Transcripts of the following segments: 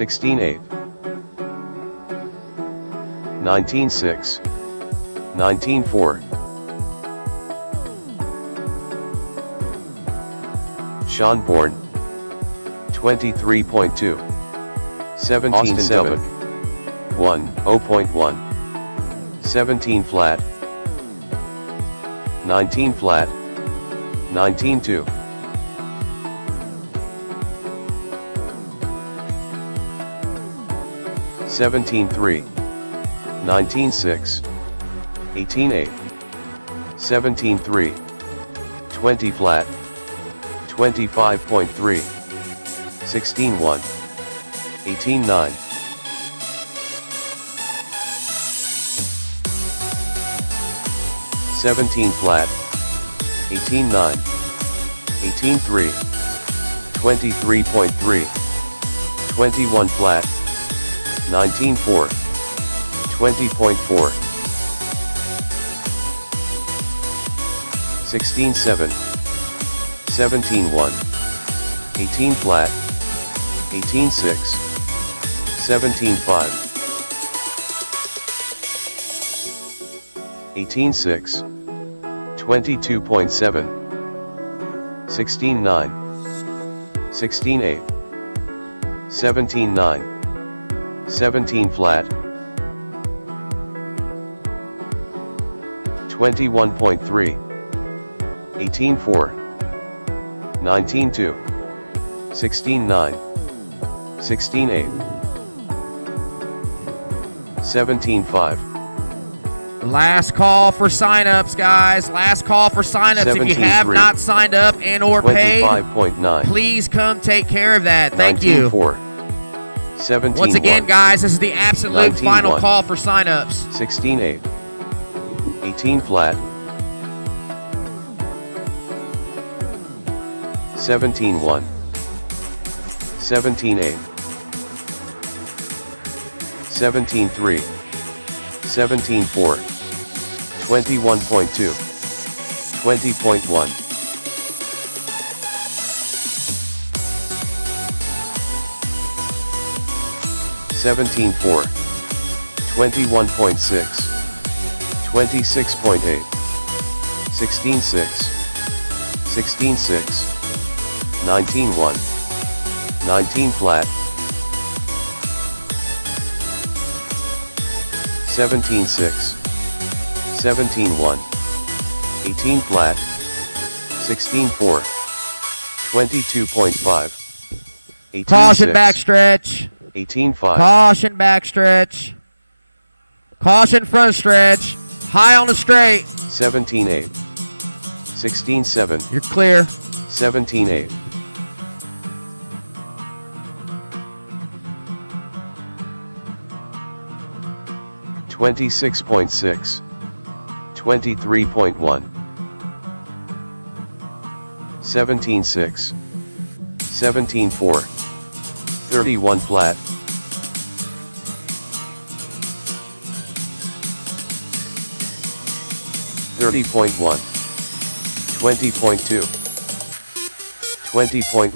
16-8, 19-6, 19-4. Sean Bourne, 23.2, 17-7, 0.1, 17 flat, 19 flat, 19-2. 17-3, 19-6, 18-8, 17-3, 20 flat, 25.3, 16-1, 18-9. 17 flat, 18-9, 18-3, 23.3, 21 flat, 19-4, 20.4, 16-7, 17-1, 18 flat, 18-6, 17-5, 18-6, 22.7, 16-9, 16-8, 17-9, 17 flat, 21.3, 18-4, 19-2, 16-9, 16-8, 17-5. Last call for signups, guys. Last call for signups. If you have not signed up and or paid, please come take care of that. Thank you. 17 Once again, guys, this is the absolute final call for signups. 16-8, 18 flat, 17-1, 17-8, 17-3, 17-4, 21.2, 20.1. 17-4, 21.6, 26.8, 16-6, 16-6, 19-1, 19 flat, 17-6, 17-1, 18 flat, 16-4, 22.5, 18-6. Caution backstretch. 18-5. Caution backstretch. Caution front stretch. High on the straight. 17-8. 16-7. You're clear. 17-8. 26.6. 23.1. 17-6. 17-4. 31 flat. 30.1. 20.2. 20.1.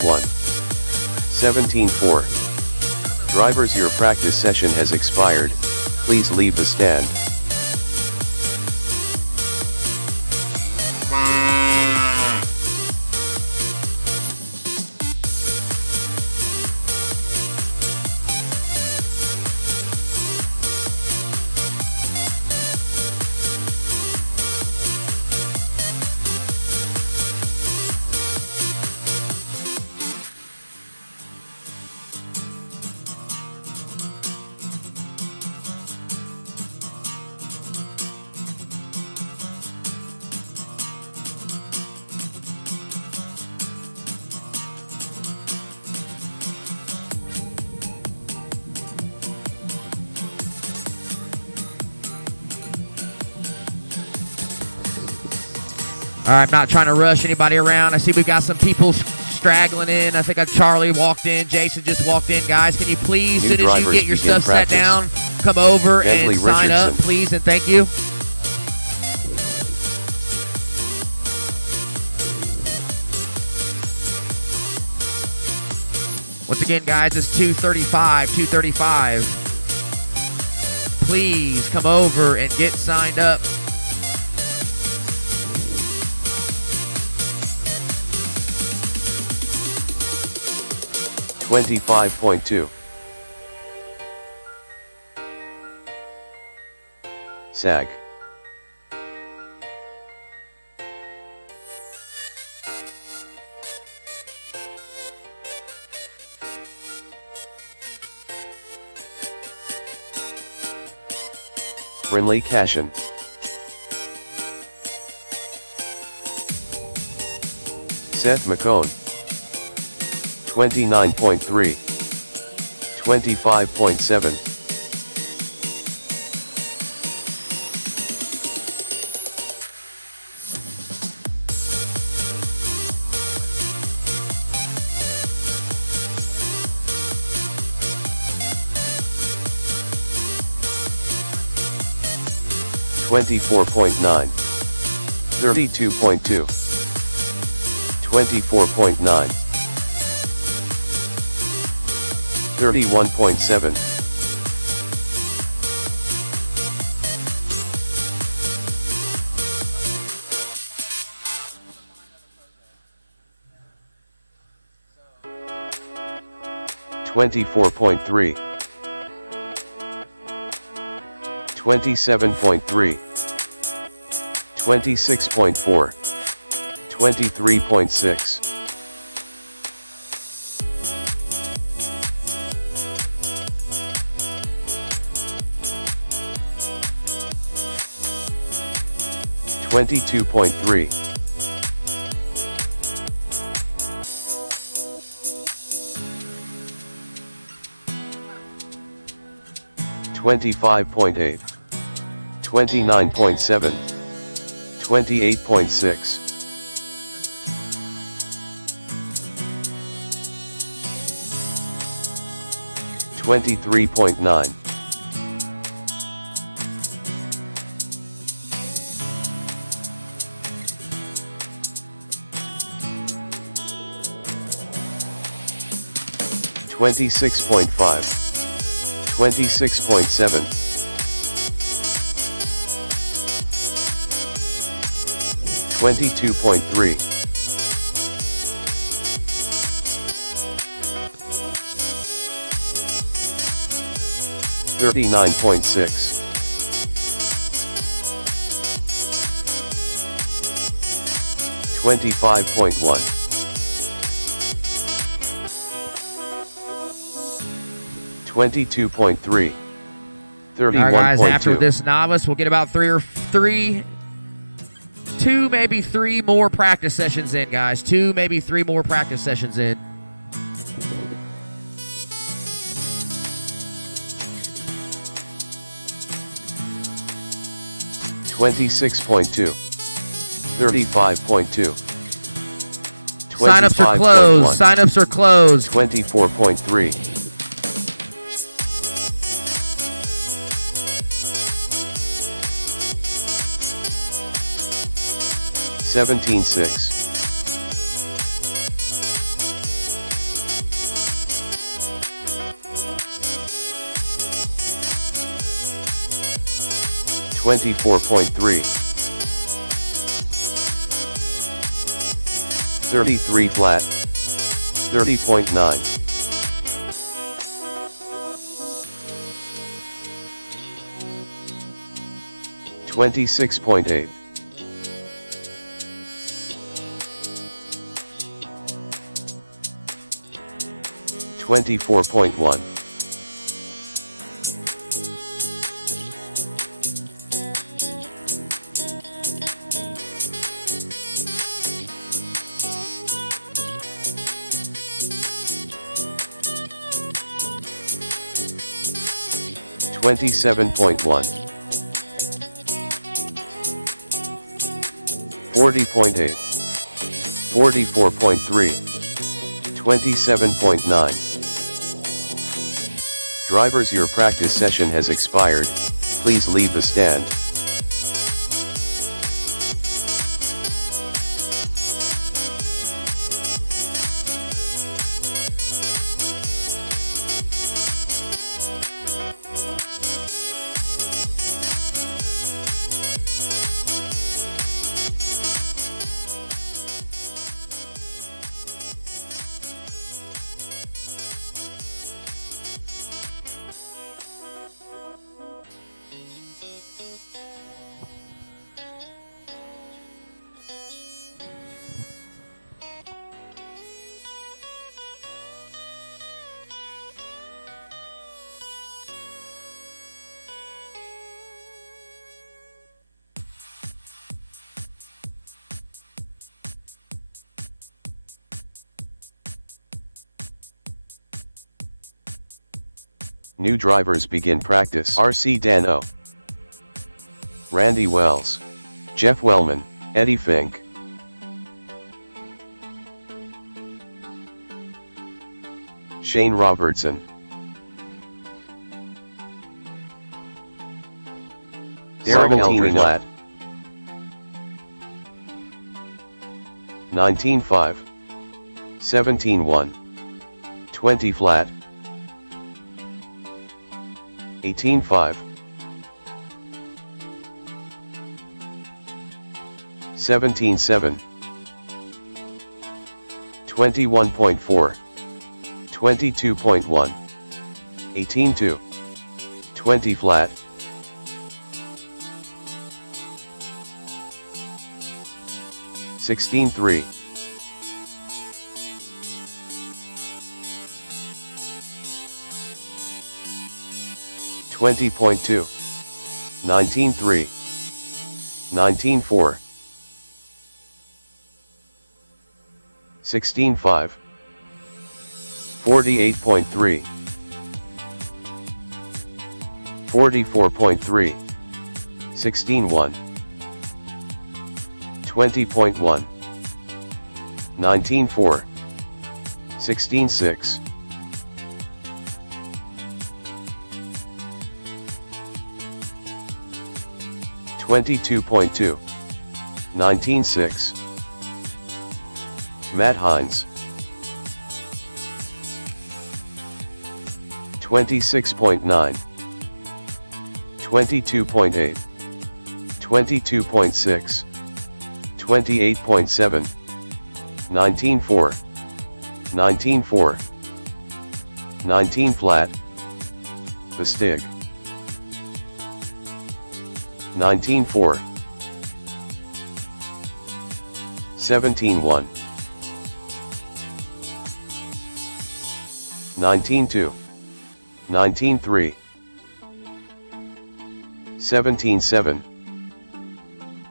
17-4. Drivers, your practice session has expired. Please leave the stand. All right, I'm not trying to rush anybody around. I see we've got some people straggling in. I think Charlie walked in. Jason just walked in. Guys, can you please, as soon as you get your stuff sat down, come over and sign up, please, and thank you. Once again, guys, it's 2:35, 2:35. Please come over and get signed up. $25.2. SAG. Brinley Cashin. Seth McCone. 29.3. 25.7. $24.9. 32.2. 24.9. 31.7. $24.3. 27.3. 26.4. 23.6. $22.3. 25.8. 29.7. 28.6. 23.9. 26.5. 26.7. 22.3. 39.6. 25.1. 22.3. 31.2. All right, guys, after this novice, we'll get about two, maybe three more practice sessions in, guys. Two, maybe three more practice sessions in. $26.2. 35.2. Sign-ups are closed. Sign-ups are closed. 24.3. 17.6. 24.3. 33 flat. 30.9. 26.8. 24.1. 27.1. 40.8. 44.3. 27.9. Drivers, your practice session has expired. Please leave the stand. New drivers begin practice. RC Dano, Randy Wells, Jeff Wellman, Eddie Fink, Shane Robertson, Derek Flat, 19.5, 17.1, 20 flat, 18.5, 17.7, 21.4, 22.1, 18.2, 20 flat, 16.3, 20.2, 19.3, 19.4, 16.5, 48.3, 44.3, 16.1, 20.1, 19.4, 16.6, 22.2, 19.6, Matt Hines, 26.9, 22.8, 22.6, 28.7, 19.4, 19.4, 19 flat, Bastig, 19.4, 17.1, 19.2, 19.3, 17.7,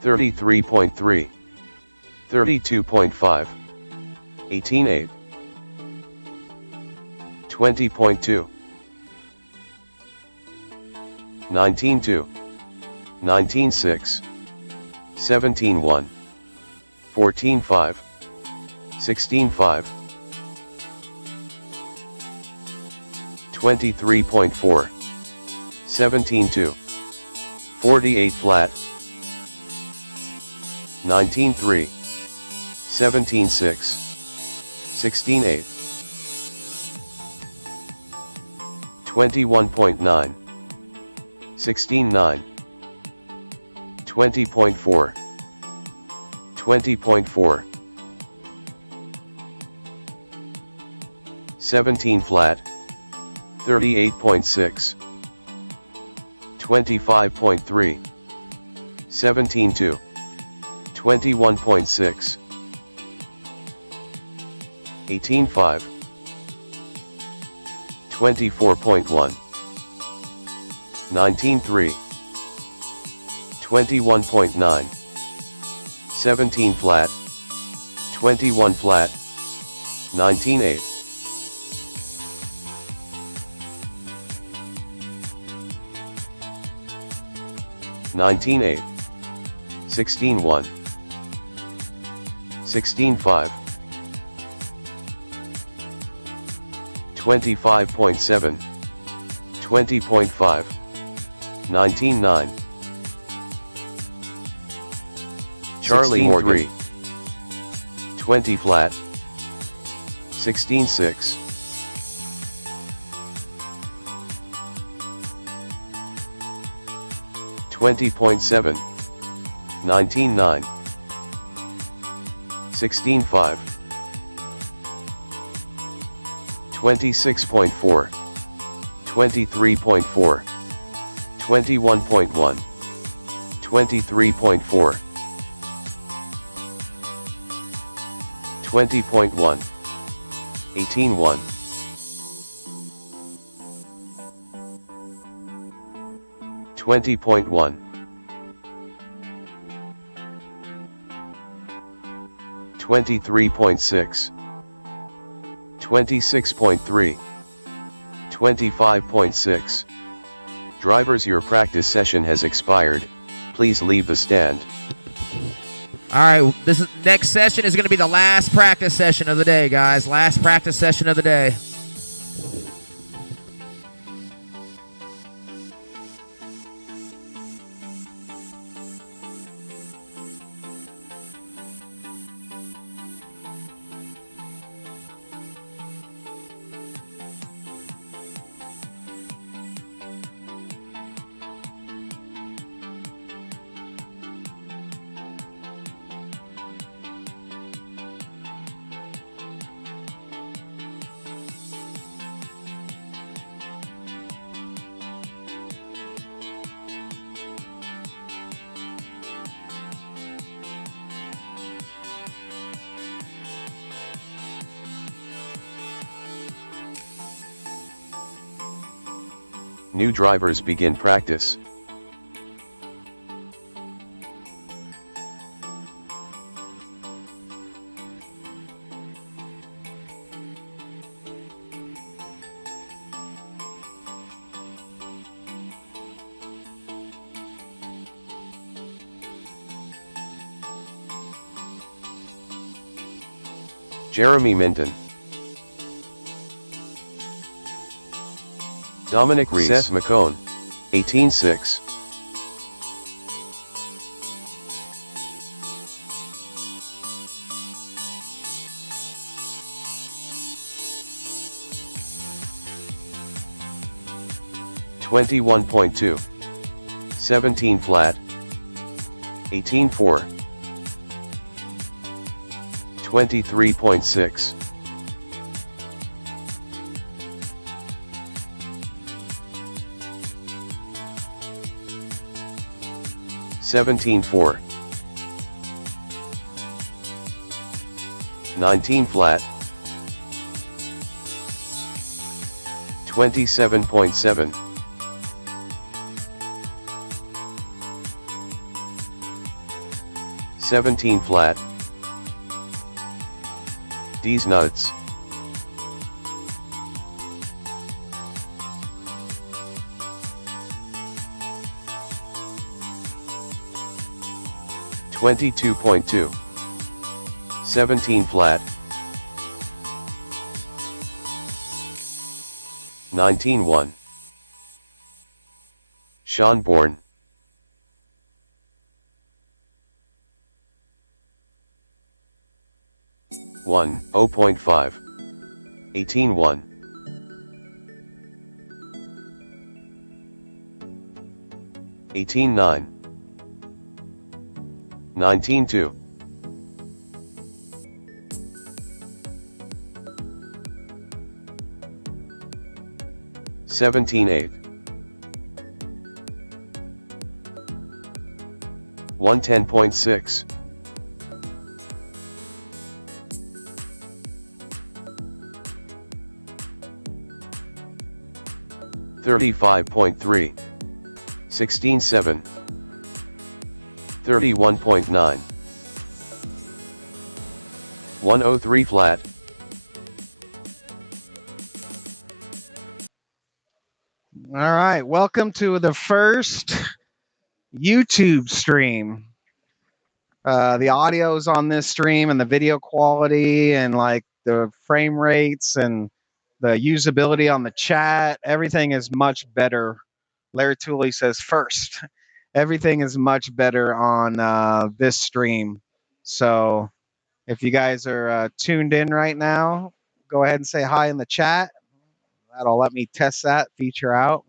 33.3, 32.5, 18.8, 20.2, 19.2, 19.6, 17.1, 14.5, 16.5, 23.4, 17.2, 48 flat, 19.3, 17.6, 16.8, 21.9, 16.9, 20.4, 20.4, 17 flat, 38.6, 25.3, 17.2, 21.6, 18.5, 24.1, 19.3, 21.9, 17 flat, 21 flat, 19.8, 19.8, 16.1, 16.5, 25.7, 20.5, 19.9, Charlie Morgan, 20 flat, 16.6, 20.7, 19.9, 16.5, 26.4, 23.4, 21.1, 23.4, 20.1, 18.1, 20.1, 23.6, 26.3, 25.6. Drivers, your practice session has expired. Please leave the stand. All right, next session is going to be the last practice session of the day, guys. Last practice session of the day. New drivers begin practice. Jeremy Minton, Dominic Rees, Seth McCone, 18.6. $21.2. 17 flat. 18.4. 23.6. 17.4. 19 flat. 27.7. 17 flat. D's nuts. $22.2. 17 flat. 19.1. Sean Bourne. 0.5. 18.1. 18.9. 19.2. 17.8. 110.6. 35.3. 16.7. 31.9. 103 flat. All right, welcome to the first YouTube stream. The audio's on this stream and the video quality and like the frame rates and the usability on the chat, everything is much better. Larry Tooley says first. Everything is much better on this stream. So if you guys are tuned in right now, go ahead and say hi in the chat. That'll let me test that feature out.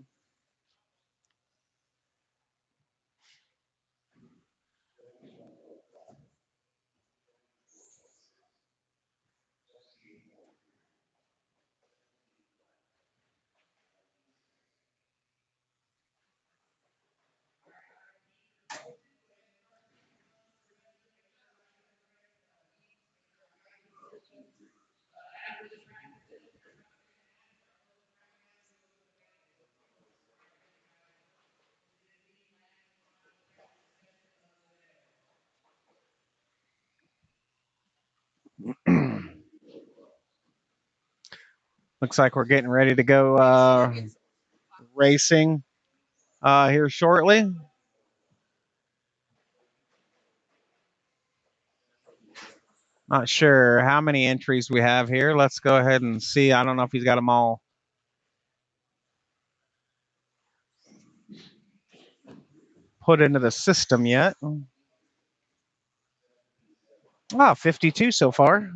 Looks like we're getting ready to go racing here shortly. Not sure how many entries we have here. Let's go ahead and see. I don't know if he's got them all put into the system yet. 52 so far.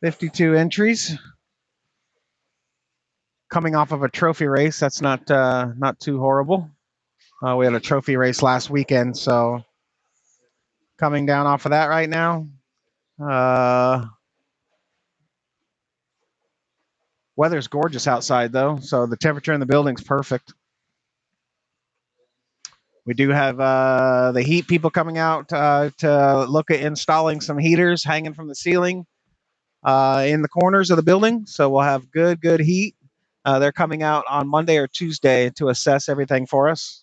52 entries. Coming off of a trophy race, that's not too horrible. We had a trophy race last weekend, so coming down off of that right now. Weather's gorgeous outside though, so the temperature in the building's perfect. We do have the heat people coming out to look at installing some heaters hanging from the ceiling in the corners of the building, so we'll have good heat. They're coming out on Monday or Tuesday to assess everything for us.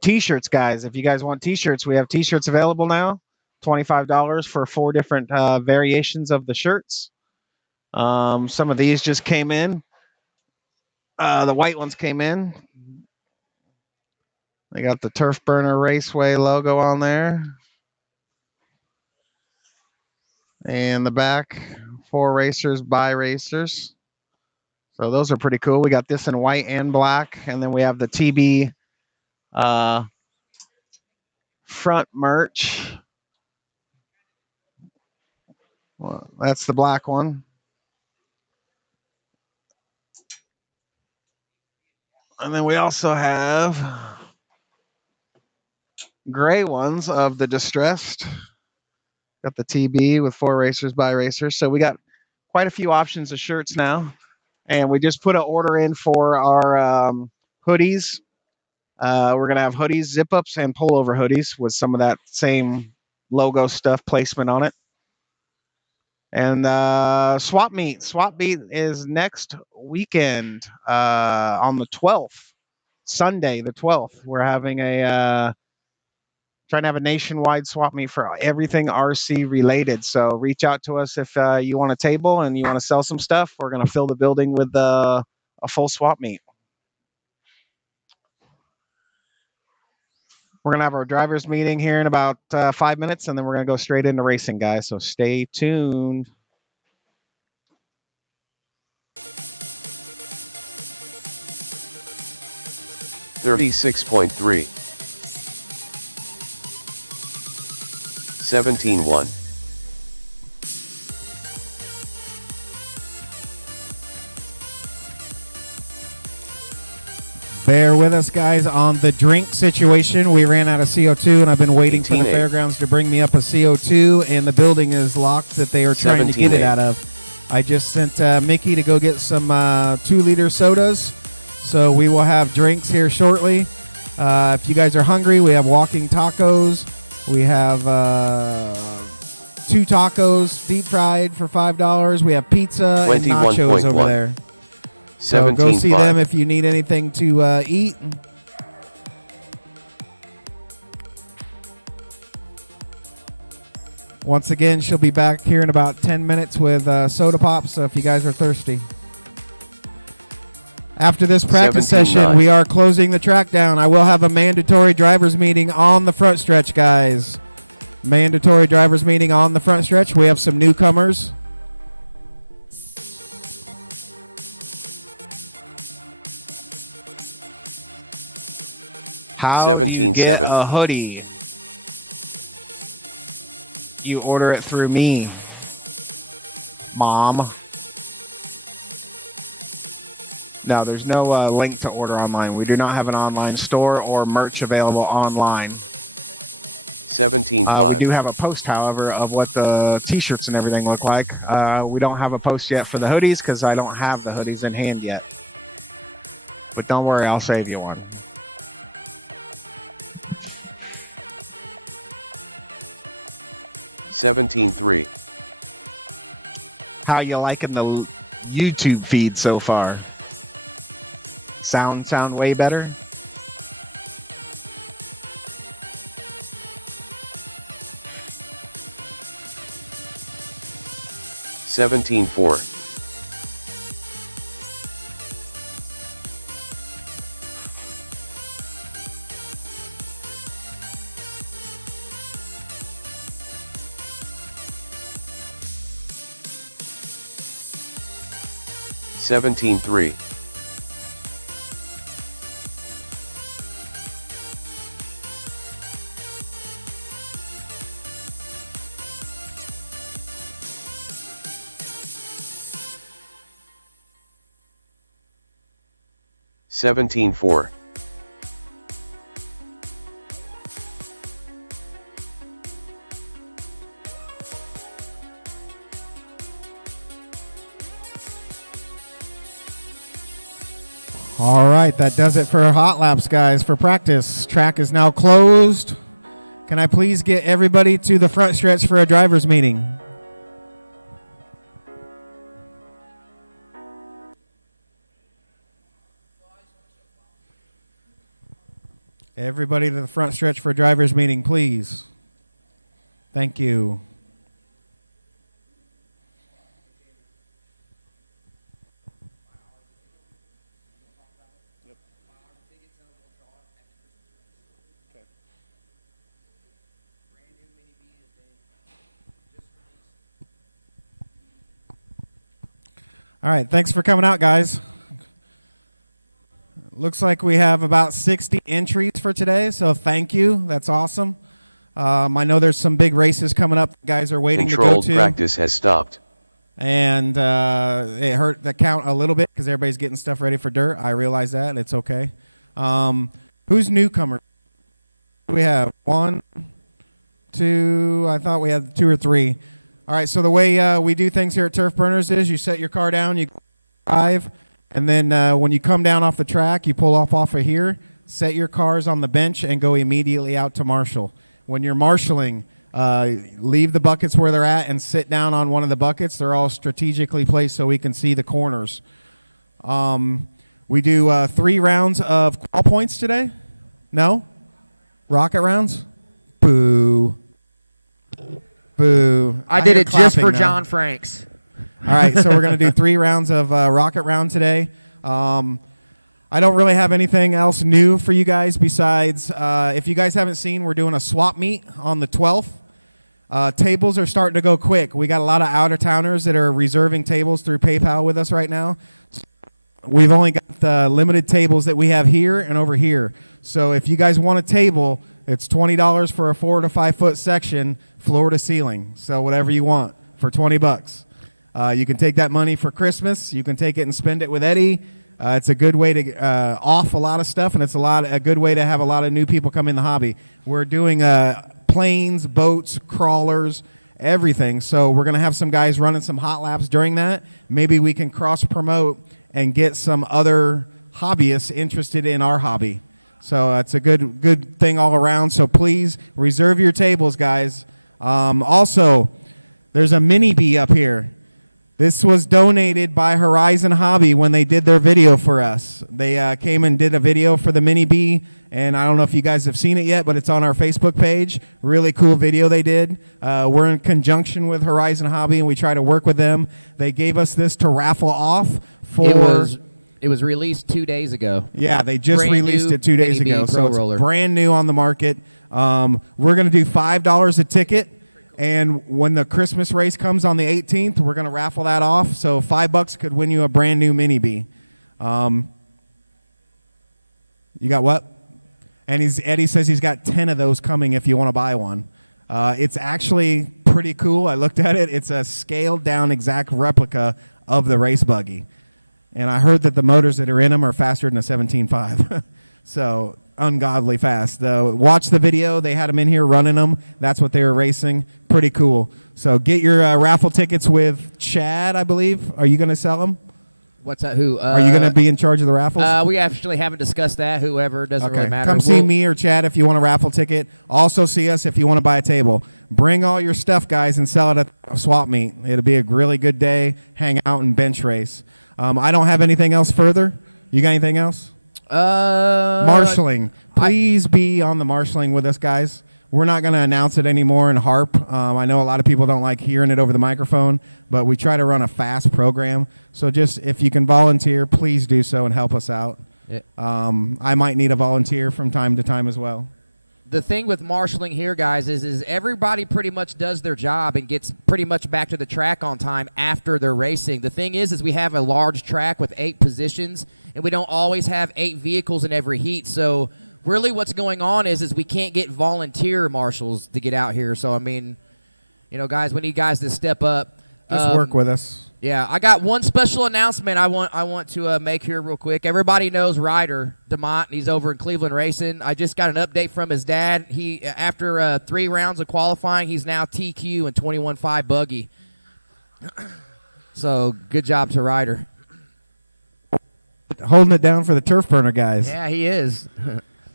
T-shirts, guys. If you guys want T-shirts, we have T-shirts available now. $25 for 4 different variations of the shirts. Some of these just came in. The white ones came in. They got the TurfBurner Raceway logo on there. And the back, 4 racers by racers. So those are pretty cool. We got this in white and black. And then we have the TB front merch. Well, that's the black one. And then we also have gray ones of the distressed. Got the TB with 4 racers by racers. So we got quite a few options of shirts now. And we just put an order in for our hoodies. We're going to have hoodies, zip-ups, and pullover hoodies with some of that same logo stuff placement on it. And swap meet. Swap meet is next weekend on the 12th, Sunday the 12th. We're having trying to have a nationwide swap meet for everything RC related. So reach out to us if you want a table and you want to sell some stuff. We're going to fill the building with a full swap meet. We're going to have our drivers meeting here in about 5 minutes, and then we're going to go straight into racing, guys. So stay tuned. $36.3 17-1 Bear with us, guys, on the drink situation. We ran out of CO2, and I've been waiting for the fairgrounds to bring me up a CO2, and the building is locked that they are trying to get it out of. I just sent Mickey to go get some 2-liter sodas, so we will have drinks here shortly. If you guys are hungry, we have walking tacos. We have 2 tacos, deep fried for $5. We have pizza and nachos over there. So go see them if you need anything to eat. Once again, she'll be back here in about 10 minutes with soda pops, so if you guys are thirsty. After this practice session, we are closing the track down. I will have a mandatory drivers meeting on the front stretch, guys. Mandatory drivers meeting on the front stretch. We have some newcomers. How do you get a hoodie? You order it through me, Mom. No, there's no link to order online. We do not have an online store or merch available online. 17.5 We do have a post, however, of what the T-shirts and everything look like. We don't have a post yet for the hoodies because I don't have the hoodies in hand yet. But don't worry, I'll save you one. $17.3 How you liking the YouTube feed so far? Sound way better? 17-4. 17-3. 17-4. 'All right, that does it for hot laps, guys, for practice. Track is now closed. Can I please get everybody to the front stretch for a driver's meeting? Everybody to the front stretch for a driver's meeting, please. Thank you. All right, thanks for coming out, guys. Looks like we have about 60 entries for today, so thank you. That's awesome. I know there's some big races coming up. Guys are waiting to go to. Controlled practice has stopped. And it hurt the count a little bit because everybody's getting stuff ready for dirt. I realize that, and it's okay. Who's newcomer? We have 1, 2. I thought we had 2 or 3. All right, so the way we do things here at TurfBurners is you set your car down, you drive, and then when you come down off the track, you pull off of here, set your cars on the bench, and go immediately out to marshal. When you're marshaling, leave the buckets where they're at and sit down on one of the buckets. They're all strategically placed so we can see the corners. We do 3 rounds of qual points today. No? Rocket rounds? Boo. Boo. I did it just for John Franks. All right, so we're going to do 3 rounds of rocket round today. I don't really have anything else new for you guys besides, if you guys haven't seen, we're doing a swap meet on the 12th. Tables are starting to go quick. We got a lot of out-of-towners that are reserving tables through PayPal with us right now. We've only got the limited tables that we have here and over here. So if you guys want a table, it's $20 for a 4 to 5 foot section, floor to ceiling. So whatever you want for $20. You can take that money for Christmas. You can take it and spend it with Eddie. It's a good way to off a lot of stuff, and it's a good way to have a lot of new people come in the hobby. We're doing planes, boats, crawlers, everything. So we're going to have some guys running some hot laps during that. Maybe we can cross-promote and get some other hobbyists interested in our hobby. So it's a good thing all around. So please reserve your tables, guys. Also, there's a mini bee up here. This was donated by Horizon Hobby when they did their video for us. They came and did a video for the mini bee, and I don't know if you guys have seen it yet, but it's on our Facebook page. Really cool video they did. We're in conjunction with Horizon Hobby, and we try to work with them. They gave us this to raffle off for... It was released 2 days ago. Yeah, they just released it 2 days ago, so it's brand new on the market. We're going to do $5 a ticket. And when the Christmas race comes on the 18th, we're going to raffle that off. So $5 could win you a brand new mini bee. You got what? And Eddie says he's got 10 of those coming if you want to buy one. It's actually pretty cool. I looked at it. It's a scaled down exact replica of the race buggy. And I heard that the motors that are in them are faster than a 17.5. So ungodly fast. Watch the video. They had them in here running them. That's what they were racing. Pretty cool. So get your raffle tickets with Chad, I believe. Are you going to sell them? What's that? Who? Are you going to be in charge of the raffles? We actually haven't discussed that. Whoever, doesn't really matter. Come see me or Chad if you want a raffle ticket. Also see us if you want to buy a table. Bring all your stuff, guys, and sell it at a swap meet. It'll be a really good day. Hang out and bench race. I don't have anything else further. You got anything else? Marshaling. Please be on the marshaling with us, guys. We're not going to announce it anymore in harp. I know a lot of people don't like hearing it over the microphone, but we try to run a fast program. So just if you can volunteer, please do so and help us out. Yeah. I might need a volunteer from time to time as well. The thing with marshaling here, guys, is everybody pretty much does their job and gets pretty much back to the track on time after they're racing. The thing is we have a large track with 8 positions, and we don't always have 8 vehicles in every heat. So really what's going on is we can't get volunteer marshals to get out here. So, I mean, you know, guys, we need guys to step up. Just work with us. Yeah, I got one special announcement I want to make here real quick. Everybody knows Ryder DeMont. He's over in Cleveland racing. I just got an update from his dad. He after 3 rounds of qualifying, he's now TQ in 21.5 Buggy. So good job to Ryder. Holding it down for the turf burner guys. Yeah, he is.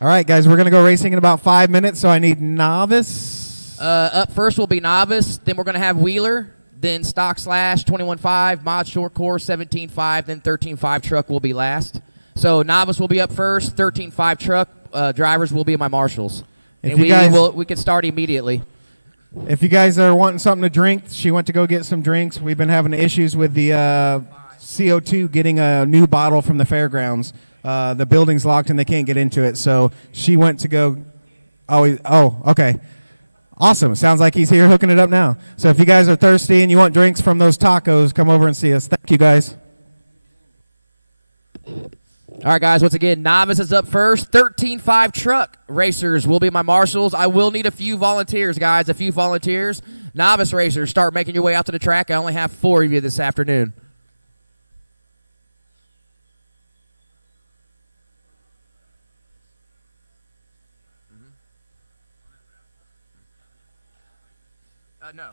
All right, guys, we're going to go racing in about 5 minutes, so I need Novice. Up first will be Novice. Then we're going to have Wheeler. Then Stock Slash, 21.5. Mod Short Course, 17.5. Then 13.5 Truck will be last. So Novice will be up first. 13.5 Truck. Drivers will be my marshals. And we can start immediately. If you guys are wanting something to drink, she went to go get some drinks. We've been having issues with the CO2 getting a new bottle from the fairgrounds. The building's locked and they can't get into it. So she went to go. Oh, okay. Awesome. Sounds like he's here hooking it up now. So if you guys are thirsty and you want drinks from those tacos, come over and see us. Thank you, guys. All right, guys. Once again, Novice is up first. 13.5 Truck racers will be my marshals. I will need a few volunteers, guys. A few volunteers. Novice racers, start making your way out to the track. I only have 4 of you this afternoon. No.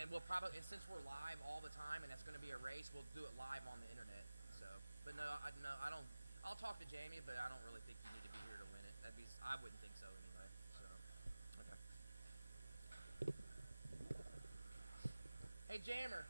And we'll probably, and since we're live all the time, and that's going to be a race, we'll do it live on the internet. So, but no, I don't. I'll talk to Jamie, but I don't really think you need to be here to win it. I wouldn't think so anyway. So, okay. Hey, Jammer.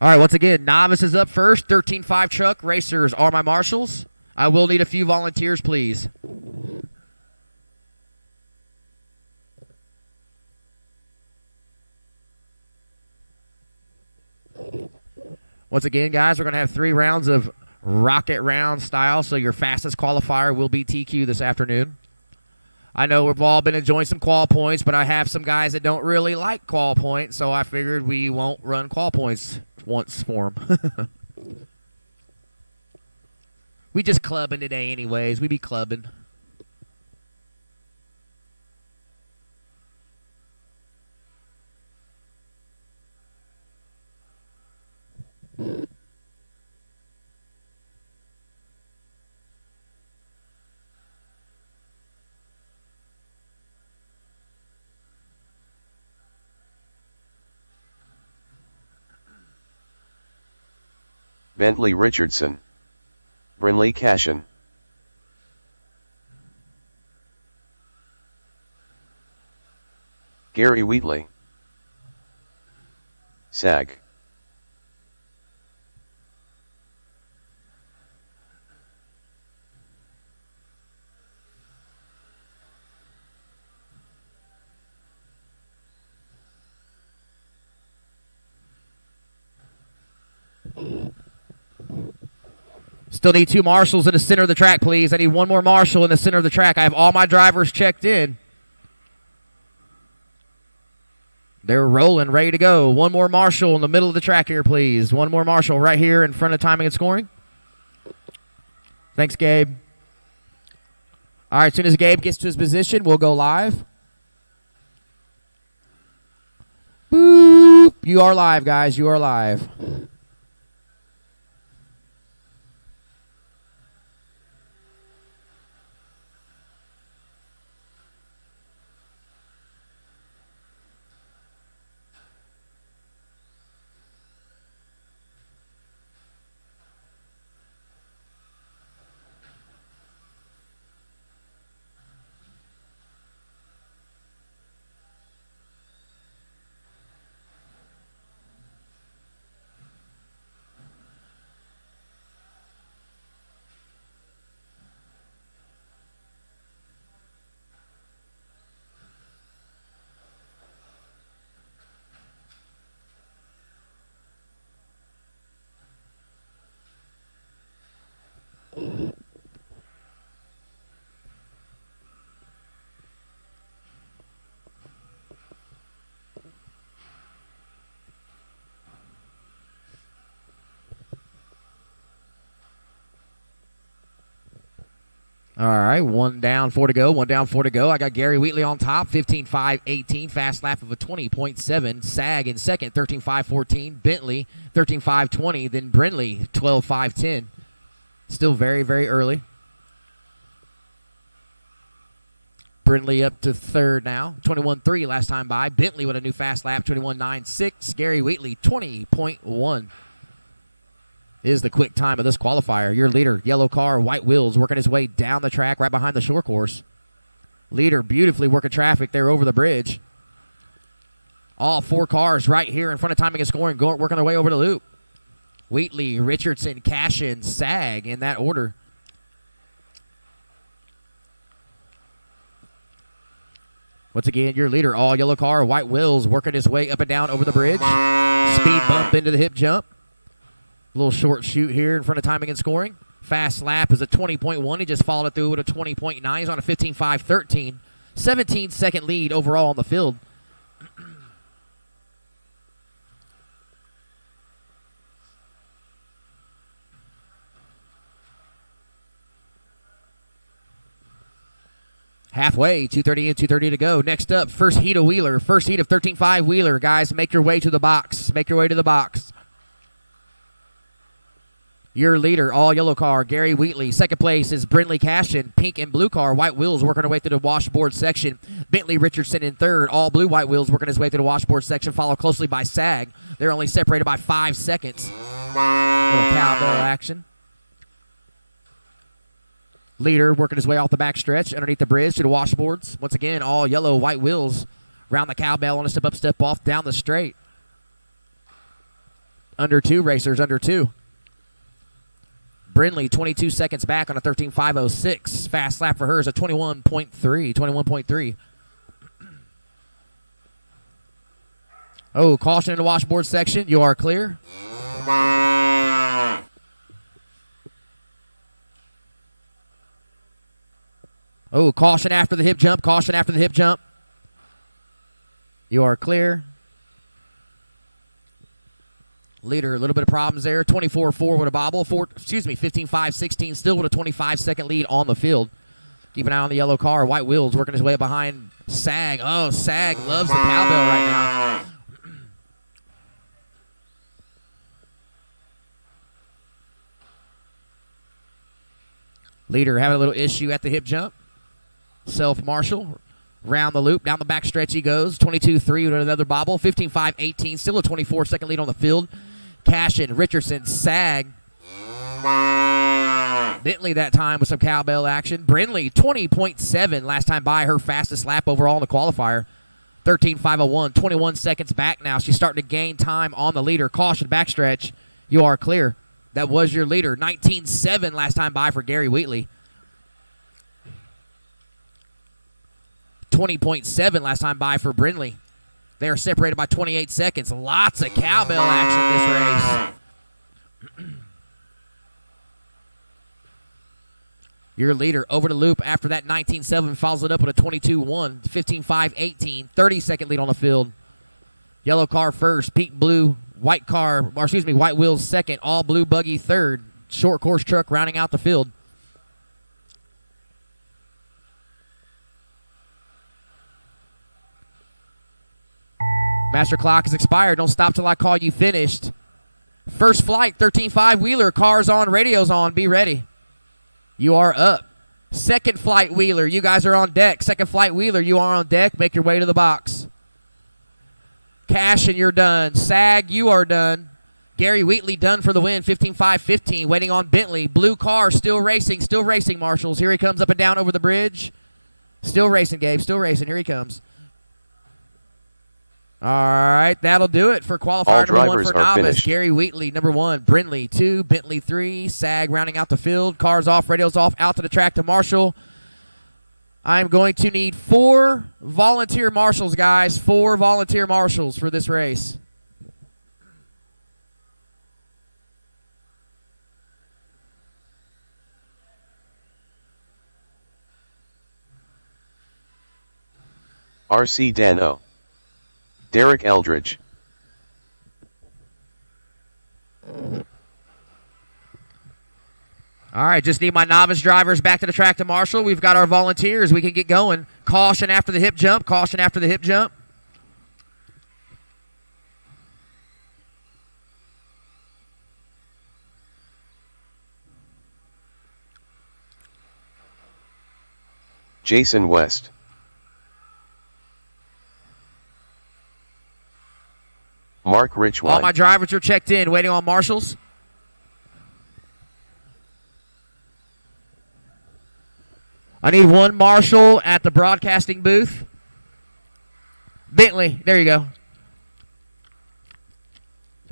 All right, once again, Novice is up first. 13.5 Truck racers are my marshals. I will need a few volunteers, please. Once again, guys, we're going to have 3 rounds of rocket round style, so your fastest qualifier will be TQ this afternoon. I know we've all been enjoying some qual points, but I have some guys that don't really like qual points, so I figured we won't run qual points once for them. We just clubbing today anyways. We be clubbing. Bentley Richardson, Brinley Cashin, Gary Wheatley, Sag, Still need 2 marshals in the center of the track, please. I need 1 more marshal in the center of the track. I have all my drivers checked in. They're rolling, ready to go. 1 more marshal in the middle of the track here, please. 1 more marshal right here in front of timing and scoring. Thanks, Gabe. All right, as soon as Gabe gets to his position, we'll go live. Boop. You are live, guys. You are live. All right, 1 down, 4 to go. 1 down, 4 to go. I got Gary Wheatley on top, 15.5.18. Fast lap of a 20.7. Sag in second, 13.5.14. Bentley, 13.5.20. Then Brindley, 12.5.10. Still very, very early. Brindley up to third now, 21.3 last time by. Bentley with a new fast lap, 21.9.6. Gary Wheatley, 20.1. Is the quick time of this qualifier. Your leader, yellow car, white wheels, working his way down the track right behind the shore course. Leader beautifully working traffic there over the bridge. All 4 cars right here in front of timing and scoring, working their way over the loop. Wheatley, Richardson, Cashin, Sag in that order. Once again, your leader, all yellow car, white wheels, working his way up and down over the bridge. Speed bump into the hip jump. Little short shoot here in front of timing and scoring. Fast lap is a 20.1. He just followed it through with a 20.9. He's on a 15.5.13. 17-second lead overall on the field. Halfway, 2:30 in, 2:30 to go. Next up, first heat of Wheeler. First heat of 13.5 Wheeler. Guys, make your way to the box. Make your way to the box. Your leader, all yellow car, Gary Wheatley. Second place is Brindley Cashin, pink and blue car, white wheels working their way through the washboard section. Bentley Richardson in third, all blue white wheels working his way through the washboard section, followed closely by Sag. They're only separated by 5 seconds. Little cowbell action. Leader working his way off the back stretch underneath the bridge to the washboards. Once again, all yellow, white wheels round the cowbell on a step up, step off down the straight. Under 2 racers, under 2. Brindley, 22 seconds back on a 13.506. Fast lap for her is a 21.3. Oh, caution in the washboard section. You are clear. Oh, caution after the hip jump. Caution after the hip jump. You are clear. Leader, a little bit of problems there. 24.4 with a bobble. 15.5.16, still with a 25-second lead on the field. Keep an eye on the yellow car. White wheels working his way behind Sag. Oh, Sag loves the cowbell right now. Leader having a little issue at the hip jump. Self-marshal. Round the loop, down the back stretch he goes. 22.3 with another bobble. 15.5.18, still a 24-second lead on the field. Cashin, Richardson, Sag. Bentley that time with some cowbell action. Brindley, 20.7 last time by, her fastest lap overall in the qualifier. 13.501, 21 seconds back now. She's starting to gain time on the leader. Caution, backstretch. You are clear. That was your leader. 19.7 last time by for Gary Wheatley. 20.7 last time by for Brindley. They are separated by 28 seconds. Lots of cowbell action this race. Your leader over the loop after that 19.7 follows it up with a 22.1, 15.5.18, 30-second lead on the field. Yellow car first, pink blue, white wheels second, all blue buggy third. Short course truck rounding out the field. Master clock is expired. Don't stop till I call you finished. First flight, 13.5 Wheeler. Cars on, radios on. Be ready. You are up. Second flight Wheeler. You guys are on deck. Second flight Wheeler. You are on deck. Make your way to the box. Cashin, you're done. Sag, you are done. Gary Wheatley done for the win. 15.5.15. Waiting on Bentley. Blue car still racing. Still racing, Marshals. Here he comes up and down over the bridge. Still racing, Gabe. Still racing. Here he comes. All right, that'll do it for qualifier number 1 for Novice. Finished. Gary Wheatley, number 1. Brindley, 2. Bentley, 3. Sag rounding out the field. Cars off, radios off, out to the track to Marshall. I'm going to need 4 volunteer marshals, guys. 4 volunteer marshals for this race. RC Dano. Derek Eldridge. All right, just need my novice drivers back to the track to marshal. We've got our volunteers. We can get going. Caution after the hip jump. Caution after the hip jump. Jason West. Mark Richwine. All my drivers are checked in, waiting on marshals. I need one marshal at the broadcasting booth. Bentley, there you go.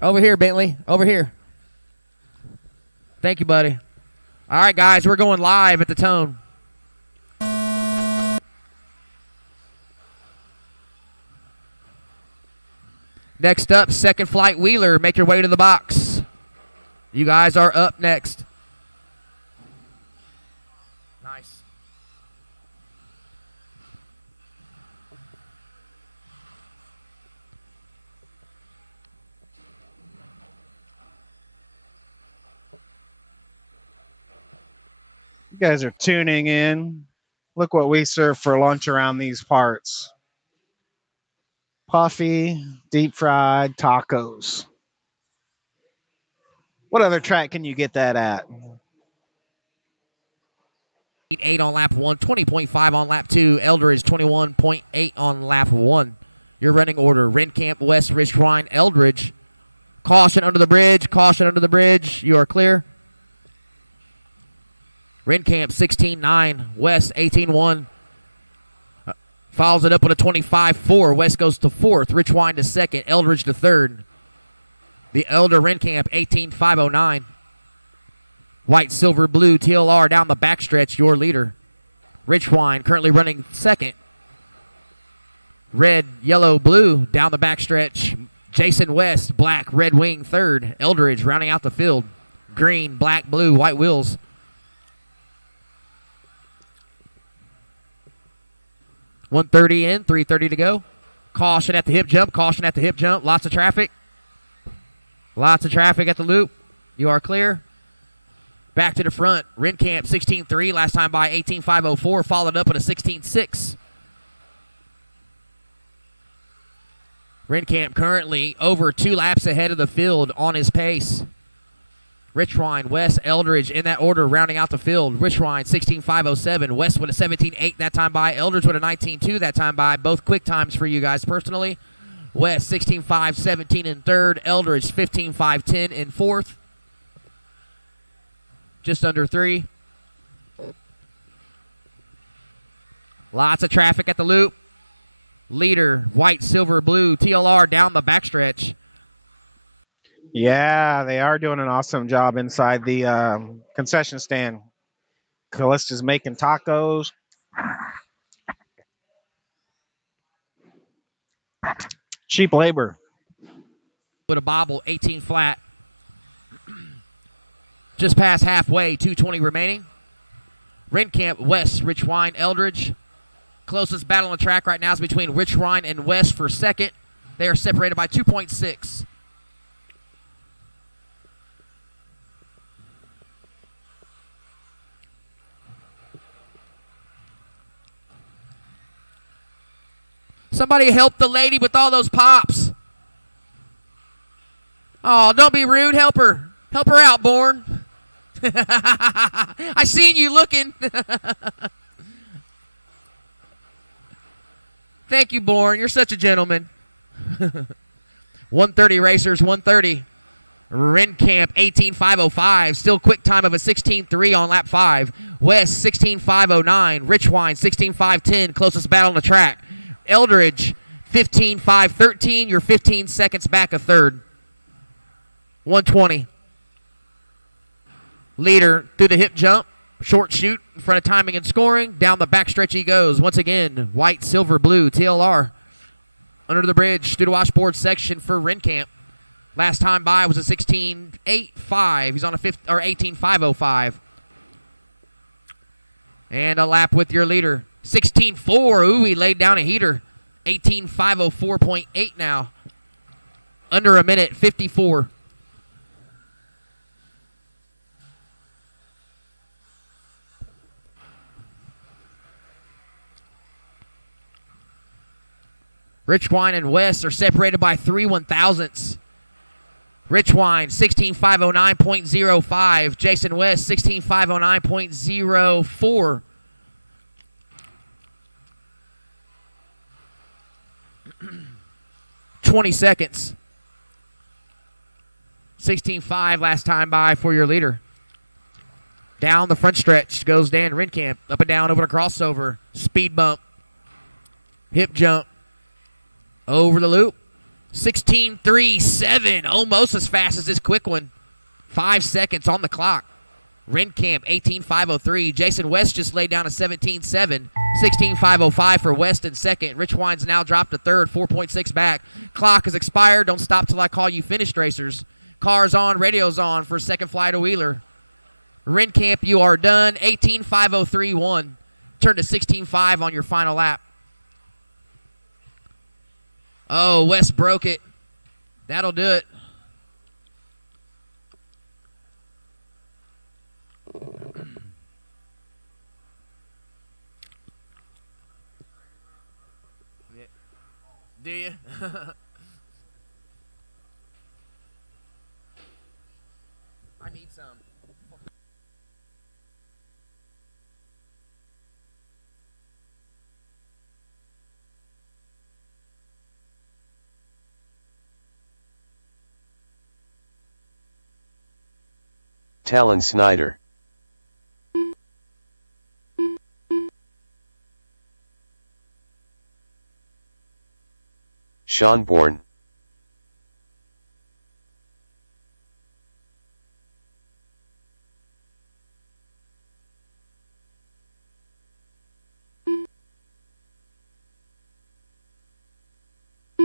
Over here, Bentley, over here. Thank you, buddy. All right, guys, we're going live at the Tone. Next up, second flight Wheeler. Make your way to the box. You guys are up next. Nice. You guys are tuning in. Look what we serve for lunch around these parts. Puffy, deep fried tacos. What other track can you get that at? 8 on lap 1, 20.5 on lap 2. Eldridge, 21.8 on lap 1. Your running order, Rencamp, West, Richwine, Eldridge. Caution under the bridge, caution under the bridge. You are clear. Rencamp, 16.9. West, 18.1. Follows it up with a 25.4. West goes to 4th. Richwine to 2nd. Eldridge to 3rd. The Elder Rencamp, 18.509. White, silver, blue, TLR down the backstretch, your leader. Richwine currently running 2nd. Red, yellow, blue down the backstretch. Jason West, black, red wing, 3rd. Eldridge rounding out the field. Green, black, blue, white wheels. .130 in, 3:30 to go. Caution at the hip jump, caution at the hip jump. Lots of traffic. Lots of traffic at the loop. You are clear. Back to the front. Rencamp, 16.3. Last time by 18.504. Followed up with a 16.6. Rencamp currently over 2 laps ahead of the field on his pace. Richwine, West, Eldridge in that order, rounding out the field. Richwine, 16.507. West with a 17.8 that time by. Eldridge with a 19.2 that time by. Both quick times for you guys personally. West, 16.517 in 3rd. Eldridge, 15.510 in 4th. Just under 3. Lots of traffic at the loop. Leader, white, silver, blue, TLR down the backstretch. Yeah, they are doing an awesome job inside the concession stand. Callista's making tacos. Cheap labor. With a bobble, 18 flat. Just past halfway, 2:20 remaining. Rencamp, West, Richwine, Eldridge. Closest battle on the track right now is between Richwine and West for 2nd. They are separated by 2.6. Somebody help the lady with all those pops. Oh, don't be rude. Help her. Help her out, Bourne. I seen you looking. Thank you, Bourne. You're such a gentleman. 130 racers, 130. Rencamp, 18.505. Still quick time of a 16.3 on lap 5. West, 16.509. Richwine, 16.510. Closest battle on the track. Eldridge, 15.513. You're 15 seconds back of 3rd. 120. Leader through the hip jump. Short shoot in front of timing and scoring. Down the backstretch he goes. Once again, white, silver, blue, TLR. Under the bridge through the washboard section for Rencamp. Last time by was a 16.85. He's on a 18.505. And a lap with your leader. 16.4. Ooh, he laid down a heater. 18:504.8 now. Under a minute, 54. Richwine and West are separated by 3 1,000ths. Richwine, 16,509.05. Jason West, 16,509.04. 20 seconds. 16.5 last time by for your leader. Down the front stretch goes Dan Rinkamp. Up and down over the crossover. Speed bump. Hip jump. Over the loop. 16.37. Almost as fast as this quick one. 5 seconds on the clock. Rinkamp, 18.503. Jason West just laid down a 17.7. 16.505 for West in second. Richwine's now dropped to third, 4.6 back. Clock is expired. Don't stop till I call you finished, racers. Cars on, radio's on for second fly to Wheeler. Rinkamp, you are done. 18.503.1. Turn to 16.5 on your final lap. Oh, West broke it. That'll do it. Do you? I need some. Talon Snyder. Sean Bourne.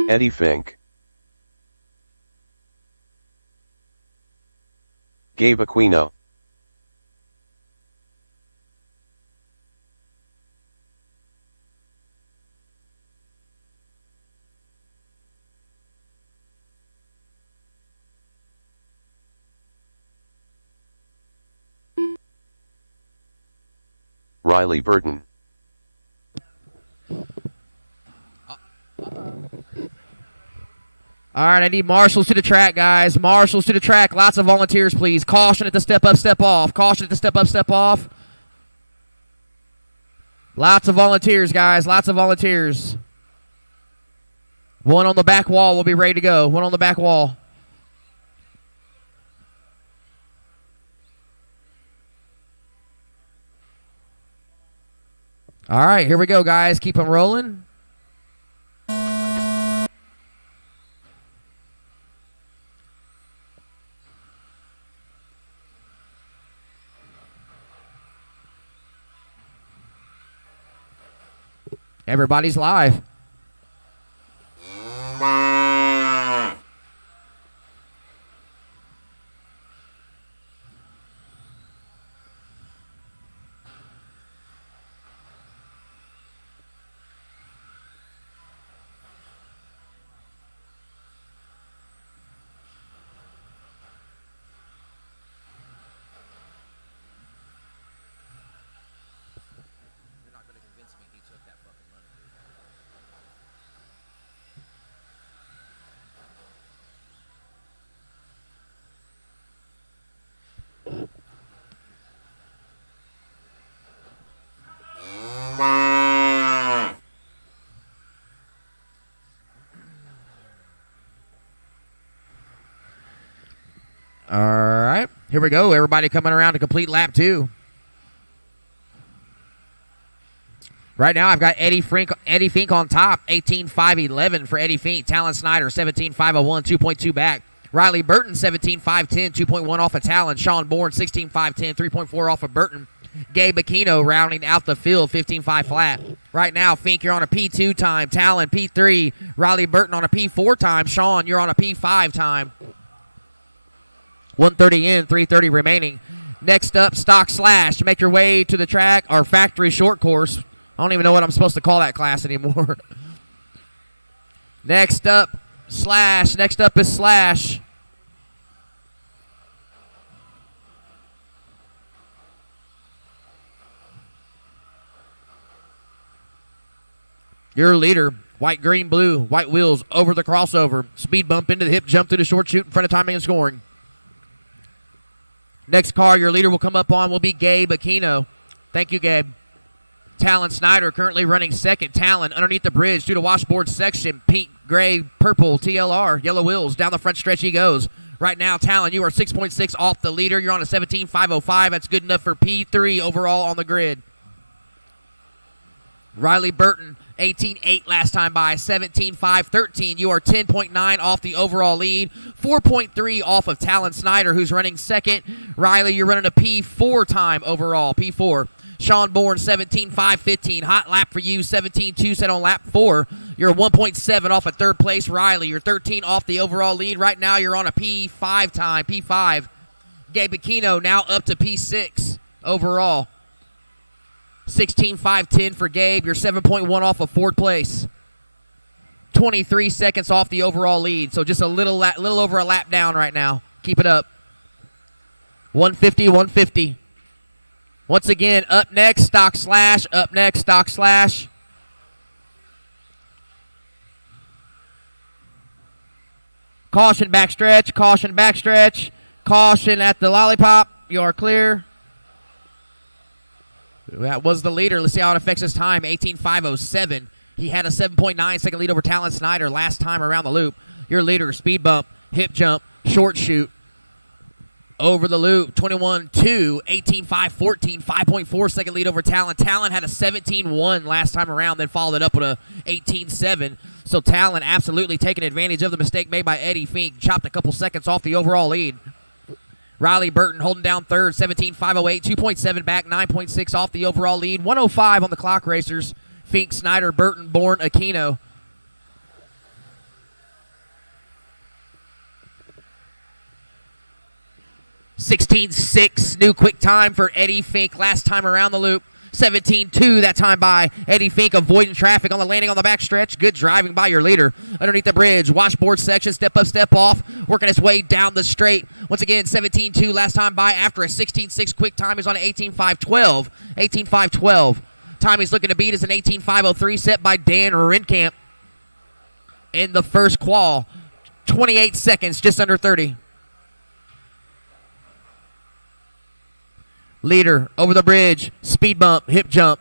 Eddie Fink. Gabe Aquino. Riley Burton. All right, I need marshals to the track, guys. Marshals to the track. Lots of volunteers, please. Caution at the step up, step off. Caution at the step up, step off. Lots of volunteers, guys. Lots of volunteers. One on the back wall will be ready to go. One on the back wall. All right, here we go, guys. Keep them rolling. Everybody's live. All right, here we go. Everybody coming around to complete lap 2. Right now, I've got Eddie Fink on top, 18.511 for Eddie Fink. Talon Snyder, 17.501, 2.2 back. Riley Burton, 17.510, 2.1 off of Talon. Sean Bourne, 16.510, 3.4 off of Burton. Gabe Aquino rounding out the field, 15.5 flat. Right now, Fink, you're on a P2 time. Talon, P3. Riley Burton on a P4 time. Sean, you're on a P5 time. 130 in, 330 remaining. Next up, Stock Slash. Make your way to the track, or factory short course. I don't even know what I'm supposed to call that class anymore. Next up, Slash. Next up is Slash. Your leader, white, green, blue, white wheels over the crossover. Speed bump into the hip, jump through the short chute in front of timing and scoring. Next car your leader will come up on will be Gabe Aquino. Thank you, Gabe. Talon Snyder currently running second. Talon underneath the bridge through the washboard section. Pink, gray, purple, TLR, yellow wheels. Down the front stretch he goes. Right now, Talon, you are 6.6 off the leader. You're on a 17.505. That's good enough for P3 overall on the grid. Riley Burton, 18.8 last time by, 17.513. You are 10.9 off the overall lead, 4.3 off of Talon Snyder, who's running second. Riley, you're running a P4 time overall, P4. Sean Bourne, 17.515. Hot lap for you, 17.2 set on lap 4. You're 1.7 off of third place. Riley, you're 13 off the overall lead. Right now, you're on a P5 time, P5. Gabe Aquino now up to P6 overall. 16.510 for Gabe. You're 7.1 off of fourth place. 23 seconds off the overall lead. So just a little over a lap down right now. Keep it up. 150, 150. Once again, up next, Stock Slash. Up next, Stock Slash. Caution backstretch. Caution backstretch. Caution at the lollipop. You are clear. That was the leader. Let's see how it affects his time. 18.507. He had a 7.9 second lead over Talon Snyder last time around the loop. Your leader, speed bump, hip jump, short shoot. Over the loop, 21.2, 18.514, 5.4 second lead over Talon. Talon had a 17.1 last time around, then followed it up with a 18.7. So Talon absolutely taking advantage of the mistake made by Eddie Fink. Chopped a couple seconds off the overall lead. Riley Burton holding down third, 17.508, 2.7 back, 9.6 off the overall lead. 105 on the clock racers. Fink, Snyder, Burton, Bourne, Aquino. $16.6 new quick time for Eddie Fink last time around the loop. 17.2 that time by Eddie Fink, avoiding traffic on the landing on the back stretch. Good driving by your leader. Underneath the bridge, washboard section, step up, step off, working his way down the straight. Once again, 17.2 last time by after a 16.6 quick time. He's on an 18.512. 18.512. Time he's looking to beat is an 18.503 set by Dan Renkamp in the first qual. 28 seconds, just under 30. Leader over the bridge, speed bump, hip jump.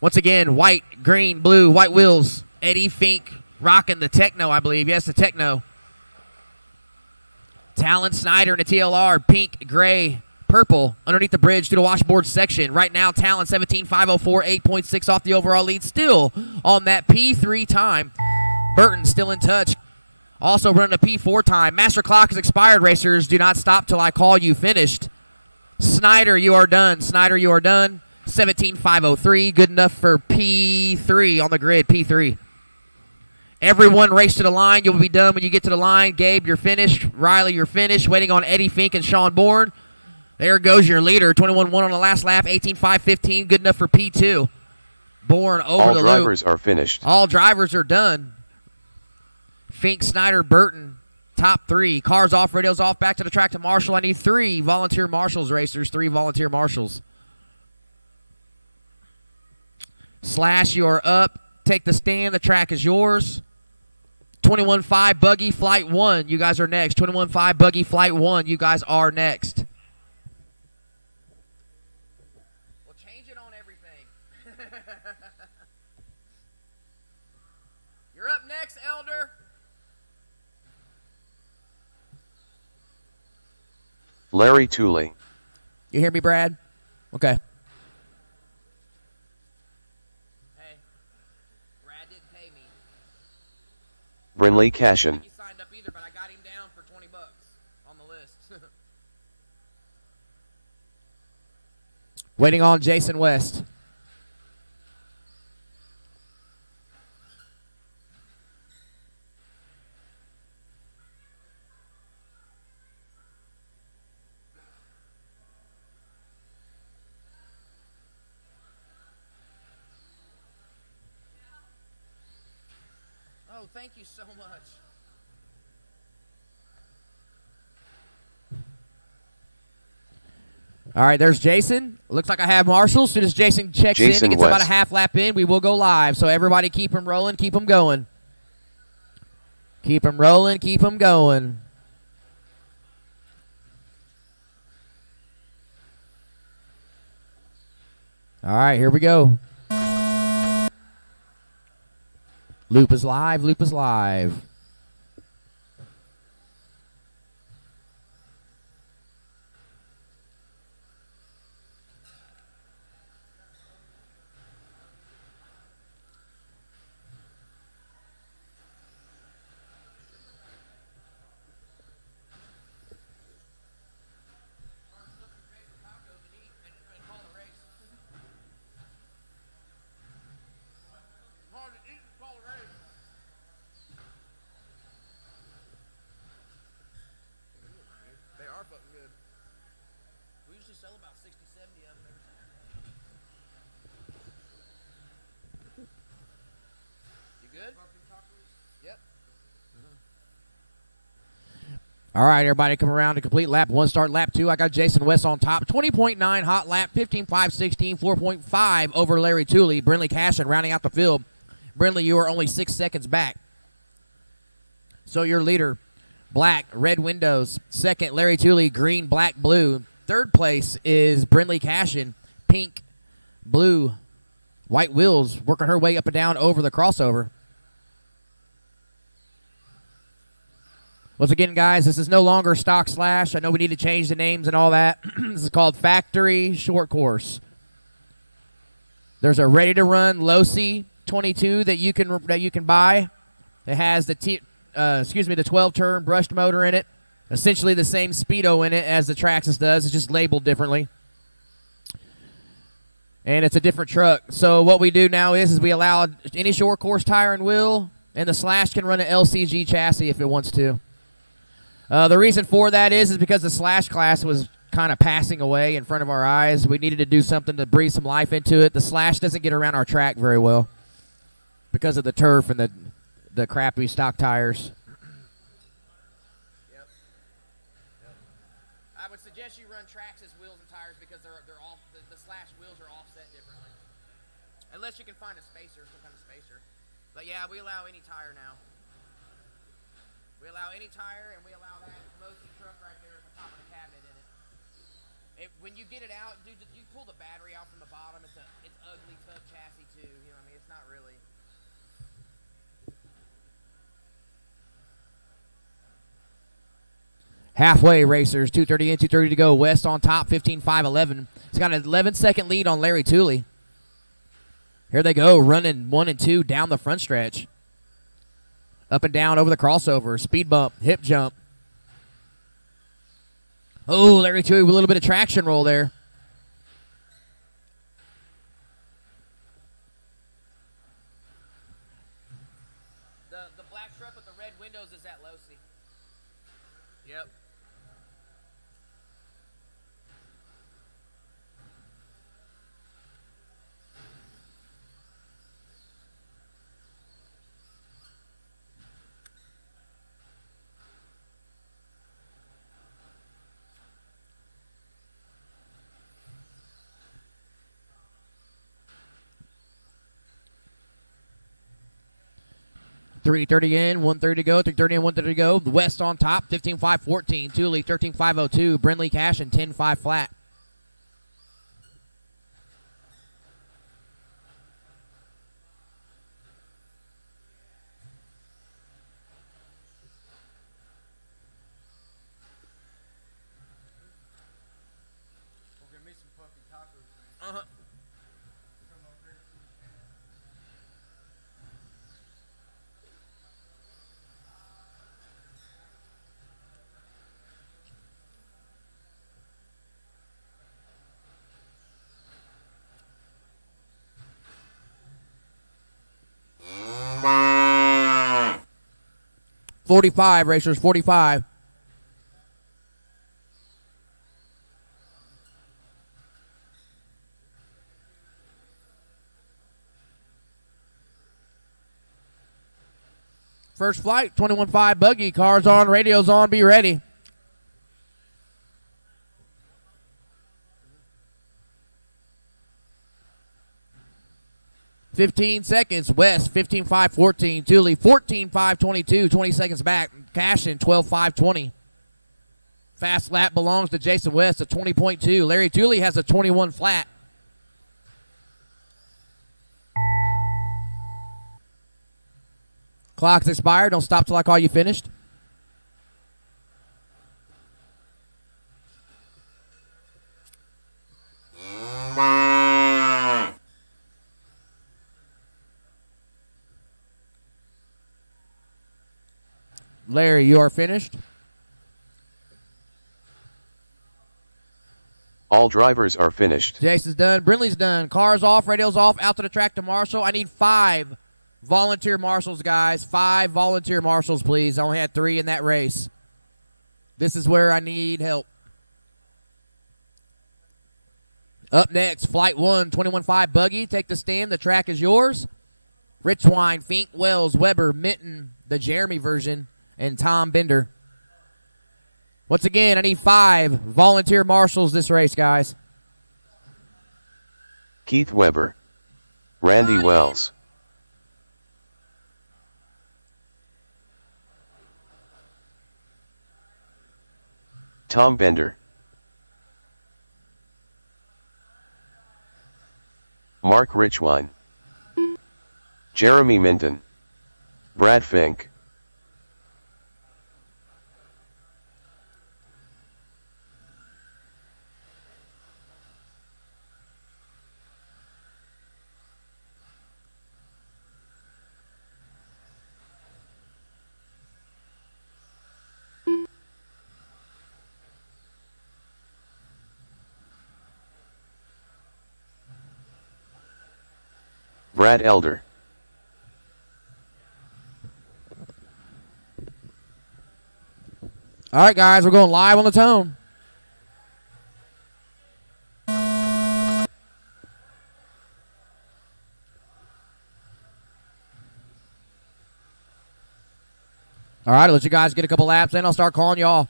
Once again, white, green, blue, white wheels. Eddie Fink rocking the Techno, I believe. Yes, the Techno. Talon Snyder in the TLR, pink, gray, purple, underneath the bridge through the washboard section. Right now, Talon 17.504, 8.6 off the overall lead. Still on that P3 time. Burton still in touch. Also running a P4 time. Master clock is expired, racers. Do not stop till I call you finished. Snyder, you are done. Snyder, you are done. 17.503, good enough for P3 on the grid, P3. Everyone race to the line. You'll be done when you get to the line. Gabe, you're finished. Riley, you're finished. Waiting on Eddie Fink and Sean Bourne. There goes your leader. 21.1 on the last lap. 18.515, good enough for P2. Bourne over the loop. All drivers are finished. All drivers are done. Fink, Snyder, Burton. Top three. Cars off, radios off, back to the track to Marshall. I need 3 volunteer marshals, racers. 3 volunteer marshals. Slash, you are up. Take the stand. The track is yours. 21.5 Buggy Flight 1. You guys are next. 21.5 Buggy Flight 1. You guys are next. We'll change it on everything. You're up next, Elder. Larry Tooley. You hear me, Brad? Okay. Hey, Brad didn't pay me. Brinley Cashin. He signed up either, but I got him down for $20 on the list. Waiting on Jason West. Oh, thank you so much. All right, there's Jason. Looks like I have Marshall. As soon as Jason checks in, he gets about a half lap in, we will go live. So everybody keep them rolling, keep them going. Keep them rolling, keep them going. All right, here we go. Loop is live, loop is live. Sell about 60, 70 of them every time. You good? Yep. All right, everybody come around to complete lap 1, start lap 2. I got Jason West on top. 20.9 hot lap, 15.516, 4.5 over Larry Tooley. Brindley Cashin rounding out the field. Brindley, you are only 6 seconds back. So your leader, black, red windows. Second, Larry Tooley, green, black, blue. Third place is Brindley Cashin, pink, blue, white wheels, working her way up and down over the crossover. Once again, guys, this is no longer Stock Slash. I know we need to change the names and all that. This is called Factory Short Course. There's a ready-to-run Losi 22 that you can buy. It has the 12-turn brushed motor in it. Essentially the same speedo in it as the Traxxas does. It's just labeled differently. And it's a different truck. So what we do now is we allow any short course tire and wheel, and the Slash can run an LCG chassis if it wants to. The reason for that is because the Slash class was kind of passing away in front of our eyes. We needed to do something to breathe some life into it. The Slash doesn't get around our track very well because of the turf and the crappy stock tires. I would suggest you run Traxxas wheels and tires because they're all the Slash wheels are offset differently. Unless you can find a spacer, some kind of spacer. But yeah, we allow any tire now. We allow any tire, and we allow that Losi truck right there at the top of the cabinet in it. When you get it out, dude, you pull the battery out from the bottom. It's ugly tub chassis too. You know what I mean? It's not really. Halfway racers, 2:30 in, 2:30 to go. West on top, 15.511. It's got an 11-second lead on Larry Tooley. Here they go, running 1 and 2 down the front stretch. Up and down over the crossover. Speed bump, hip jump. Oh, Larry Tooley with a little bit of traction roll there. The black truck with the red windows is at Losi. Yep. .330 in, 1:30 to go. 3:30 in, 1:30 to go. The West on top, 15.514. Tooley, 13.502. Brindley Cashin, 10.5 flat. We're gonna miss some puppy tacos, man. Uh-huh. 45, racers, 45. First flight, 21.5 Buggy. Cars on, radios on, be ready. $15 seconds. West, 15.5.14. Tooley, 14.5.22. 20 seconds back. Cashin, 12.5.20. Fast lap belongs to Jason West, a 20.2. Larry Tooley has a 21 flat. Clock's expired. Don't stop till I call you finished. Larry, you are finished. All drivers are finished. Jason's done. Brindley's done. Cars off, radios off, out to the track to Marshall. I need 5 volunteer marshals, guys. 5 volunteer marshals, please. I only had 3 in that race. This is where I need help. Up next, Flight 1, 21.5 Buggy. Take the stand. The track is yours. Richwine, Fink, Wells, Weber, Minton, the Jeremy version, and Tom Bender. Once again, I need 5 volunteer marshals this race, guys. Keith Weber. Randy Wells. Tom Bender. Mark Richwine. Jeremy Minton. Brad Fink. Brad Elder. All right, guys, we're going live on the tone. All right, I'll let you guys get a couple laps in. I'll start calling y'all.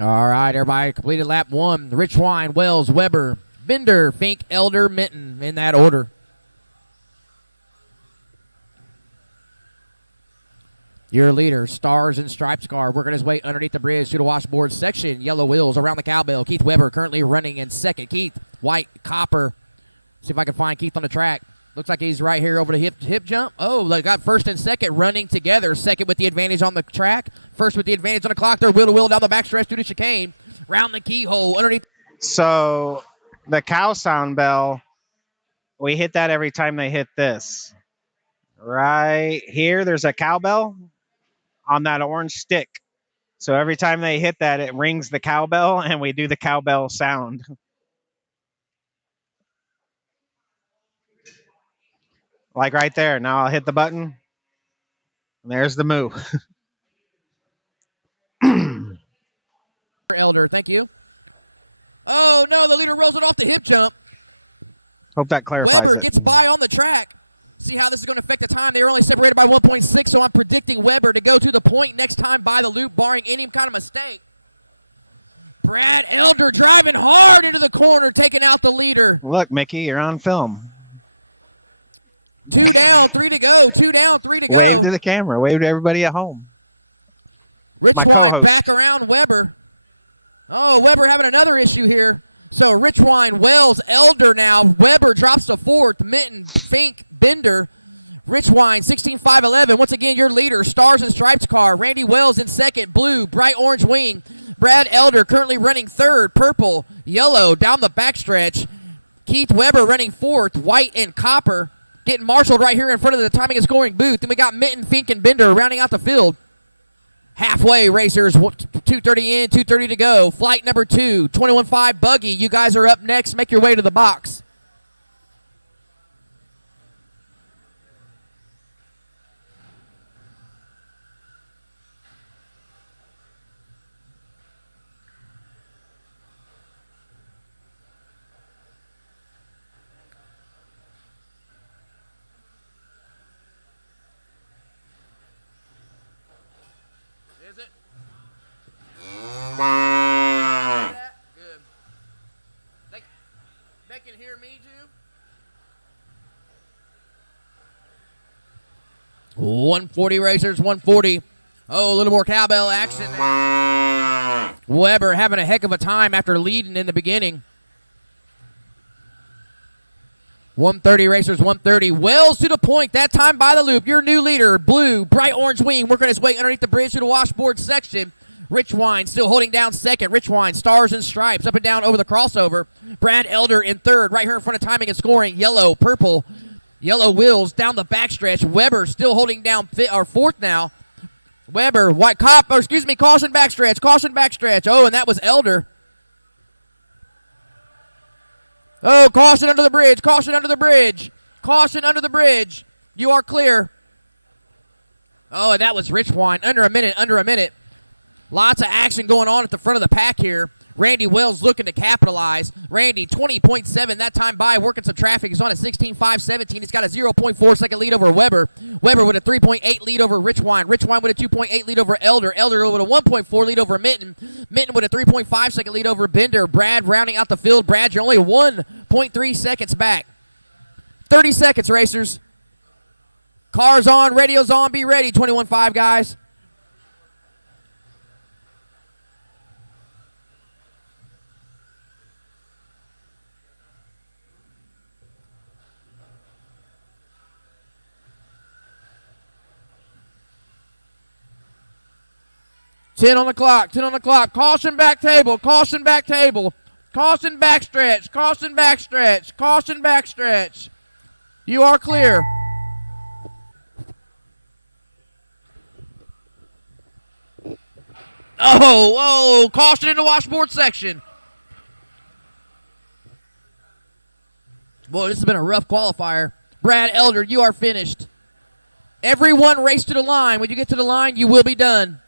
All right, everybody completed lap 1. Richwine, Wells, Weber, Bender, Fink, Elder, Minton, in that order. Your leader, Stars and Stripes car, working his way underneath the bridge to the washboard section. Yellow wheels around the cowbell. Keith Weber currently running in second. Keith, white, copper. See if I can find Keith on the track. Looks like he's right here over the hip jump. Oh, they got first and second running together. Second with the advantage on the track. First with the advantage on the clock. They're wheel to wheel down the backstretch through the chicane. Round the keyhole underneath. So the cow sound bell, we hit that every time they hit this. Right here, there's a cowbell on that orange stick. So every time they hit that, it rings the cowbell, and we do the cowbell sound. Like right there. Now I'll hit the button. And there's the move. Elder, thank you. Oh, no, the leader rolls it off the hip jump. Hope that clarifies Weber it. gets by on the track. See how this is going to affect the time. They were only separated by 1.6, so I'm predicting Weber to go to the point next time by the loop, barring any kind of mistake. Brad Elder driving hard into the corner, taking out the leader. Look, Mickey, you're on film. 2 down, 3 to go. 2 down, 3 to go. Wave to the camera. Wave to everybody at home. Richwine back around Weber. Oh, Weber having another issue here. So Richwine, Wells, Elder now. Weber drops to 4th. Minton, Fink, Bender. Richwine, 16.5.11. Once again, your leader, Stars and Stripes car. Randy Wells in 2nd. Blue, bright orange wing. Brad Elder currently running 3rd. Purple, yellow down the backstretch. Keith Weber running 4th. White and copper. Getting marshaled right here in front of the timing and scoring booth. Then we got Minton, Fink, and Bender rounding out the field. Halfway, racers, 2:30 in, 2:30 to go. Flight number 2, 21.5 Buggy. You guys are up next. Make your way to the box. Is it? Good. They can hear me too? 140 racers, 140. Oh, a little more cowbell action there. Weber having a heck of a time after leading in the beginning. 130 racers, 130. Wells to the point, that time by the loop. Your new leader, blue, bright orange wing, working his way underneath the bridge to the washboard section. Richwine still holding down second. Richwine, stars and stripes, up and down over the crossover. Brad Elder in third, right here in front of timing and scoring. Yellow, purple, yellow wheels down the backstretch. Weber still holding down fourth now. Weber, caution backstretch, caution backstretch. Oh, and that was Elder. Oh, caution under the bridge, caution under the bridge, caution under the bridge. You are clear. Oh, and that was Richwine. Under a minute. Lots of action going on at the front of the pack here. Randy Wells looking to capitalize. Randy, 20.7 that time by, working some traffic. He's on a 16.517. He's got a 0.4 second lead over Weber. Weber with a 3.8 lead over Richwine. Richwine with a 2.8 lead over Elder. Elder with a 1.4 lead over Minton. Minton with a 3.5 second lead over Bender. Brad rounding out the field. Brad, you're only 1.3 seconds back. 30 seconds, racers. Cars on, radios on, be ready, 21.5 guys. Ten on the clock. Caution back table. Caution backstretch. Caution backstretch. You are clear. Oh, caution in the washboard section. Boy, this has been a rough qualifier. Brad Elder, you are finished. Everyone race to the line. When you get to the line, you will be done.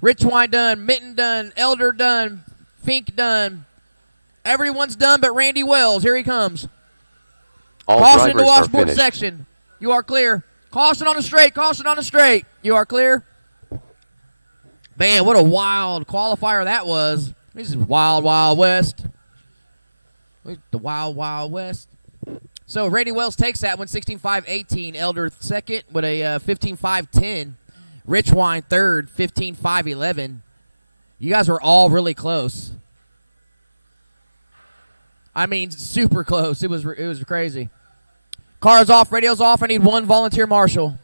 Richwine done, Minton done, Elder done, Fink done. Everyone's done but Randy Wells. Here he comes. All caution in the drivers washboard section. You are clear. Caution on the straight. You are clear. Man, what a wild qualifier that was. This is Wild Wild West. The Wild Wild West. So Randy Wells takes that one, 16.518. Elder second with a 15.510. Richwine third, 15.511. You guys were all really close. I mean, super close. It was crazy. Cars off, radios off. I need one volunteer marshal.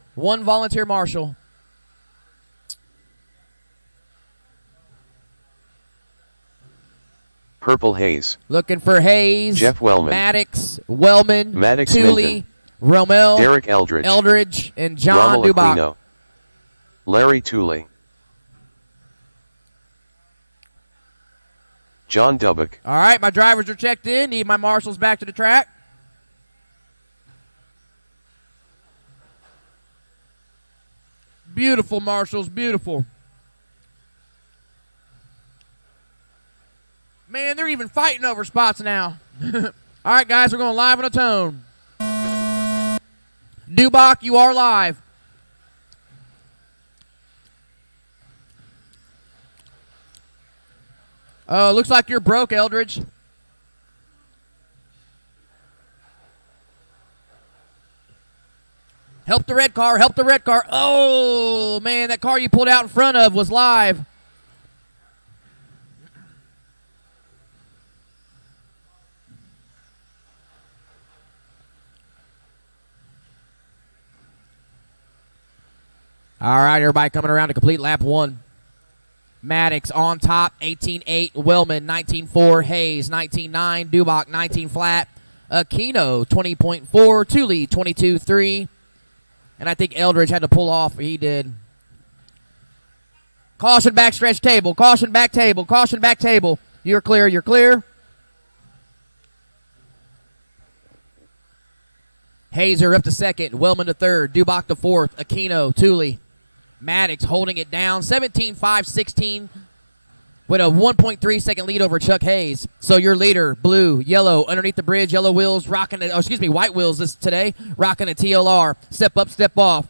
Purple Hayes. Looking for Hayes. Jeff Wellman. Maddox, Tooley, Romel. Derek Eldridge, and John Rommel Dubach. Aquino. Larry Tooley. John Dubach. All right, my drivers are checked in. Need my marshals back to the track. Beautiful, marshals, beautiful. Man, they're even fighting over spots now. All right, guys, we're going live on a tone. Dubach, you are live. Oh, looks like you're broke, Eldridge. Help the red car. Oh, man, that car you pulled out in front of was live. All right, everybody coming around to complete lap one. Maddox on top, 18.8. Wellman, 19.4. Hayes, 19.9. Dubach, 19 flat. Aquino, 20.4. Tooley, 22.3. And I think Eldridge had to pull off. He did. Caution backstretch table. Caution back table. Caution back table. You're clear. You're clear. Hazer up to second. Wellman to third. Dubach to fourth. Aquino, Tooley, Maddox holding it down. 17-5-16 with a 1.3 second lead over Chuck Hayes. So your leader, blue, yellow, underneath the bridge, yellow wheels, rocking it. Oh, excuse me, white wheels this today, rocking a TLR. Step up, step off.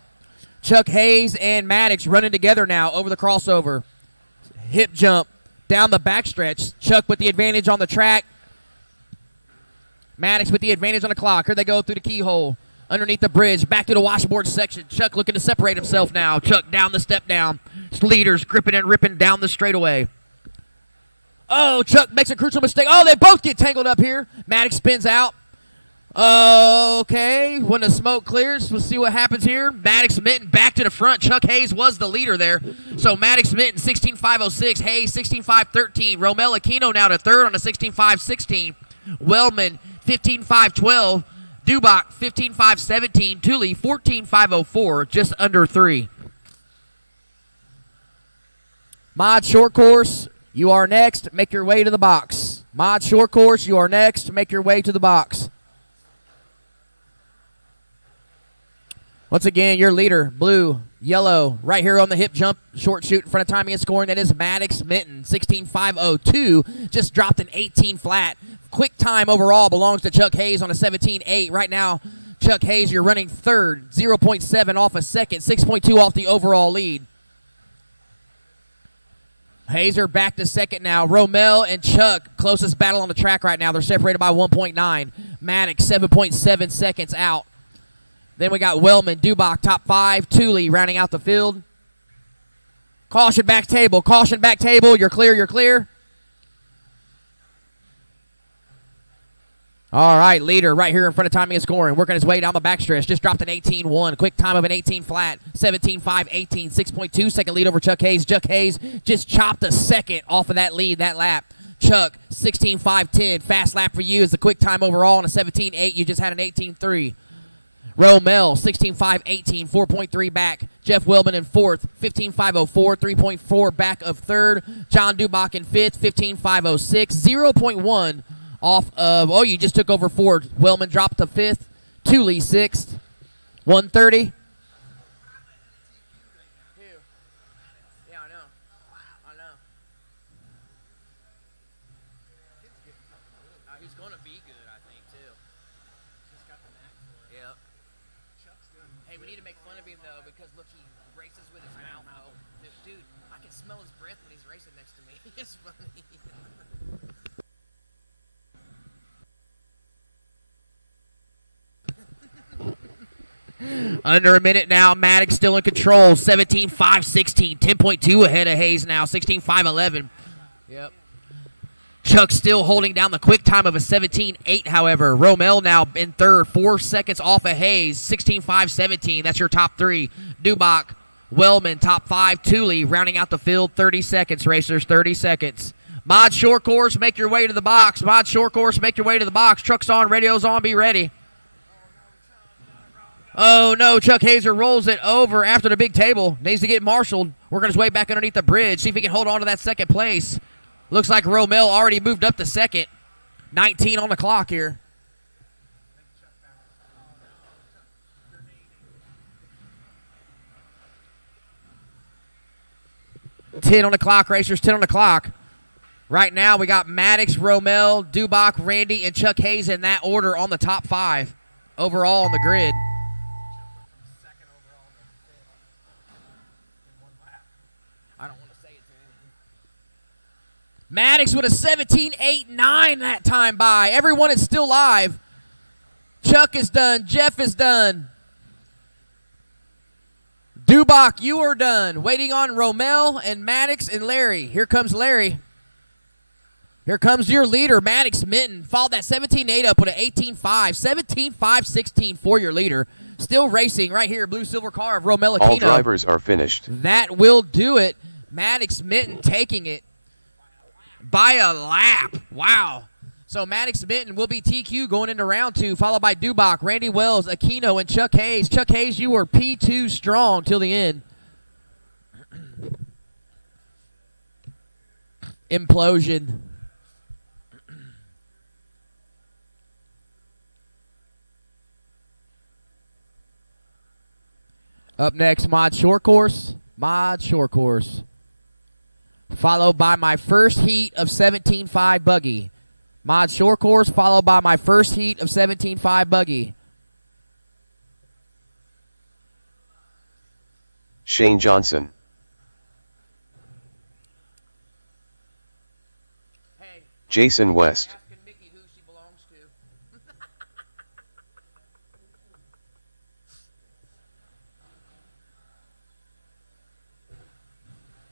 Chuck Hayes and Maddox running together now over the crossover. Hip jump down the backstretch. Chuck with the advantage on the track. Maddox with the advantage on the clock. Here they go through the keyhole. Underneath the bridge, back to the washboard section. Chuck looking to separate himself now. Chuck down the step down. Leaders gripping and ripping down the straightaway. Oh, Chuck makes a crucial mistake. Oh, they both get tangled up here. Maddox spins out. Okay, when the smoke clears, we'll see what happens here. Maddox Mitten back to the front. Chuck Hayes was the leader there. So Maddox Mitten, 16.506. Hayes, 16.513. Romel Aquino now to third on a 16.516. Wellman, 15.512. Dubach, 15.517. Tooley, 14.504. Just under 3. Mod Short Course, you are next. Make your way to the box. Mod Short Course, you are next. Make your way to the box. Once again, your leader, blue, yellow, right here on the hip jump, short shoot in front of timing and scoring. That is Maddox Mitten, 16.502. Just dropped an 18 flat. Quick time overall belongs to Chuck Hayes on a 17.8. Right now, Chuck Hayes, you're running third, 0.7 off a second, 6.2 off the overall lead. Hazer back to second now. Romel and Chuck, closest battle on the track right now. They're separated by 1.9. Maddox, 7.7 seconds out. Then we got Wellman, Dubach, top 5. Tooley rounding out the field. Caution back table. Caution back table. You're clear. You're clear. All right, leader right here in front of timing and scoring. Working his way down the backstretch. Just dropped an 18.1. Quick time of an 18 flat. 17.518. 6.2 second lead over Chuck Hayes. Chuck Hayes just chopped a second off of that lead, that lap. Chuck, 16.510. Fast lap for you is the quick time overall on a 17.8. You just had an 18.3. Romel, 16.518, 4.3 back. Jeff Wellman in fourth, 15.504, 3.4 back of third. John Dubach in fifth, 15.506, 0.1 off of, oh, you just took over fourth. Wellman dropped to fifth. Tooley sixth, 130. Yeah, I know. He's going to be good, I think, too. He's got the knack for it. Yep. Hey, we need to make fun of him, though, because, look, he races with his mouth. Oh, dude, I can smell his breath when he's racing next to me. It's funny. Under a minute now. Maddox still in control. 17.516. 10.2 ahead of Hayes now. 16.511. Yep. Chuck still holding down the quick time of a 17.8, however. Romel now in third. 4 seconds off of Hayes. 16.517. That's your top 3. Dubach, Wellman, top 5. Tooley rounding out the field. 30 seconds, racers. 30 seconds. Mod Short Course, make your way to the box. Mod Short Course, make your way to the box. Truck's on, radio's on, be ready. Oh, no, Chuck Hazer rolls it over after the big table. Needs to get marshaled. Working his way back underneath the bridge. See if he can hold on to that second place. Looks like Romel already moved up to second. 19 on the clock here. $10 on the clock, racers, 10 on the clock. Right now, we got Maddox, Romel, Dubach, Randy, and Chuck Hayes in that order on the top 5 overall on the grid. I don't want to say it to him. Maddox with a 17.89 that time by. Everyone is still live. Chuck is done. Jeff is done. Dubach, you are done. Waiting on Romel and Maddox and Larry. Here comes Larry. Here comes your leader, Maddox Mitten. Followed that 17.8 up with an 18.5. 17.516 for your leader. Still racing right here, blue silver car of Romel Aquino. All drivers are finished. That will do it. Maddox Mitten taking it by a lap. Wow. So Maddox Mitten will be TQ going into round 2, followed by Dubach, Randy Wells, Aquino, and Chuck Hayes. Chuck Hayes, you were P2 strong till the end. Implosion. Up next, Mod Short Course. Mod Short Course. Followed by my first heat of 17.5 Buggy. Mod Short Course, followed by my first heat of 17.5 Buggy. Shane Johnson. Hey, Jason West. asking Mickey who she belongs to.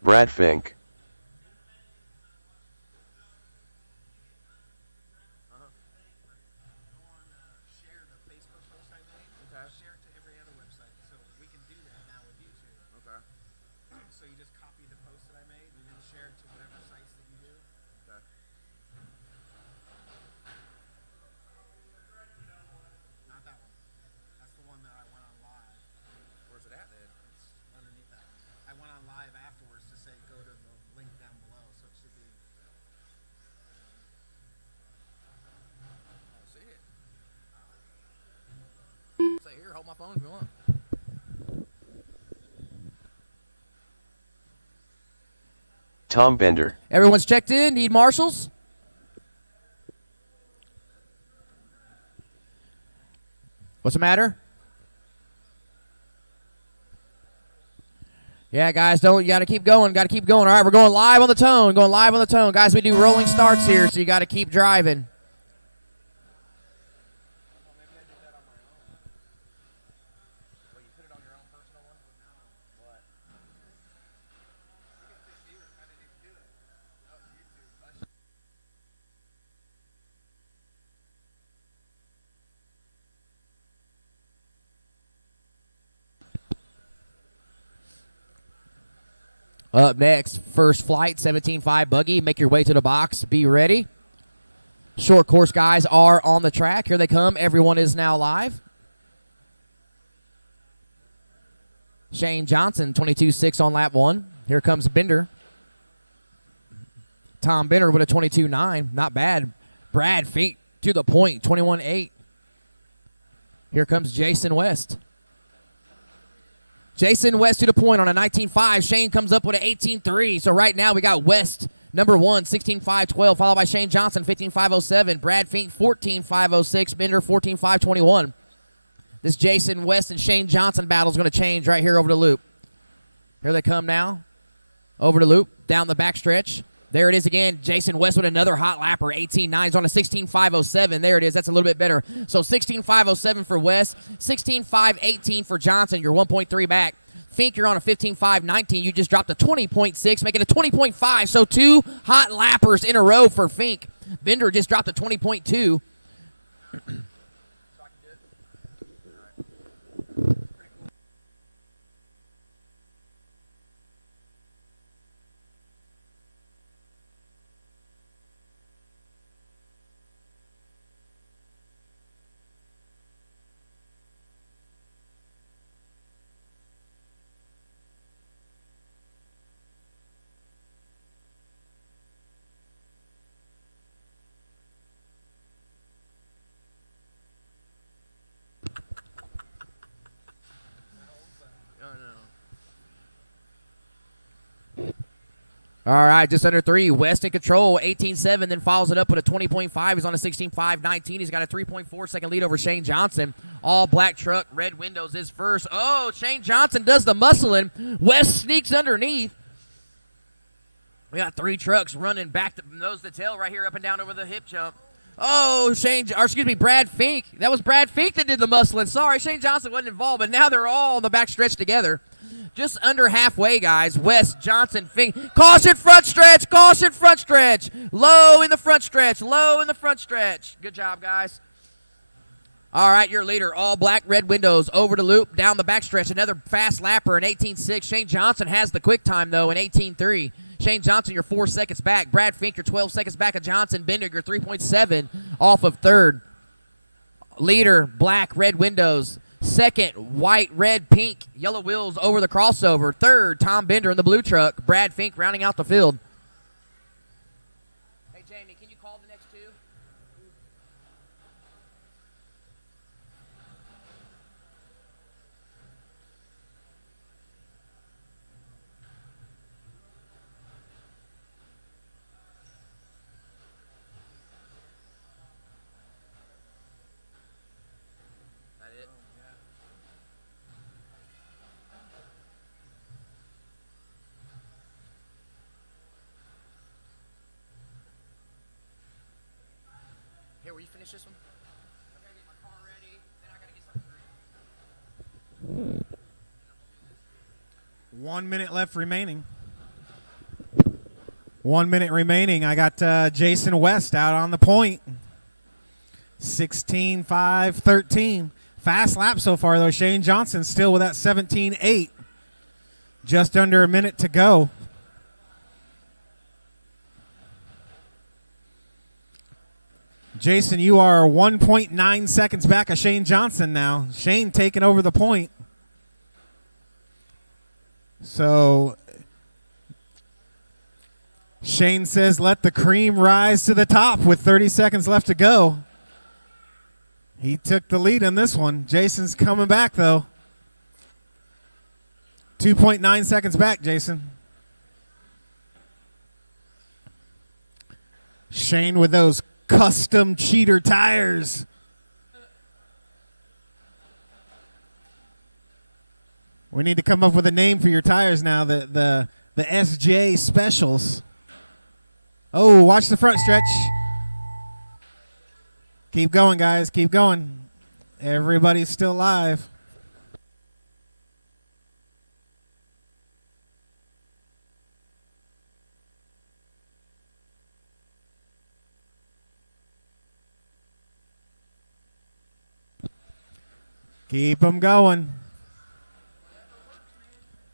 Brad Fink. So you just copy the post that I made and then share it to whatever sites that you do. Okay. Not that one. That's the one that I went on live. Where's it at then? It's underneath that one. I went on live afterwards to say go to the link down below, so it should be. Oh, see it. Say here, hold my phone if you want. Tom Bender. Everyone's checked in. Need marshals? What's the matter? Yeah, guys, you got to keep going. Got to keep going. All right, we're going live on the tone. Going live on the tone. Guys, we do rolling starts here, so you got to keep driving. Up next, first flight, 17.5 Buggy. Make your way to the box. Be ready. Short course guys are on the track. Here they come. Everyone is now live. Shane Johnson, 22.6 on lap 1. Here comes Bender. Tom Bender with a 22.9. Not bad. Brad Fink to the point, 21.8. Here comes Jason West. Jason West to the point on a 19.5. Shane comes up with an 18.3. So right now we got West, number 1, 16.5.12, followed by Shane Johnson, 15.507. Brad Fink, 14.506. Bender, 14.521. This Jason West and Shane Johnson battle is going to change right here over the loop. Here they come now. Over the loop, down the backstretch. There it is again. Jason West with another hot lapper, 18.9. He's on a 16.507. There it is. That's a little bit better. So 16.507 for West, 16.518 for Johnson. You're 1.3 back. Fink, you're on a 15.519. You just dropped a 20.6, making a 20.5. So 2 hot lappers in a row for Fink. Bender just dropped a 20.2. All right, just under 3. West in control, 18.7, then follows it up with a 20.5. He's on a 16.519. He's got a 3.4 second lead over Shane Johnson. All black truck, red windows is first. Oh, Shane Johnson does the muscling. West sneaks underneath. We got 3 trucks running back to nose to tail right here up and down over the hip jump. Oh, Brad Fink. That was Brad Fink that did the muscling. Sorry, Shane Johnson wasn't involved, but now they're all on the back stretch together. Just under halfway, guys. West, Johnson, Fink. Caution front stretch. Caution front stretch. Low in the front stretch. Low in the front stretch. Good job, guys. All right, your leader. All black, red windows. Over the loop, down the backstretch. Another fast lapper in 18.6. Shane Johnson has the quick time, though, in 18.3. Shane Johnson, you're 4 seconds back. Brad Fink, you're 12 seconds back of Johnson. Bender, you're 3.7 off of third. Leader, black, red windows. Second, white, red, pink, yellow wheels over the crossover. Third, Tom Bender in the blue truck. Brad Fink rounding out the field. you finish this one? I gotta get my car ready, then I gotta get something. 1 minute left remaining. 1 minute remaining. I got Jason West out on the point. 16-5-13. Fast lap so far, though. Shane Johnson still with that 17-8. Just under a minute to go. Jason, you are 1.9 seconds back of Shane Johnson now. Shane taking over the point. So Shane says, let the cream rise to the top with 30 seconds left to go. He took the lead in this one. Jason's coming back, though. 2.9 seconds back, Jason. Shane with those custom cheater tires. We need to come up with a name for your tires now. The SJ Specials. Oh, watch the front stretch. Keep going, guys. Keep going. Everybody's still live. Keep them going.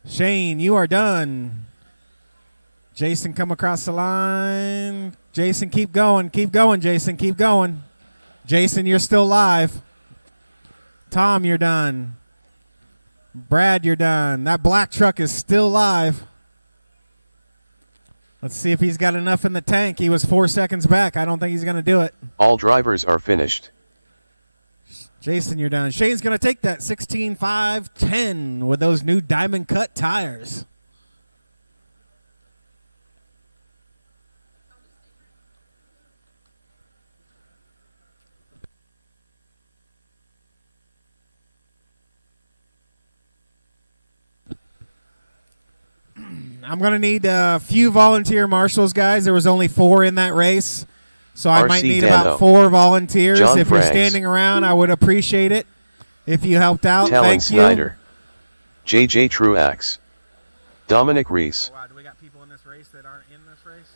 Shane, you are done. Jason, come across the line. Jason, keep going. Keep going, Jason. Keep going. Jason, you're still live. Tom, you're done. Brad, you're done. That black truck is still live. Let's see if he's got enough in the tank. He was 4 seconds back. I don't think he's going to do it. All drivers are finished. Jason, you're done. Shane's going to take that 16-5-10 with those new diamond cut tires. I'm going to need a few volunteer marshals, guys. There was only 4 in that race. So I might need about 4 volunteers. John if Franks. You're standing around, I would appreciate it if you helped out. Talon Thank Snyder. You. JJ Truax. Dominic Reese. Oh, wow. Do we got people in this race that aren't in this race?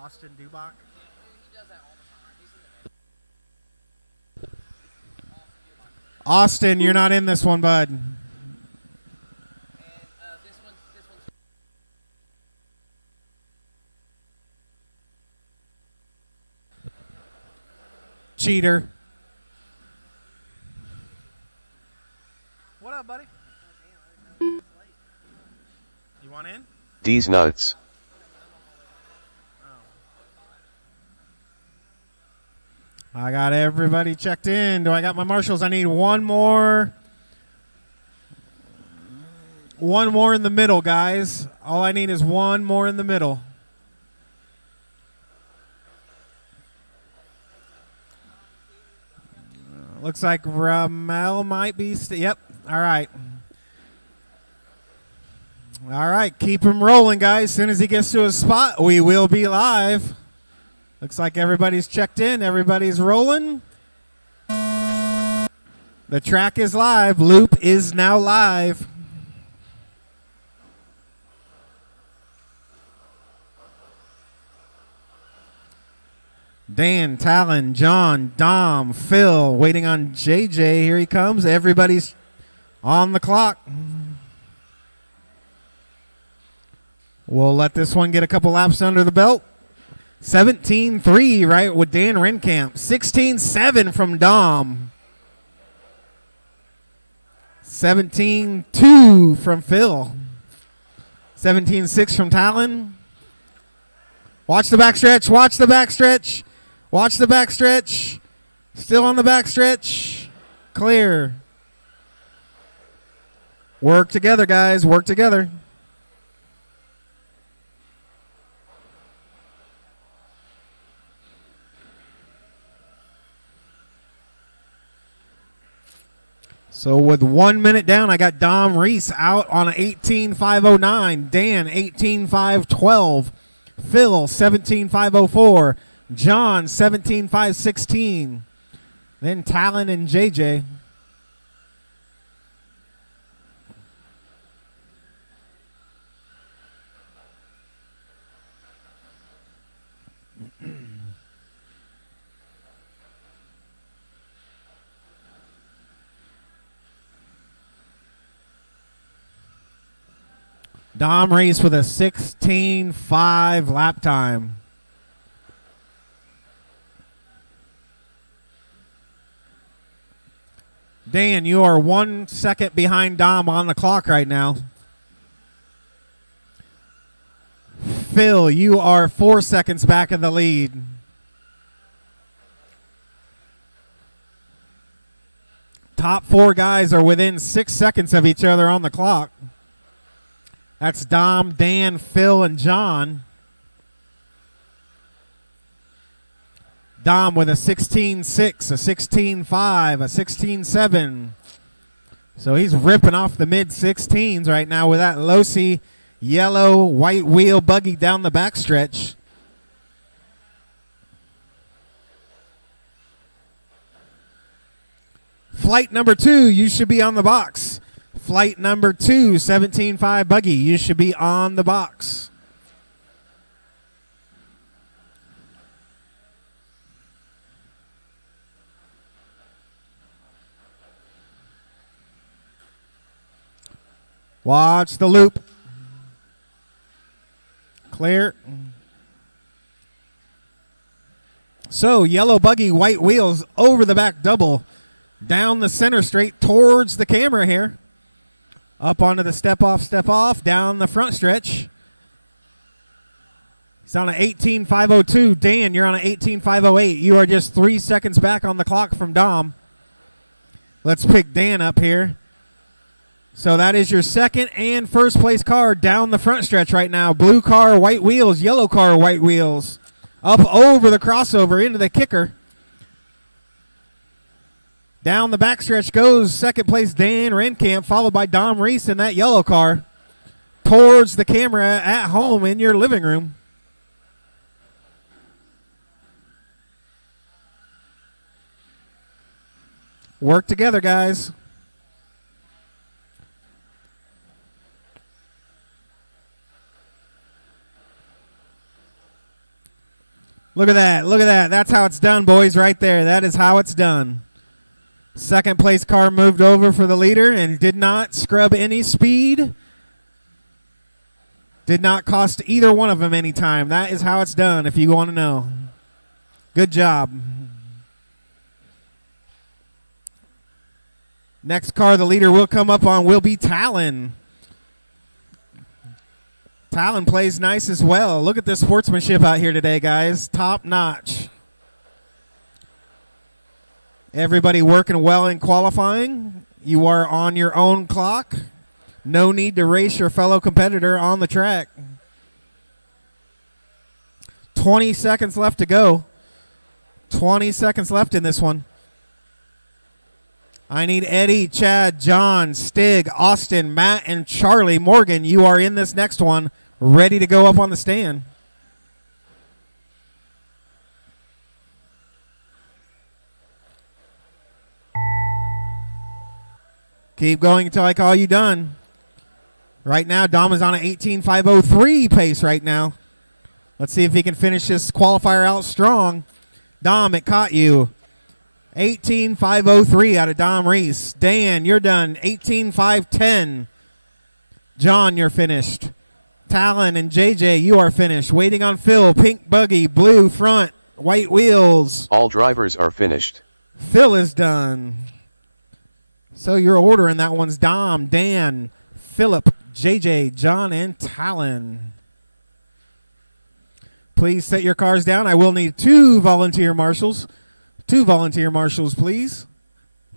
Austin Dubach. Austin, you're not in this one, bud. Cheater. What up, buddy? You want in? D's nuts. I got everybody checked in. Do I got my marshals? I need one more. One more in the middle, guys. All I need is one more in the middle. Looks like Ramel might be. Yep. All right. All right. Keep him rolling, guys. As soon as he gets to his spot, we will be live. Looks like everybody's checked in. Everybody's rolling. The track is live. Loop is now live. Dan, Talon, John, Dom, Phil, waiting on JJ. Here he comes. Everybody's on the clock. We'll let this one get a couple laps under the belt. 17-3, right, with Dan Renkamp. 16-7 from Dom. 17-2 from Phil. 17-6 from Talon. Watch the backstretch. Watch the backstretch. Watch the backstretch. Still on the backstretch. Clear. Work together, guys. Work together. So with 1 minute down, I got Dom Reese out on an 18.509. Dan, 18.512. Phil, 17.504. John, 17.516. Then Talon and JJ. Dom Reese with a 16.5 lap time. Dan, you are 1 second behind Dom on the clock right now. Phil, you are 4 seconds back in the lead. Top 4 guys are within 6 seconds of each other on the clock. That's Dom, Dan, Phil, and John. Dom with a 16.6, a 16.5, a 16.7. So he's ripping off the mid-16s right now with that low-C yellow white wheel buggy down the backstretch. Flight number 2, you should be on the box. Flight number 2, 17.5 buggy, you should be on the box. Watch the loop. Clear. So, yellow buggy, white wheels over the back double. Down the center straight towards the camera here. Up onto the step off, down the front stretch. He's on an 18.502. Dan, you're on an 18.508. You are just 3 seconds back on the clock from Dom. Let's pick Dan up here. So that is your second and first place car down the front stretch right now. Blue car, white wheels, yellow car, white wheels. Up over the crossover into the kicker. Down the backstretch goes second place Dan Renkamp, followed by Dom Reese in that yellow car. Towards the camera at home in your living room. Work together, guys. Look at that. Look at that. That's how it's done, boys, right there. That is how it's done. Second place car moved over for the leader and did not scrub any speed. Did not cost either one of them any time. That is how it's done, if you want to know. Good job. Next car the leader will come up on will be Talon. Talon plays nice as well. Look at this sportsmanship out here today, guys. Top notch. Everybody working well in qualifying. You are on your own clock. No need to race your fellow competitor on the track. 20 seconds left to go. 20 seconds left in this one. I need Eddie, Chad, John, Stig, Austin, Matt, and Charlie. Morgan, you are in this next one, ready to go up on the stand. Keep going until I call you done. Right now, Dom is on an 18.503 pace right now. Let's see if he can finish this qualifier out strong. Dom, it caught you. 18.503 out of Dom Reese. Dan, you're done. 18.510. John, you're finished. Talon and JJ, you are finished. Waiting on Phil. Pink buggy, blue front, white wheels. All drivers are finished. Phil is done. So your order in that one's Dom, Dan, Philip, JJ, John, and Talon. Please set your cars down. I will need 2 volunteer marshals. 2 volunteer marshals, please.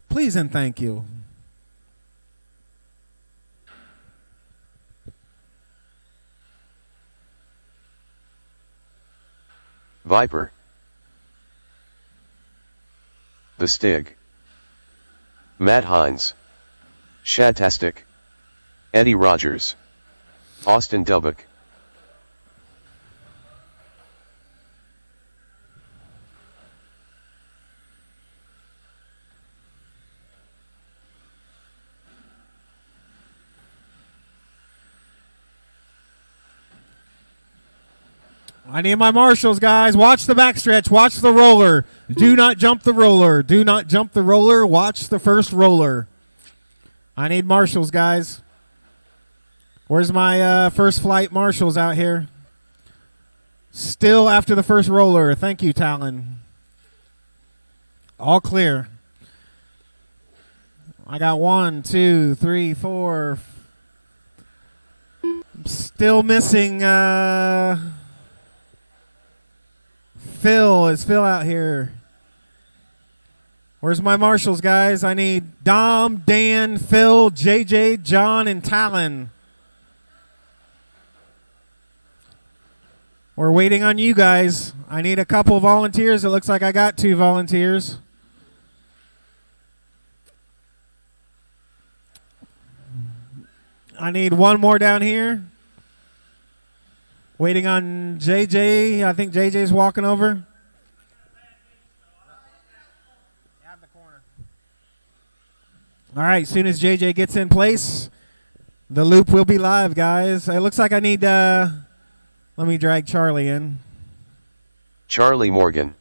Please and thank you. Viper. The Stig. Matt Hines. Shadtastic. Eddie Rogers. Austin Dubbock. I need my marshals, guys. Watch the backstretch. Watch the roller. Do not jump the roller. Do not jump the roller. Watch the first roller. I need marshals, guys. Where's my first flight marshals out here? Still after the first roller. Thank you, Talon. All clear. I got 1, 2, 3, 4. Still missing Phil. Is Phil out here? Where's my marshals, guys? I need Dom, Dan, Phil, JJ, John, and Talon. We're waiting on you guys. I need a couple volunteers. It looks like I got 2 volunteers. I need 1 more down here. Waiting on JJ. I think JJ's walking over. All right, as soon as JJ gets in place, the loop will be live, guys. It looks like I need, let me drag Charlie in. Charlie Morgan.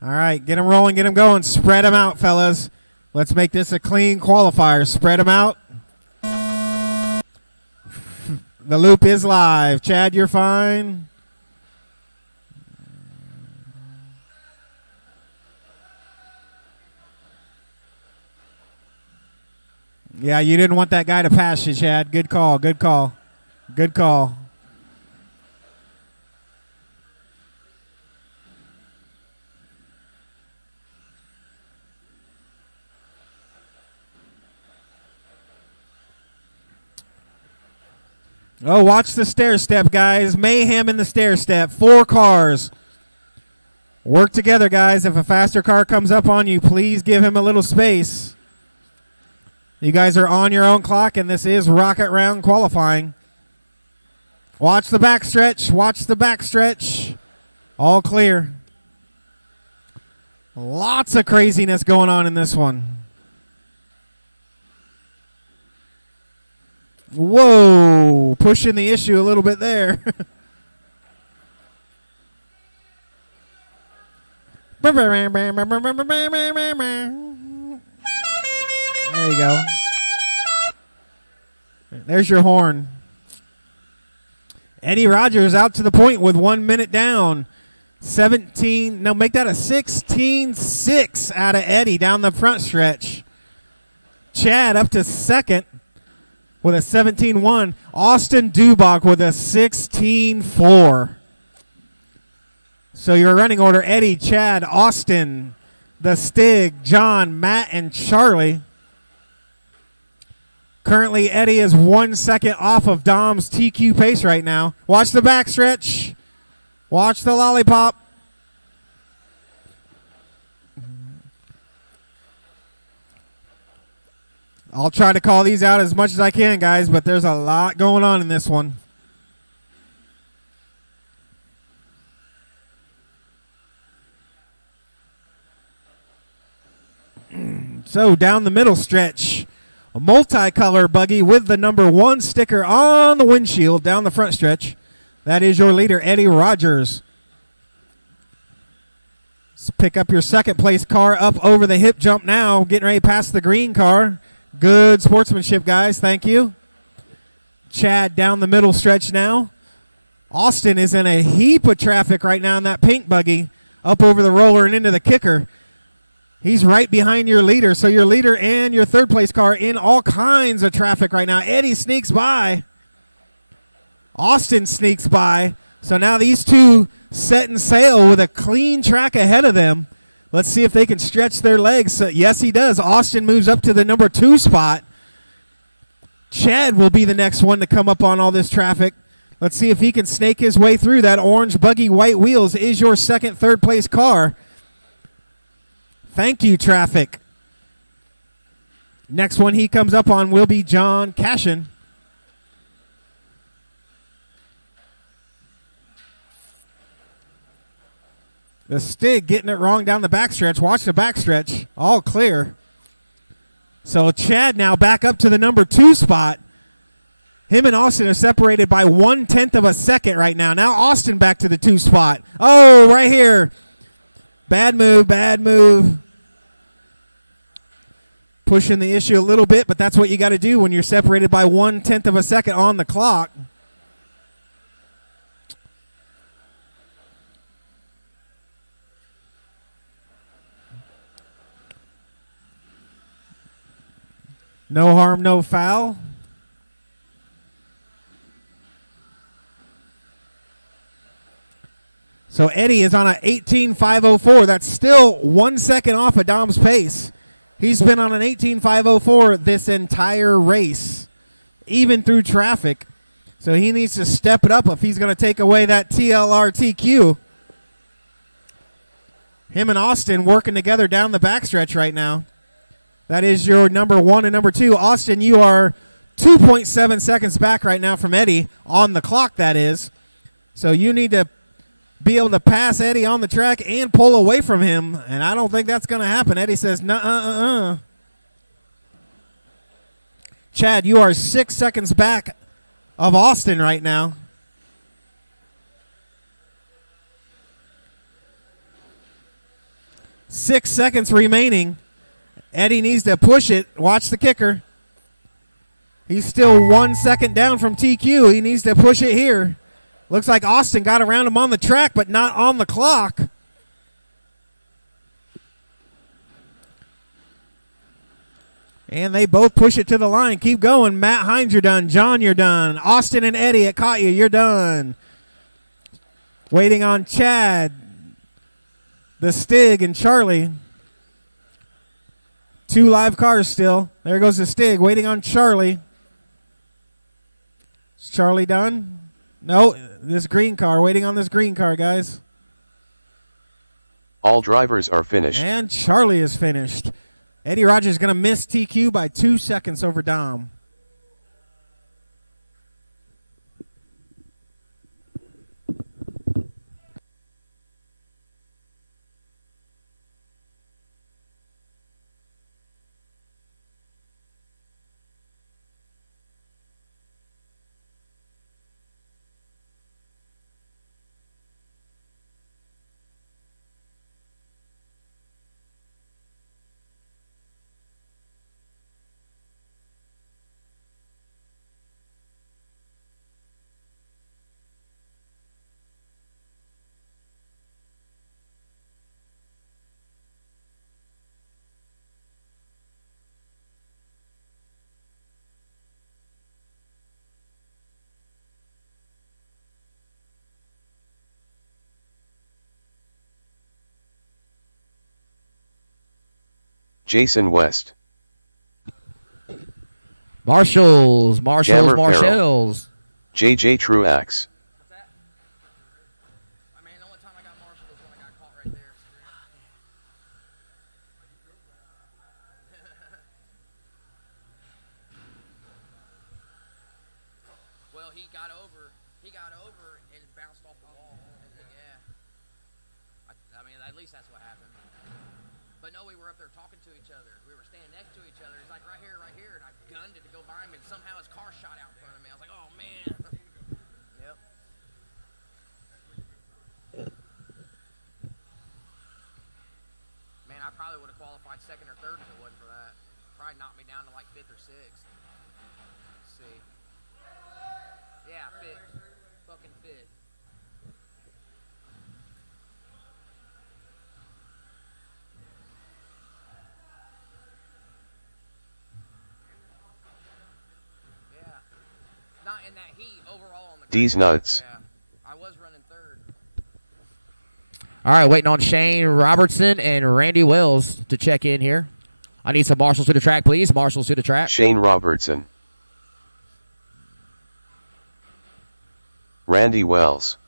All right, get him rolling, get him going. Spread them out, fellas. Let's make this a clean qualifier. Spread them out. The loop is live. Chad, you're fine. Yeah, you didn't want that guy to pass you, Chad. Good call, good call. Good call. Oh, watch the stair step, guys. Mayhem in the stair step. 4 cars. Work together, guys. If a faster car comes up on you, please give him a little space. You guys are on your own clock, and this is Rocket Round qualifying. Watch the backstretch. Watch the backstretch. All clear. Lots of craziness going on in this one. Whoa, pushing the issue a little bit there. There you go. There's your horn. Eddie Rogers out to the point with 1 minute down. 17, no, make that a 16-6 out of Eddie down the front stretch. Chad up to second with a 17-1. Austin Dubach with a 16-4. So your running order, Eddie, Chad, Austin, the Stig, John, Matt, and Charlie. Currently, Eddie is 1 second off of Dom's TQ pace right now. Watch the backstretch. Watch the lollipop. I'll try to call these out as much as I can, guys, but there's a lot going on in this one. So down the middle stretch, a multicolor buggy with the number 1 sticker on the windshield down the front stretch. That is your leader, Eddie Rogers. Let's pick up your second place car up over the hip jump now, getting ready to pass the green car. Good sportsmanship, guys. Thank you. Chad down the middle stretch now. Austin is in a heap of traffic right now in that pink buggy up over the roller and into the kicker. He's right behind your leader. So your leader and your third place car in all kinds of traffic right now. Eddie sneaks by. Austin sneaks by. So now these two set and sail with a clean track ahead of them. Let's see if they can stretch their legs. So, yes, he does. Austin moves up to the number 2 spot. Chad will be the next one to come up on all this traffic. Let's see if he can snake his way through. That orange buggy, white wheels is your second, third place car. Thank you, traffic. Next one he comes up on will be John Cashin. The Stig getting it wrong down the backstretch. Watch the backstretch. All clear. So Chad now back up to the number 2 spot. Him and Austin are separated by 1/10 of a second right now. Now Austin back to the 2 spot. Oh, right here. Bad move, bad move. Pushing the issue a little bit, but that's what you got to do when you're separated by 1/10 of a second on the clock. No harm, no foul. So Eddie is on an 18.504. That's still 1 second off of Dom's pace. He's been on an 18.504 this entire race, even through traffic. So he needs to step it up if he's going to take away that TLR TQ. Him and Austin working together down the backstretch right now. That is your number 1 and number 2. Austin, you are 2.7 seconds back right now from Eddie on the clock, that is. So you need to be able to pass Eddie on the track and pull away from him, and I don't think that's going to happen. Eddie says, nuh-uh-uh-uh. Chad, you are 6 seconds back of Austin right now. Six seconds remaining. Eddie needs to push it. Watch the kicker. He's still 1 second down from TQ. He needs to push it here. Looks like Austin got around him on the track, but not on the clock. And they both push it to the line. Keep going. Matt Hines, you're done. John, you're done. Austin and Eddie, it caught you. You're done. Waiting on Chad, the Stig, and Charlie. 2 live cars still. There goes the Stig, waiting on Charlie. Is Charlie done? No, this green car, waiting on this green car, guys. All drivers are finished. And Charlie is finished. Eddie Rogers is going to miss TQ by 2 seconds over Dom. Jason West. Marshalls. Jammer Marshalls. JJ Truax. What's that? I mean, the only time I got Marshall was when I got caught right there. Well, he got over and bounced off the wall. Yeah. I mean, at least that's what happened. But no, we were up there talking to each other. We were standing next to each other. He's like, right here, and I gunned it to go by him, and somehow his car shot out in front of me. I was like, oh, man. Yep. Man, I probably would have qualified second or third if it wasn't for that. Probably knocked me down to like 5th or 6th. Let's see. Yeah, 5th. Fucking 5th. Not in that heat overall on the D's nuts. Yeah, I was running 3rd. All right, waiting on Shane Robertson and Randy Wells to check in here. I need some marshals to the track, please. Marshals to the track. Shane Robertson. Randy Wells.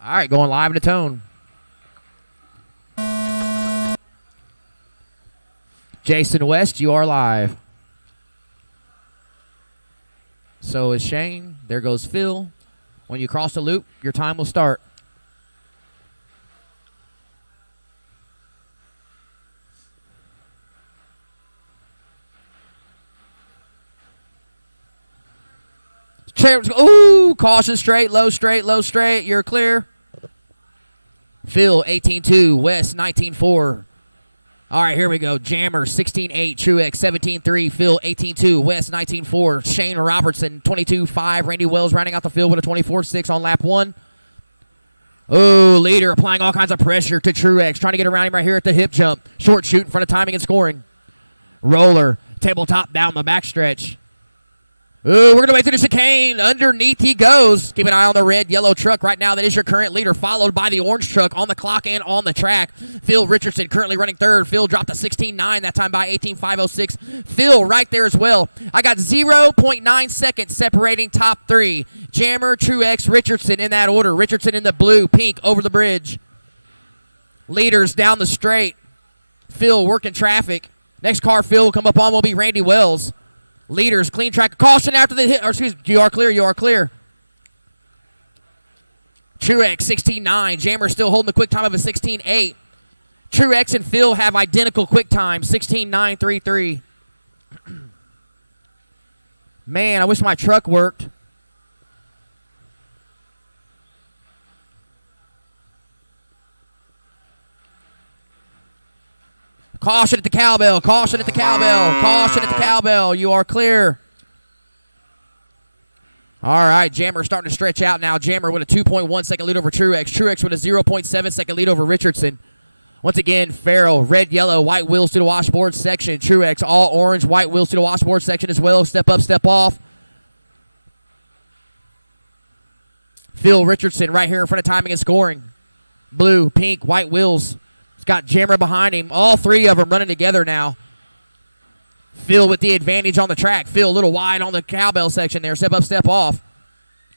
All right, going live in the tone. Jason West, you are live. So is Shane. There goes Phil. When you cross the loop, your time will start. Ooh, caution straight, low straight, low straight. You're clear. Phil, 18-2. Wes, 19-4. All right, here we go. Jammer, 16-8. Truex, 17-3. Phil, 18-2. Wes, 19-4. Shane Robertson, 22-5. Randy Wells rounding out the field with a 24-6 on lap 1. Oh, leader applying all kinds of pressure to Truex. Trying to get around him right here at the hip jump. Short shoot in front of timing and scoring. Roller, tabletop down the backstretch. Ooh, we're going to wait through the chicane. Underneath he goes. Keep an eye on the red, yellow truck right now. That is your current leader, followed by the orange truck on the clock and on the track. Phil Richardson currently running third. Phil dropped to 16.9 that time by 18.506. Phil right there as well. I got 0.9 seconds separating top 3. Jammer, Truex, Richardson in that order. Richardson in the blue, pink over the bridge. Leaders down the straight. Phil working traffic. Next car Phil will come up on will be Randy Wells. Leaders, clean track. Caution after the hit. Or excuse me, you are clear, you are clear. Truex, 16.9. Jammer still holding the quick time of a 16.8. Truex and Phil have identical quick time, 16.933. Man, I wish my truck worked. Caution at the cowbell. Caution at the cowbell. Caution at the cowbell. You are clear. All right, Jammer starting to stretch out now. Jammer with a 2.1 second lead over Truex. Truex with a 0.7 second lead over Richardson. Once again, Farrell, red, yellow, white wheels to the washboard section. Truex, all orange, white wheels to the washboard section as well. Step up, step off. Phil Richardson right here in front of timing and scoring. Blue, pink, white wheels. He's got Jammer behind him. All three of them running together now. Phil with the advantage on the track. Phil a little wide on the cowbell section there. Step up, step off.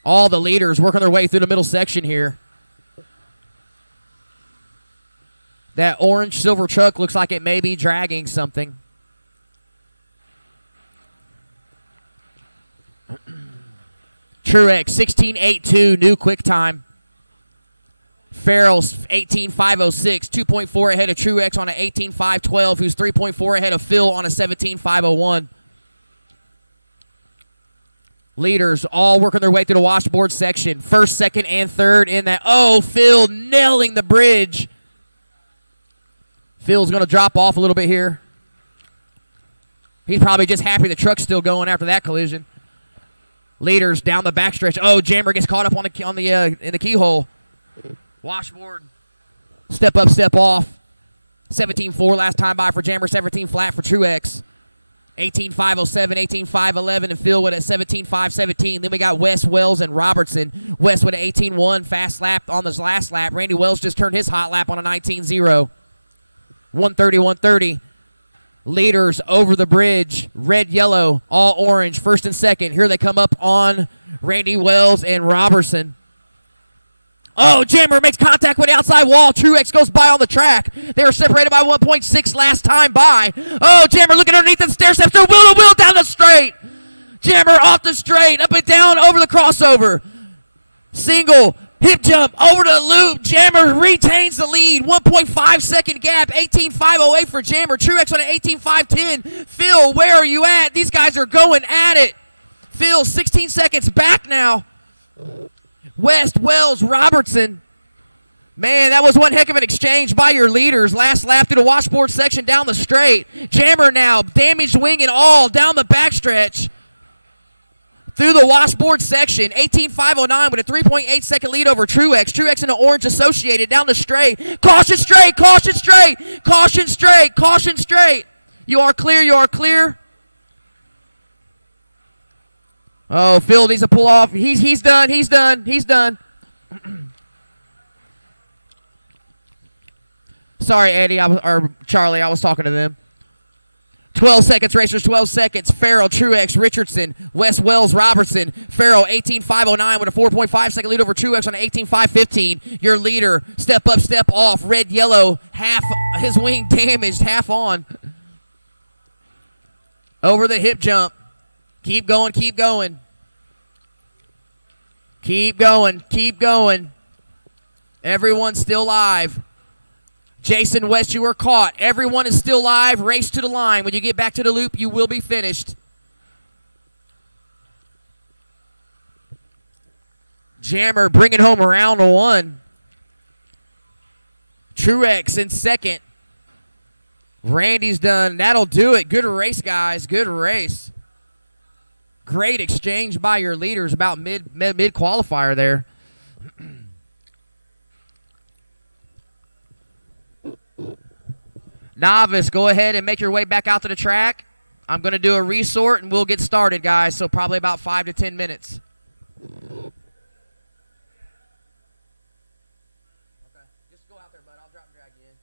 All the leaders working their way through the middle section here. That orange silver truck looks like it may be dragging something. Truex 16.82, new quick time. Farrell's 18.506, 2.4 ahead of Truex on an 18.512, who's 3.4 ahead of Phil on a 17.501. Leaders all working their way through the washboard section. First, second, and third in that. Oh, Phil nailing the bridge. Phil's going to drop off a little bit here. He's probably just happy the truck's still going after that collision. Leaders down the backstretch. Oh, Jammer gets caught up in the keyhole. Washboard. Step up, step off. 17.4 last time by for Jammer. 17 flat for Truex. 18.507, 18.511, and Phil with a 17.517. Then we got Wes, Wells, and Robertson. Wes with an 18.1 fast lap on this last lap. Randy Wells just turned his hot lap on a 19.0. 130, 130. Leaders over the bridge. Red, yellow, all orange. First and second. Here they come up on Randy Wells and Robertson. Oh, Jammer makes contact with the outside wall. Truex goes by on the track. They were separated by 1.6 last time by. Oh, Jammer looking underneath the stair steps. They're wheel to wheel down the straight. Jammer off the straight, up and down over the crossover. Single, hip jump, over the loop. Jammer retains the lead. 1.5 second gap. 18.508 for Jammer. Truex on an 18.510. Phil, where are you at? These guys are going at it. Phil, 16 seconds back now. West, Wells, Robertson. Man, that was one heck of an exchange by your leaders. Last lap through the washboard section down the straight. Jammer now, damaged wing and all, down the backstretch. Through the washboard section, 18.509 with a 3.8 second lead over Truex. Truex and the orange associated down the straight. Caution straight, caution straight, caution straight, caution straight. You are clear, you are clear. Oh, Phil needs to pull off. He's done, he's done, he's done. Sorry, Eddie, or Charlie, I was talking to them. 12 seconds, racers, 12 seconds. Farrell, Truex, Richardson, Wes, Wells, Robertson. Farrell, 18.509 with a 4.5 second lead over Truex on an 18.515. Your leader, step up, step off. Red, yellow, half his wing damaged, half on. Over the hip jump. Keep going, keep going. Keep going. Keep going. Everyone's still live. Jason West, you are caught. Everyone is still live. Race to the line. When you get back to the loop, you will be finished. Jammer bringing home round one. Truex in second. Randy's done. That'll do it. Good race, guys. Good race. Great exchange by your leaders about mid qualifier there. Novice, go ahead and make your way back out to the track. I'm going to do a resort, and we'll get started, guys, so probably about 5 to 10 minutes. Okay, just go out there, bud. I'll drop and drag you in.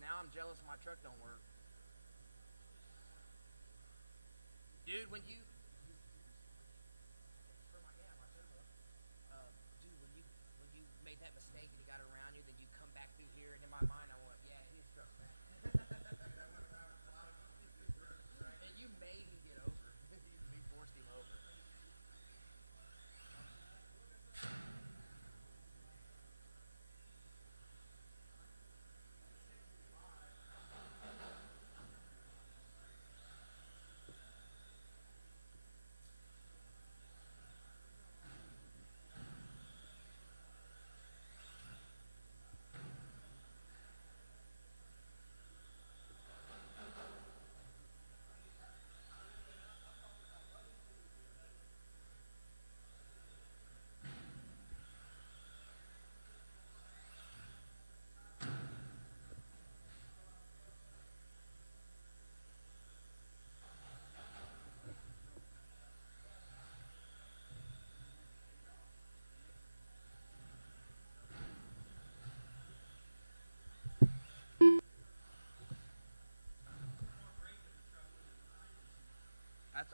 Now I'm jealous my truck don't work. Dude, when you when you made that mistake and you got it around you, then you come back through here, and in my mind I went, yeah, his truck's back. And you made him get over. We forced him over.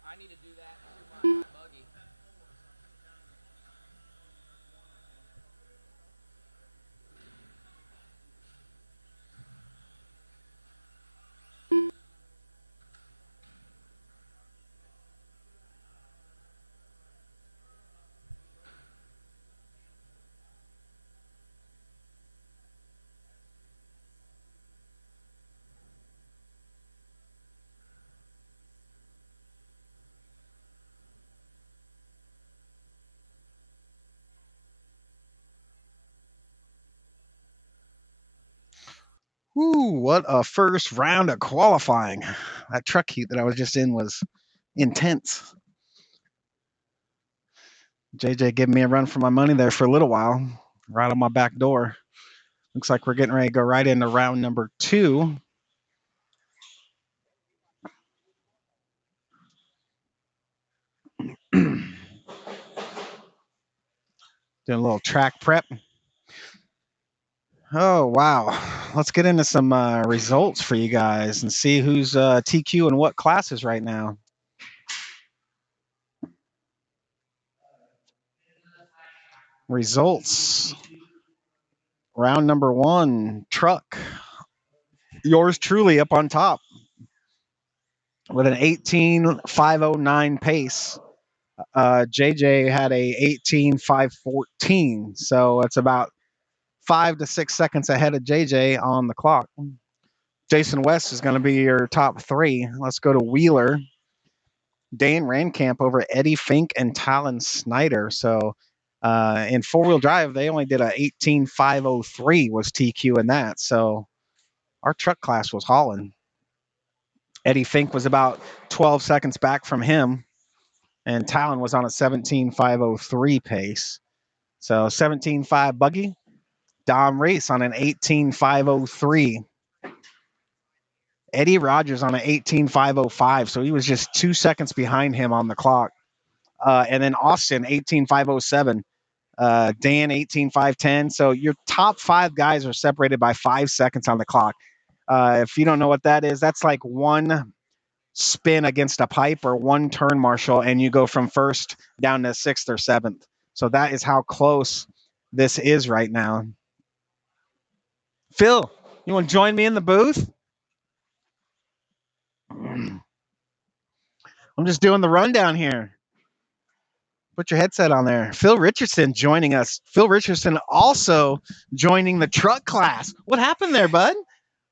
I need to do that through my buggy. Ooh, what a first round of qualifying. That truck heat that I was just in was intense. JJ giving me a run for my money there for a little while, right on my back door. Looks like we're getting ready to go right into round number 2. Doing a little track prep. Oh, wow. Let's get into some results for you guys and see who's TQ and what classes right now. Results. Round number 1, truck. Yours truly up on top with an 18.509 pace. JJ had a 18.514, so it's about 5 to 6 seconds ahead of JJ on the clock. Jason West is going to be your top 3. Let's go to Wheeler. Dane Rankamp over Eddie Fink and Talon Snyder. So in 4-wheel drive, they only did a 18.503 was TQ in that. So our truck class was hauling. Eddie Fink was about 12 seconds back from him, and Talon was on a 17.503 pace. So 17.5 Buggy. Dom Race on an 18.503. Eddie Rogers on an 18.505. So he was just 2 seconds behind him on the clock. And then Austin, 18.507. Dan, 18.510. So your top 5 guys are separated by 5 seconds on the clock. If you don't know what that is, that's like one spin against a pipe or one turn marshal, and you go from first down to 6th or 7th. So that is how close this is right now. Phil, you want to join me in the booth? I'm just doing the rundown here. Put your headset on there. Phil Richardson joining us. Phil Richardson also joining the truck class. What happened there, bud?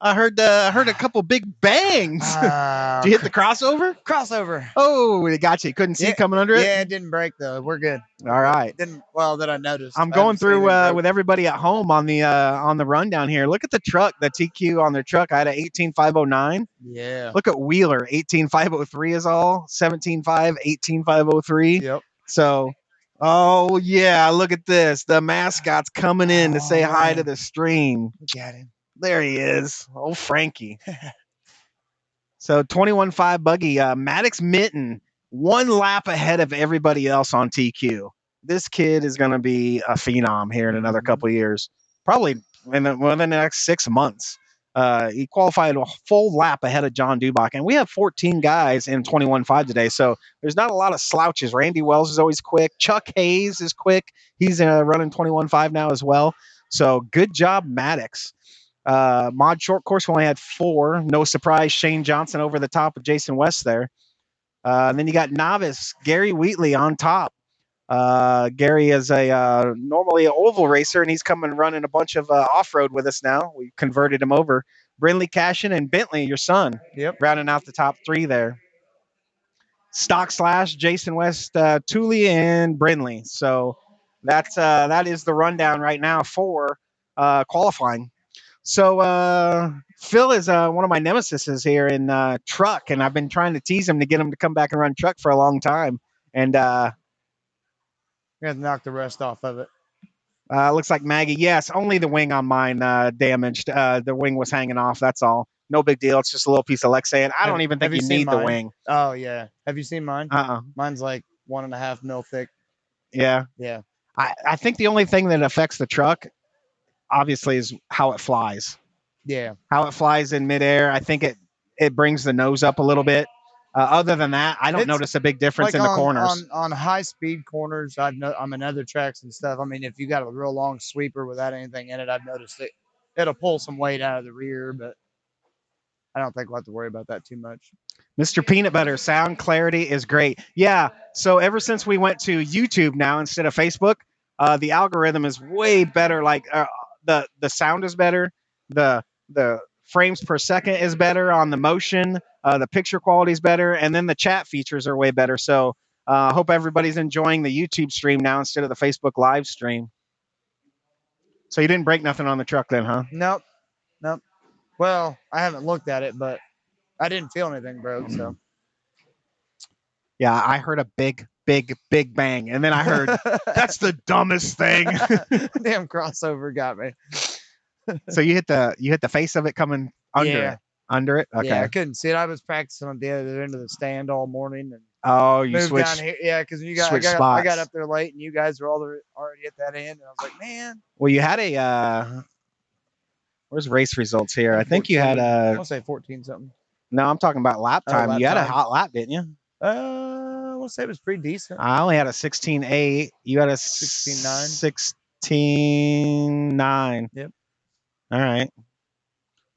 I heard a couple big bangs. Did you hit the crossover? Crossover. Oh, it got you. Couldn't see coming under it? Yeah, it didn't break, though. We're good. All right. It didn't, well, that I noticed. I'm going through with everybody at home on the rundown here. Look at the truck, the TQ on their truck. I had an 18509. Yeah. Look at Wheeler, 18503 is all. 175, 18503. Yep. So, oh yeah, look at this. The mascot's coming in to say hi to the stream. Look at him. There he is. Oh, Frankie. So 21.5 Buggy. Maddox Mitten, 1 lap ahead of everybody else on TQ. This kid is going to be a phenom here in another couple of years. Probably within the next 6 months. He qualified a full lap ahead of John Dubach. And we have 14 guys in 21.5 today. So there's not a lot of slouches. Randy Wells is always quick. Chuck Hayes is quick. He's running 21.5 now as well. So good job, Maddox. Mod short course, we only had 4. No surprise, Shane Johnson over the top of Jason West there. And then you got novice Gary Wheatley on top. Gary is normally an oval racer, and he's coming running a bunch of off-road with us now. We converted him over. Brindley Cashin and Bentley, your son, rounding out the top 3 there. Stock Slash, Jason West, Tooley, and Brindley. So that is the rundown right now for qualifying. So Phil is one of my nemesises here in truck, and I've been trying to tease him to get him to come back and run truck for a long time. And we have to knock the rest off of it. Looks like Maggie. Yes, only the wing on mine damaged. The wing was hanging off. That's all. No big deal. It's just a little piece of Lexan. I don't even think you need the wing. Oh yeah. Have you seen mine? Mine's like 1.5 mil thick. Yeah. Yeah. I think the only thing that affects the truck, obviously, is how it flies. Yeah. How it flies in midair. I think it brings the nose up a little bit. Other than that, I don't notice a big difference like in the corners. On high speed corners, I'm in other tracks and stuff. I mean, if you got a real long sweeper without anything in it, I've noticed it'll pull some weight out of the rear, but I don't think we'll have to worry about that too much. Mr. Peanut Butter, sound clarity is great. Yeah, so ever since we went to YouTube now instead of Facebook, the algorithm is way better. Like the sound is better. The frames per second is better on the motion. The picture quality is better. And then the chat features are way better. So I hope everybody's enjoying the YouTube stream now instead of the Facebook live stream. So you didn't break nothing on the truck then, huh? Nope. Well, I haven't looked at it, but I didn't feel anything broke. So. Yeah, I heard a big bang. And then I heard, that's the dumbest thing. Damn crossover got me. So you hit the face of it coming under it. Okay. Yeah, I couldn't see it. I was practicing on the other end of the stand all morning, and you switched down here. Yeah, because I got up there late, and you guys were already at that end, and I was like, man. Well, you had where's race results here? I think you had I want to say 14 something. No, I'm talking about lap time. You had a hot lap, didn't you? I want to say it was pretty decent. I only had a 16.8. You had a 16.9. 16.9. Yep. All right.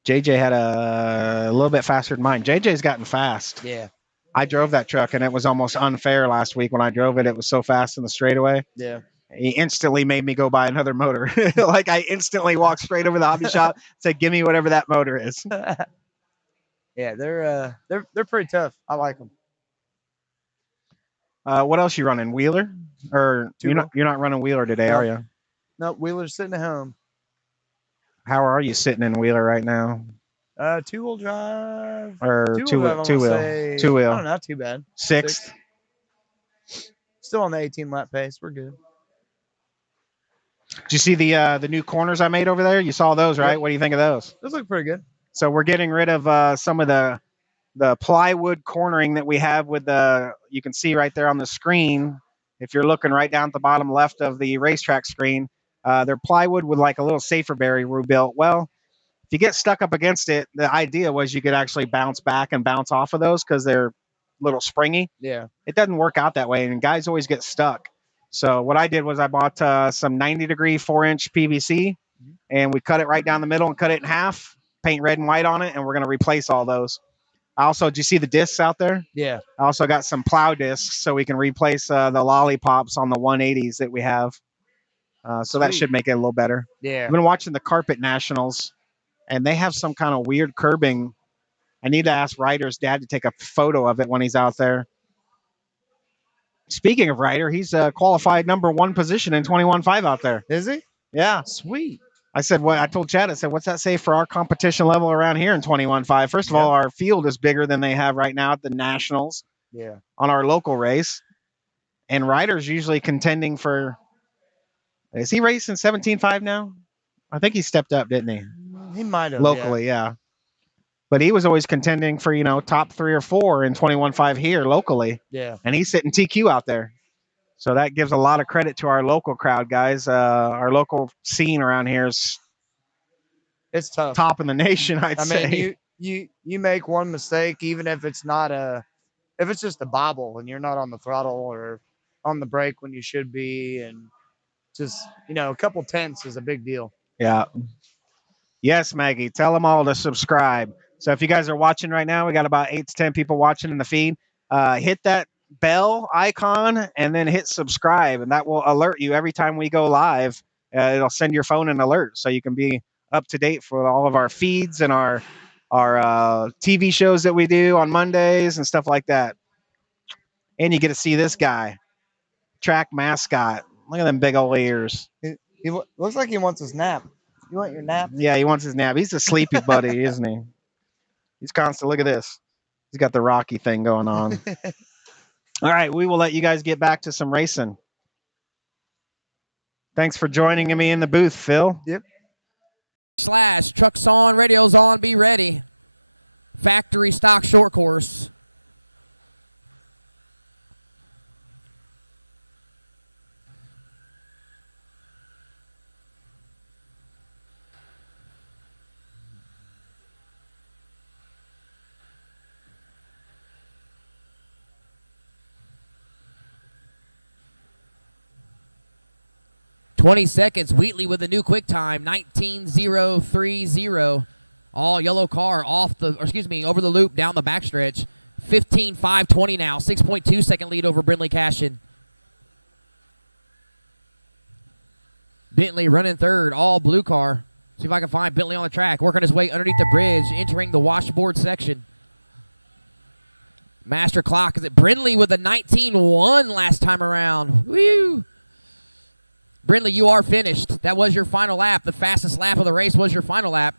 JJ had a little bit faster than mine. JJ's gotten fast. Yeah. I drove that truck, and it was almost unfair last week when I drove it. It was so fast in the straightaway. Yeah. He instantly made me go buy another motor. Like I instantly walked straight over to the hobby shop, said, "Give me whatever that motor is." Yeah, they're pretty tough. I like them. What else you running? Wheeler? Or you're not running Wheeler today, are you? No, Wheeler's sitting at home. How are you sitting in Wheeler right now? 2-wheel drive. Or two wheel. I don't know, not too bad. Sixth. Still on the 18 lap pace. We're good. Did you see the new corners I made over there? You saw those, right? Yep. What do you think of those? Those look pretty good. So we're getting rid of some of the plywood cornering that we have with you can see right there on the screen. If you're looking right down at the bottom left of the racetrack screen, they're plywood with like a little safer berry built. Well, if you get stuck up against it, the idea was you could actually bounce back and bounce off of those because they're a little springy. Yeah. It doesn't work out that way, and guys always get stuck. So what I did was I bought some 90-degree 4-inch PVC, and we cut it right down the middle and cut it in half, paint red and white on it, and we're going to replace all those. Also, do you see the discs out there? Yeah. I also got some plow discs so we can replace the lollipops on the 180s that we have. So that should make it a little better. Yeah. I've been watching the Carpet Nationals, and they have some kind of weird curbing. I need to ask Ryder's dad to take a photo of it when he's out there. Speaking of Ryder, he's qualified number 1 position in 21.5 out there. Is he? Yeah. Sweet. I said, what I told Chad, I said, what's that say for our competition level around here in 21.5? First of all, our field is bigger than they have right now at the Nationals. Yeah. On our local race. And Ryder's usually contending for, is he racing 17.5 now? I think he stepped up, didn't he? He might have. Locally, yeah. But he was always contending for, top 3 or 4 in 21.5 here locally. Yeah. And he's sitting TQ out there. So that gives a lot of credit to our local crowd, guys. Our local scene around here is it's tough. Top in the nation, I'd say. I mean, you make one mistake, even if it's not if it's just a bobble and you're not on the throttle or on the brake when you should be, and just, a couple tenths is a big deal. Yeah. Yes, Maggie. Tell them all to subscribe. So if you guys are watching right now, we got about 8 to 10 people watching in the feed. Hit that bell icon and then hit subscribe, and that will alert you every time we go live. It'll send your phone an alert so you can be up to date for all of our feeds and our TV shows that we do on Mondays and stuff like that. And you get to see this guy, track mascot. Look at them big old ears. He looks like he wants his nap. You want your nap? Yeah, he wants his nap. He's a sleepy buddy, isn't he? He's constant. Look at this. He's got the Rocky thing going on. All right, we will let you guys get back to some racing. Thanks for joining me in the booth, Phil. Yep. / trucks on, radios on, be ready. Factory stock short course. $20. Wheatley with a new quick time, 19.030. All yellow car over the loop down the backstretch. 15.520 now, 6.2 second lead over Brindley Cashin. Bentley running third, all blue car. See if I can find Bentley on the track, working his way underneath the bridge, entering the washboard section. Master clock is at Brindley with a 19.1 last time around. Woo! Brindley, you are finished. That was your final lap. The fastest lap of the race was your final lap.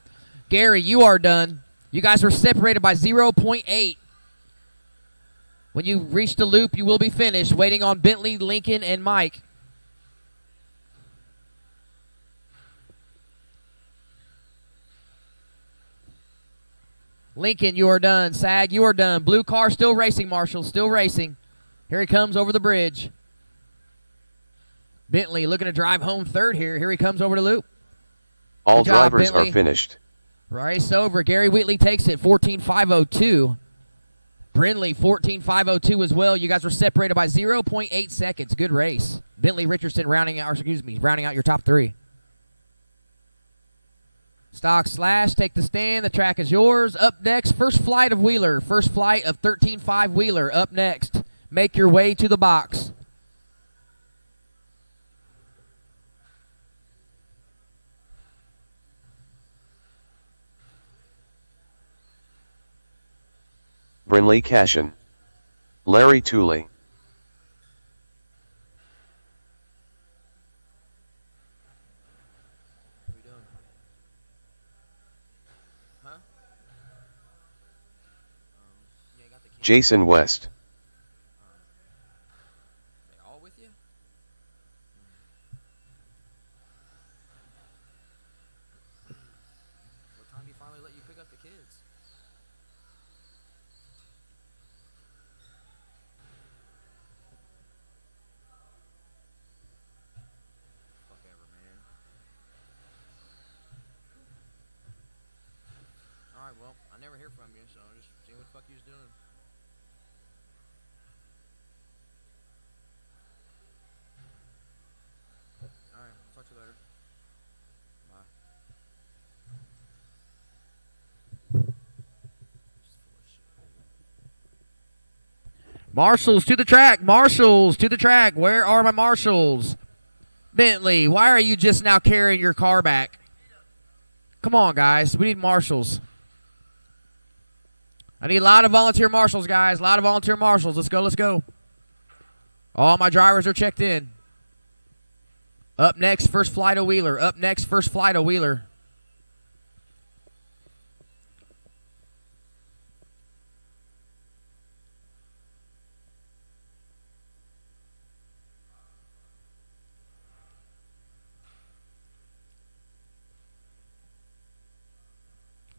Gary, you are done. You guys were separated by 0.8. When you reach the loop, you will be finished. Waiting on Bentley, Lincoln, and Mike. Lincoln, you are done. Sag, you are done. Blue car still racing, Marshall. Still racing. Here he comes over the bridge. Bentley looking to drive home third here. Here he comes over the loop. All drivers are finished. Race over. Gary Wheatley takes it, 14.502. Brindley, 14.502 as well. You guys were separated by 0.8 seconds. Good race. Bentley Richardson rounding out your top 3. Stock / take the stand. The track is yours. Up next, first flight of Wheeler. First flight of 13.5 Wheeler. Up next. Make your way to the box. Brindley Cashin. Larry Tooley. Jason West. They all with you? What time do you finally let you pick up the kids? Fuck ever, man. Alright, well, I never hear from you, so just see what the fuck you was doing. Alright, talk to you later. Bye. Marshals to the track. Marshals to the track. Where are my marshals? Bentley, why are you just now carrying your car back? Come on, guys. We need marshals. I need a lot of volunteer marshals, guys. A lot of volunteer marshals. Let's go, let's go. All my drivers are checked in. Up next, first flight of Wheeler. Up next, first flight of Wheeler.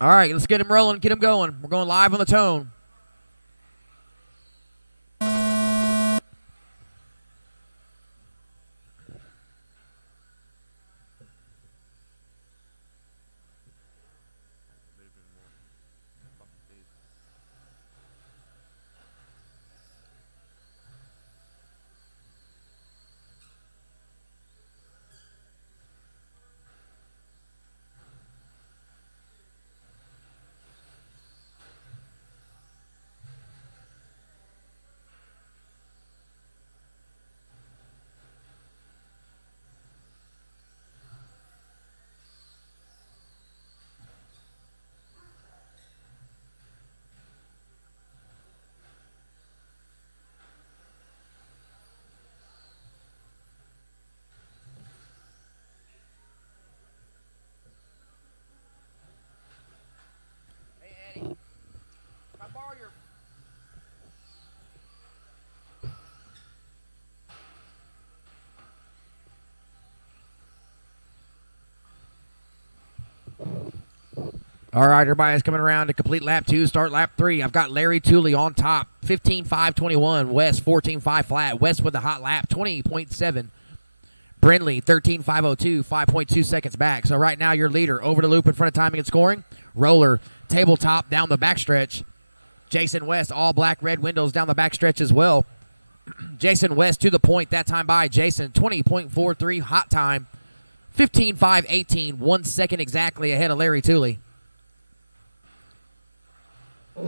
All right, let's get him rolling, get him going. We're going live on the tone. All right, everybody's coming around to complete lap 2, start lap 3. I've got Larry Tooley on top, 15.521. West, 14.5 flat. West with a hot lap, 20.7. Brindley, 13.502, 5.2 seconds back. So right now, your leader over the loop in front of timing and scoring. Roller, tabletop down the backstretch. Jason West, all black, red windows down the backstretch as well. Jason West to the point that time by Jason, 20.43 hot time, 15.518, 1 second exactly ahead of Larry Tooley. Hey,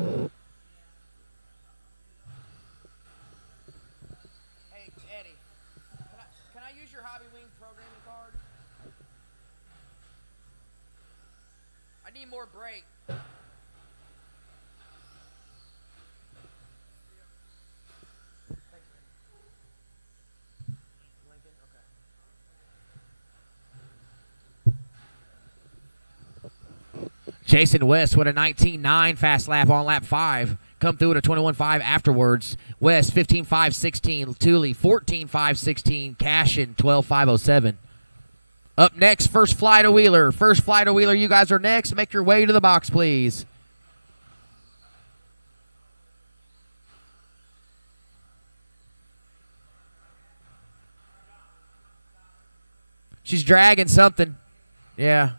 Eddie, can I use your Hobby Wing programming card? I need more brake. Jason West with a 19.9 fast lap on lap 5. Come through at a 21.5 afterwards. West 15.516. Tooley 14.516. Cashin 12.507. Up next, first flight of Wheeler. First flight of Wheeler, you guys are next. Make your way to the box, please. She's dragging something. Yeah.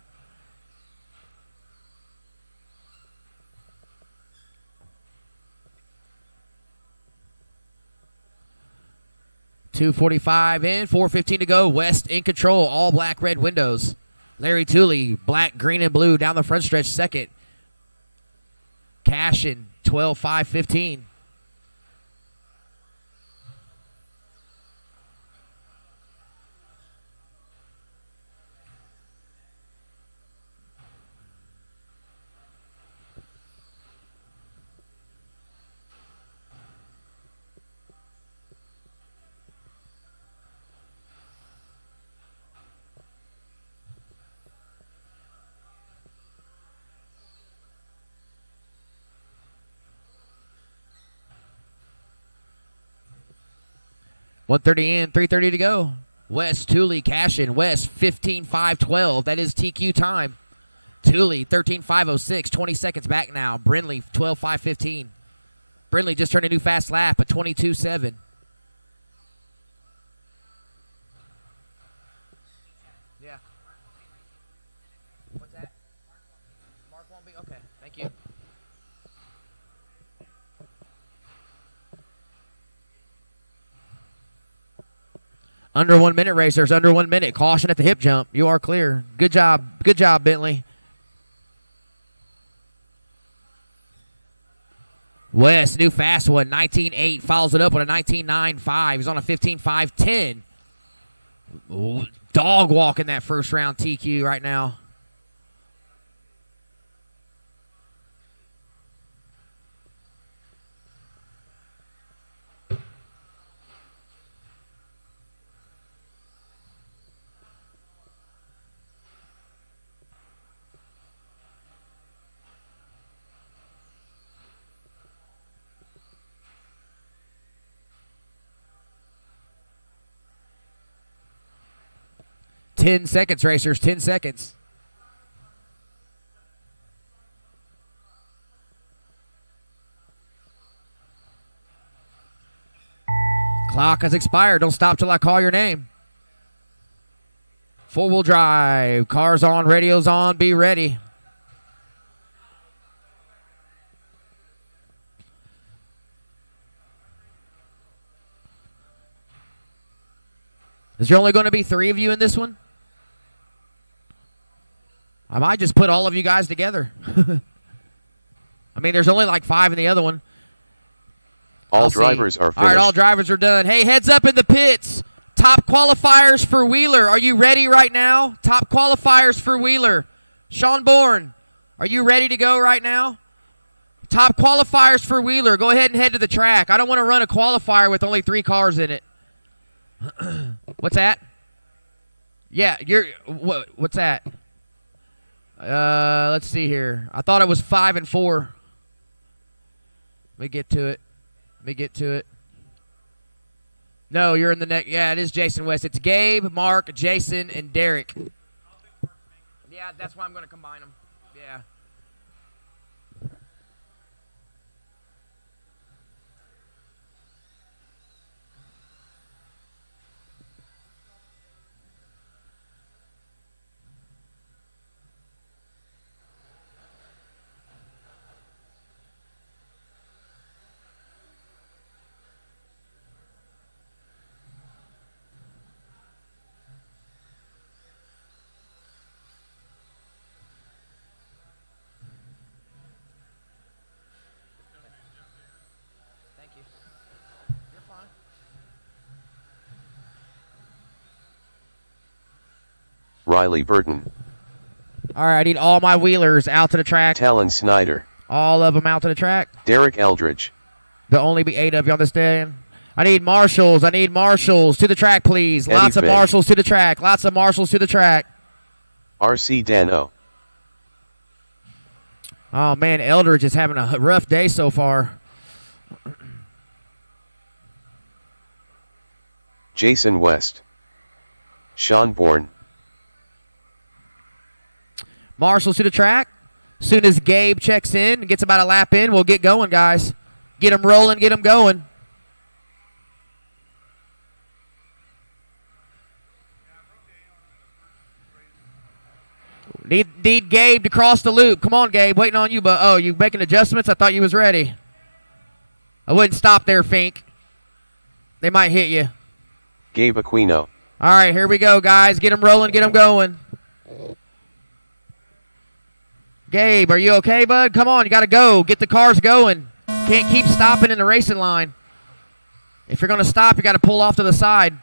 .245 in, 4:15 to go. West in control, all black, red windows. Larry Tooley, black, green, and blue down the front stretch, second. Cashin, 12.515. .130 in, 3:30 to go. West, Tooley, Cashin. West, 15.512. That is TQ time. Tooley, 13.506. 20 seconds back now. Brindley, 12.515. Brindley just turned a new fast lap at 22.7. Yeah. What's that? Mark won't be? Okay, thank you. Under 1 minute, racers. Under 1 minute. Caution at the hip jump. You are clear. Good job. Good job, Bentley. West, new fast one, 19.8. Follows it up with a 19.95. He's on a 15.510. Dog walking that first round TQ right now. Ten seconds, racers, 10 seconds. Clock has expired. Don't stop till I call your name. Four-wheel drive. Cars on, radios on. Be ready. Is there only going to be 3 of you in this one? I might just put all of you guys together. I mean, there's only like 5 in the other one. All drivers are finished. All right, all drivers are done. Hey, heads up in the pits. Top qualifiers for Wheeler. Are you ready right now? Top qualifiers for Wheeler. Sean Bourne, are you ready to go right now? Top qualifiers for Wheeler. Go ahead and head to the track. I don't want to run a qualifier with only 3 cars in it. What's that? Yeah, what's that? Let's see here. I thought it was 5 and 4. Let me get to it. No, you're in the next. Yeah, it is Jason West. It's Gabe, Mark, Jason, and Derek. Yeah, that's why I'm going to combine them. Yeah. Riley Burton. All right, I need all my wheelers out to the track. Talon Snyder. All of them out to the track. Derek Eldridge. There'll only be 8 of you on the stand. I need marshals. To the track, please. Eddie Lots of Finn. marshals to the track. RC Dano. Oh, man, Eldridge is having a rough day so far. Jason West. Sean Bourne. Marshals to the track. Soon as Gabe checks in and gets about a lap in, we'll get going, guys. Get them rolling, get them going. Need Gabe to cross the loop. Come on, Gabe. Waiting on you, but oh, you making adjustments? I thought you was ready. I wouldn't stop there, Fink. They might hit you. Gabe Aquino. All right, here we go, guys. Get them rolling, get them going. Gabe, are you okay, bud? Come on, you got to go. Get the cars going. Can't keep stopping in the racing line. If you're going to stop, you got to pull off to the side.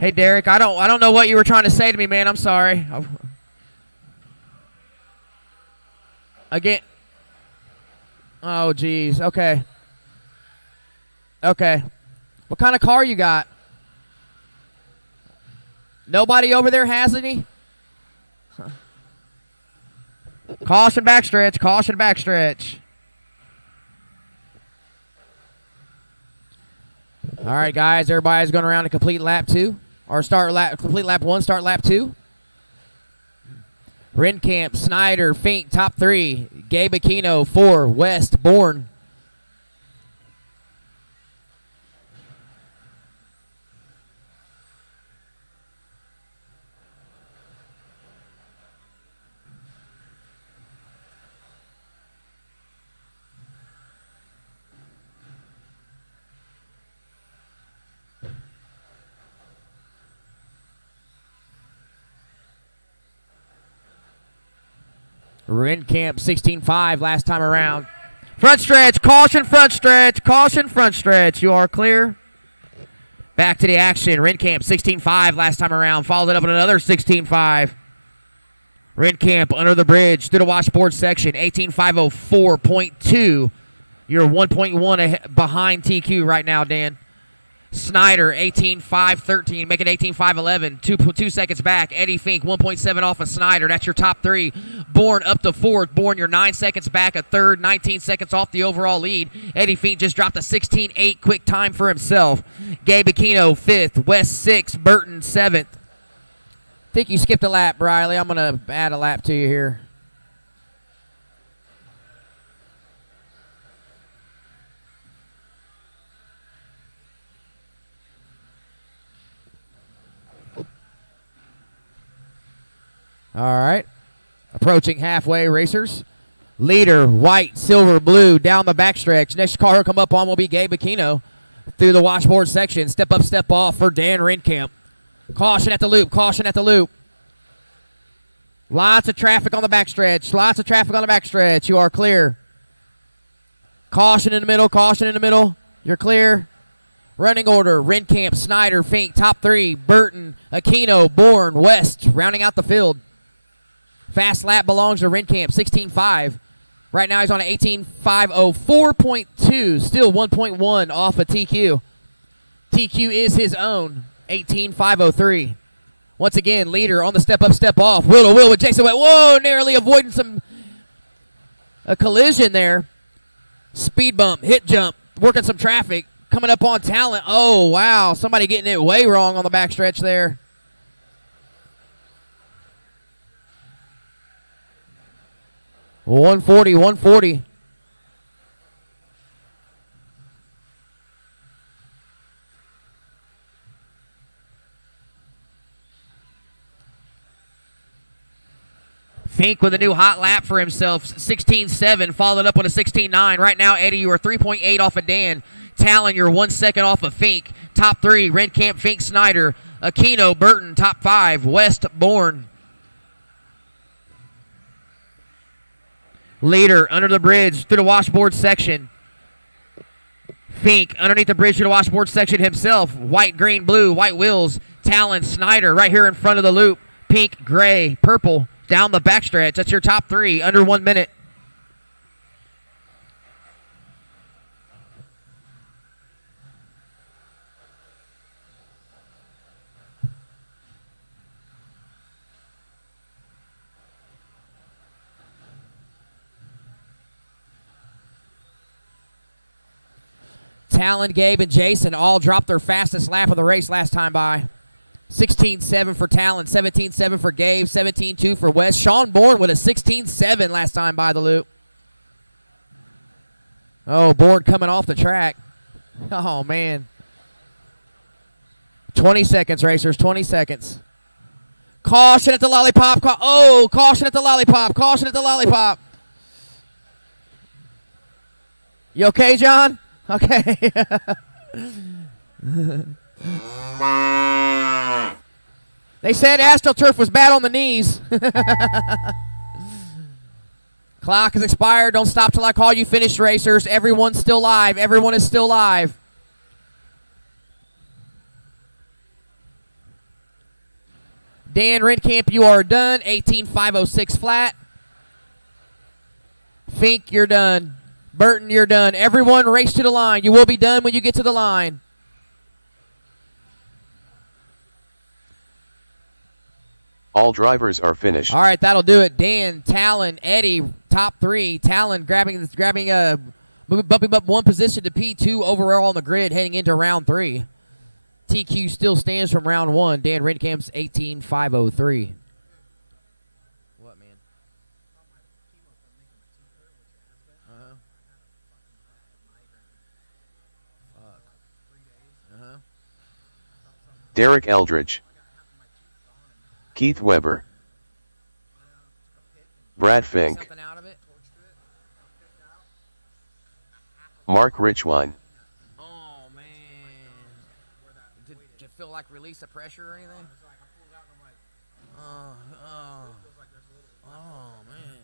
Hey, Derek, I don't know what you were trying to say to me, man. I'm sorry. Again. Oh, geez. Okay. What kind of car you got? Nobody over there has any? Caution backstretch. All right, guys. Everybody's going around to complete lap 2. Or complete lap 1, start lap 2. Renkamp, Snyder, Fink, top 3. Gabe Aquino, 4. West, Bourne. Rinkamp 16.5 last time around. Front stretch, caution front stretch, caution front stretch. You are clear. Back to the action. Rinkamp 16.5 last time around. Followed it up with another 16.5. Rinkamp under the bridge through the washboard section. 18.504.2. You're 1.1 behind TQ right now, Dan. Snyder 18.513, making 18.511, 2 seconds back. Eddie Fink 1.7 off of Snyder. That's your top 3. Bourne up to 4th. Bourne, you're 9 seconds back, a 3rd, 19 seconds off the overall lead. Eddie Fink just dropped a 16.8 quick time for himself. Gabe Aquino 5th, West 6th, Burton 7th. I think you skipped a lap, Riley. I'm going to add a lap to you here. All right. Approaching halfway, racers. Leader, white, silver, blue, down the backstretch. Next car he'll come up on will be Gabe Aquino through the washboard section. Step up, step off for Dan Rinkamp. Caution at the loop, caution at the loop. Lots of traffic on the backstretch, lots of traffic on the backstretch. You are clear. Caution in the middle, caution in the middle. You're clear. Running order, Rinkamp, Snyder, Fink, top 3. Burton, Aquino, Bourne, West, rounding out the field. Fast lap belongs to Rinkamp, 16.5. Right now he's on an 18.504.2, still 1.1 off of TQ. TQ is his own, 18.503. Once again, leader on the step up, step off. Wheel to wheel with Jason Wett. Whoa, narrowly avoiding a collision there. Speed bump, hit jump, working some traffic. Coming up on Talent. Oh, wow, somebody getting it way wrong on the backstretch there. $140. Fink with a new hot lap for himself, 16.7, followed up with a 16.9. Right now, Eddie, you are 3.8 off of Dan. Talon, you're 1 second off of Fink. Top 3, Rinkamp, Fink, Snyder. Aquino, Burton, top 5. West, Bourne. Leader under the bridge through the washboard section. Fink underneath the bridge through the washboard section himself. White, green, blue, white wheels. Talon, Snyder right here in front of the loop. Pink, gray, purple down the backstretch. That's your top 3 under 1 minute. Talon, Gabe, and Jason all dropped their fastest lap of the race last time by. 16.7 for Talon, 17.7 for Gabe, 17.2 for West. Sean Bourne with a 16.7 last time by the loop. Oh, Bourne coming off the track. Oh, man. 20 seconds, racers, 20 seconds. Caution at the lollipop. Oh, caution at the lollipop. Caution at the lollipop. You okay, John? Okay. They said AstroTurf was bad on the knees. Clock is expired. Don't stop till I call you finished, racers. Everyone's still live. Everyone is still live. Dan Rinkamp, you are done. 18.506 flat. Fink, you're done. Burton, you're done. Everyone race to the line. You will be done when you get to the line. All drivers are finished. All right, that'll do it. Dan, Talon, Eddie, top 3. Talon bumping up 1 position to P2 overall on the grid heading into round 3. TQ still stands from round 1. Dan Rinkamp's 18.503. What, man? Derek Eldridge. Keith Weber. Brad Fink. Mark Richwine. Oh, man. Did you feel like release of pressure or anything? Oh, man.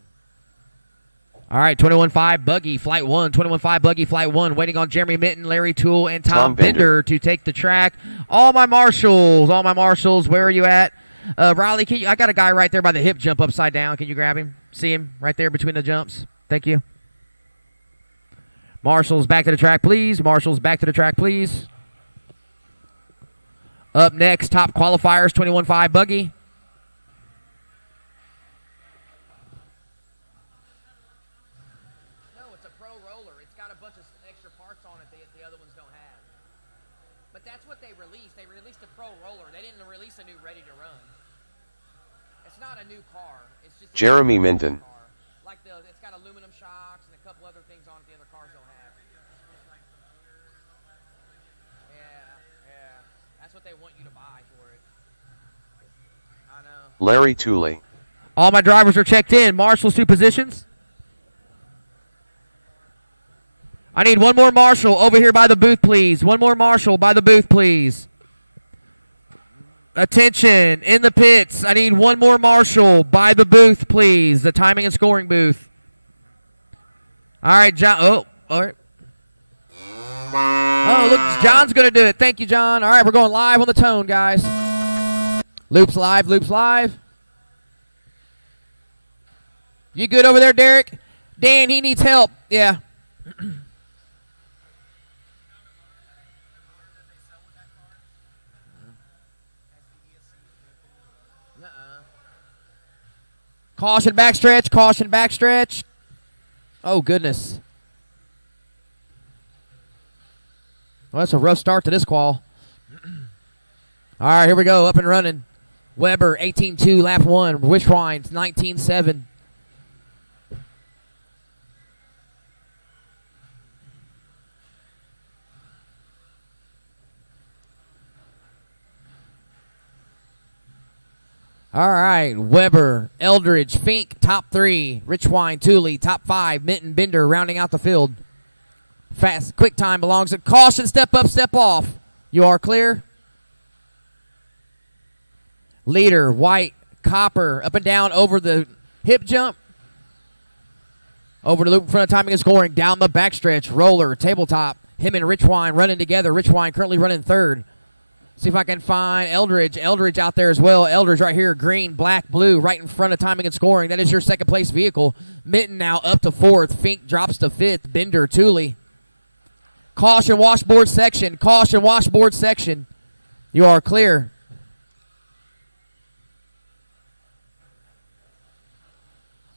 All right, 21-5 Buggy, Flight 1. 21-5 Buggy, Flight 1. Waiting on Jeremy Minton, Larry Toole, and Tom Bender to take the track. All my marshals, where are you at? Riley, I got a guy right there by the hip jump upside down. Can you grab him? See him right there between the jumps? Thank you. Marshals, back to the track, please. Marshals, back to the track, please. Up next, top qualifiers, 21-5 Buggy. No, it's a pro roller. It's got a bunch of extra parts on it that the other ones don't have. But that's what they released. They released a pro roller. They didn't release a new ready to run. It's not a new car. It's just Jeremy Minton. Like it's got aluminum shocks and a couple other things on it the other cars don't have. Yeah. That's what they want you to buy for it. I know. Larry Toole. All my drivers are checked in. Marshals to positions. I need one more marshal over here by the booth, please. One more marshal by the booth, please. Attention, in the pits. I need one more marshal by the booth, please. The timing and scoring booth. All right, John. Oh, all right. Oh, look, John's going to do it. Thank you, John. All right, we're going live on the tone, guys. Loops live, loops live. You good over there, Derek? Dan, he needs help. Yeah. Caution backstretch, caution backstretch. Oh, goodness. Well, that's a rough start to this qual. All right, here we go, up and running. Weber, 18-2, lap 1. Wishwine, 19-7. All right, Weber, Eldridge, Fink, top 3. Richwine, Tooley, top 5. Minton, Bender, rounding out the field. Fast, quick time belongs to caution, step up, step off. You are clear. Leader, White, Copper, up and down over the hip jump. Over the loop in front of timing and scoring. Down the backstretch, roller, tabletop. Him and Richwine running together. Richwine currently running 3rd. See if I can find Eldridge. Eldridge out there as well. Eldridge right here, green, black, blue, right in front of timing and scoring. That is your second place vehicle. Minton now up to 4th. Fink drops to 5th. Bender, Tooley. Caution washboard section. Caution washboard section. You are clear.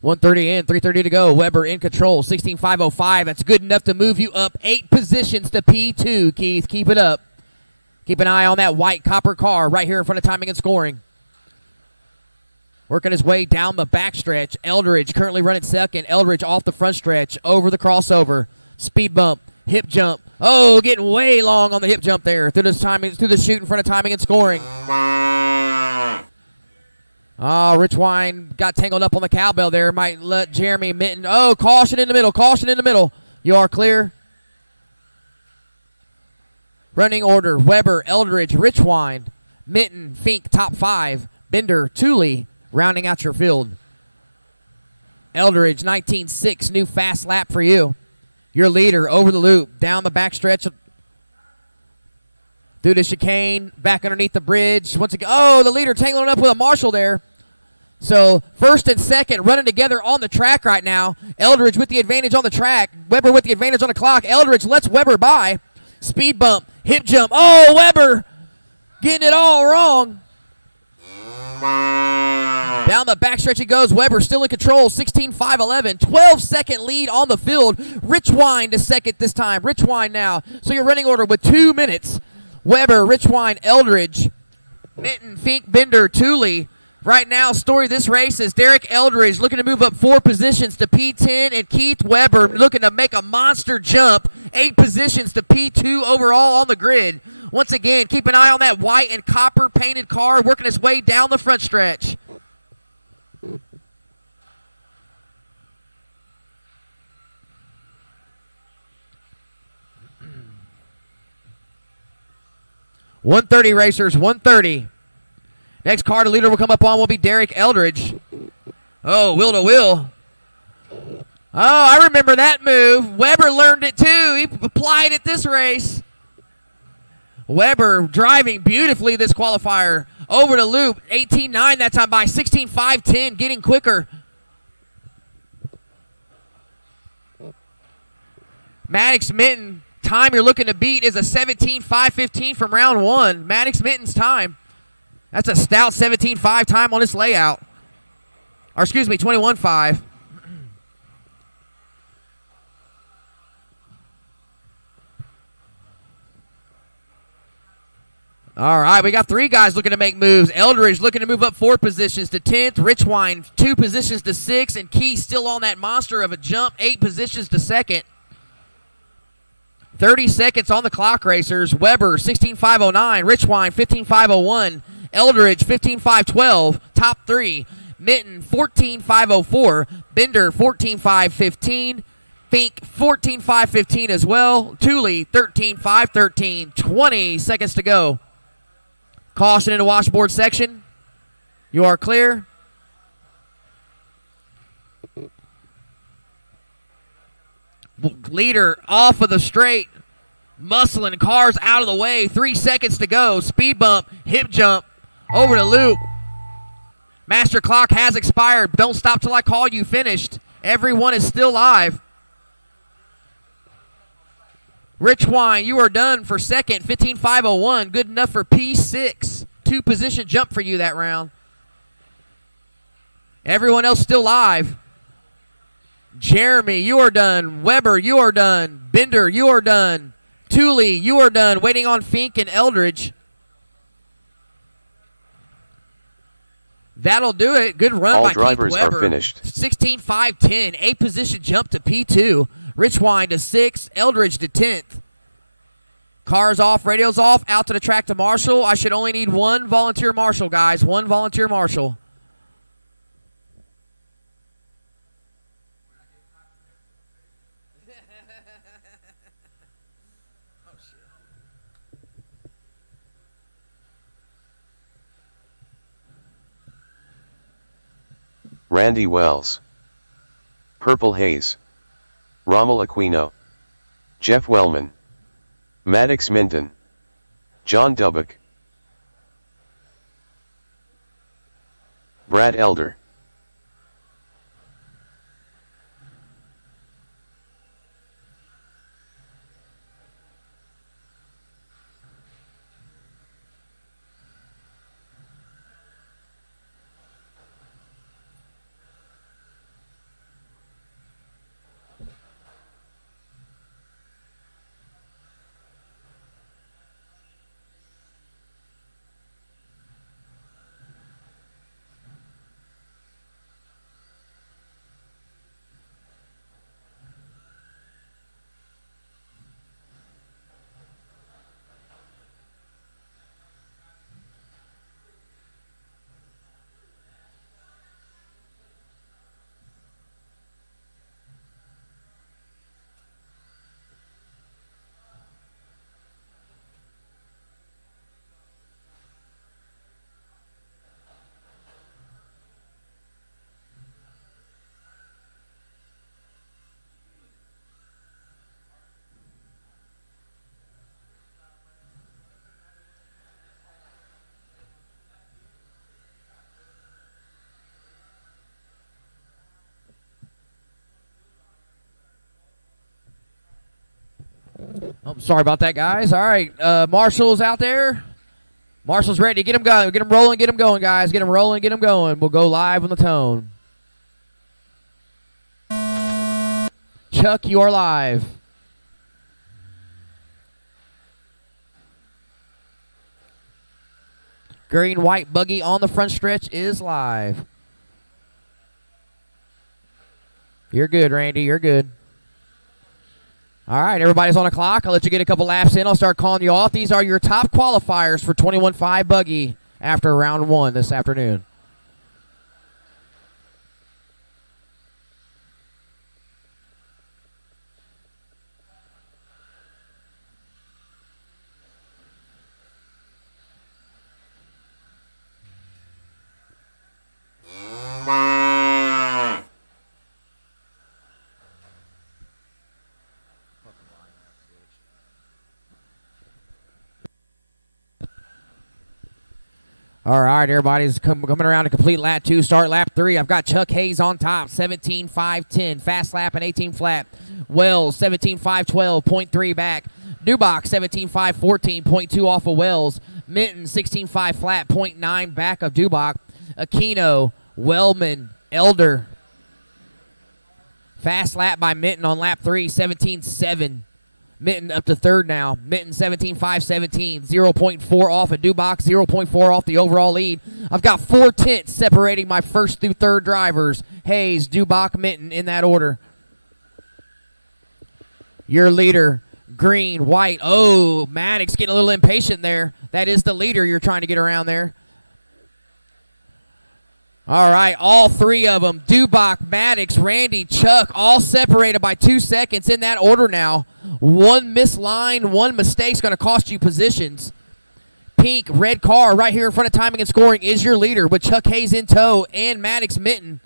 .130 in, 3:30 to go. Weber in control, 16.505. That's good enough to move you up 8 positions to P2, Keith. Keep it up. Keep an eye on that white copper car right here in front of timing and scoring. Working his way down the backstretch. Eldridge currently running 2nd. Eldridge off the front stretch, over the crossover. Speed bump, hip jump. Oh, getting way long on the hip jump there. Through the chute in front of timing and scoring. Oh, Richwine got tangled up on the cowbell there. Might let Jeremy Minton. Oh, caution in the middle. Caution in the middle. You are clear. Running order, Weber, Eldridge, Richwine, Minton, Fink, top 5. Bender, Tooley, rounding out your field. Eldridge, 19.6, new fast lap for you. Your leader, over the loop, down the backstretch. Through the chicane, back underneath the bridge. Once again, oh, the leader tangling up with a marshal there. So 1st and 2nd running together on the track right now. Eldridge with the advantage on the track. Weber with the advantage on the clock. Eldridge lets Weber by. Speed bump, hip jump. Oh, Weber getting it all wrong. Down the backstretch he goes. Weber still in control, 16.511. 12-second lead on the field. Richwine to 2nd this time. Richwine now. So your running order with 2 minutes. Weber, Richwine, Eldridge, Minton, Fink, Bender, Tooley. Right now, story of this race is Derek Eldridge looking to move up 4 positions to P10, and Keith Weber looking to make a monster jump, 8 positions to P2 overall on the grid. Once again, keep an eye on that white and copper painted car working its way down the front stretch. .130 racers, 130. Next car to leader will come up on will be Derek Eldridge. Oh, wheel to wheel. Oh, I remember that move. Weber learned it too. He applied it this race. Weber driving beautifully this qualifier. Over the loop. 18.9 that time by 16.510. Getting quicker. Maddox Minton, time you're looking to beat is a 17.515 from round one. Maddox Minton's time. That's a stout 17.5 time on this layout. Or excuse me, 21.5. All right, we got three guys looking to make moves. Eldridge looking to move up 4 positions to 10th. Richwine 2 positions to 6th. And Key still on that monster of a jump, 8 positions to 2nd. 30 seconds on the clock, racers. Weber, 16.509. Richwine, 15.501. Eldridge, 15.512. Top 3. Minton, 14.504. Bender, 14.515. Fink, 14.515 as well. Tooley, 13.513. 20 seconds to go. Caution in the washboard section. You are clear. Leader off of the straight. Muscling cars out of the way. 3 seconds to go. Speed bump, hip jump, over the loop. Master clock has expired. Don't stop till I call you finished. Everyone is still live. Rich Wine, you are done for second, 15.501. Good enough for P6. 2 position jump for you that round. Everyone else still live. Jeremy, you are done. Weber, you are done. Bender, you are done. Tooley, you are done. Waiting on Fink and Eldridge. That'll do it. Good run by Keith Weber. All drivers are finished. 16.510. 8 position jump to P2. Richwine to 6th. Eldridge to 10th. Cars off. Radios off. Out to the track to Marshall. I should only need 1 volunteer marshal, guys. 1 volunteer marshal. Randy Wells, Purple Haze, Rommel Aquino, Jeff Wellman, Maddox Minton, John Dubbock, Brad Elder. Oh, sorry about that, guys. All right, Marshall's out there. Marshall's ready. Get him going. Get him rolling. Get him going, guys. Get him rolling. Get him going. We'll go live on the tone. Chuck, you are live. Green, white buggy on the front stretch is live. You're good, Randy. You're good. All right, everybody's on the clock. I'll let you get a couple laps in. I'll start calling you off. These are your top qualifiers for 21.5 Buggy after round 1 this afternoon. All right, everybody's coming around to complete lap 2, start lap 3. I've got Chuck Hayes on top, 17.510. Fast lap and 18 flat. Wells, 17.512, 0.3 back. Dubach, 17.514, 0.2 off of Wells. Minton, 16.5 flat, 0.9 back of Dubach. Aquino, Wellman, Elder. Fast lap by Minton on lap 3, 17.7. Minton up to third now. Minton 17.517, 0.4 off of Dubach, 0.4 off the overall lead. I've got 4 tenths separating my first through third drivers. Hayes, Dubach, Minton in that order. Your leader, Green, White. Oh, Maddox getting a little impatient there. That is the leader you're trying to get around there. All right, all 3 of them, Dubach, Maddox, Randy, Chuck, all separated by 2 seconds in that order now. 1 missed line, 1 mistake's going to cost you positions. Pink, red car right here in front of timing and scoring is your leader with Chuck Hayes in tow and Maddox Minton.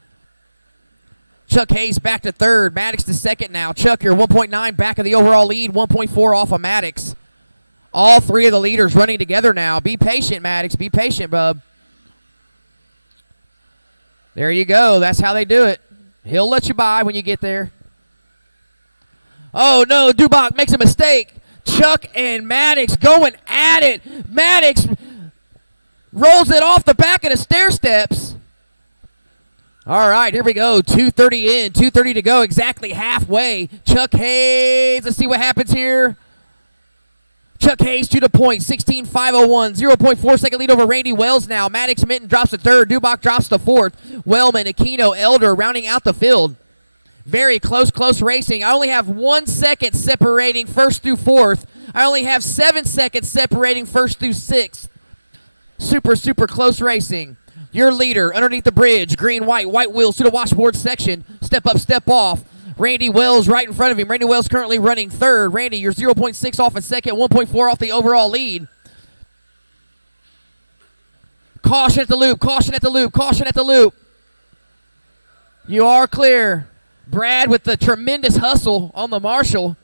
Chuck Hayes back to third, Maddox to second now. Chuck, you're 1.9 back of the overall lead, 1.4 off of Maddox. All 3 of the leaders running together now. Be patient, Maddox. Be patient, bub. There you go. That's how they do it. He'll let you by when you get there. Oh, no. Dubach makes a mistake. Chuck and Maddox going at it. Maddox rolls it off the back of the stair steps. All right, here we go. 2:30 in, 2:30 to go, exactly halfway. Chuck Hayes. Let's see what happens here. Chuck Hayes to the point, 16.501, 0.4 second lead over Randy Wells now. Maddox Minton drops to third. Dubach drops to fourth. Wellman, Aquino, Elder rounding out the field. Very close racing. I only have 1 second separating first through fourth. I only have 7 seconds separating first through sixth. Super close racing. Your leader underneath the bridge, green, white wheels to the washboard section. Step up, step off. Randy Wells right in front of him. Randy Wells currently running third. Randy, you're 0.6 off a second, 1.4 off the overall lead. Caution at the loop, caution at the loop, caution at the loop. You are clear. Brad with the tremendous hustle on the Marshall.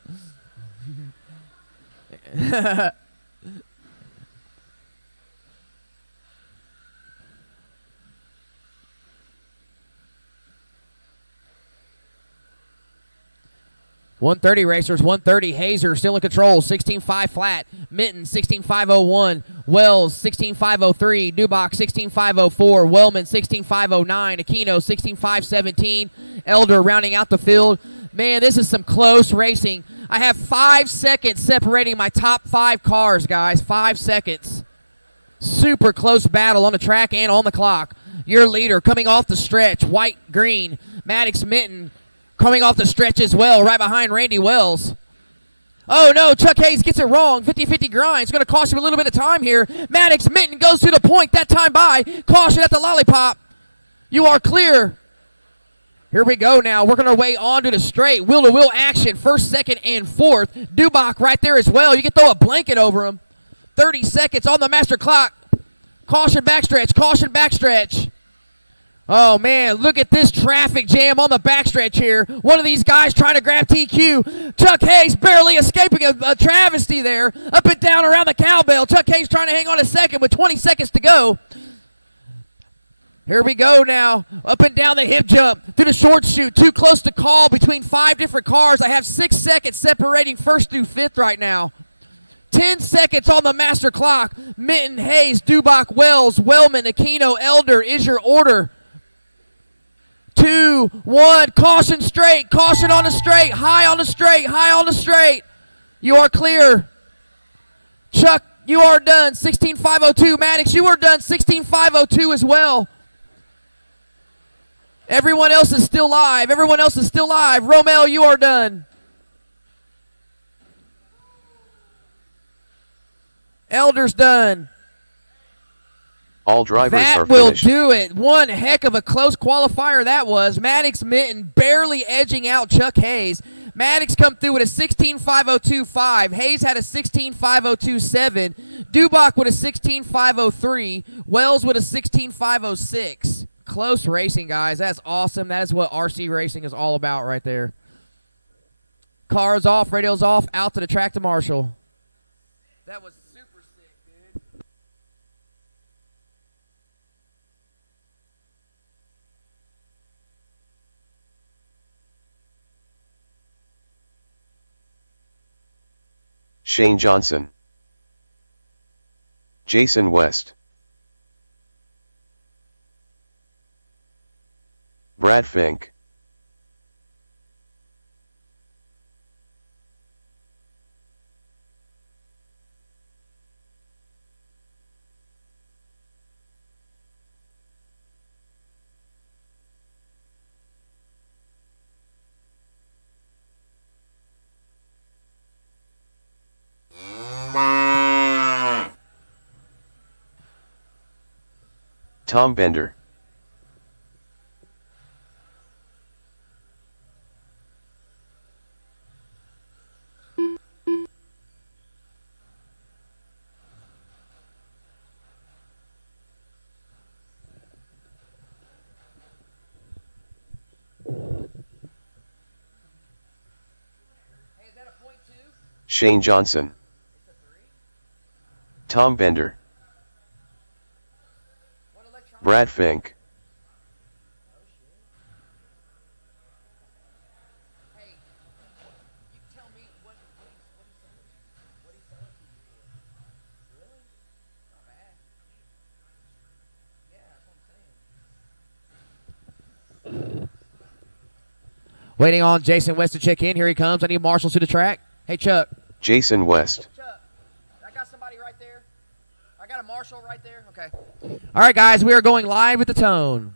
130 racers, 130. Hazer still in control, 16.5 flat. Minton, 16.501. Wells, 16.503. Dubach, 16.504. Wellman, 16.509. Aquino, 16.517. Elder rounding out the field. Man, this is some close racing. I have 5 seconds separating my top 5 cars, guys. 5 seconds. Super close battle on the track and on the clock. Your leader coming off the stretch, white, green. Maddox Minton coming off the stretch as well, right behind Randy Wells. Oh, no, Chuck Hayes gets it wrong. 50-50 grind. It's going to cost him a little bit of time here. Maddox Minton goes to the point that time by. Caution at the lollipop. You are clear. Here we go now, working our way onto the straight. Wheel-to-wheel action, first, second, and fourth. Dubach right there as well. You can throw a blanket over him. 30 seconds on the master clock. Caution backstretch, caution backstretch. Oh, man, look at this traffic jam on the backstretch here. One of these guys trying to grab TQ. Chuck Hayes barely escaping a travesty there. Up and down around the cowbell. Chuck Hayes trying to hang on a second with 20 seconds to go. Here we go now. Up and down the hip jump. Through the short chute. Too close to call between 5 different cars. I have 6 seconds separating first through fifth right now. 10 seconds on the master clock. Minton, Hayes, Dubach, Wells, Wellman, Aquino, Elder is your order. 2, 1, caution straight, caution on the straight, high on the straight, high on the straight. You are clear. Chuck, you are done, 16.502. Maddox, you are done, 16.502 as well. Everyone else is still live. Everyone else is still live. Romel, you are done. Elder's done. All drivers that are will finished. do it. One heck of a close qualifier that was. Maddox Minton barely edging out Chuck Hayes. Maddox come through with a 16.502.5. Hayes had a 16.502.7. Dubach with a 16.503. Wells with a 16.506. Close racing, guys. That's awesome. That is what RC racing is all about right there. Cars off, radios off, out to the track to Marshall. That was super sick, dude. Shane Johnson. Jason West. Brad Fink. Tom Bender. Shane Johnson. Tom Bender. Brad Fink. Waiting on Jason West to check in. Here he comes. I need marshals to the track. Hey, Chuck. Jason West. Chuck, I got somebody right there. I got a marshal right there. Okay. All right, guys, we are going live with the tone.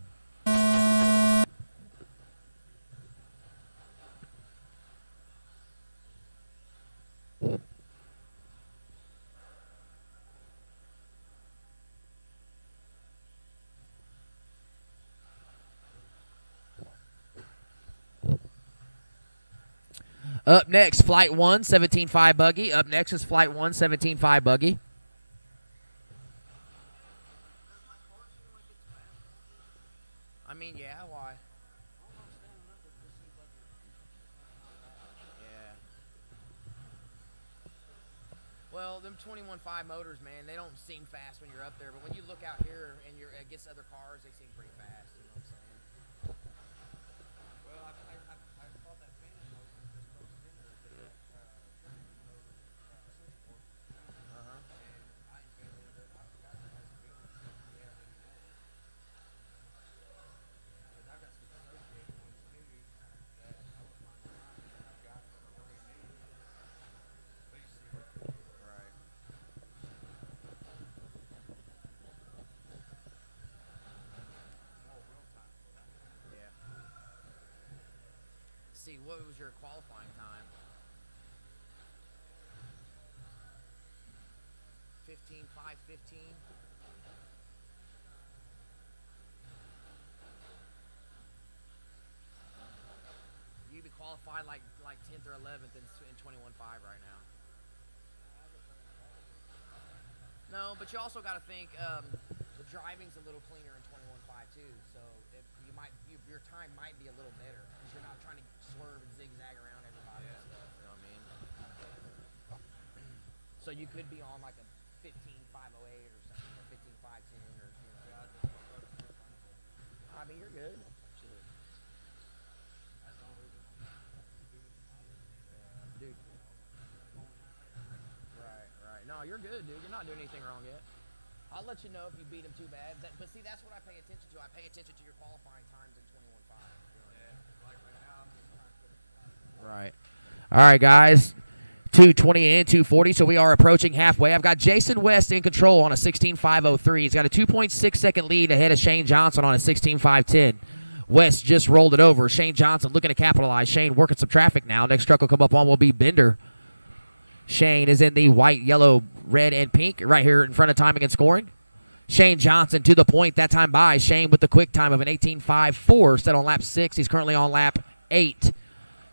Up next, Flight 1, 17.5 Buggy. Up next is Flight 1, 17.5 Buggy. I mean, yeah, why? Yeah. Well, them 21.5 motors, man, they don't seem fast when you're up there, but when you look out here and you're against other cars, they seem pretty fast, you know what I'm saying? Well, I thought that Phantom motor just goes in there with that switchboard. Uh-huh. And I ain't been over there. I forgot there has a building. We have any more. Because I got some associated ones too that I was finding out that I've got that are brand new. Right. Yeah. See, what was your qualifying time? 15.515. You'd be qualified like 10th or 11th in 21.5 right now. No, but you also got to think the driving's a little cleaner in 21.5 too. So if your time might be a little better because you're not trying to swerve and zigzag around everybody and stuff. You know what I mean? So you could be on like a 15.508 or something, or 15.510 or I mean, you're good. Dude. Right. No, you're good, dude. You're not doing anything wrong yet. I'll let you know if you beat him too bad. But see, that's what I pay attention to. I pay attention to your qualifying times in 21.5. Like right now, I'm just trying to put it. Right. All right, guys. 2:20 in, 2:40, so we are approaching halfway. I've got Jason West in control on a 16.503. He's got a 2.6-second lead ahead of Shane Johnson on a 16.510. West just rolled it over. Shane Johnson looking to capitalize. Shane working some traffic now. Next truck will come up on will be Bender. Shane is in the white, yellow, red, and pink right here in front of timing and scoring. Shane Johnson to the point that time by. Shane with the quick time of an 18.54 set on lap 6. He's currently on lap 8.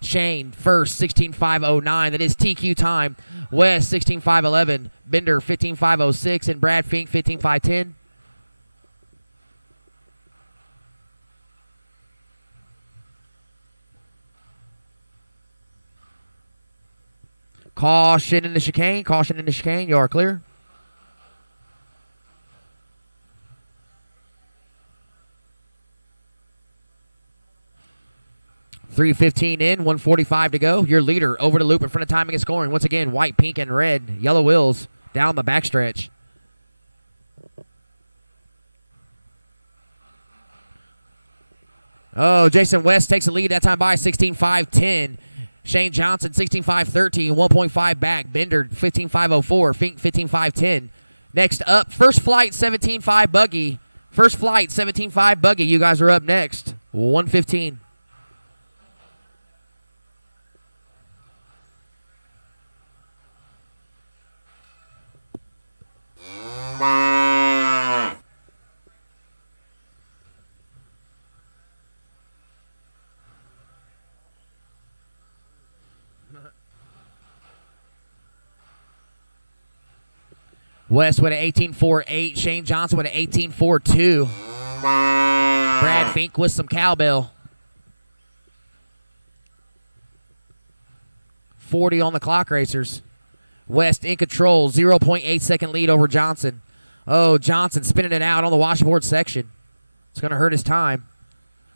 Shane first, 16.509. That is TQ time. West, 16.511. Bender, 15.506. And Brad Fink, 15.510. Caution in the chicane. Caution in the chicane. You are clear. 3:15 in, 1:45 to go. Your leader over the loop in front of timing and scoring. Once again, white, pink, and red. Yellow wheels down the backstretch. Oh, Jason West takes the lead that time by 16.510. Shane Johnson 16.513, 1.5 back. Bender 15.504. Fink 15.510. Next up, First Flight 17.5 Buggy. First Flight 17.5 Buggy. You guys are up next. 1:15. West with an 18.48. Shane Johnson with an 18.42. Brad Fink with some cowbell. 40 on the clock, racers. West in control. 0.8 second lead over Johnson. Oh, Johnson spinning it out on the washboard section. It's going to hurt his time.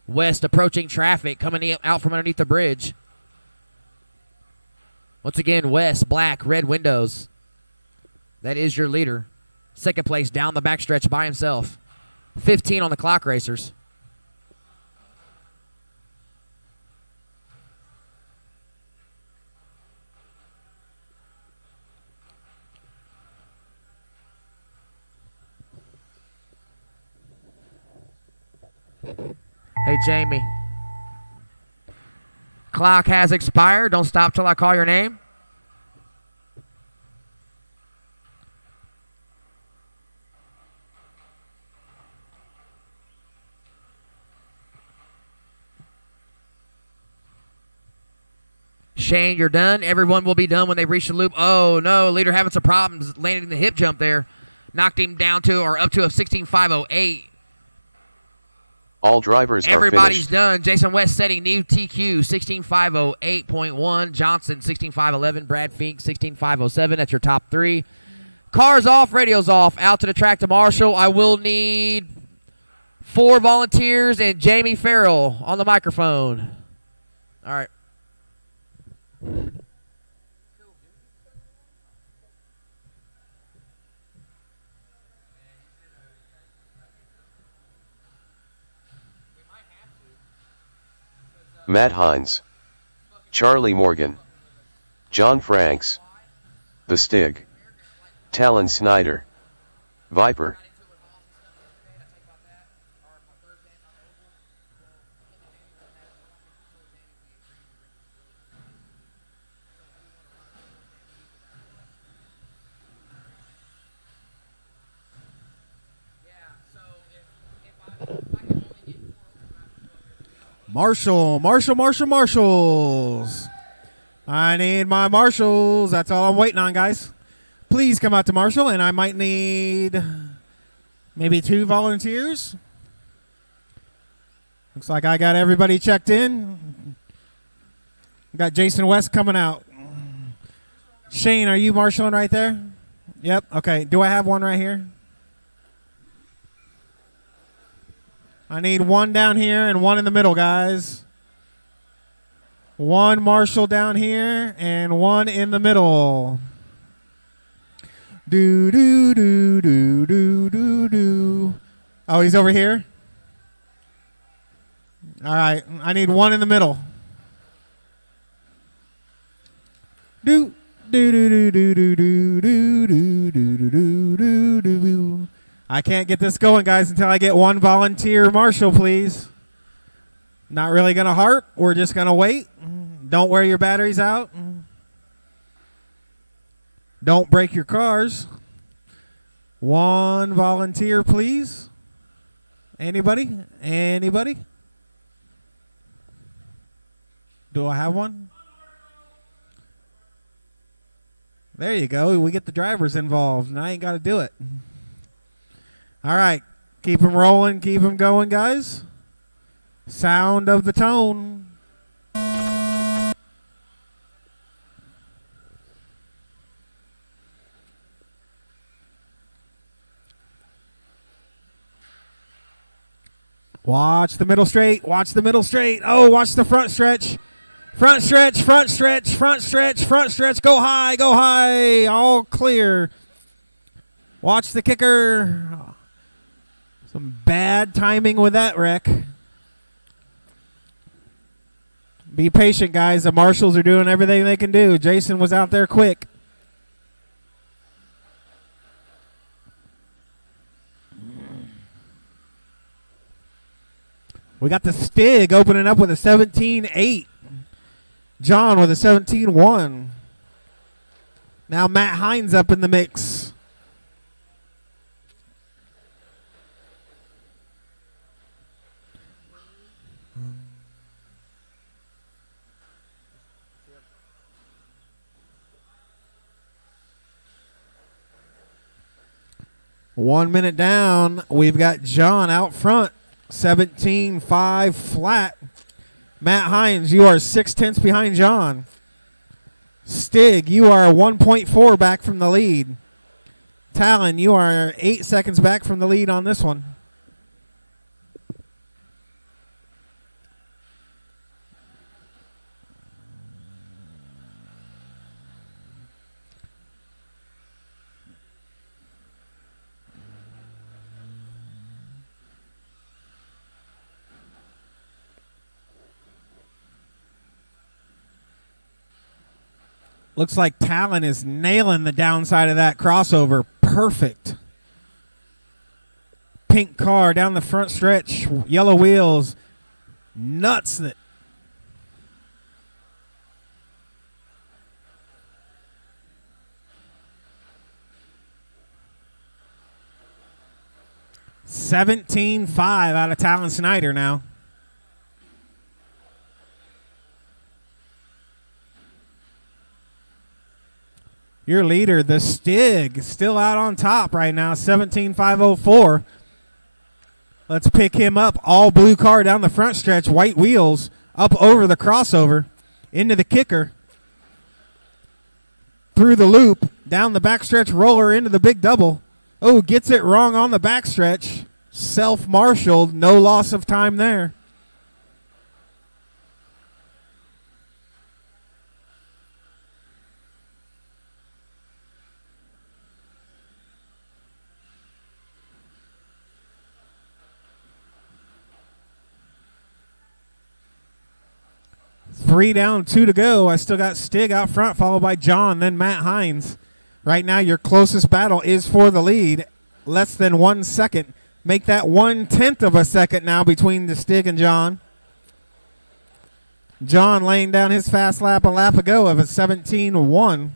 West approaching traffic, coming out from underneath the bridge. Once again, West, black, red windows. That is your leader. Second place down the backstretch by himself. 15 on the clock, racers. Hey, Jamie. Clock has expired. Don't stop till I call your name. Shane, you're done. Everyone will be done when they reach the loop. Oh, no. Leader having some problems landing the hip jump there. Knocked him down to or up to a 16.508. All drivers Everybody's are finished. done. Jason West setting new TQ 16.508.1. Johnson 16.511. Brad Fink 16.507. That's your top three. Cars off, radios off. Out to the track to Marshall. I will need 4 volunteers and Jamie Farrell on the microphone. All right. Matt Hines, Charlie Morgan, John Franks, The Stig, Talon Snyder, Viper. Marshalls. I need my marshals. That's all I'm waiting on, guys. Please come out to Marshall, and I might need maybe 2 volunteers. Looks like I got everybody checked in. Got Jason West coming out. Shane, are you marshalling right there? Yep. Okay. Do I have one right here? I need 1 down here and 1 in the middle, guys. 1 marshal down here and 1 in the middle. Do do do do do do do. Oh, he's over here. All right, I need 1 in the middle. Do do do do do do do do do do do do do. I can't get this going, guys, until I get 1 volunteer marshal, please. Not really going to harp. We're just going to wait. Don't wear your batteries out. Don't break your cars. 1 volunteer, please. Anybody? Anybody? Do I have one? There you go. We get the drivers involved, and I ain't got to do it. All right. Keep them rolling. Keep them going, guys. Sound of the tone. Watch the middle straight. Watch the middle straight. Oh, watch the front stretch. Front stretch, front stretch, front stretch, front stretch. Go high, go high. All clear. Watch the kicker. Some bad timing with that wreck. Be patient, guys. The marshals are doing everything they can do. Jason was out there quick. We got the Stig opening up with a 17-8. John with a 17-1. Now Matt Hines up in the mix. One minute down. We've got John out front. 17-5 flat. Matt Hines, you are 6/10 behind John. Stig, you are 1.4 back from the lead. Talon, you are 8 seconds back from the lead on this one. Looks like Talon is nailing the downside of that crossover. Perfect. Pink car down the front stretch. Yellow wheels. Nuts it. $17.5 out of Talon Snyder now. Your leader, the Stig, still out on top right now, 17.504. Let's pick him up. All blue car down the front stretch, white wheels, up over the crossover, into the kicker, through the loop, down the backstretch roller into the big double. Oh, gets it wrong on the backstretch. Self-marshaled, no loss of time there. Three down, 2 to go. I still got Stig out front, followed by John, then Matt Hines. Right now, your closest battle is for the lead. Less than 1 second. Make that 1/10 of a second now between the Stig and John. John laying down his fast lap a lap ago of a 17-1.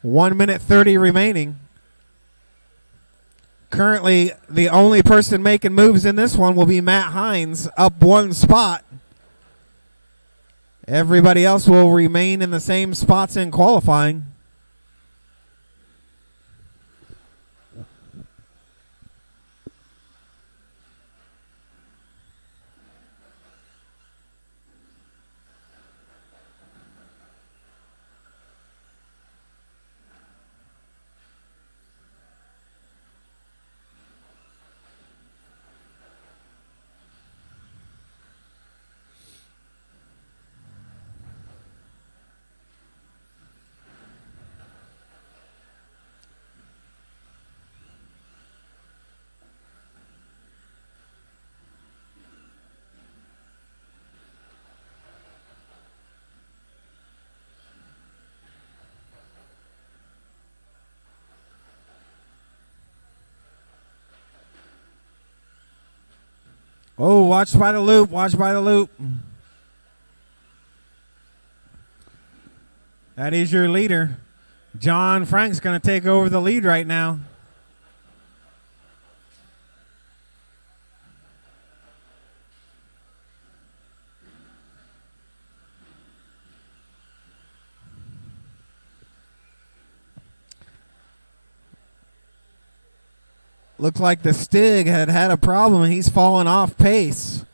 1 minute 30 remaining. Currently, the only person making moves in this one will be Matt Hines, up 1 spot. Everybody else will remain in the same spots in qualifying. Oh, watch by the loop. Watch by the loop. That is your leader. John Frank's going to take over the lead right now. Looked like the Stig had a problem and he's fallen off pace.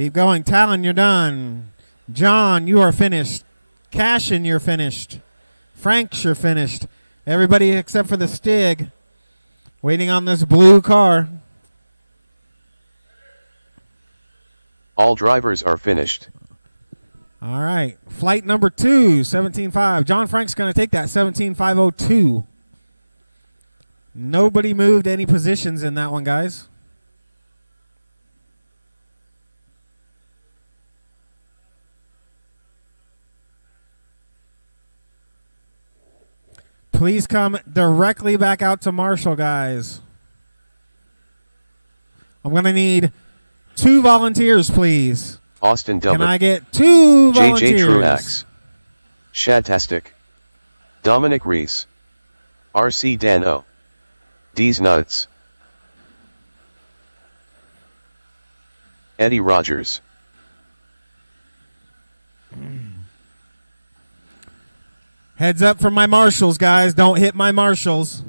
Keep going. Talon, you're done. John, you are finished. Cashin, you're finished. Franks, you're finished. Everybody except for the Stig waiting on this blue car. All drivers are finished. All right. Flight number 2, 17.5. John Frank's going to take that, 17.502. Nobody moved any positions in that one, guys. Please come directly back out to Marshall, guys. I'm going to need 2 volunteers, please. Austin Dubba. Can I get 2 volunteers? JJ Truax. Shadtastic. Dominic Reese. RC Dano. D's Nuts. Eddie Rogers. Heads up for my marshals, guys. Don't hit my marshals.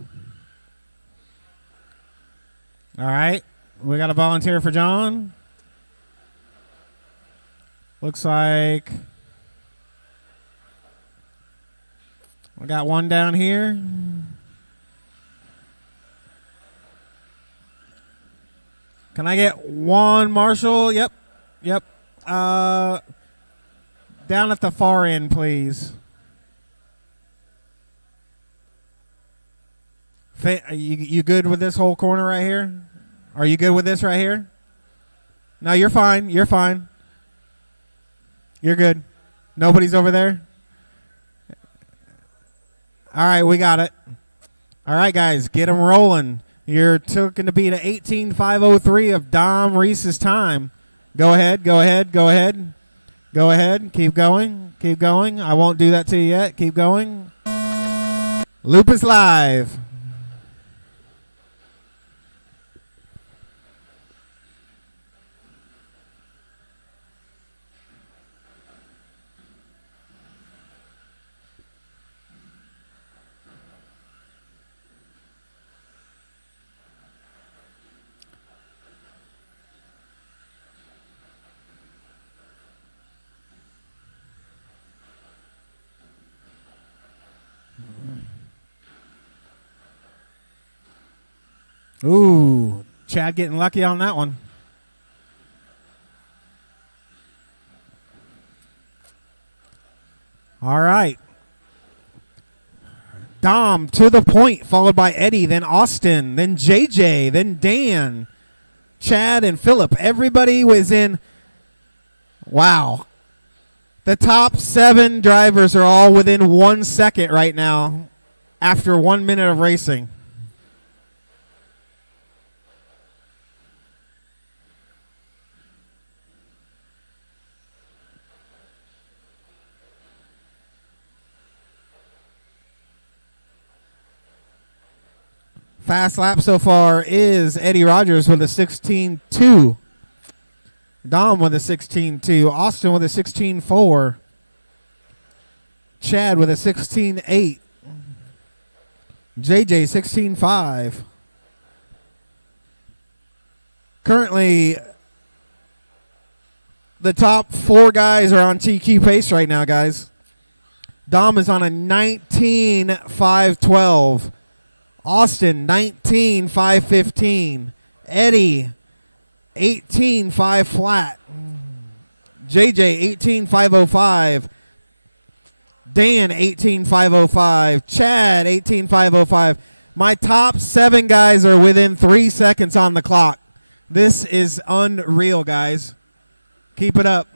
All right. We got a volunteer for John. Looks like we got one down here. Can I get one marshal? Yep. Down at the far end, please. You good with this whole corner right here? Are you good with this right here? No, you're fine. You're fine. You're good. Nobody's over there? All right, we got it. All right, guys, get them rolling. You're looking to beat an 18.503 of Dom Reese's time. Go ahead. Keep going. I won't do that to you yet. Keep going. Loop is live. Ooh, Chad getting lucky on that one. All right. Dom to the point, followed by Eddie, then Austin, then JJ, then Dan, Chad, and Philip. Everybody was in. Wow. The top 7 drivers are all within 1 second right now after 1 minute of racing. Fast lap so far is Eddie Rogers with a 16.2. Dom with a 16.2. Austin with a 16.4. Chad with a 16.8. JJ 16.5. Currently, the top 4 guys are on TQ pace right now, guys. Dom is on a 19.512. Austin, 19.515. Eddie, 18.5 flat. JJ, 18.505. Dan, 18.505. Chad, 18.505. My top 7 guys are within 3 seconds on the clock. This is unreal, guys. Keep it up.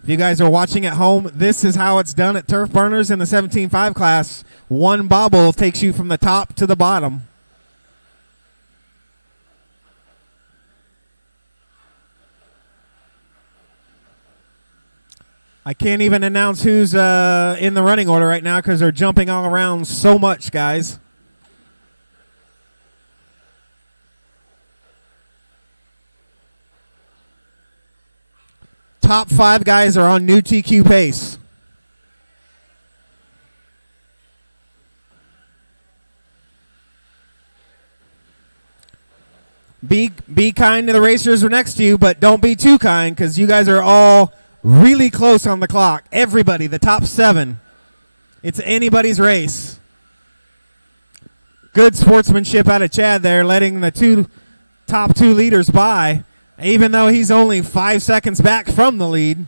If you guys are watching at home, this is how it's done at TurfBurners in the 17.5 class. 1 bobble takes you from the top to the bottom. I can't even announce who's in the running order right now because they're jumping all around so much, guys. Top 5 guys are on new TQ pace. Be kind to the racers next to you, but don't be too kind because you guys are all really close on the clock. Everybody, the top 7. It's anybody's race. Good sportsmanship out of Chad there, letting the top 2 leaders by, even though he's only 5 seconds back from the lead.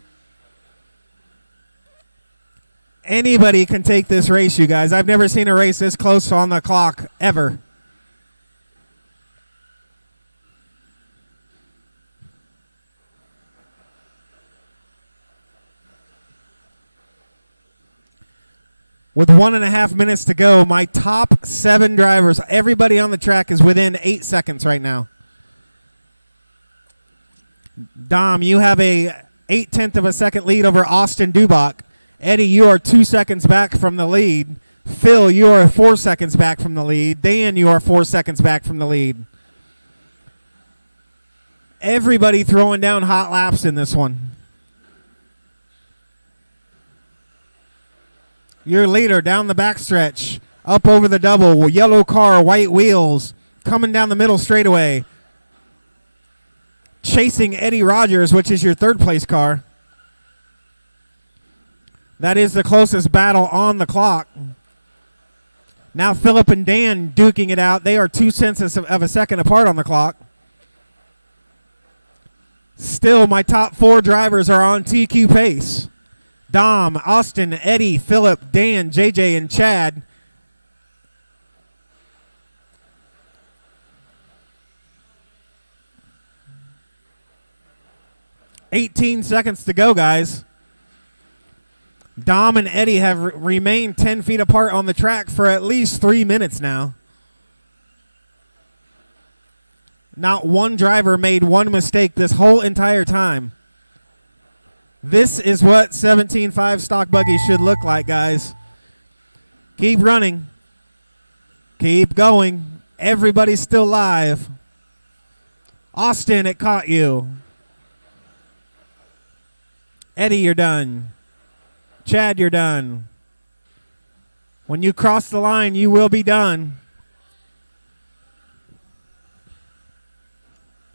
Anybody can take this race, you guys. I've never seen a race this close on the clock, ever. With 1.5 minutes to go, my top 7 drivers, everybody on the track is within 8 seconds right now. Dom, you have a 0.8 of a second lead over Austin Dubach. Eddie, you are 2 seconds back from the lead. Phil, you are 4 seconds back from the lead. Dan, you are 4 seconds back from the lead. Everybody throwing down hot laps in this one. Your leader down the backstretch, up over the double, yellow car, white wheels, coming down the middle straightaway. Chasing Eddie Rogers, which is your 3rd place car. That is the closest battle on the clock. Now Philip and Dan duking it out. They are 2 tenths of a second apart on the clock. Still, my top 4 drivers are on TQ pace. Dom, Austin, Eddie, Philip, Dan, JJ, and Chad. $18 seconds to go, guys. Dom and Eddie have remained 10 feet apart on the track for at least 3 minutes now. Not one driver made one mistake this whole entire time. This is what 17.5 stock buggy should look like, guys. Keep running. Keep going. Everybody's still live. Austin, it caught you. Eddie, you're done. Chad, you're done. When you cross the line, you will be done.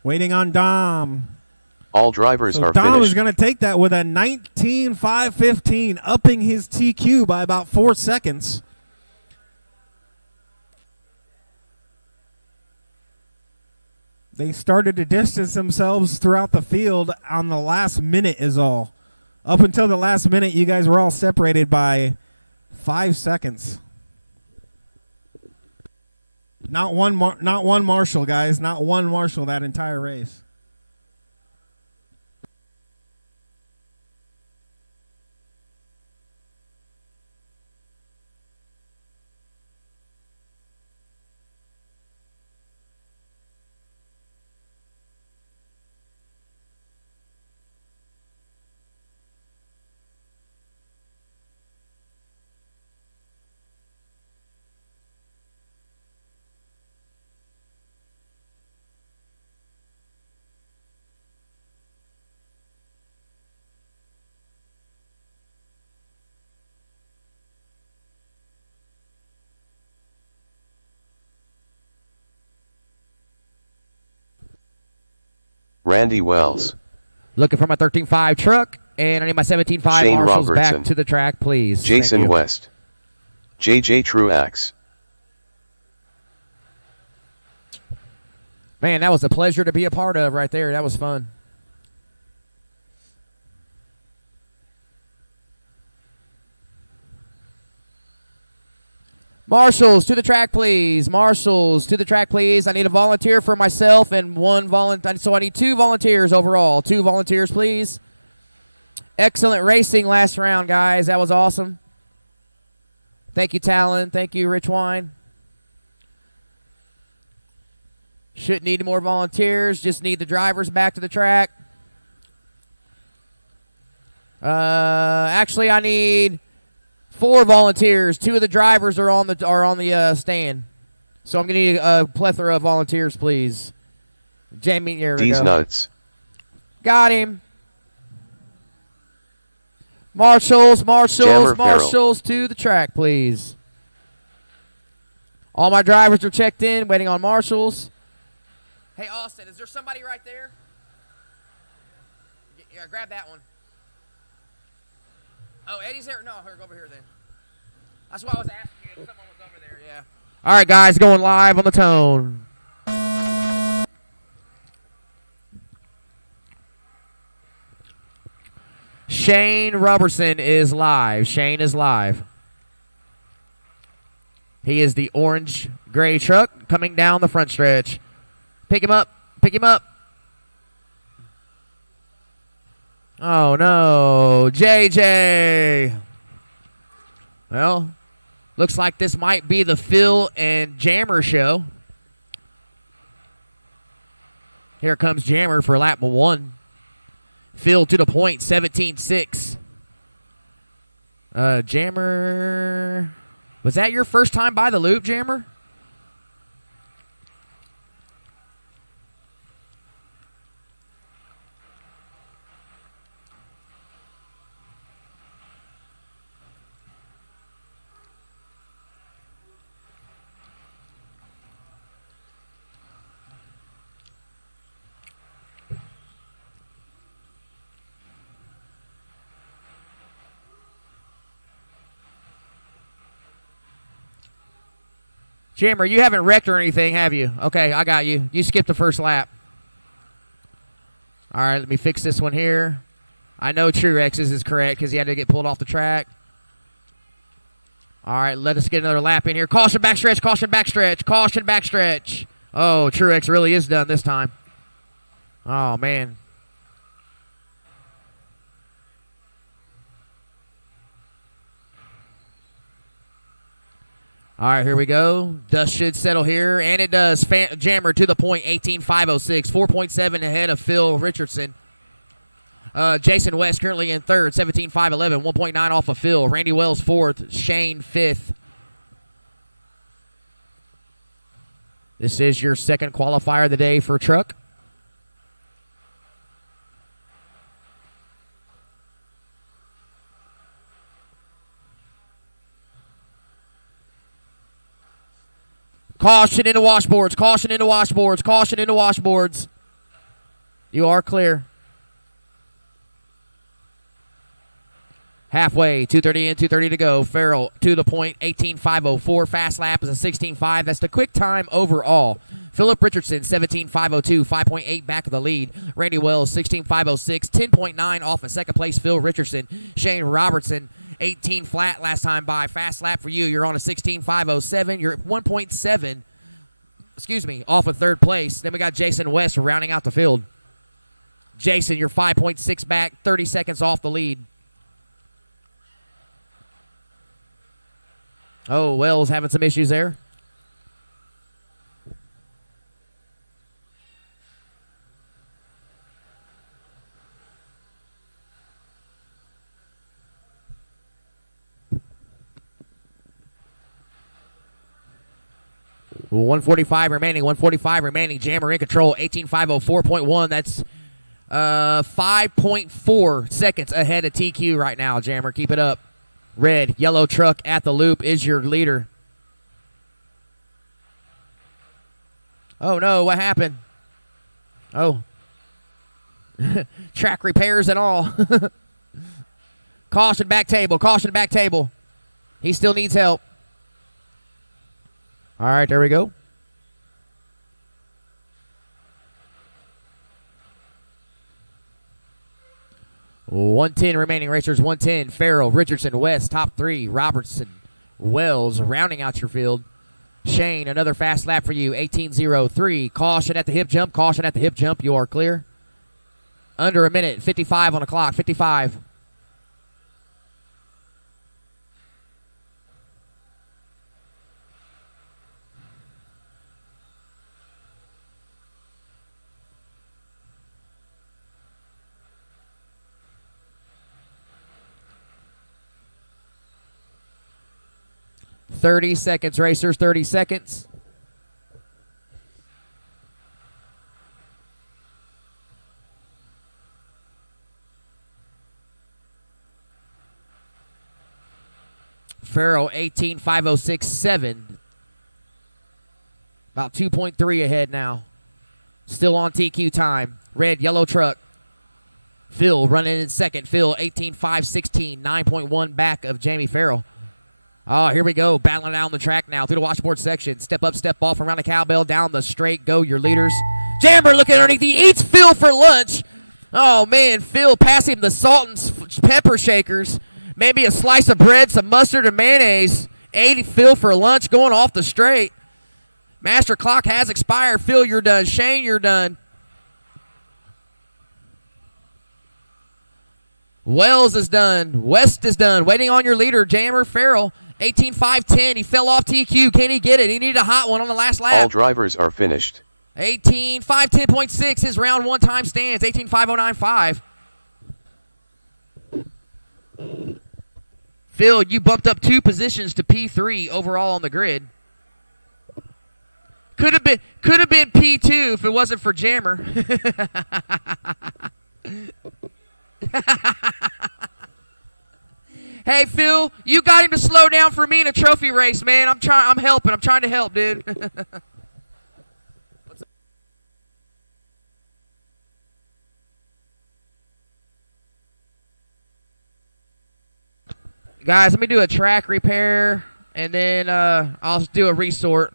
Waiting on Dom. All drivers are Dom finished. is going to take that with a 19.515, upping his TQ by about 4 seconds. They started to distance themselves throughout the field on the last minute is all. Up until the last minute, you guys were all separated by 5 seconds. Not one Marshall, guys. Not one Marshall that entire race. Randy Wells. Looking for my 13.5 truck, and I need my 17.5 Shane Marshalls Robertson. back to the track, please. Jason West. JJ Truax. Man, that was a pleasure to be a part of right there. That was fun. Marshals to the track, please. Marshals to the track, please. I need a volunteer for myself and one volunteer. So I need 2 volunteers overall. 2 volunteers, please. Excellent racing last round, guys. That was awesome. Thank you, Talon. Thank you, Rich Wine. Shouldn't need more volunteers. Just need the drivers back to the track. Actually, I need 4 volunteers. 2 of the drivers are on the stand. So I'm gonna need a plethora of volunteers, please. Jamie, here we D's go. nuts. Got him. Marshals to the track, please. All my drivers are checked in, waiting on marshals. Hey, Austin, is there somebody right there? Yeah, grab that one. Oh, Eddie's there? No, here, go over here then. That's why I was asking you if someone was over there, yeah. All right, guys, going live on the tone. Shane Robertson is live. Shane is live. He is the orange-gray truck coming down the front stretch. Pick him up. Pick him up. Oh, no. JJ. Well, looks like this might be the Phil and Jammer show. Here comes Jammer for lap 1. Phil to the point, 17.6. Jammer. Was that your first time by the loop, Jammer? Jammer, you haven't wrecked or anything, have you? Okay, I got you. You skipped the first lap. All right, let me fix this one here. I know Truex's is correct because he had to get pulled off the track. All right, let us get another lap in here. Caution backstretch, caution backstretch, caution backstretch. Oh, Truex really is done this time. Oh, man. All right, here we go. Dust should settle here, and it does. Jammer to the point, 18.506, 4.7 ahead of Phil Richardson. Jason West currently in third, 17.511, 1.9 off of Phil. Randy Wells fourth, Shane fifth. This is your second qualifier of the day for truck. Caution into washboards, caution into washboards, caution into washboards. You are clear. Halfway, 2:30 in, 2:30 to go. Farrell to the point, 18.504. Fast lap is a 16.5. That's the quick time overall. Philip Richardson, 17.502, 5.8 back of the lead. Randy Wells, 16.506, 10.9 off of second place. Phil Richardson. Shane Robertson, 18 flat last time by. Fast lap for you. You're on a 16.507. You're at 1.7, off of third place. Then we got Jason West rounding out the field. Jason, you're 5.6 back, 30 seconds off the lead. Oh, Wells having some issues there. Well, 145 remaining. Jammer in control, 18.504.1. That's 5.4 seconds ahead of TQ right now, Jammer. Keep it up. Red, yellow truck at the loop is your leader. Oh, no, what happened? Oh. Track repairs and all. Caution back table. He still needs help. All right, there we go. .110 remaining racers, 110. Farrell, Richardson, West, top three. Robertson, Wells, rounding out your field. Shane, another fast lap for you, 18.03. Caution at the hip jump. You are clear. Under a minute, 55 on the clock, 55. .30 seconds, racers, 30 seconds. Farrell, 18.506.7. About 2.3 ahead now. Still on TQ time. Red, yellow truck. Phil running in second. Phil 18.5-16, 9.1 back of Jamie Farrell. Oh, here we go. Battling down the track now through the washboard section. Step up, step off around the cowbell. Down the straight. Go, your leaders. Jammer looking underneath. He eats Phil for lunch. Oh, man. Phil passing the salt and pepper shakers. Maybe a slice of bread, some mustard and mayonnaise. 80 Phil for lunch going off the straight. Master clock has expired. Phil, you're done. Shane, you're done. Wells is done. West is done. Waiting on your leader, Jammer Farrell. 18.5-10. He fell off TQ. Can he get it? He needed a hot one on the last lap. All drivers are finished. 18.5-10.6. His round one time stands. 18.5095. Phil, you bumped up 2 positions to P3 overall on the grid. Could have been P2 if it wasn't for Jammer. Hey Phil, you got him to slow down for me in a trophy race, man. I'm helping. I'm trying to help, dude. Guys, let me do a track repair, and then I'll do a resort.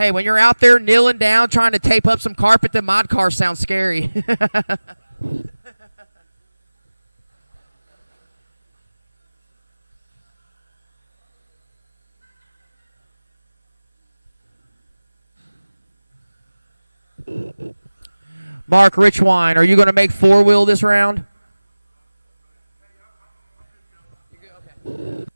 Hey, when you're out there kneeling down trying to tape up some carpet, the mod car sounds scary. Mark Richwine, are you going to make 4-wheel this round? Okay.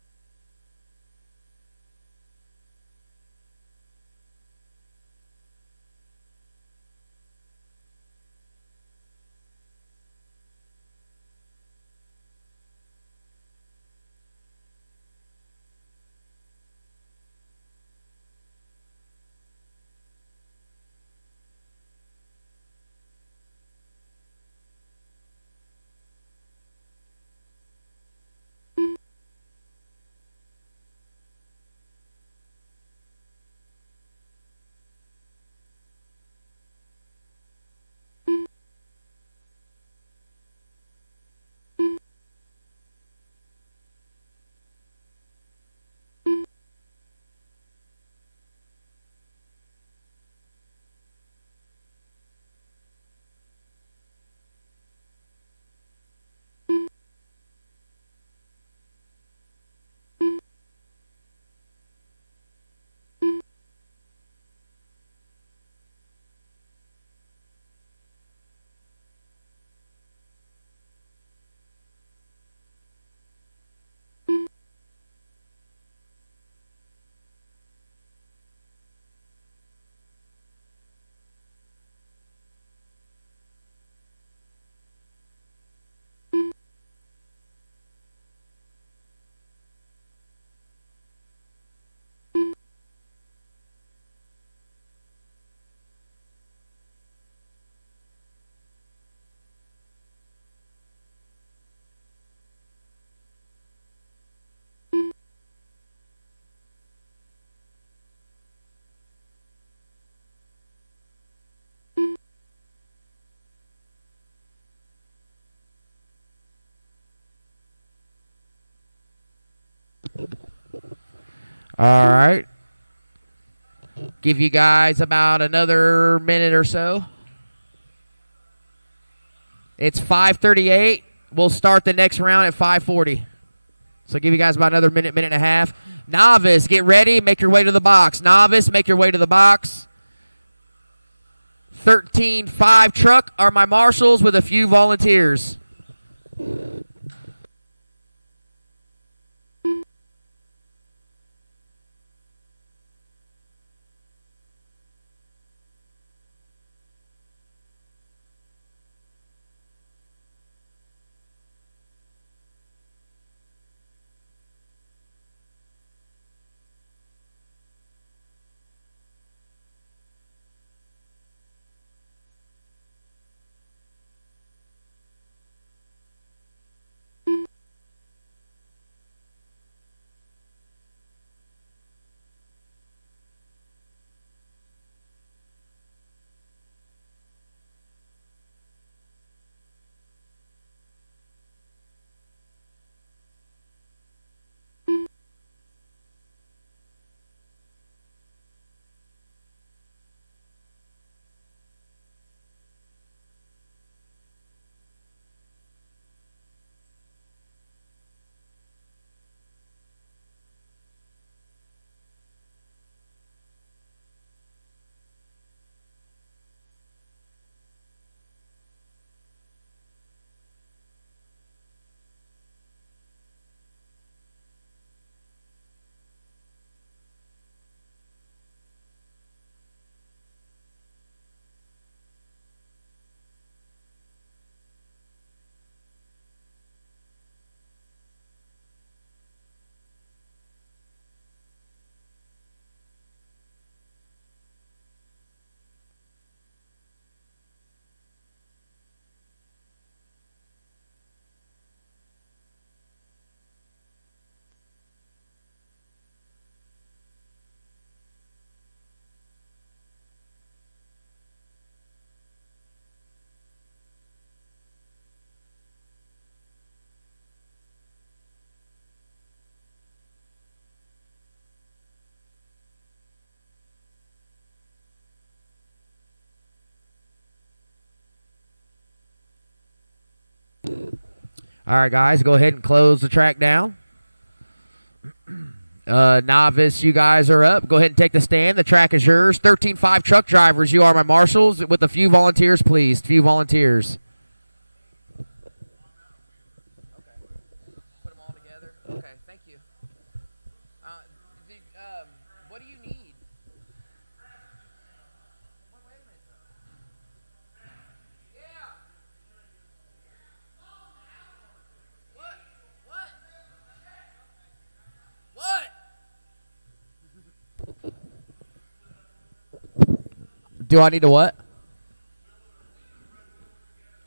All right. Give you guys about another minute or so. It's 5:38. We'll start the next round at 5:40. So give you guys about another minute, minute and a half. Novice, get ready. Make your way to the box. Novice, make your way to the box. 13-5 truck are my marshals with a few volunteers. All right, guys, go ahead and close the track down. Novice, you guys are up. Go ahead and take the stand. The track is yours. 13-5 truck drivers, you are my marshals. With a few volunteers, please. Few volunteers. Okay. Put them all together. Okay, thank you. What do you need? Wait a minute. Yeah. What? Do I need to what?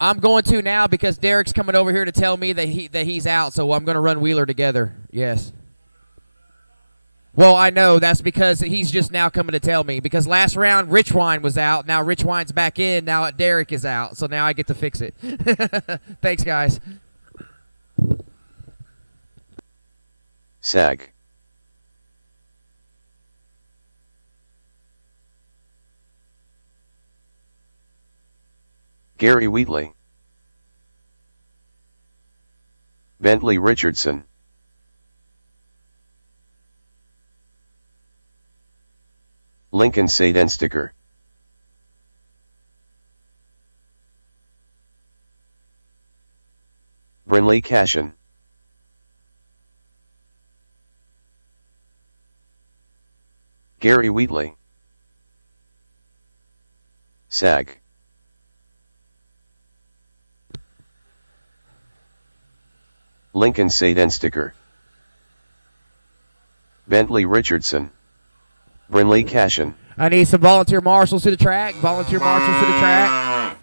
I'm going to now because Derek's coming over here to tell me that he's out, so I'm going to run Wheeler together. Yes. Well, I know. That's because he's just now coming to tell me. Because last round, Rich Wine was out. Now Rich Wine's back in. Now Derek is out. So now I get to fix it. Thanks, guys. SAG. Gary Wheatley. Bentley Richardson. Lincoln Sadensticker. Brinley Cashin. Gary Wheatley. SAG. Lincoln Sadensticker. Bentley Richardson. Brinley Cashin. I need some volunteer marshals to the track. Volunteer marshals to the track.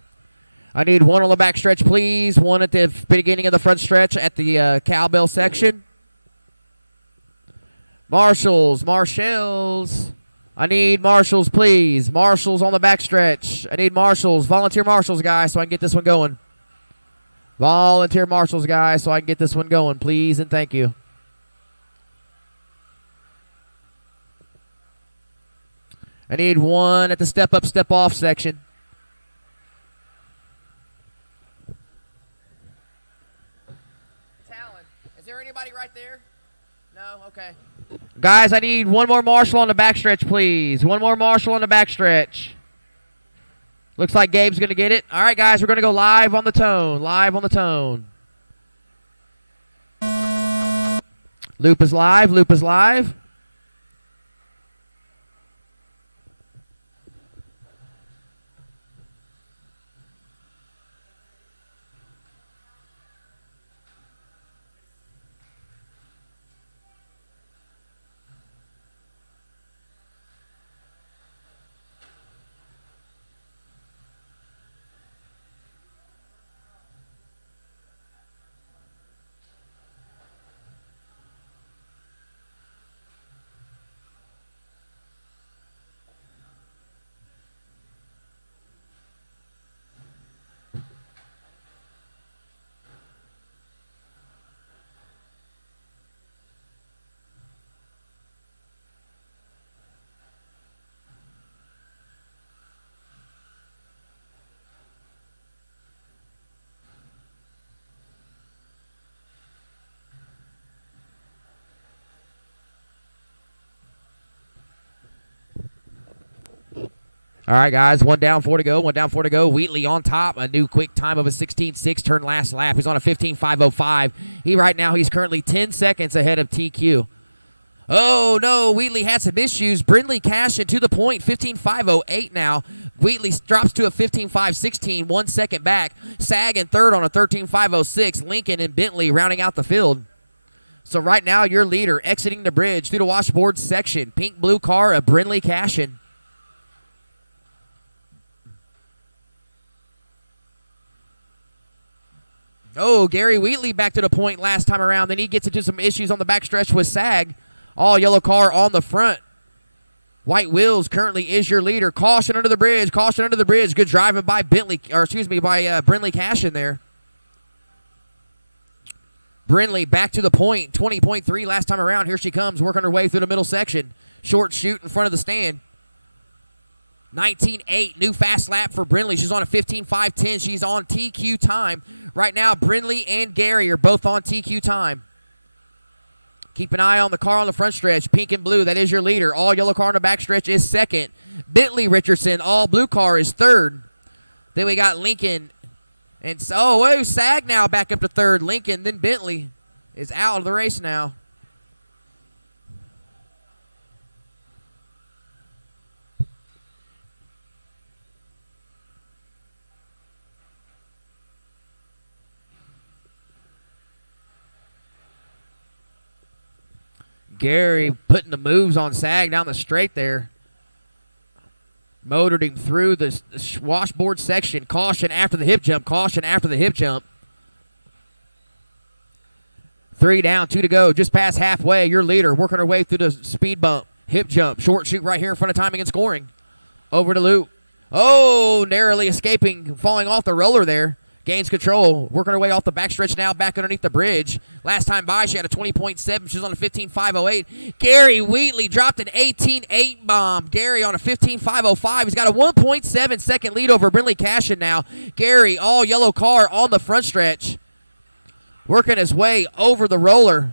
I need one on the back stretch, please. One at the beginning of the front stretch at the cowbell section. Marshals. I need marshals, please. Marshals on the back stretch. I need marshals. Volunteer marshals, guys, so I can get this one going. Volunteer marshals, guys, so I can get this one going, please, and thank you. I need one at the step up, step off section. Talon, is there anybody right there? No? Okay. Guys, I need one more marshal on the backstretch, please. One more marshal on the backstretch. Looks like Gabe's going to get it. All right, guys, we're going to go live on the tone. Live on the tone. Loop is live. Loop is live. All right, guys, 1 down, 4 to go. 1 down, 4 to go. Wheatley on top. A new quick time of a 16.6 turn last lap. He's on a 15.505. He's currently 10 seconds ahead of TQ. Oh, no, Wheatley had some issues. Brindley Cashin to the point, 15.508 now. Wheatley drops to a 15.516, 1 second back. Sag in third on a 13.506. Lincoln and Bentley rounding out the field. So right now, your leader exiting the bridge through the washboard section. Pink-blue car of Brindley Cashin. Oh, Gary Wheatley back to the point last time around. Then he gets into some issues on the backstretch with Sag. All yellow car on the front. White Wheels currently is your leader. Caution under the bridge. Caution under the bridge. Good driving by Brindley Cashin there. Brindley back to the point. 20.3 last time around. Here she comes, working her way through the middle section. Short shoot in front of the stand. 19.8, new fast lap for Brindley. She's on a 15.510. She's on TQ time. Right now, Brindley and Gary are both on TQ time. Keep an eye on the car on the front stretch. Pink and blue, that is your leader. All yellow car on the back stretch is second. Bentley Richardson, all blue car is third. Then we got Lincoln. And Sag now back up to third. Lincoln, then Bentley is out of the race now. Gary putting the moves on Sag down the straight there. Motored him through the washboard section. Caution after the hip jump. Caution after the hip jump. 3 down, 2 to go. Just past halfway. Your leader working her way through the speed bump. Hip jump. Short shoot right here in front of timing and scoring. Over to loop. Oh, narrowly escaping. Falling off the roller there. Gains control. Working her way off the backstretch now, back underneath the bridge. Last time by, she had a 20.7. She was on a 15.508. Gary Wheatley dropped an 18.8 bomb. Gary on a 15.505. He's got a 1.7 second lead over Brindley Cashin now. Gary, all yellow car on the front stretch. Working his way over the roller.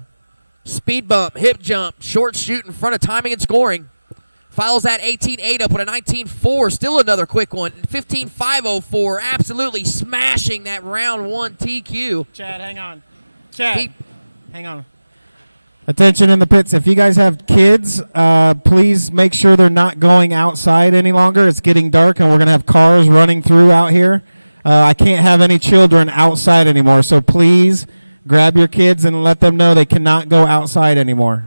Speed bump, hip jump, short shoot in front of timing and scoring. Follows that 18.8 up with a 19.4. Still another quick one. 15.504. Absolutely smashing that round one TQ. Chad, hang on. Hang on. Attention in the pits. If you guys have kids, please make sure they're not going outside any longer. It's getting dark, and we're going to have cars running through out here. I can't have any children outside anymore, so please grab your kids and let them know they cannot go outside anymore.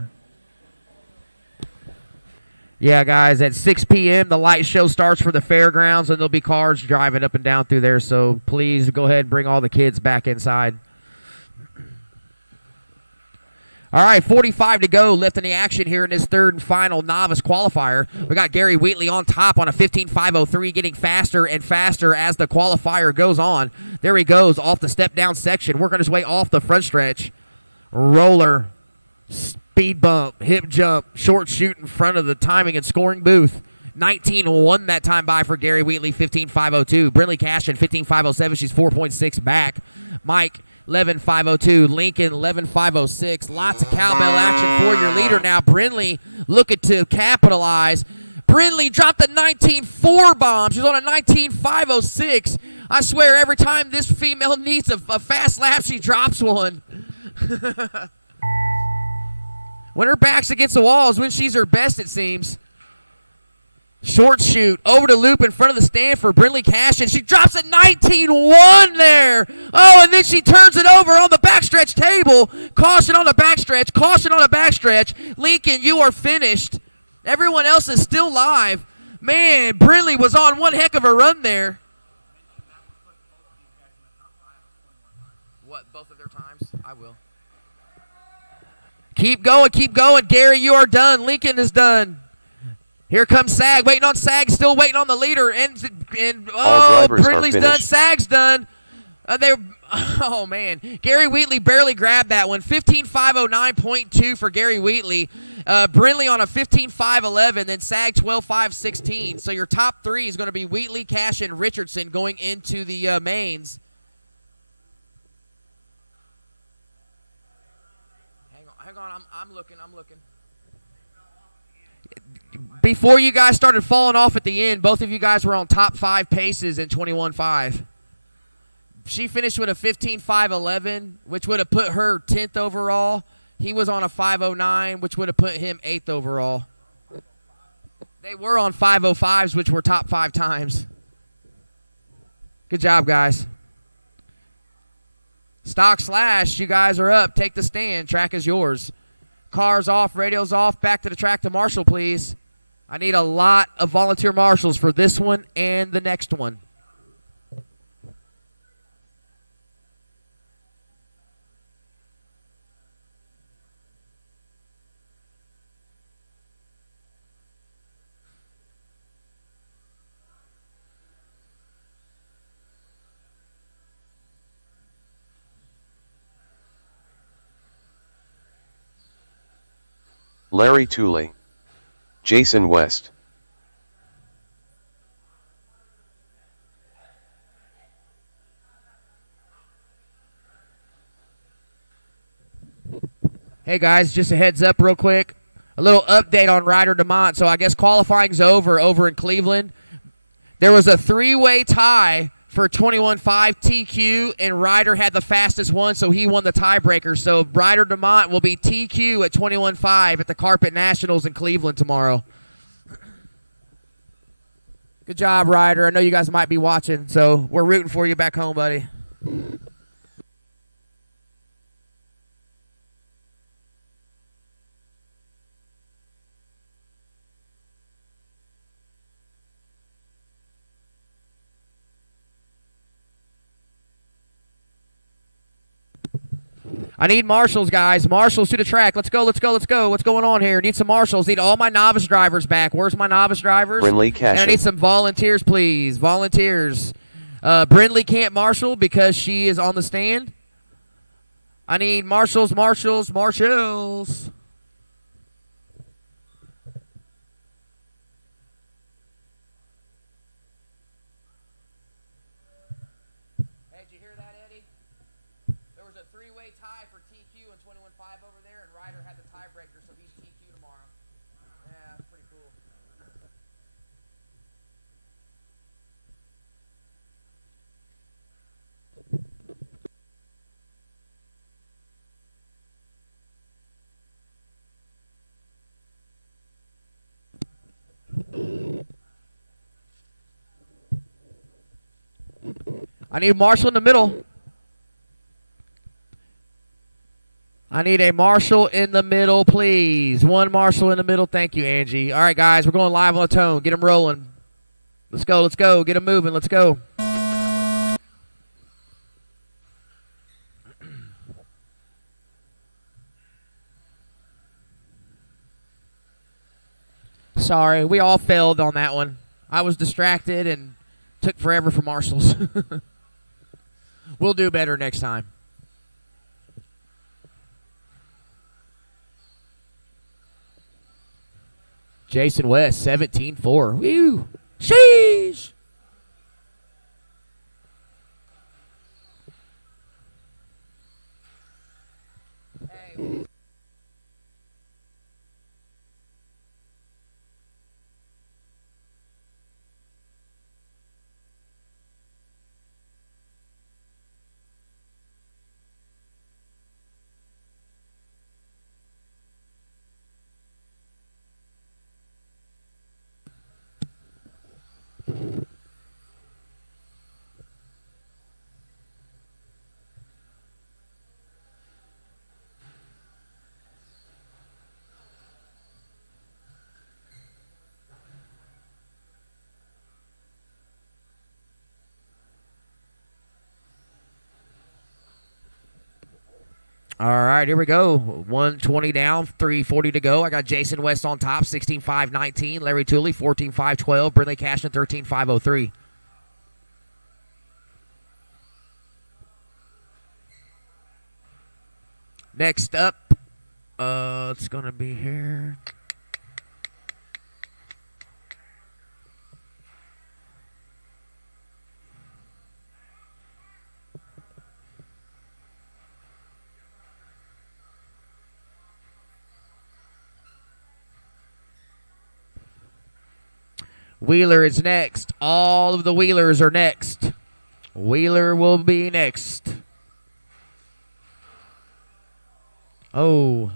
Yeah, guys, at 6 p.m., the light show starts for the fairgrounds, and there'll be cars driving up and down through there, so please go ahead and bring all the kids back inside. All right, 45 to go, left in the action here in this third and final novice qualifier. We got Gary Wheatley on top on a 15.503, getting faster and faster as the qualifier goes on. There he goes, off the step-down section, working his way off the front stretch. Roller, speed bump, hip jump, short shoot in front of the timing and scoring booth. 19-1 that time by for Gary Wheatley, 15.502. Brindley Cashin, 15.507. She's 4.6 back. Mike, 11.502. Lincoln, 11.506. Lots of cowbell action for your leader now. Brindley looking to capitalize. Brindley dropped a 19.4 bomb. She's on a 19.506. I swear every time this female needs a fast lap, she drops one. When her back's against the wall is when she's her best, it seems. Short shoot, over to loop in front of the stand for Brindley Cashin. She drops a 19.1 there. Oh, and then she turns it over on the backstretch table. Caution on the backstretch. Caution on the backstretch. Lincoln, you are finished. Everyone else is still live. Man, Brindley was on one heck of a run there. What, both of their times? I will. Keep going, keep going. Gary, you are done. Lincoln is done. Here comes Sag, waiting on Sag, still waiting on the leader, and Brindley's done, Sag's done. Oh man, Gary Wheatley barely grabbed that one. 15.509.2 for Gary Wheatley. Brindley on a 15.511, then Sag 12.516. So your top three is going to be Wheatley, Cash, and Richardson going into the mains. Hang on, I'm looking. Before you guys started falling off at the end, both of you guys were on top 5 paces in 21.5. She finished with a 15.511, which would have put her 10th overall. He was on a 5.09, which would have put him 8th overall. They were on 5.05s, which were top 5 times. Good job, guys. Stock slash, you guys are up. Take the stand. Track is yours. Cars off, radios off. Back to the track to Marshall, please. I need a lot of volunteer marshals for this one and the next one. Larry Tooley. Jason West. Hey guys, just a heads up real quick. A little update on Ryder DeMont. So I guess qualifying's over in Cleveland. There was a 3-way tie for 21.5 TQ, and Ryder had the fastest one, so he won the tiebreaker. So Ryder DeMont will be TQ at 21.5 at the Carpet Nationals in Cleveland tomorrow. Good job, Ryder. I know you guys might be watching, so we're rooting for you back home, buddy. I need marshals, guys. Marshals to the track. Let's go. What's going on here? Need some marshals. Need all my novice drivers back. Where's my novice drivers? Brindley Cashin. And I need some volunteers, please. Volunteers. Brindley can't marshal because she is on the stand. I need marshals. Over there, and Ryder had the tiebreaker, so he's TQ tomorrow. Yeah, that's pretty cool. I need Marshall in the middle. I need a marshal in the middle, please. One marshal in the middle. Thank you, Angie. All right, guys, we're going live on the tone. Get them rolling. Let's go. Get them moving. Let's go. Sorry, we all failed on that one. I was distracted and took forever for marshals. We'll do better next time. Jason West, 17-4. Woo! Sheesh! Hey. All right, here we go. 120 down, 3:40 to go. I got Jason West on top, 16-5-19. Larry Tooley, 14-5-12. Brindley Cashman, 13-5-03. Next up, it's going to be here. Wheeler is next. All of the Wheelers are next. Wheeler will be next. Oh.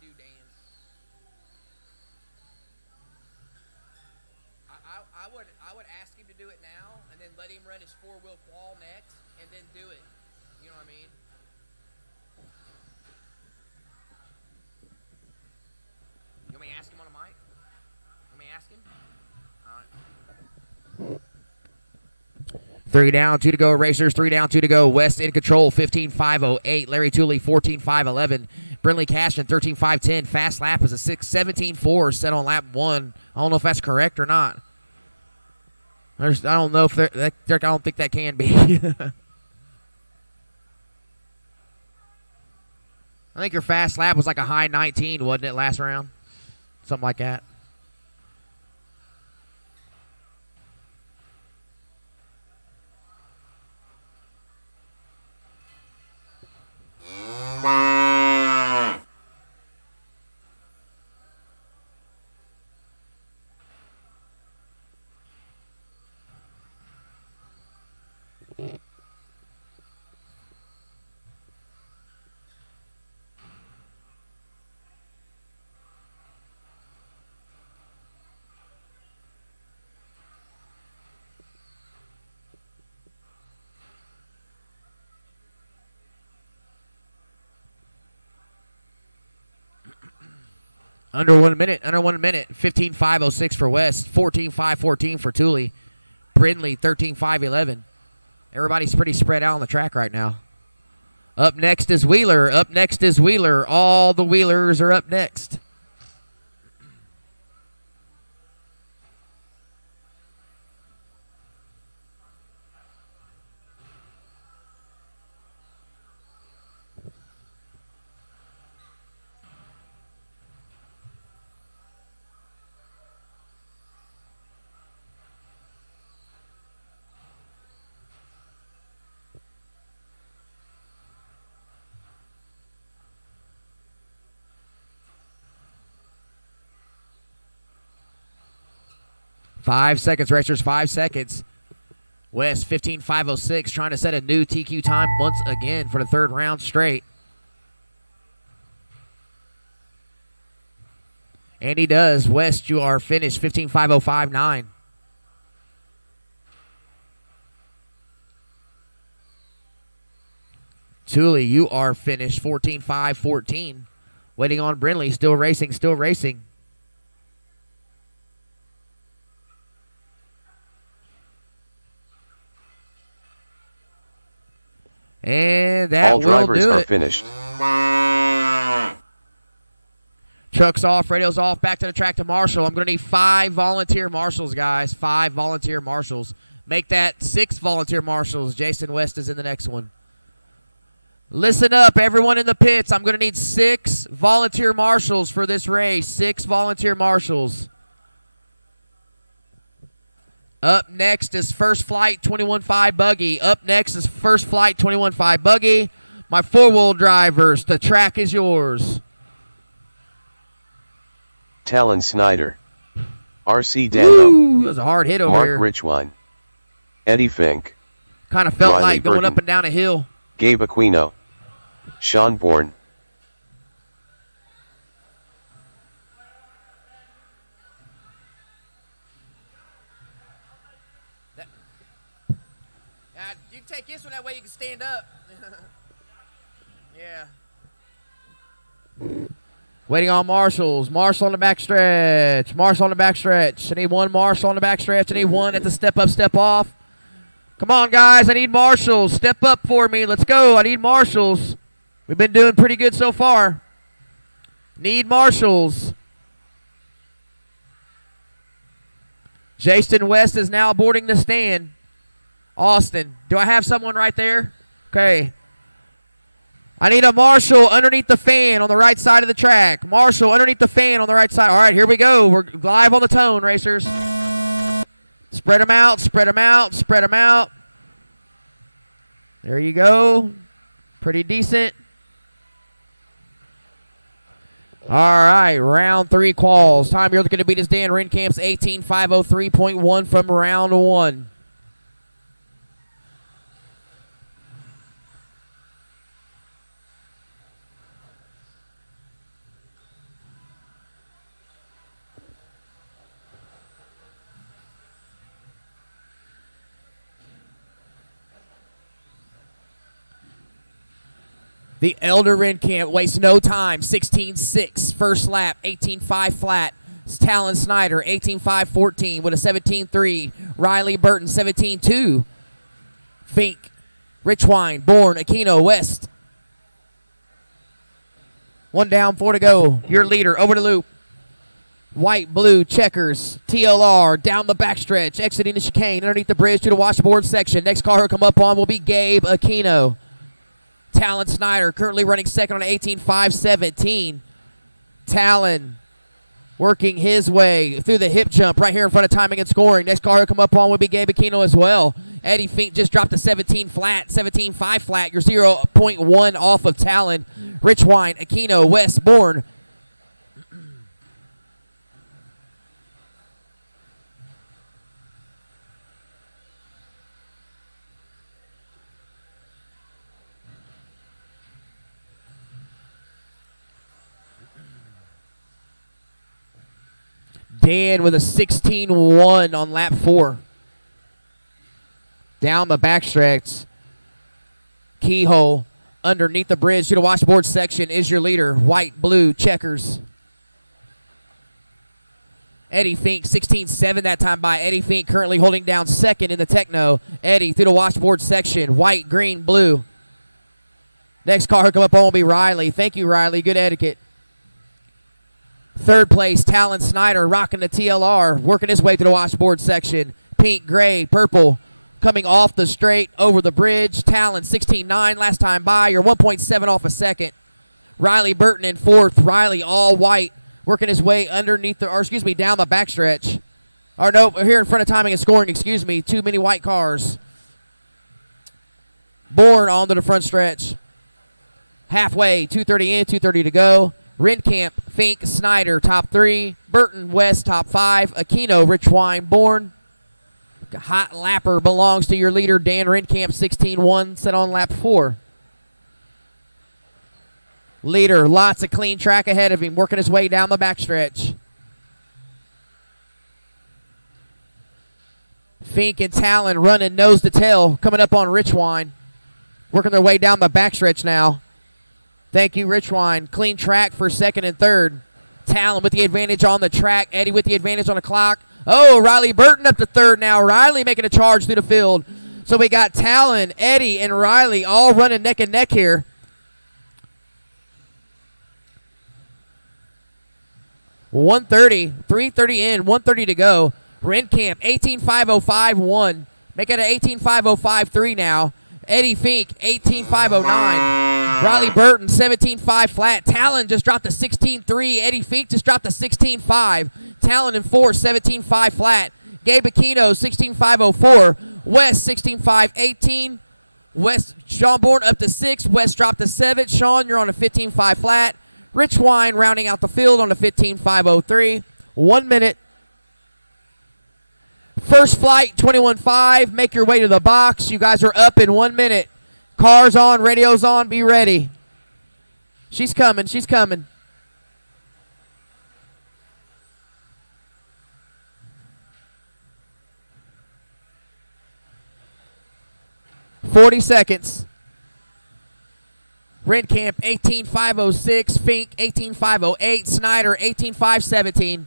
Do Dan. I would ask him to do it now, and then let him run his 4-wheel qual next, and then do it. You know what I mean? You want me to ask him on a mic? Let me ask him. All right. 3 down, 2 to go, racers. 3 down, 2 to go. West in control, 15-5-08. Larry Tooley, 14-5-11. Brindley Cashman, 13-5-10. Fast lap is a 17-4 set on lap 1. I don't know if that's correct or not. I don't know if I don't think that can be. I think your fast lap was like a high 19, wasn't it, last round? Something like that. Under 1 minute. 15-5-06 for West. 14-5-14 for Tooley. Brindley, 13-5-11. Everybody's pretty spread out on the track right now. Up next is Wheeler. All the Wheelers are up next. Five seconds, racers, 5 seconds. West, 15-5-06, trying to set a new TQ time once again for the third round straight. And he does. West, you are finished, 15-5-05-9. Tooley, you are finished, 14-5-14. Waiting on Brindley, still racing. And that all will drivers do are it. finished. Truck's off, radio's off, back to the track to Marshall. I'm going to need 5 volunteer marshals, guys. 5 volunteer marshals. Make that 6 volunteer marshals. Jason West is in the next one. Listen up, everyone in the pits. I'm going to need 6 volunteer marshals for this race. 6 volunteer marshals. Up next is First Flight 21.5 Buggy. Up next is First Flight 21.5 Buggy. My 4-wheel drivers, the track is yours. Talon Snyder. R.C. Danho. Ooh, that was a hard hit over Mark here. Richwine. Eddie Fink. Kind of felt Riley like going Burton. up and down a hill. Gabe Aquino. Sean Bourne. You can take this one, that way you can stand up. Yeah. Waiting on marshals. Marshall on the back stretch. Marshall on the back stretch. I need 1 marshal on the back stretch. I need 1 at the step up, step off. Come on, guys. I need marshals. Step up for me. Let's go. I need marshals. We've been doing pretty good so far. Need marshals. Jason West is now boarding the stand. Austin, do I have someone right there? Okay. I need a marshal underneath the fan on the right side of the track. Marshal underneath the fan on the right side. All right, here we go. We're live on the tone, racers. Spread them out, spread them out, spread them out. There you go. Pretty decent. All right, round 3 quals. Time you're looking to beat is Dan Renkamp's 18.503.1 from round 1. The Elder Renkamp wastes no time. 16.6 first lap, 18.5 flat. Talon Snyder, 18.5.14 with a 17.3. Riley Burton, 17.2. Fink, Richwine, Bourne, Aquino, West. 1 down, 4 to go. Your leader, over the loop. White, blue, checkers, TLR, down the backstretch, exiting the chicane, underneath the bridge to the washboard section. Next car he'll come up on will be Gabe Aquino. Talon Snyder currently running second on 18.5.17. Talon working his way through the hip jump right here in front of timing and scoring. Next car he'll come up on will be Gabe Aquino as well. Eddie Fink just dropped a 17 flat, 17.5 flat. You're 0.1 off of Talon. Richwine, Aquino, West, Bourne. Dan with a 16.1 on lap 4. Down the backstretch. Keyhole underneath the bridge to the washboard section is your leader. White, blue, checkers. Eddie Fink, 16.7 that time by. Eddie Fink currently holding down second in the Techno. Eddie through the washboard section. White, green, blue. Next car come up on will be Riley. Thank you, Riley. Good etiquette. Third place, Talon Snyder rocking the TLR, working his way through the washboard section. Pink, gray, purple, coming off the straight over the bridge. Talon 16.9 last time by. You're 1.7 off a second. Riley Burton in fourth. Riley all white, working his way underneath the, or excuse me, down the backstretch. Or no, here in front of timing and scoring, excuse me. Too many white cars. Bourne onto the front stretch. Halfway, 2:30 in, 2:30 to go. Renkamp, Fink, Snyder, top 3. Burton, West, top 5. Aquino, Richwine, Bourne. Hot lapper belongs to your leader, Dan Renkamp, 16.1, set on lap 4. Leader, lots of clean track ahead of him, working his way down the backstretch. Fink and Talon running nose to tail, coming up on Richwine. Working their way down the backstretch now. Thank you, Richwine. Clean track for second and third. Talon with the advantage on the track. Eddie with the advantage on the clock. Oh, Riley Burton up to third now. Riley making a charge through the field. So we got Talon, Eddie, and Riley all running neck and neck here. .330 in, 1:30 to go. Renkamp, 18.505.1. Make it an 18.505.3 now. Eddie Fink, 18.509. Riley Burton, 17.5 flat. Talon just dropped a 16.3. Eddie Fink just dropped a 16.5. Talon in 4, 17.5 flat. Gabe Aquino, 16.504. West, 16.518. West, Sean Bourne up to 6. West dropped to 7. Sean, you're on a 15.5 flat. Rich Wine rounding out the field on a 15.503. 1 minute. First flight, 21.5. Make your way to the box. You guys are up in 1 minute. Cars on, radios on, be ready. She's coming, she's coming. .40 seconds. Renkamp, 18.506. Fink, 18.508. Snyder, 18.517.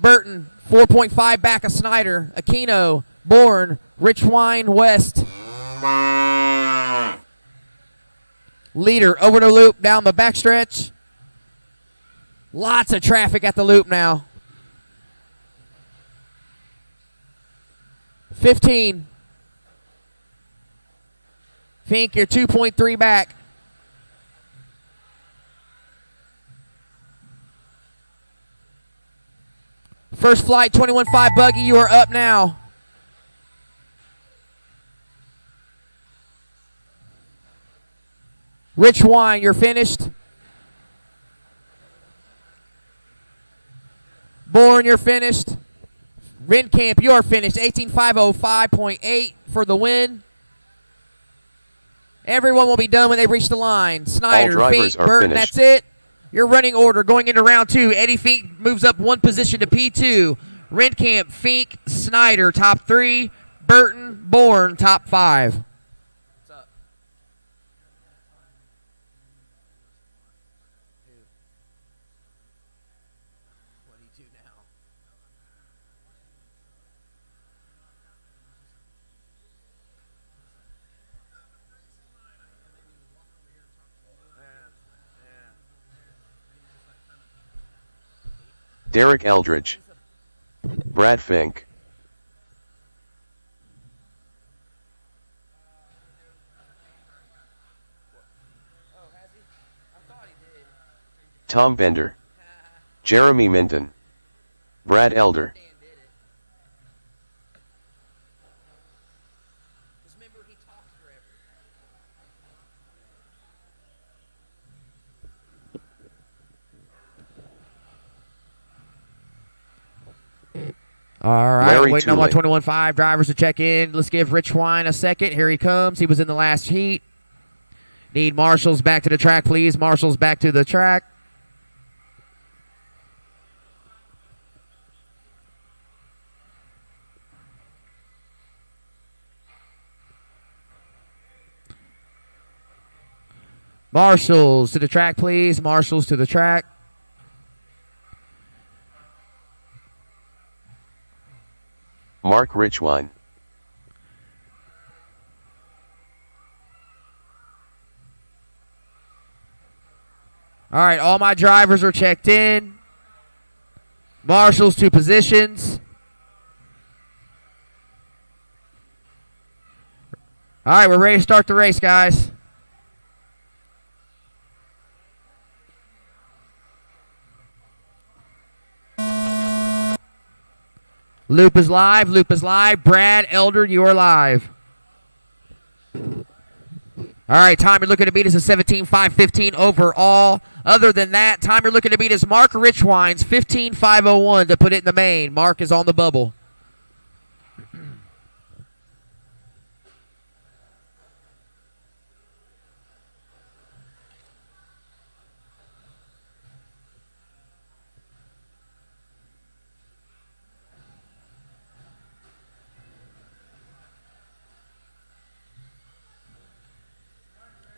Burton, 4.5 back of Snyder. Aquino, Bourne, Rich Wine, West. Leader over the loop, down the backstretch. Lots of traffic at the loop now. 15. Fink, you're 2.3 back. First flight, 21.5 Buggy, you are up now. Rich Wine, you're finished. Bourne, you're finished. Renkamp, you are finished. 18.505.8 for the win. Everyone will be done when they reach the line. Snyder, Fink, Burton, that's it. Your running order going into round 2. Eddie Fink moves up 1 position to P2. Renkamp, Fink, Snyder, top 3. Burton, Bourne, top 5. What's up? What do you do now? Derek Eldridge. Brad Fink. Tom Bender. Jeremy Minton. Brad Elder. All right, Larry waiting on my Tulane. 21.5 drivers to check in. Let's give Rich Wine a second. Here he comes. He was in the last heat. Need marshals back to the track, please. Marshals back to the track. Marshals to the track, please. Marshals to the track. Mark Richwine. All right, all my drivers are checked in. Marshals to positions. All right, we're ready to start the race, guys. Loop is live. Loop is live. Brad Elder, you are live. All right, time you're looking to beat is a 17.515 overall. Other than that, time you're looking to beat is Mark Richwine's 15.501 to put it in the main. Mark is on the bubble.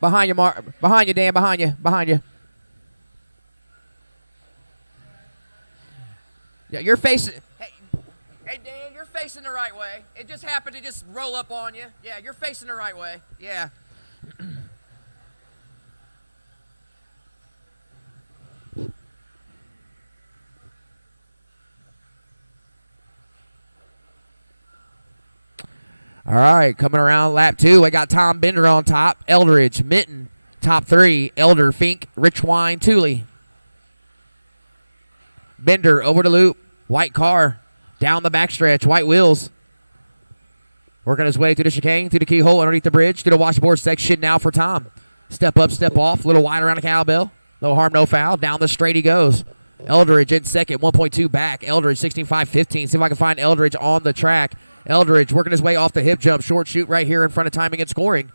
Behind you, Mark. Behind you, Dan. Behind you. Behind you. Yeah, you're facing. Hey, Dan, you're facing facing the right way. It just happened to just roll up on you. Yeah, you're facing the right way. Yeah. All right, coming around lap 2, I got Tom Bender on top, Eldridge, Mitten, top 3, Elder, Fink, Richwine, Tooley. Bender over the loop, white car, down the backstretch, white wheels. Working his way through the chicane, through the keyhole, underneath the bridge, through the washboard section now for Tom. Step up, step off, a little wide around the cowbell. No harm, no foul. Down the straight he goes. Eldridge in second, 1.2 back. Eldridge 16.5-15. See if I can find Eldridge on the track. Eldridge working his way off the hip jump. Short shoot right here in front of timing and scoring.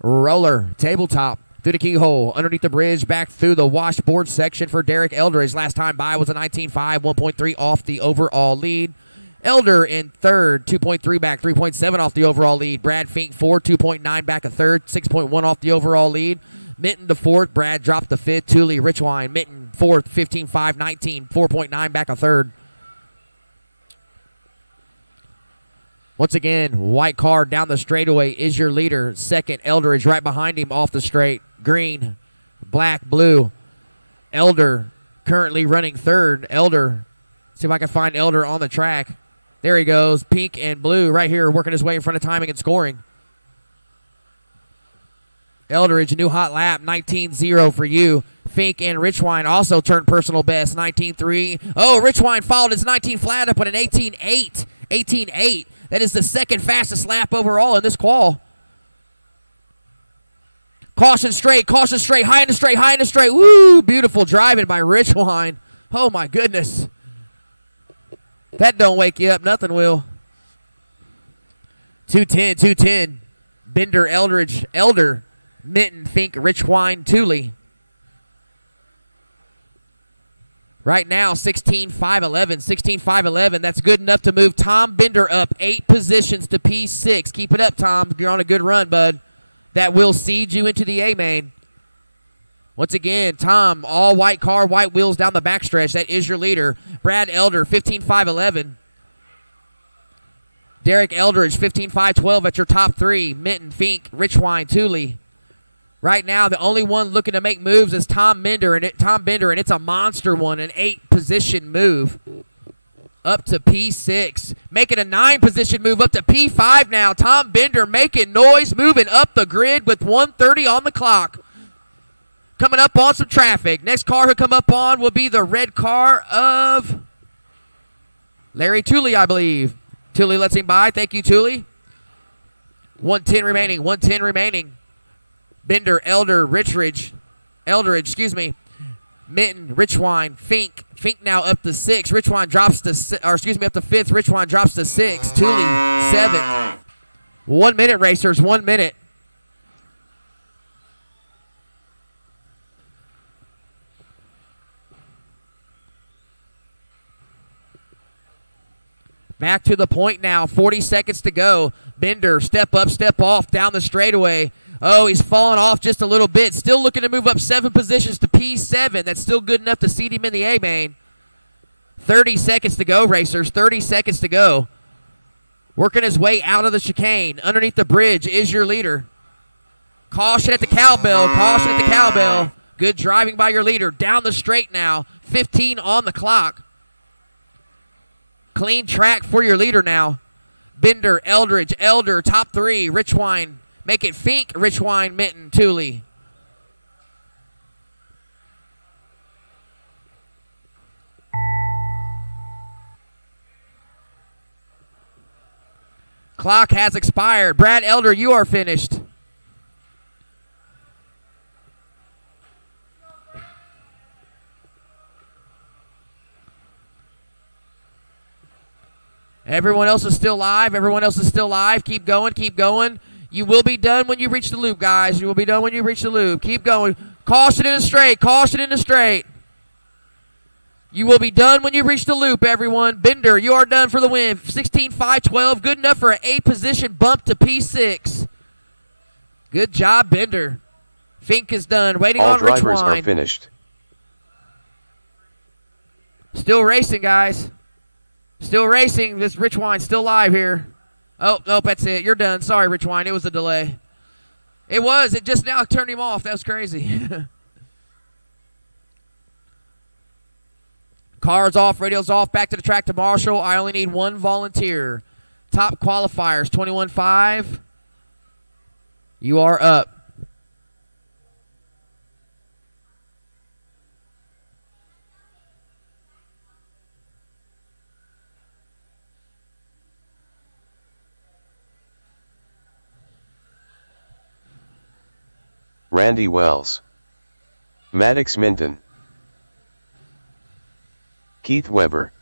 Roller, tabletop, through the keyhole, underneath the bridge, back through the washboard section for Derek Eldridge. Last time by was a 19.5, 1.3 off the overall lead. Elder in third, 2.3 back, 3.7 off the overall lead. Brad Fink, 2.9 back a third, 6.1 off the overall lead. Mitten to fourth, Brad dropped the fifth. Tooley, Richwine, Mitten, fourth, 15.5, 19, 4.9 back a third. Once again, white car down the straightaway is your leader. Second, Eldridge right behind him off the straight. Green, black, blue. Elder currently running third. Elder, see if I can find Elder on the track. There he goes, pink and blue right here working his way in front of timing and scoring. Eldridge, a new hot lap, 19.0 for you. Fink and Richwine also turned personal best, 19.3. Oh, Richwine followed his 19 flat up with an 18.8. 18.8. That is the second fastest lap overall in this qual. Caution straight, high in the straight, high in the straight. Woo, beautiful driving by Richwine. Oh, my goodness. That don't wake you up. Nothing will. 210. Bender, Eldridge, Elder, Mitten, Fink, Richwine, Tooley. Right now, 16.511. 16.511. That's good enough to move Tom Bender up 8 positions to P6. Keep it up, Tom. You're on a good run, bud. That will seed you into the A-main. Once again, Tom, all white car, white wheels down the backstretch. That is your leader. Brad Elder, 15.511. Derek Eldridge, 15.512 at your top 3. Mitten, Fink, Richwine, Tooley. Right now, the only one looking to make moves is Tom Bender, and it's a monster one, an 8-position move up to P6. Making a 9-position move up to P5 now. Tom Bender making noise, moving up the grid with 1:30 on the clock. Coming up on some traffic. Next car he'll come up on will be the red car of Larry Tooley, I believe. Tooley lets him by. Thank you, Tooley. 110 remaining. Bender, Elder, Eldridge, Mitten, Richwine, Fink. Fink now up to 6. Richwine drops to, up to 5th. Richwine drops to 6. Tooley, 7th. 1 minute, racers, 1 minute. Back to the point now, 40 seconds to go. Bender, step up, step off, down the straightaway. Oh, he's fallen off just a little bit. Still looking to move up 7 positions to P7. That's still good enough to seat him in the A-main. 30 seconds to go, racers. 30 seconds to go. Working his way out of the chicane. Underneath the bridge is your leader. Caution at the cowbell. Good driving by your leader. Down the straight now. 15 on the clock. Clean track for your leader now. Bender, Eldridge, Elder, top 3. Richwine. Make it Fink, Richwine, Mitten, Tooley. Clock has expired. Brad Elder, you are finished. Everyone else is still live. Keep going. You will be done when you reach the loop, guys. Keep going. Caution in the straight. You will be done when you reach the loop, everyone. Bender, you are done for the win. 16.512. Good enough for an 8-position bump to P6. Good job, Bender. Fink is done. Waiting on Richwine. All drivers are finished. Still racing, guys. Still racing. This Rich Wine still live here. Oh, nope, that's it. You're done. Sorry, Rich Wine. It was a delay. It was. It just now turned him off. That was crazy. Cars off. Radios off. Back to the track to Marshall. I only need one volunteer. Top qualifiers, 21.5. You are up. Randy Wells, Maddox Minton, Keith Weber,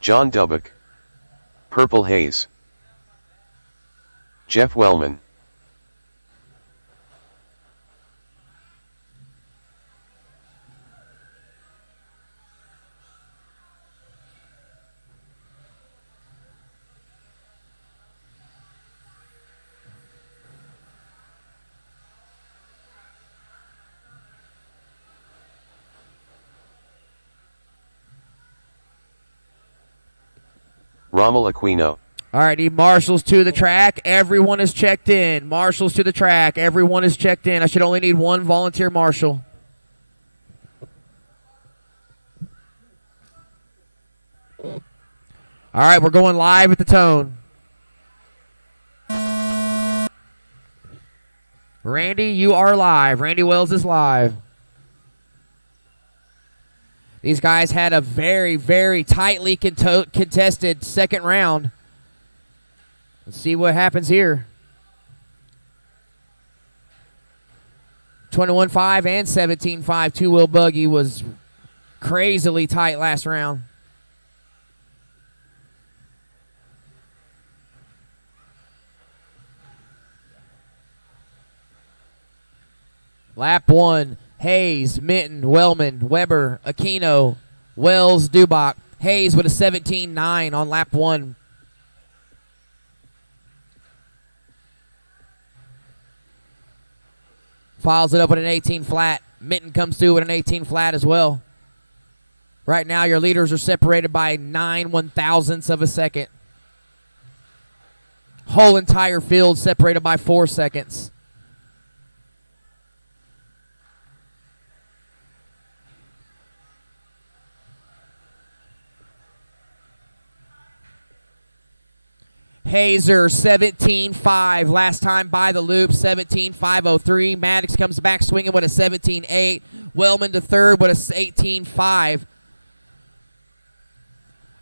John Dubbock, Purple Haze, Jeff Wellman, Rommel Aquino. All right, need marshals to the track. Everyone is checked in. Marshals to the track. Everyone is checked in. I should only need one volunteer marshal. All right, we're going live at the Tone. Randy, you are live. Randy Wells is live. These guys had a very, very tightly contested second round. Let's see what happens here. 21.5 and 17.5 two-wheel buggy was crazily tight last round. Lap 1. Hayes, Minton, Wellman, Weber, Aquino, Wells, Dubach. Hayes with a 17.9 on lap 1. Files it up with an 18 flat. Minton comes through with an 18 flat as well. Right now your leaders are separated by 9 1/1000ths of a second. Whole entire field separated by 4 seconds. Hazer, 17.5. Last time by the loop, 17.503. Maddox comes back swinging with a 17.8. Wellman to third with a 18.5.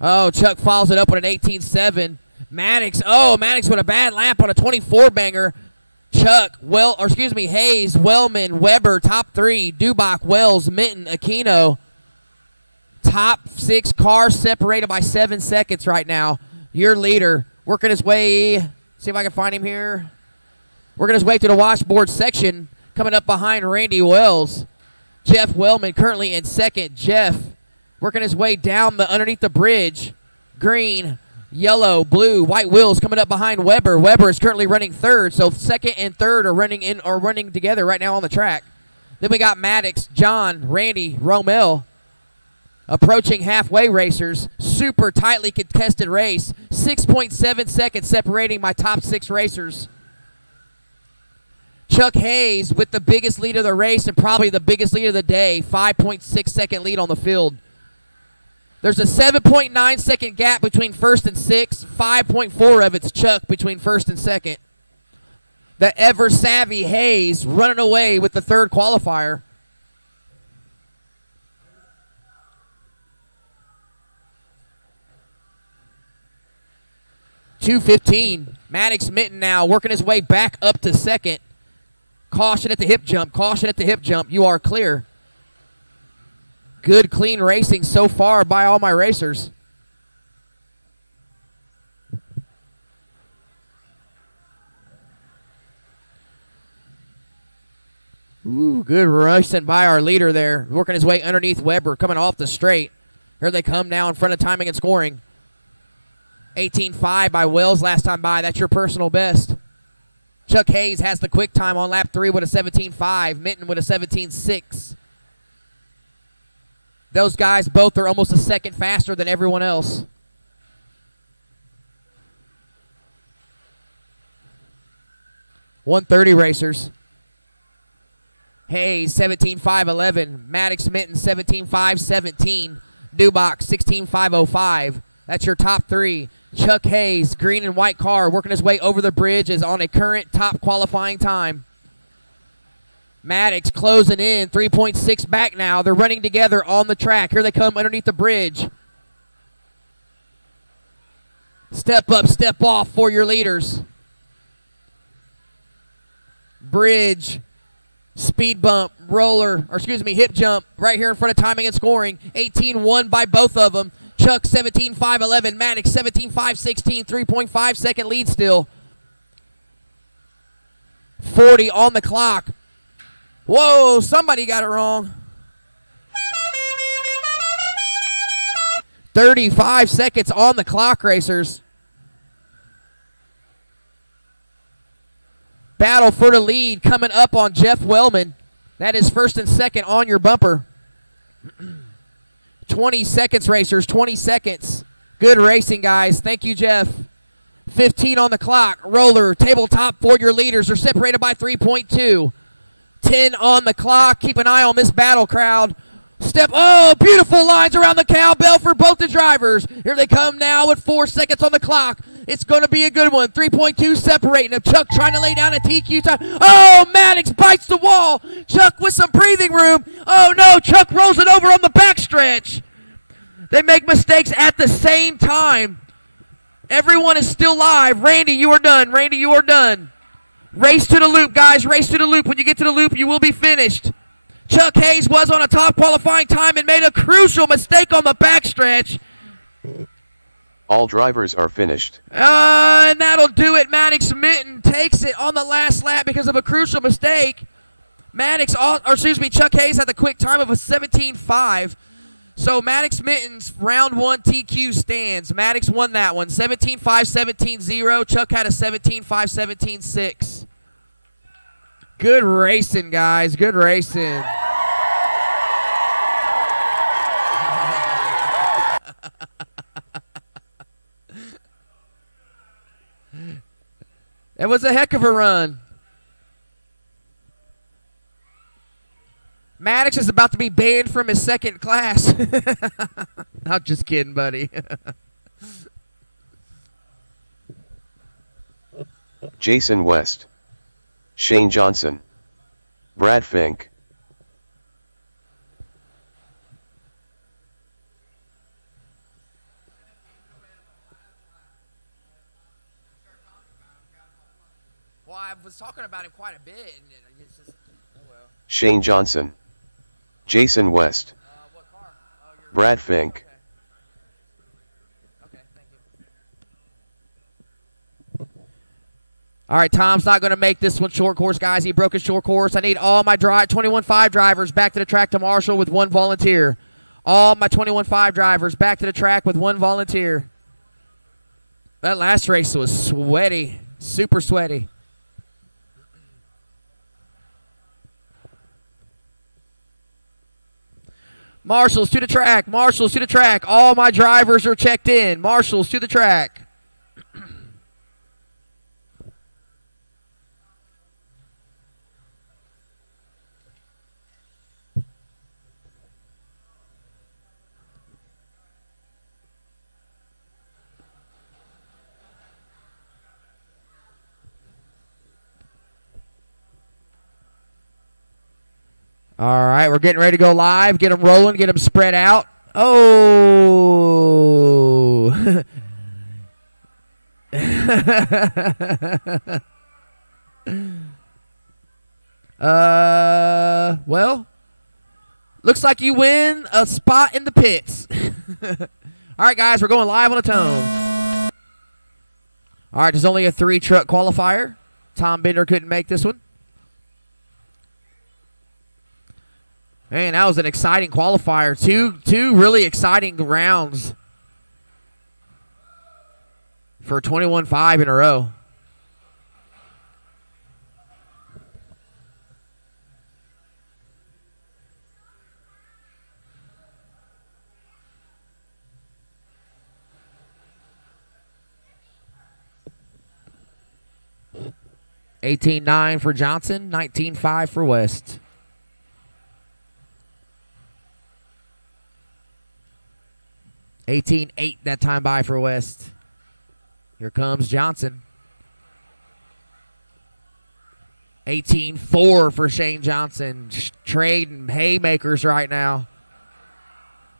Oh, Chuck follows it up with an 18.7. Maddox with a bad lap on a 24 banger. Hayes, Wellman, Weber, top 3. Dubach, Wells, Minton, Aquino. Top 6 cars separated by 7 seconds right now. Your leader working his way, see if I can find him here. Working his way to the washboard section, coming up behind Randy Wells. Jeff Wellman currently in second. Jeff working his way down underneath the bridge. Green, yellow, blue, white wheels coming up behind Weber. Weber is currently running third, so second and third are running together right now on the track. Then we got Maddox, John, Randy, Romel. Approaching halfway racers. Super tightly contested race. 6.7 seconds separating my top 6 racers. Chuck Hayes with the biggest lead of the race and probably the biggest lead of the day. 5.6 second lead on the field. There's a 7.9 second gap between first and 6. 5.4 of it's Chuck between first and second. The ever savvy Hayes running away with the third qualifier. .215. Maddox Minton now working his way back up to second. Caution at the hip jump. Caution at the hip jump. You are clear. Good, clean racing so far by all my racers. Ooh, good racing by our leader there. Working his way underneath Weber, coming off the straight. Here they come now in front of timing and scoring. 18.5 by Wells last time by. That's your personal best. Chuck Hayes has the quick time on lap 3 with a 17.5. Minton with a 17.6. Those guys both are almost a second faster than everyone else. 130 racers. Hayes 17.511. Maddox Minton 17.517. Dubach 16.505. That's your top three. Chuck Hayes, green and white car, working his way over the bridge, is on a current top qualifying time. Maddox closing in, 3.6 back now. They're running together on the track. Here they come underneath the bridge. Step up, step off for your leaders. Bridge, speed bump, roller, or excuse me, hip jump right here in front of timing and scoring. 18-1 by both of them. Chuck 17.511, Maddox 17.516, 3.5 second lead still. 40 on the clock. Whoa, somebody got it wrong. 35 seconds on the clock, racers. Battle for the lead coming up on Jeff Wellman. That is first and second on your bumper. 20 seconds, racers, 20 seconds. Good racing, guys. Thank you, Jeff. 15 on the clock. Roller, tabletop for your leaders. They're separated by 3.2. 10 on the clock. Keep an eye on this battle, crowd. Beautiful lines around the cowbell for both the drivers. Here they come now with 4 seconds on the clock. It's going to be a good one. 3.2 separating them. Chuck trying to lay down a TQ time. Oh, Maddox bites the wall. Chuck with some breathing room. Oh, no, Chuck rolls it over on the backstretch. They make mistakes at the same time. Everyone is still live. Randy, you are done. Randy, you are done. Race to the loop, guys. Race to the loop. When you get to the loop, you will be finished. Chuck Hayes was on a top qualifying time and made a crucial mistake on the backstretch. All drivers are finished. And that'll do it. Maddox Minton takes it on the last lap because of a crucial mistake. Chuck Hayes had the quick time of a 17.5. So Maddox Minton's round one TQ stands. Maddox won that one. 17.5, 17.0. Chuck had a 17.5, 17.6. Good racing, guys. Good racing. It was a heck of a run. Maddox is about to be banned from his second class. I'm just kidding, buddy. Jason West. Shane Johnson. Brad Fink. Well, I was talking about him quite a bit, and it's just, oh well. Shane Johnson. Jason West. What car? Oh, Brad Fink. Okay, thank you. All right, Tom's not going to make this one short course, guys. He broke his short course. I need all my 21.5 drivers back to the track to Marshall with one volunteer. All my 21.5 drivers back to the track with one volunteer. That last race was sweaty, super sweaty. Marshals to the track. Marshals to the track. All my drivers are checked in. Marshals to the track. All right, we're getting ready to go live. Get them rolling, get them spread out. Oh. Well, looks like you win a spot in the pits. All right, guys, we're going live on the tone. All right, there's only a 3-truck qualifier. Tom Bender couldn't make this one. Man, that was an exciting qualifier. Two really exciting rounds for 21.5 in a row. 18-9 for Johnson, 19-5 for West. (18-8) that time by for West. Here comes Johnson. 18-4 for Shane Johnson. Trading haymakers right now.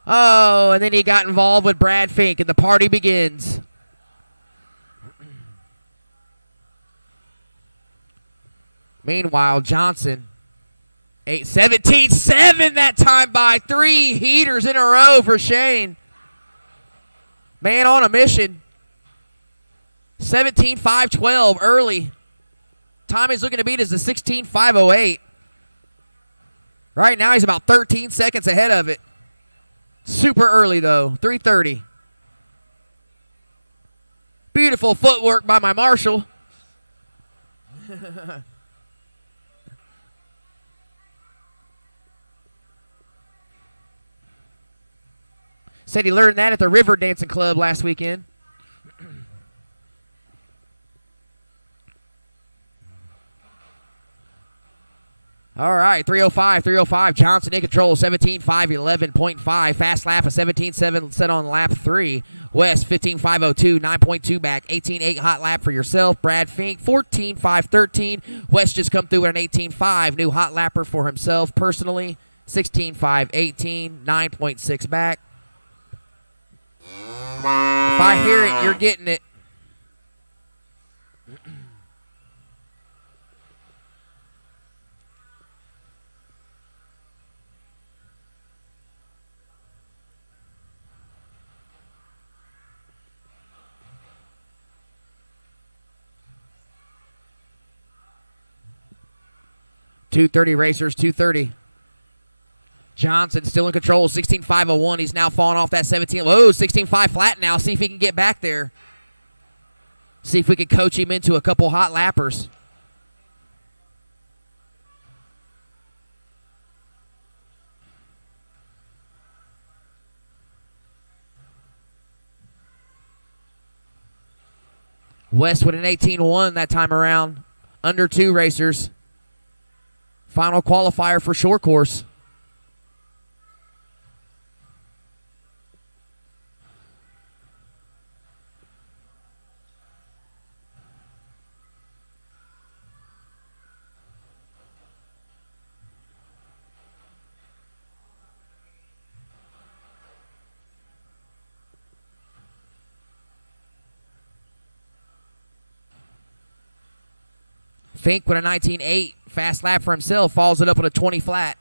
Oh, and then he got involved with Brad Fink, and the party begins. Meanwhile, Johnson, 17-7 that time by. 3 heaters in a row for Shane. Man on a mission. 17-5-12 early. Time he's looking to beat is the 16-5-08. Right now he's about 13 seconds ahead of it. Super early though, 3:30. Beautiful footwork by my Marshall. Said he learned that at the River Dancing Club last weekend. All right, 305. Johnson in control, 17-5, 11.5. Fast lap of 17-7 set on lap 3. West, 15-5-02, 9.2 back. 18-8 hot lap for yourself. Brad Fink, 14-5-13. West just come through with an 18-5. New hot lapper for himself personally. 16-5-18, 9.6 back. If I hear it, you're getting it. .230 racers, 230. Johnson still in control, 16-5-01. He's now falling off that 17. Whoa, 16-5 flat now. See if he can get back there. See if we can coach him into a couple hot lappers. West with an 18-1 that time around. Under 2 racers. Final qualifier for short course. Fink with a 19.8. Fast lap for himself. Follows it up with a 20 flat.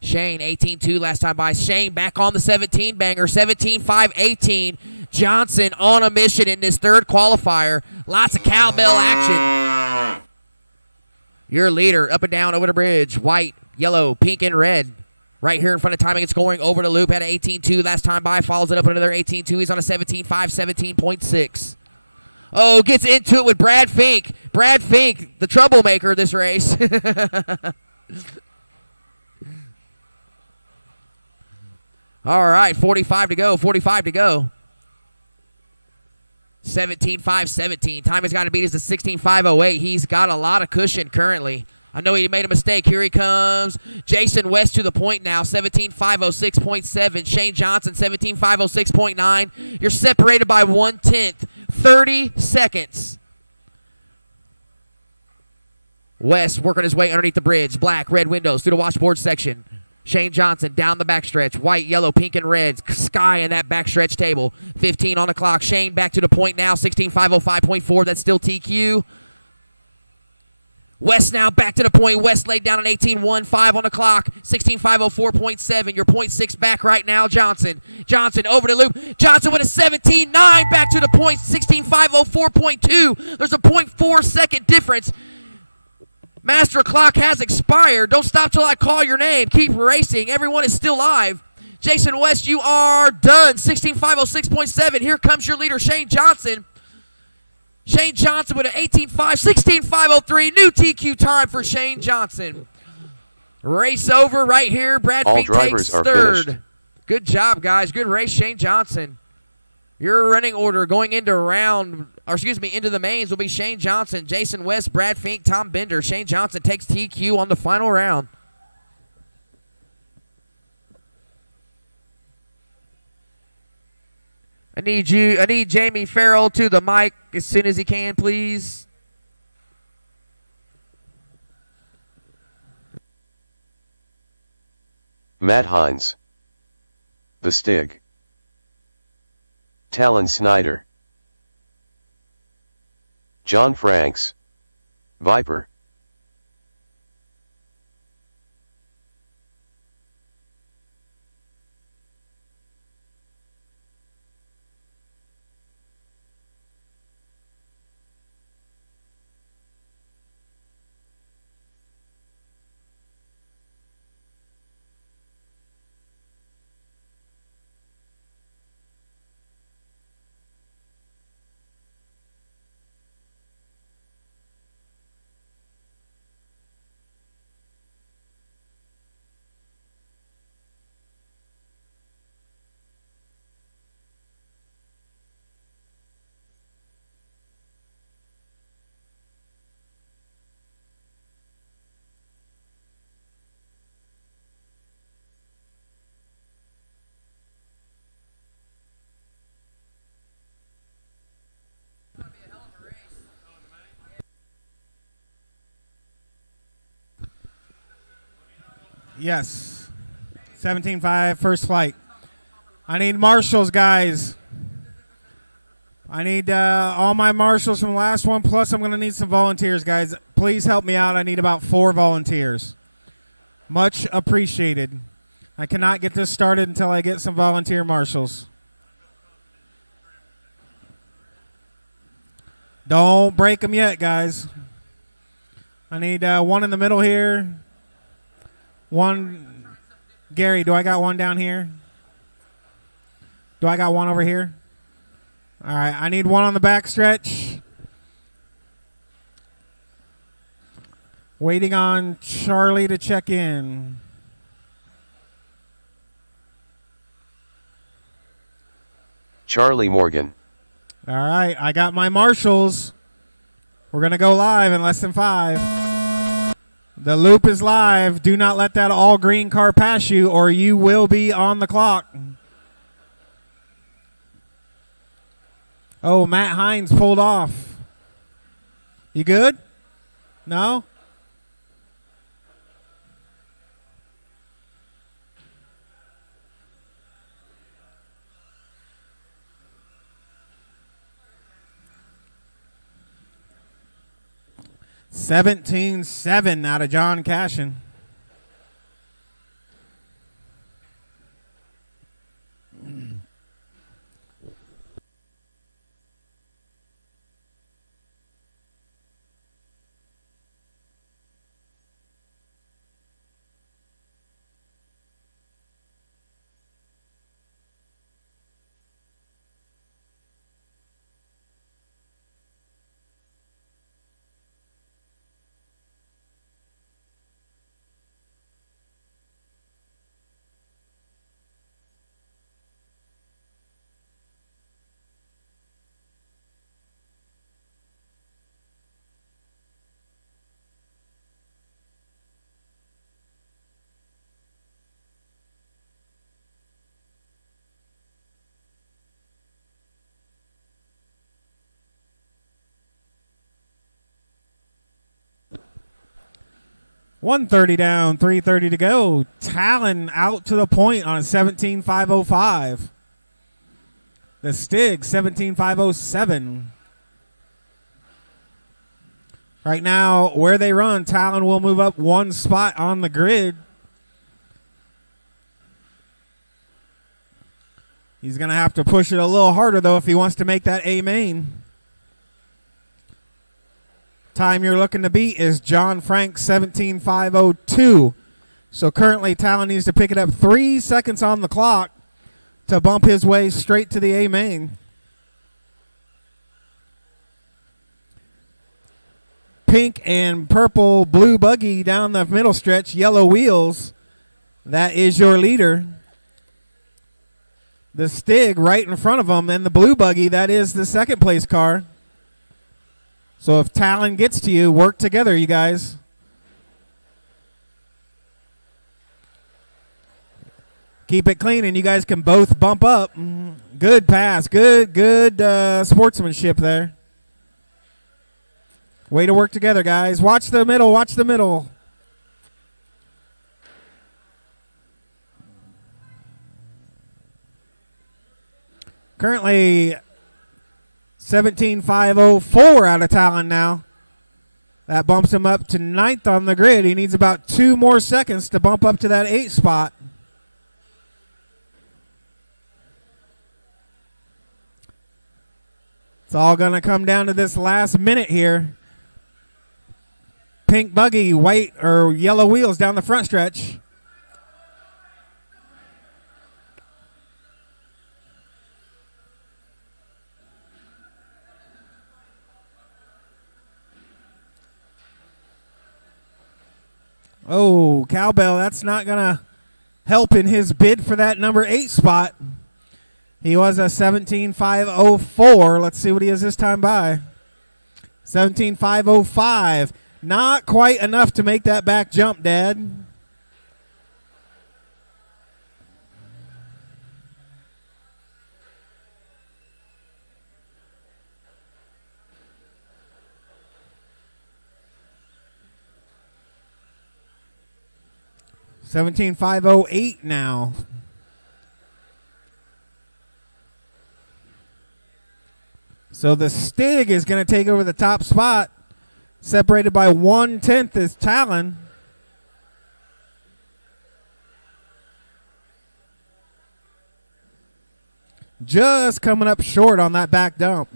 Shane, 18-2 last time by. Shane back on the 17 banger. 17-5-18. Johnson on a mission in this third qualifier. Lots of cowbell action. Your leader up and down over the bridge. White, yellow, pink, and red. Right here in front of timing and scoring over the loop. Had an 18-2 last time by. Follows it up with another 18-2. He's on a 17-5, 17.6. Oh, gets into it with Brad Fink. Brad Fink, the troublemaker of this race. All right, 45 to go, 45 to go. 17-5-17. Time has got to beat is the 16-5-08. He's got a lot of cushion currently. I know he made a mistake. Here he comes. Jason West to the point now. 17-5-06.7. Shane Johnson, 17-5-06.9. You're separated by 1/10. 30 seconds. West working his way underneath the bridge. Black, red windows through the washboard section. Shane Johnson down the backstretch. White, yellow, pink, and red. Sky in that backstretch table. 15 on the clock. Shane back to the point now. 16-5-05.4. That's still TQ. West now back to the point. West laid down an 18-1-5 on the clock. 16-5-04.7. Your 0.6 back right now, Johnson. Johnson over the loop. Johnson with a 17-9 back to the point. 16-5-04.2. There's a 0.4 second difference. Master clock has expired. Don't stop till I call your name. Keep racing. Everyone is still live. Jason West, you are done. 16-5-06.7. Here comes your leader, Shane Johnson. Shane Johnson with an 18-5, 16-5-03. New TQ time for Shane Johnson. Race over right here. Brad Fink takes third. Finished. Good job, guys. Good race, Shane Johnson. Your running order going into into the mains will be Shane Johnson, Jason West, Brad Fink, Tom Bender. Shane Johnson takes TQ on the final round. I need Jamie Farrell to the mic as soon as he can, please. Matt Hines. The Stig. Talon Snyder. John Franks. Viper. Yes. 17.5, first flight. I need marshals, guys. I need all my marshals from the last one, plus I'm going to need some volunteers, guys. Please help me out. I need about 4 volunteers. Much appreciated. I cannot get this started until I get some volunteer marshals. Don't break them yet, guys. I need one in the middle here. One, Gary, do I got one down here? Do I got one over here? All right, I need one on the back stretch. Waiting on Charlie to check in. Charlie Morgan. All right, I got my marshals. We're going to go live in less than 5. The loop is live. Do not let that all green car pass you or you will be on the clock. Oh, Matt Hines pulled off. You good? No? $17.7 out of John Cashin. $130 down, $330 to go. Talon out to the point on a 17.505. The Stig 17.507. Right now, where they run, Talon will move up 1 spot on the grid. He's going to have to push it a little harder, though, if he wants to make that A main. Time you're looking to beat is John Frank 17.502. So currently Talon needs to pick it up 3 seconds on the clock to bump his way straight to the A main. Pink and purple blue buggy down the middle stretch, yellow wheels. That is your leader. The Stig right in front of them, and the blue buggy, that is the second place car. So if Talon gets to you, work together, you guys. Keep it clean, and you guys can both bump up. Good pass. Good sportsmanship there. Way to work together, guys. Watch the middle. Watch the middle. Currently 17.504 out of Talon now. That bumps him up to 9th on the grid. He needs about 2 more seconds to bump up to that 8th spot. It's all going to come down to this last minute here. Pink buggy, white or yellow wheels down the front stretch. Oh, Cowbell, that's not going to help in his bid for that number 8 spot. He was a 17.504. Let's see what he is this time by. 17.505. Not quite enough to make that back jump, Dad. $17.508 now. So the Stig is going to take over the top spot. Separated by 1/10 is Talon. Just coming up short on that back dump.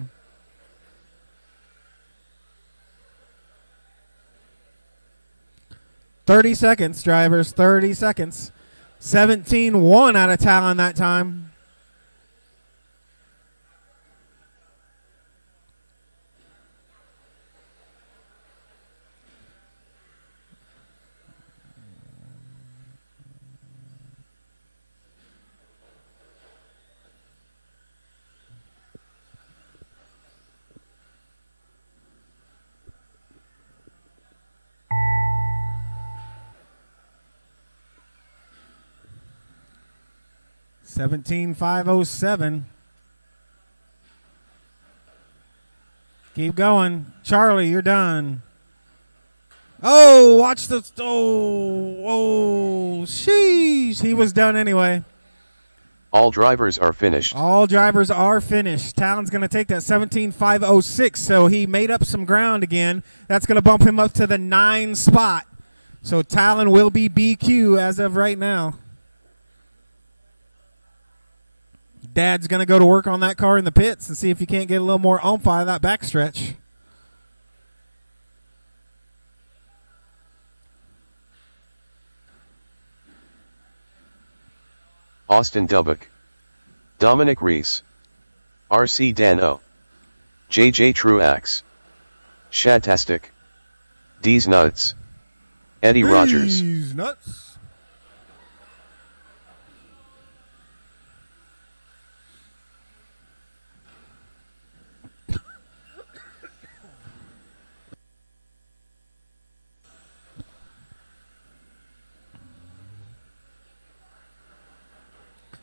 "30 seconds, drivers, 30 seconds. 17-1 out of Talon that time. $17.507. Keep going. Charlie, you're done. Oh, watch the... Oh, sheesh. He was done anyway. All drivers are finished. All drivers are finished. Talon's going to take that 17.506, so he made up some ground again. That's going to bump him up to the 9 spot. So Talon will be BQ as of right now. Dad's going to go to work on that car in the pits and see if you can't get a little more oomph out of that backstretch. Austin Dubbock, Dominic Reese, RC Dano, JJ Truax, Shadtastic, D's Nuts, Eddie Rogers. D's Nuts.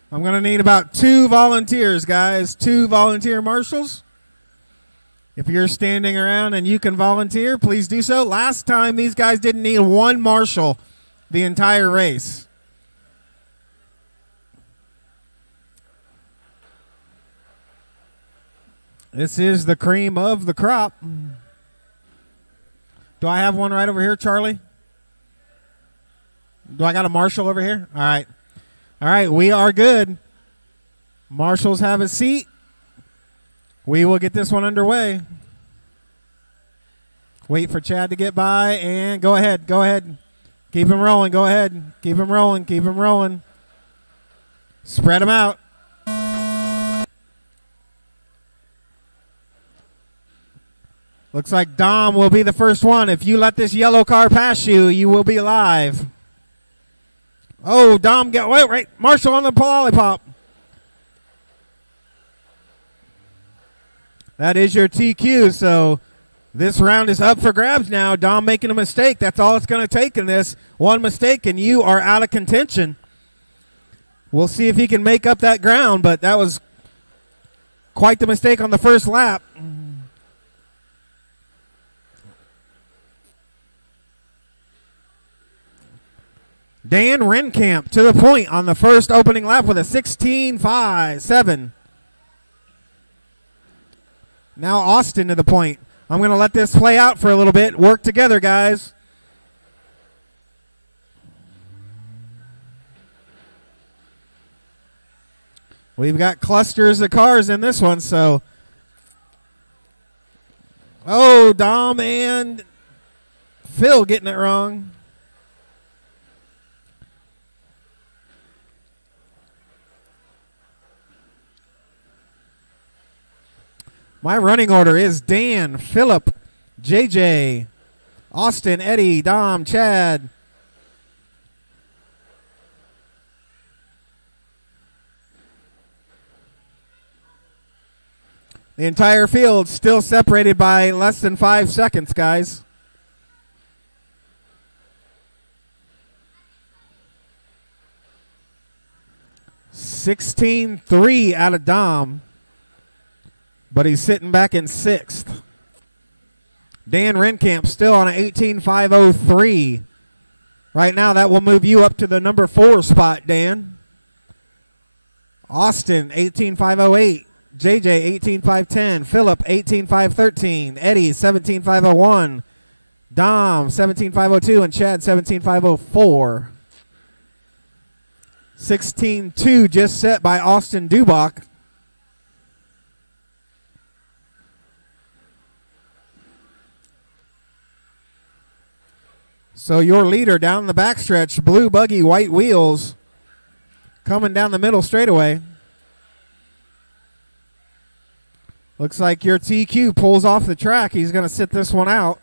I'm going to need about 2 volunteers, guys. 2 volunteer marshals. If you're standing around and you can volunteer, please do so. Last time, these guys didn't need 1 marshal the entire race. This is the cream of the crop. Do I have one right over here, Charlie? Do I got a marshal over here? All right. All right, we are good. Marshals have a seat. We will get this one underway. Wait for Chad to get by and go ahead. Go ahead. Keep him rolling. Go ahead. Keep him rolling. Keep him rolling. Spread them out. Looks like Dom will be the first one. If you let this yellow car pass you, you will be live. Oh, Dom, wait, Marshall on the lollipop. That is your TQ, so this round is up for grabs now. Dom making a mistake. That's all it's going to take in this. One mistake, and you are out of contention. We'll see if he can make up that ground, but that was quite the mistake on the first lap. Dan Renkamp to the point on the first opening lap with a 16.57. Now Austin to the point. I'm going to let this play out for a little bit. Work together, guys. We've got clusters of cars in this one, so. Oh, Dom and Phil getting it wrong. My running order is Dan, Philip, JJ, Austin, Eddie, Dom, Chad. The entire field still separated by less than 5 seconds, guys. $16.3 out of Dom. But he's sitting back in 6th. Dan Renkamp still on an 18.503. Right now, that will move you up to the number 4 spot, Dan. Austin, 18.508. JJ, 18.510. Philip, 18.513. Eddie, 17.501. Dom, 17.502. And Chad, 17.504. 16.2 just set by Austin Dubach. So your leader down the backstretch, blue buggy, white wheels, coming down the middle straightaway. Looks like your TQ pulls off the track. He's going to sit this one out.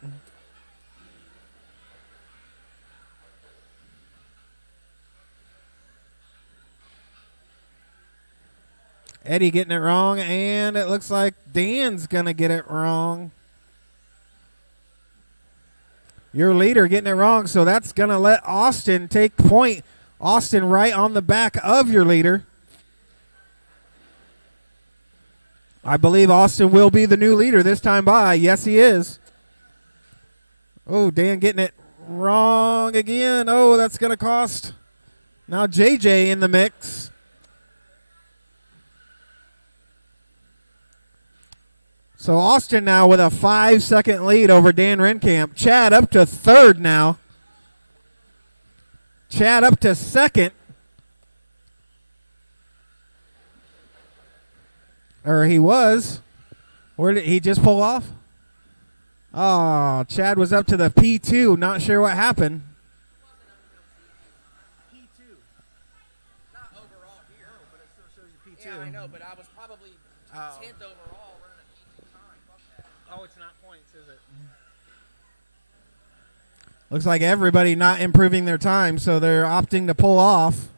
Eddie getting it wrong, and it looks like Dan's going to get it wrong. Your leader getting it wrong, so that's going to let Austin take point. Austin right on the back of your leader. I believe Austin will be the new leader this time by. Yes, he is. Oh, Dan getting it wrong again. Oh, that's going to cost. Now JJ in the mix. So Austin now with a 5-second lead over Dan Renkamp. Chad up to 3rd now. Chad up to 2nd. Or he was. Where did he just pull off? Oh, Chad was up to the P2. Not sure what happened. P2. Not overall here. No, but it still shows you P2. Yeah, I know, but I was probably 10th overall running a P2 time. Fuck that. Oh, it's not points, is it? Looks like everybody not improving their time, so they're opting to pull off.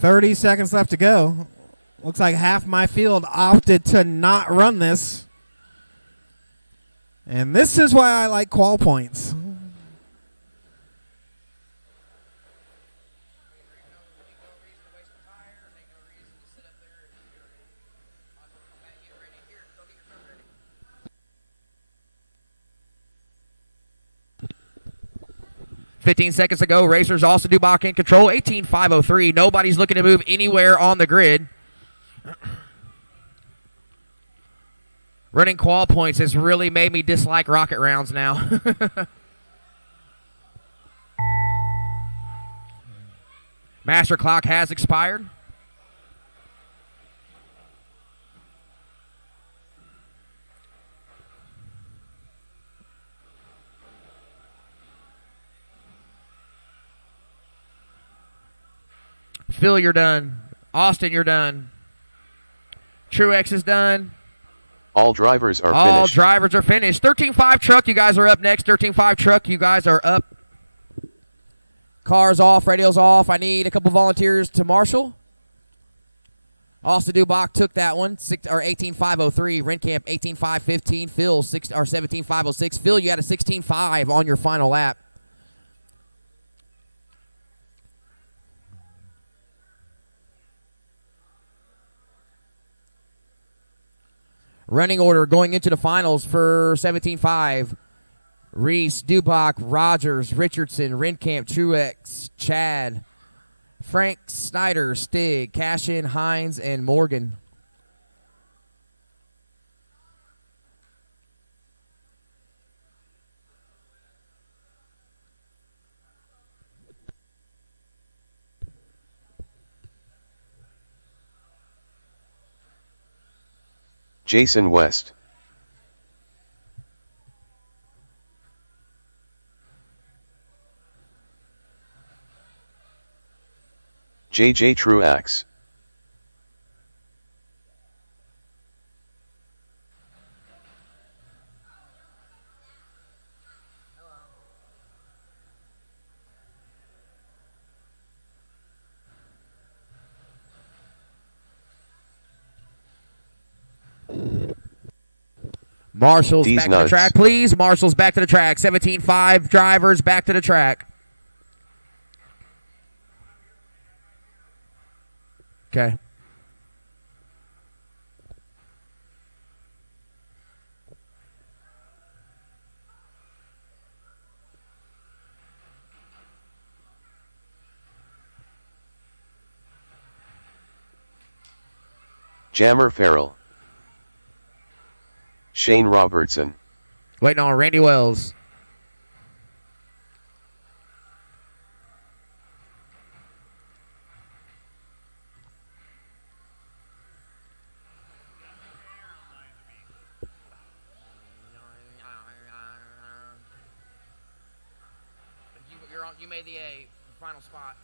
$30 seconds left to go. Looks like half my field opted to not run this. And this is why I like qual points. $15 seconds to go. Racers also Dubach in control. 18.503. Nobody's looking to move anywhere on the grid. Running qual points has really made me dislike rocket rounds now. Master clock has expired. Phil, you're done. Austin, you're done. Truex is done. All drivers are finished. finished. All drivers are finished. 13.5 truck, you guys are up next. 13.5 truck, you guys are up. Cars off, radios off. I need a couple volunteers to marshal. Austin Dubach took that one, 18.503. Renkamp 18.515. Phil 17.506. Phil, you had a 16.5 on your final lap. Running order going into the finals for 17.5. Reese, Dubach, Rogers, Richardson, Renkamp, Truex, Chad, Frank, Snyder, Stig, Cashin, Hines, and Morgan. Jason West. JJ Truax. Marshall's These back nuts. to the track, please. Marshall's back to the track. 17.5 drivers back to the track. Okay. Jammer Farrell. Shane Robertson. Waiting on Randy Wells. You made the final spot.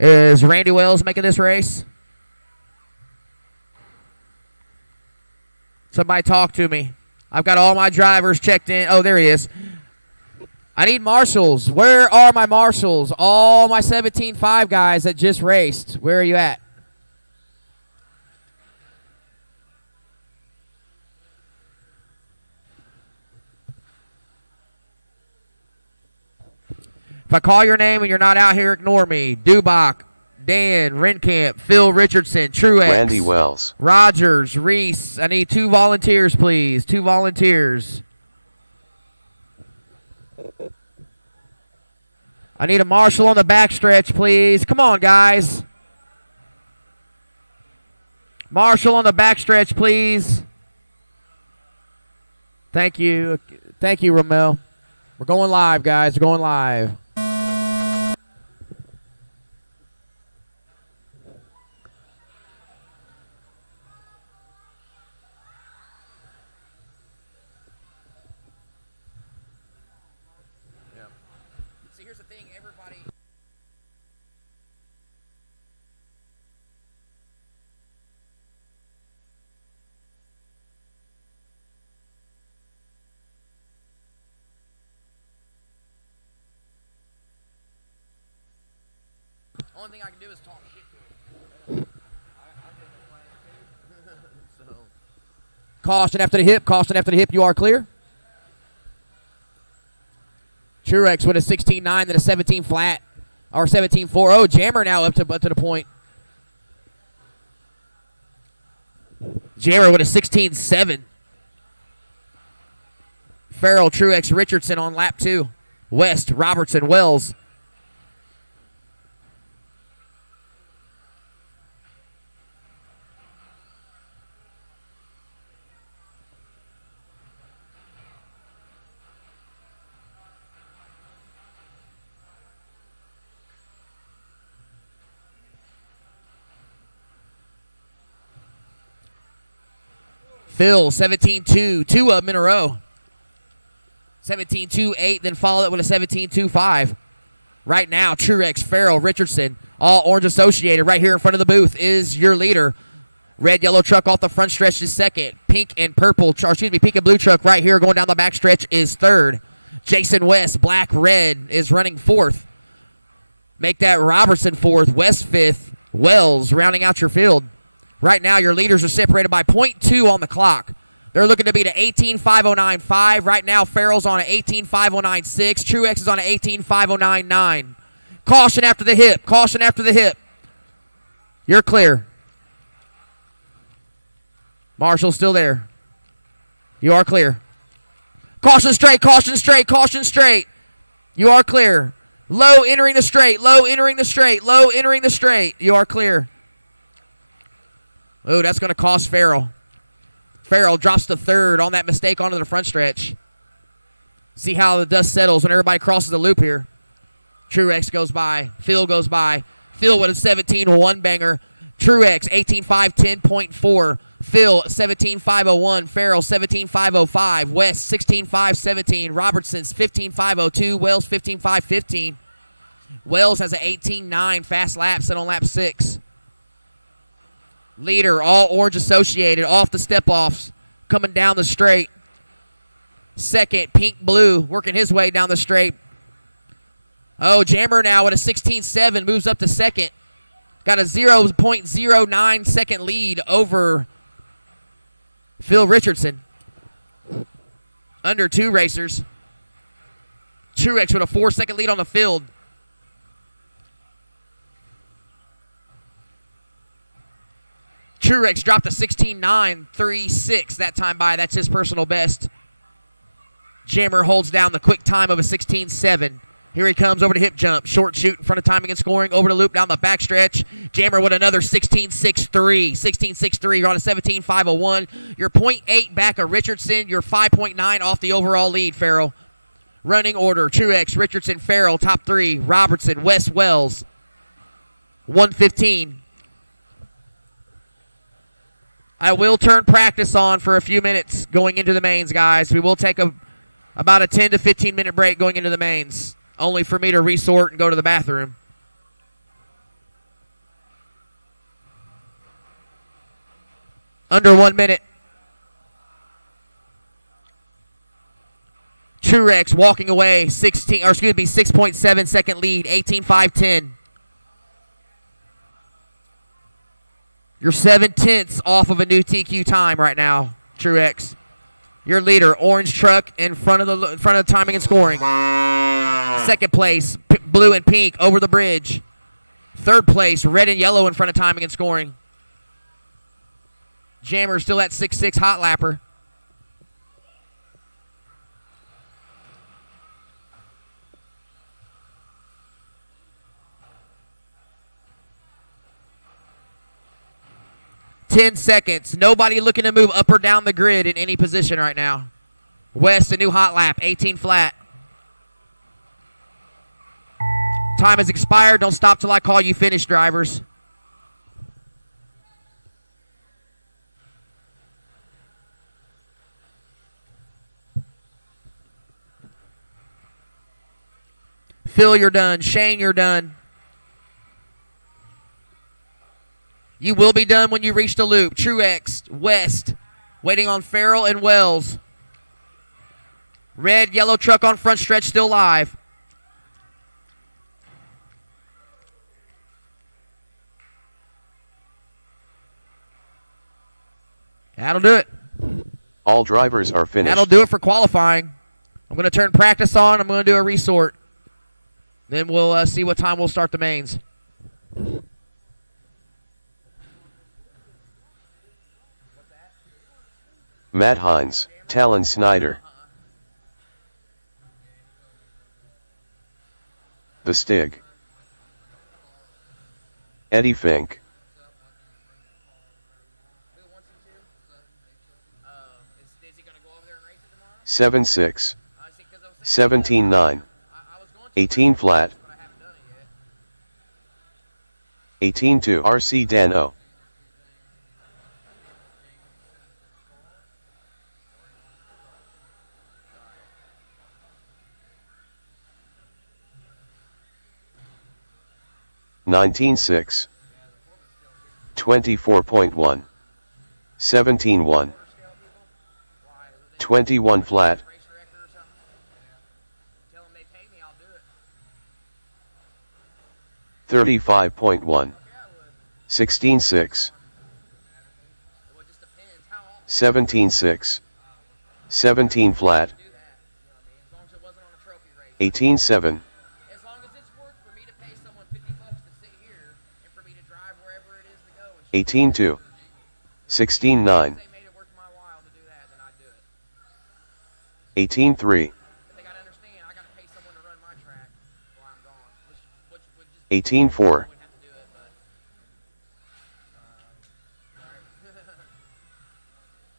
Is Randy Wells making this race? Somebody talk to me. I've got all my drivers checked in. Oh, there he is. I need marshals. Where are my marshals? All my 17.5 guys that just raced. Where are you at? If I call your name and you're not out here, ignore me. Dubach, Dan, Renkamp, Phil Richardson, Truex, Randy Wells, Rogers, Reese. I need 2 volunteers, please. 2 volunteers. I need a marshal on the backstretch, please. Come on, guys. Marshal on the backstretch, please. Thank you. Thank you, Romel. We're going live, guys. We're going live. See, here's the thing, everybody. Only thing I can do is talk shit to him. So. Caution after the hip. Caution after the hip. You are clear. Truex with a 16.9 and a 17 flat. Or 17.4. Oh, Jammer now up to the point. Jammer with a 16.7. Farrell, Truex, Richardson on lap 2. West, Robertson, Wells. Phil, 17.2. 2 of them in a row. 17-2-8, then follow it with a 17-2-5. Right now, Truex, Farrell, Richardson, all orange associated. Right here in front of the booth is your leader. Red, yellow truck off the front stretch is second. Pink and blue truck right here going down the back stretch is third. Jason West, black, red, is running fourth. Make that Robertson fourth, West fifth, Wells rounding out your field. Right now, your leaders are separated by 0.2 on the clock. They're looking to beat an 18.509.5. Right now, Farrell's on an 18.509.6. Truex is on an 18.509.9. Caution after the hip. Caution after the hip. You're clear. Marshall's still there. You are clear. Caution straight, caution straight, caution straight. You are clear. Low entering the straight, low entering the straight, low entering the straight. You are clear. Oh, that's going to cost Farrell. Farrell drops to third on that mistake onto the front stretch. See how the dust settles when everybody crosses the loop here. Truex goes by. Phil goes by. Phil with a 17-1 banger. Truex 18.510.4. Phil 17.501. Farrell 17.505. West 16.517. Robertson's 15.502. Wells 15.515. Wells has an 18.9 fast lap set on lap 6. Leader, all orange associated, off the step-offs, coming down the straight. Second, pink, blue, working his way down the straight. Oh, Jammer now with a 16.7, moves up to second. Got a 0.09 second lead over Phil Richardson. Under 2 racers. Truex with a 4-second lead on the field. Truex dropped a 16.936 that time by. That's his personal best. Jammer holds down the quick time of a 16.7. Here he comes over to hip jump. Short shoot in front of timing and scoring. Over the loop down the backstretch. Jammer with another 16.63. 16.63. You're on a 17.501. You're 0.8 back of Richardson. You're 5.9 off the overall lead, Farrell. Running order. Truex, Richardson, Farrell, top 3. Robertson, West, Wells. 1:15. I will turn practice on for a few minutes going into the mains, guys. We will take about a 10 to 15 minute break going into the mains, only for me to resort and go to the bathroom. Under 1 minute. Truex walking away 6.7 second lead, 18.510. You're 7/10 off of a new TQ time right now, Truex. Your leader, orange truck in front of the timing and scoring. Second place, blue and pink over the bridge. Third place, red and yellow in front of timing and scoring. Jammer still at 6.6 hot lapper. Ten seconds. Nobody looking to move up or down the grid in any position right now. West, a new hot lap, 18 flat. Time has expired. Don't stop till I call you finished, drivers. Phil, you're done. Shane, you're done. You will be done when you reach the loop. Truex, West, waiting on Farrell and Wells. Red, yellow truck on front stretch still live. That'll do it. All drivers are finished. That'll do it for qualifying. I'm going to turn practice on. I'm going to do a resort. Then we'll see what time we'll start the mains. Matt Hines, Talon Snyder. The Stig. Eddie Fink. Is he going to go over there and race it tomorrow? 7-6. 17-9. 18 flat. 18-2 RC Dano. 19.6. 24.1. 17.1. 21 flat. 35.1. 16.6. 17.6. 17 flat. 18.7. 18.2. 16.9. 18.3. 18.4.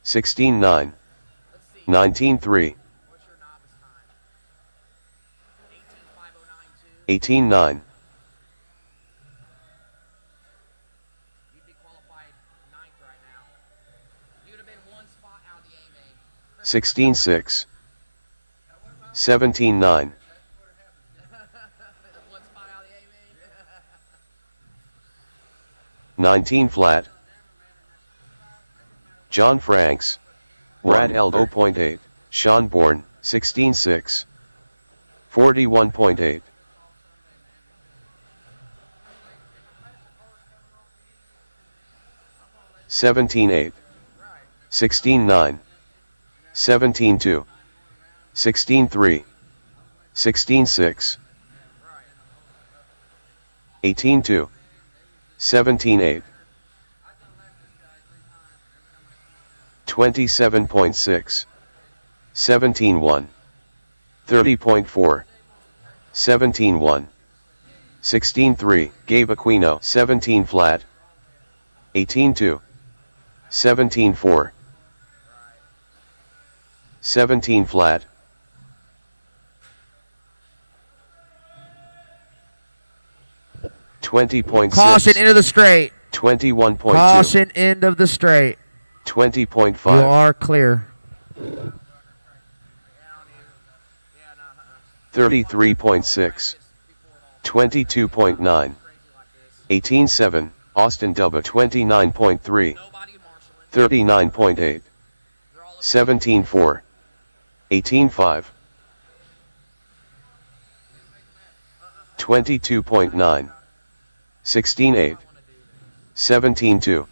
16.9. 19.3. 18.9. 16.6. 17.9. 19 flat. John Franks. Brad Elder 0.8. Sean Bourne 16.6. 41.8. 17.8. 16.9. 17.2. 16.3. 16.6. 18.2. 17.8. 27.6. 17.1. 30.4. 17.1. 16.3. Gabe Aquino 17 flat. 18.2. 17.4. 17 flat. 20.6. Caution into the straight. 21.2. Caution end of the straight. 20.5. You are clear. 33.6. 22.9. 18.7. Austin Dubba 29.3. 39.8. 17.4. 18.5. 22.9. 16.8. 17.2.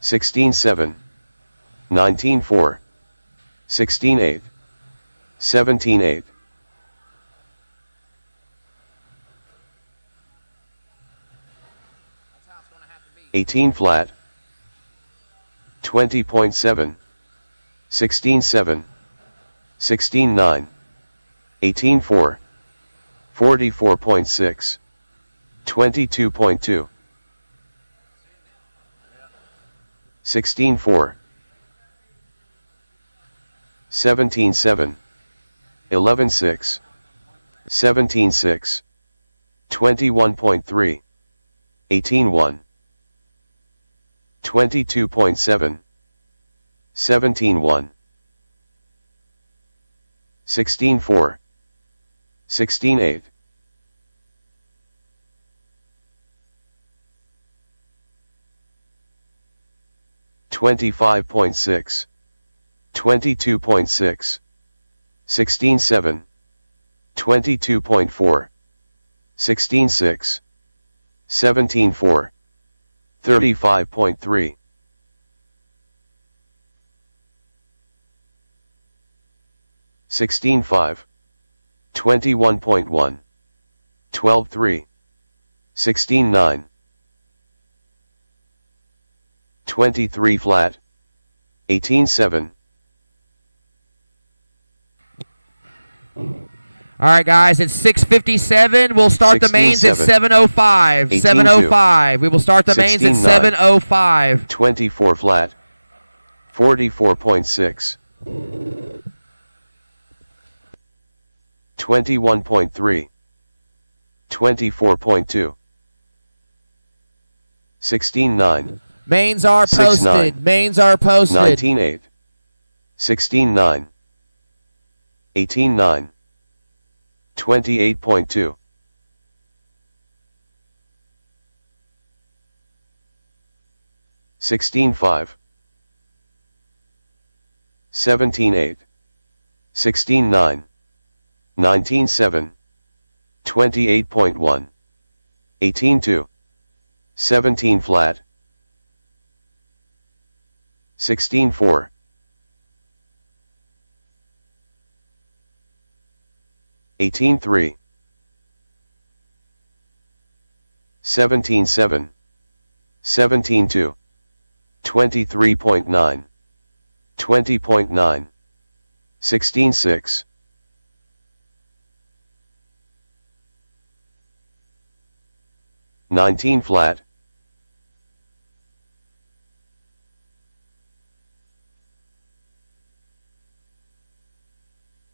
16.7. 19.4. 16.8. 17.8. 18 flat. 20.7. 16.7. 16.9. 18.4. 44.6. 22.2. 16.4. 17.7. 11.6. 17.6. 21.3. 18.1. 22.7. 17.1. 16.4. 16.8. 25.6. 22.6. 16.7. 22.4. 16.6. 17.4. 35.3. 16.5. 21.1. 12.3. 16.9. 23 flat. 18.7. All right, guys, it's 6:57. We'll start the mains at 7:05. 7:05. We will start the mains at 7:05. 24 flat. 44.6. 21.3. 24.2. 16.9. Mains are posted. Mains are posted. 19.8. 16.9. 18.9. 28.2. 16.5, 17.8, 16.9, 19.7, 28.1, 18.2, 17 flat, 16.4, 18.3, 17.7, 17.2, 23.9, 20.9, 16.6, 19 flat,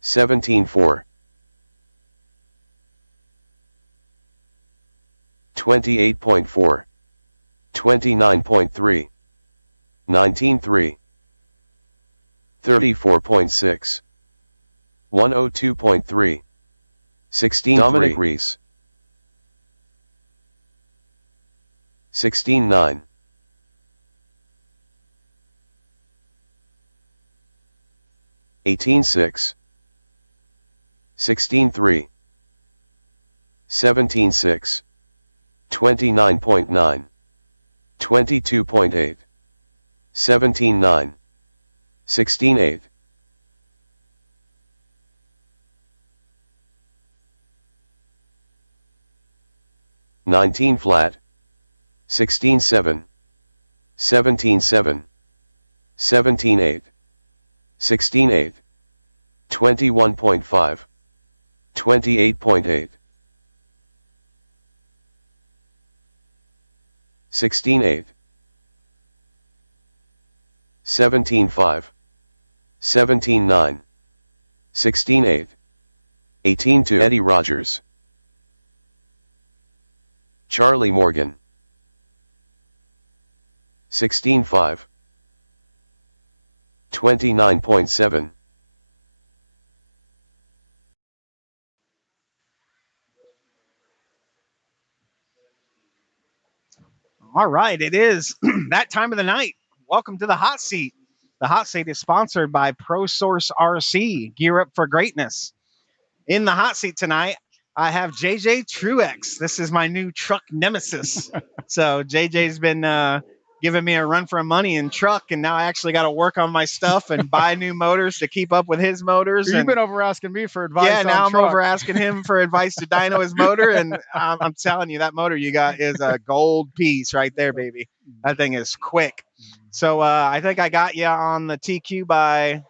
17.4, 28.4, 29.3, 19.3, 34.6, 102.3, 16.3. Dominic Reese, 16.9, 18.6, 16.3, 17.6, 29.9, 22.8, 17.9, 16.8, 19 flat, 16.7, 17.7, 17.8, 16.8, 21.5, 28.8, 16.8, 17.5, 17.9, 16.8, 18.2. Eddie Rogers, Charlie Morgan, 16.5, 29.7, All right, it is that time of the night. Welcome to the hot seat. The hot seat is sponsored by ProSource RC. Gear up for greatness. In the hot seat tonight, I have JJ Truex. This is my new truck nemesis. So JJ's been giving me a run for money in truck, and now I actually got to work on my stuff and buy new motors to keep up with his motors. You've and been over asking me for advice. Yeah, now on I'm truck. over asking him for advice to dyno his motor, and I'm telling you, that motor you got is a gold piece right there, baby. That thing is quick. So I think I got you on the TQ by,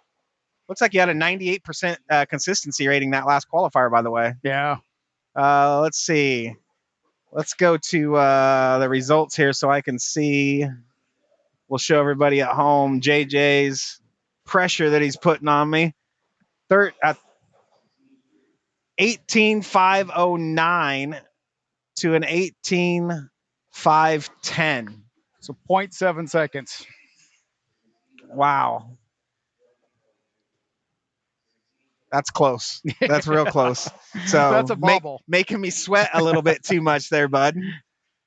looks like you had a 98% consistency rating that last qualifier, by the way. Yeah. Let's see. Let's go to the results here so I can see. We'll show everybody at home JJ's pressure that he's putting on me. 18,509 to an 18,510. So 0.7 seconds. Wow. That's close. That's real close. So that's a bobble. Making me sweat a little bit too much there, bud.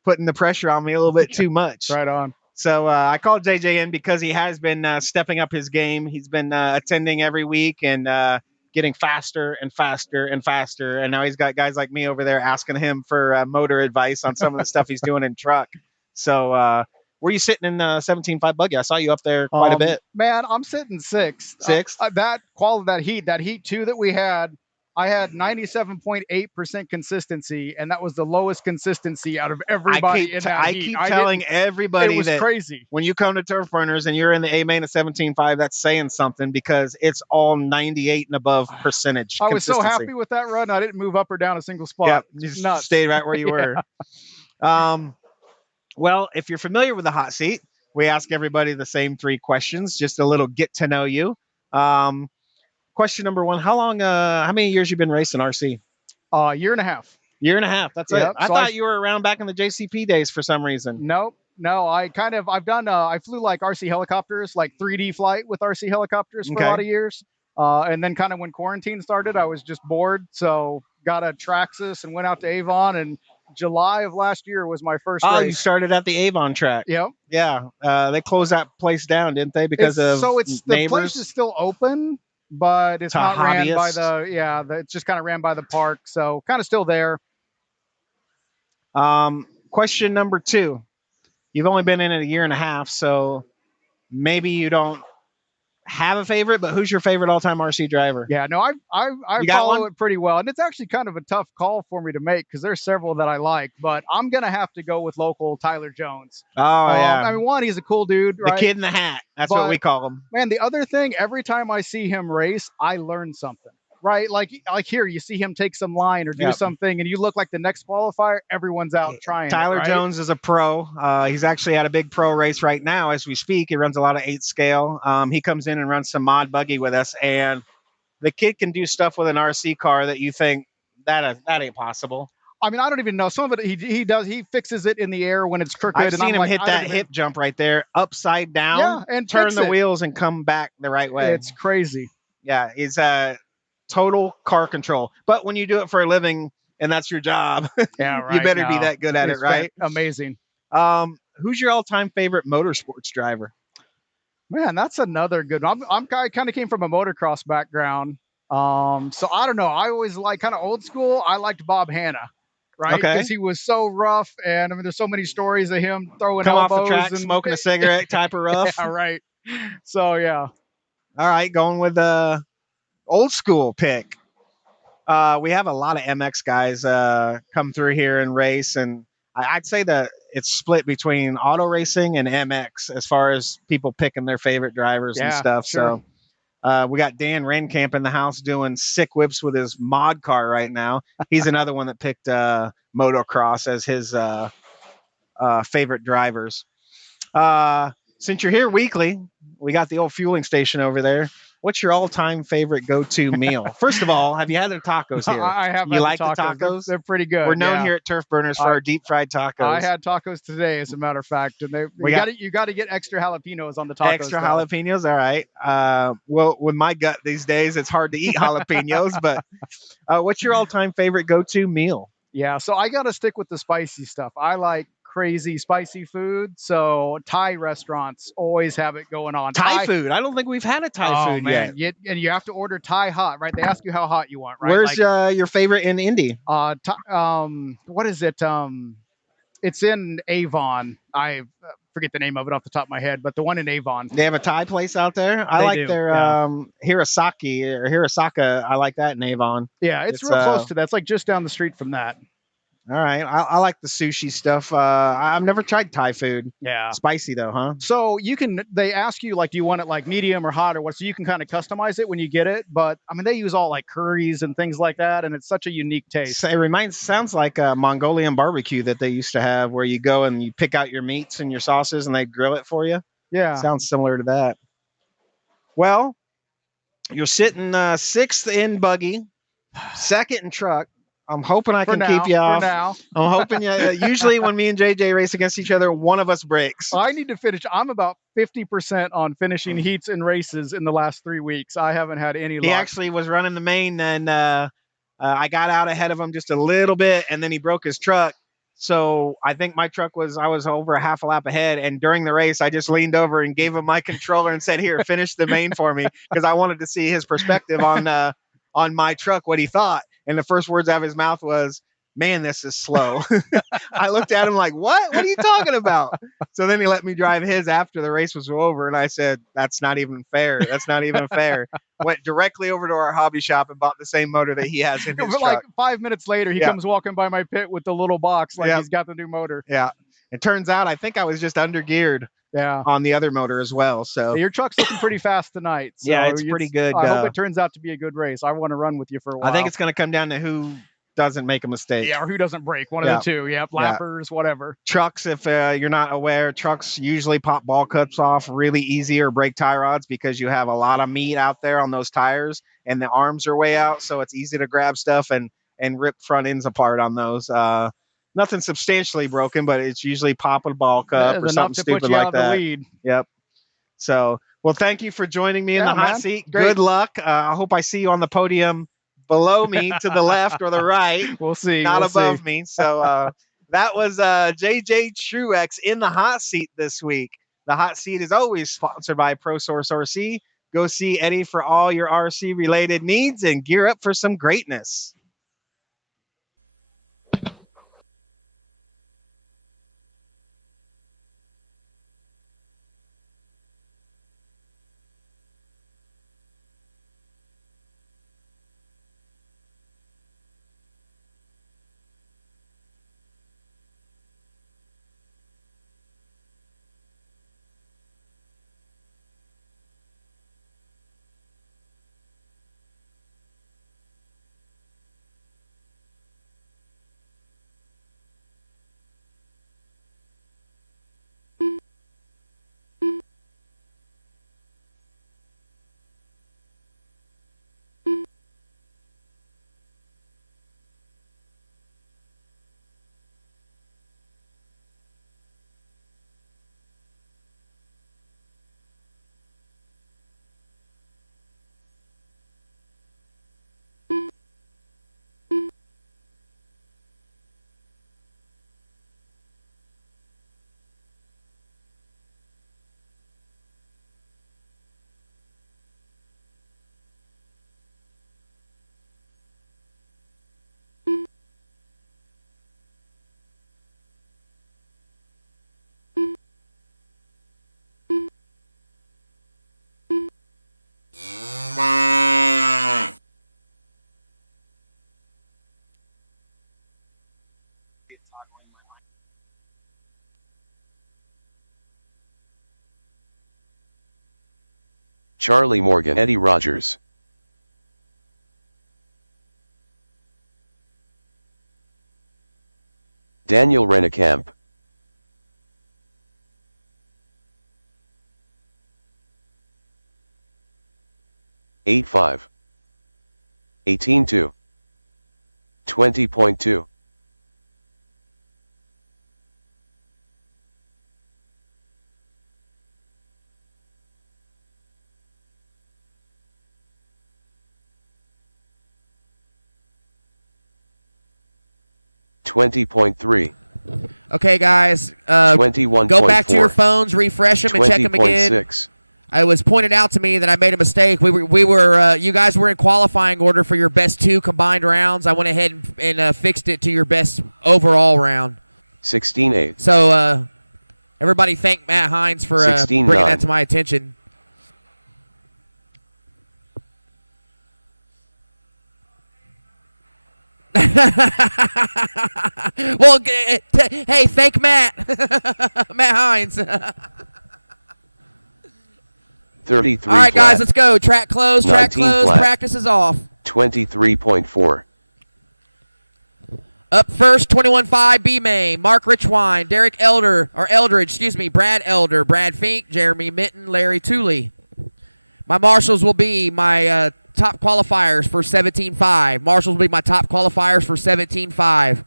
Putting the pressure on me a little bit too much. Right on. So I called JJ in because he has been stepping up his game. He's been attending every week and getting faster and faster and faster. And now he's got guys like me over there asking him for motor advice on some of the stuff he's doing in truck. So where are you sitting in 17.5 Buggy? I saw you up there quite a bit. Man, I'm sitting sixth. Sixth? That heat two that we had, I had 97.8% consistency, and that was the lowest consistency out of everybody in that heat. I keep telling everybody it was that crazy. When you come to TurfBurners and you're in the A main of 17.5, that's saying something because it's all 98 and above percentage. I was so happy with that run. I didn't move up or down a single spot. Yeah, you stayed right where you were. Well, if you're familiar with the hot seat, we ask everybody the same three questions, just a little get to know you. Question number one, how many years you been racing RC? Year and a half. Year and a half, that's it. I thought you were around back in the JCP days for some reason. Nope. No, I flew like RC helicopters, like 3D flight with RC helicopters for a lot of years. And then kind of when quarantine started, I was just bored. So got a Traxxas and went out to Avon and July of last year was my first Oh, race. you started at the Avon track. Yep. Yeah. They closed that place down, didn't they? Because of the neighbors? place is still open, but it's To not ran by hobbyists? it's just kind of ran by the park. So kind of still there. Question number 2. You've only been in it a year and a half, so maybe you don't have a favorite, but who's your favorite all-time RC driver? Yeah, no, I follow it pretty well, and it's actually kind of a tough call for me to make because there's several that I like, but I'm gonna have to go with local Tyler Jones. Oh yeah, I mean, one, he's a cool dude, right? The kid in the hat. That's what we call him. Man, the other thing, every time I see him race, I learn something. Right, like here, you see him take some line or do something, and you look like the next qualifier. Everyone's out trying. Tyler right? Jones is a pro. He's actually at a big pro race right now as we speak. He runs a lot of 8 scale. He comes in and runs some mod buggy with us, and the kid can do stuff with an RC car that you think that ain't possible. I mean, I don't even know. Some of it he does. He fixes it in the air when it's crooked. I've seen him hit that hip jump right there, upside down, and turn the wheels and come back the right way. It's crazy. Yeah, it's total car control. But when you do it for a living and that's your job, yeah, right, you better be that good at it, right? Amazing. Who's your all-time favorite motorsports driver? Man, that's another good one. I kind of came from a motocross background. So I don't know. I always like kind of old school. I liked Bob Hanna, right? Because he was so rough, and I mean, there's so many stories of him throwing elbows off the track, and smoking a cigarette, type of rough. Yeah, right. So yeah. All right, going with the old school pick. We have a lot of MX guys come through here and race, and I'd say that it's split between auto racing and MX as far as people picking their favorite drivers and stuff. Sure. So we got Dan Renkamp in the house doing sick whips with his mod car right now. He's another one that picked motocross as his favorite drivers. Since you're here weekly, we got the old fueling station over there. What's your all-time favorite go-to meal? First of all, have you had their tacos here? I have. You like the tacos? They're pretty good. We're known here at TurfBurners for our deep fried tacos. I had tacos today, as a matter of fact, and you got to get extra jalapenos on the tacos. Extra jalapenos, all right. Well, with my gut these days, it's hard to eat jalapenos. But what's your all-time favorite go-to meal? Yeah, so I got to stick with the spicy stuff. I like crazy spicy food, so Thai restaurants always have it going on. Thai food? I don't think we've had a Thai food yet. And you have to order Thai hot, right? They ask you how hot you want, right? Where's your favorite in Indy? What is it? It's in Avon. I forget the name of it off the top of my head, but the one in Avon. They have a Thai place out there. I like their Hirosaki or Hirosaka. I like that in Avon. Yeah, it's real close to that. It's like just down the street from that. All right. I like the sushi stuff. I've never tried Thai food. Yeah. Spicy though, huh? So they ask you, like, do you want it like medium or hot or what? So you can kind of customize it when you get it. But I mean, they use all like curries and things like that. And it's such a unique taste. So it sounds like a Mongolian barbecue that they used to have where you go and you pick out your meats and your sauces and they grill it for you. Yeah. Sounds similar to that. Well, you're sitting 6th in buggy, 2nd in truck. I'm hoping I can keep you off. For now. I'm hoping usually when me and JJ race against each other, one of us breaks. I need to finish. I'm about 50% on finishing heats and races in the last 3 weeks. I haven't had any luck. He actually was running the main, and I got out ahead of him just a little bit, and then he broke his truck. So I think my truck I was over a half a lap ahead, and during the race, I just leaned over and gave him my controller and said, "Here, finish the main for me," because I wanted to see his perspective on my truck, what he thought. And the first words out of his mouth was, "Man, this is slow." I looked at him like, what are you talking about? So then he let me drive his after the race was over. And I said, that's not even fair. That's not even fair. Went directly over to our hobby shop and bought the same motor that he has in his truck. Like 5 minutes later, he comes walking by my pit with the little box, like he's got the new motor. Yeah. It turns out, I think I was just under geared. Yeah, on the other motor as well. So your truck's looking pretty fast tonight. So yeah, it's pretty good. I hope it turns out to be a good race. I want to run with you for a while. I think it's going to come down to who doesn't make a mistake. Yeah, or who doesn't break. One of the two. Yeah, lappers, whatever. Trucks, if you're not aware, trucks usually pop ball cups off really easy or break tie rods because you have a lot of meat out there on those tires and the arms are way out. So it's easy to grab stuff and rip front ends apart on those. Nothing substantially broken, but it's usually popping a ball cup or something stupid like that. Yep. So, well, thank you for joining me in the hot seat. Great. Good luck. I hope I see you on the podium below me to the left or the right. We'll see. Not we'll above see. me. So that was JJ Truex in the hot seat this week. The hot seat is always sponsored by ProSource RC. Go see Eddie for all your RC related needs and gear up for some greatness. Charlie Morgan, Eddie Rogers. Daniel Rennekamp. Eight 5. 18-2. 20.2. .3. Okay, guys. 21. Go back to your phones, refresh them, and check them again. 20.6. It was pointed out to me that I made a mistake. You guys were in qualifying order for your best 2 combined rounds. I went ahead and fixed it to your best overall round. 16-8. So everybody thank Matt Hines for bringing that to my attention. Well, hey, thank Matt. Matt Hines. 33. All right, flat. guys, let's go. Track closed. Track closed. Flat. Practice is off. 23.4. Up first, 21.5 B May, Mark Richwine, Derek Eldridge, Brad Elder, Brad Fink, Jeremy Mitten, Larry Tooley. My marshals will be my top qualifiers for 17.5. Marshals will be my top qualifiers for 17.5.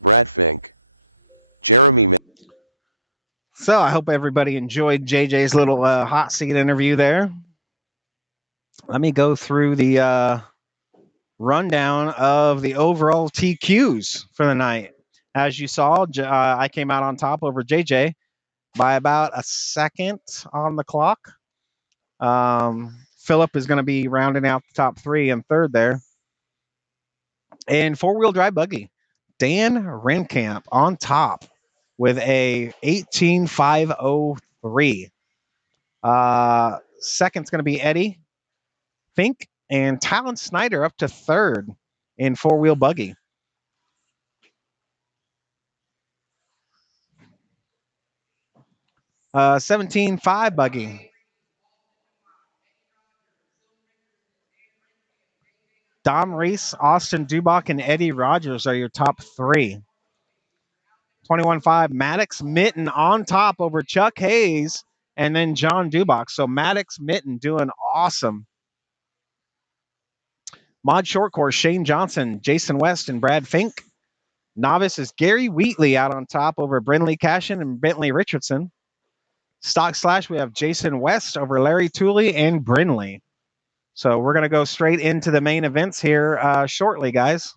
Brad Fink. Jeremy Mitten. So I hope everybody enjoyed JJ's little hot seat interview there. Let me go through the rundown of the overall TQs for the night. As you saw, I came out on top over JJ by about a second on the clock. Philip is going to be rounding out the top 3 and third there. And 4-wheel drive buggy, Dan Renkamp on top with a 18.503. Second's going to be Eddie Fink and Talon Snyder up to third in 4-wheel buggy. Uh, 17.5 buggy. Dom Reese, Austin Dubach, and Eddie Rogers are your top 3. 21.5. Maddox Mitten on top over Chuck Hayes and then John Dubach. So Maddox Mitten doing awesome. Mod Short Course, Shane Johnson, Jason West, and Brad Fink. Novice is Gary Wheatley out on top over Brindley Cashin and Bentley Richardson. Stock Slash, we have Jason West over Larry Tooley and Brindley. So we're going to go straight into the main events here shortly, guys.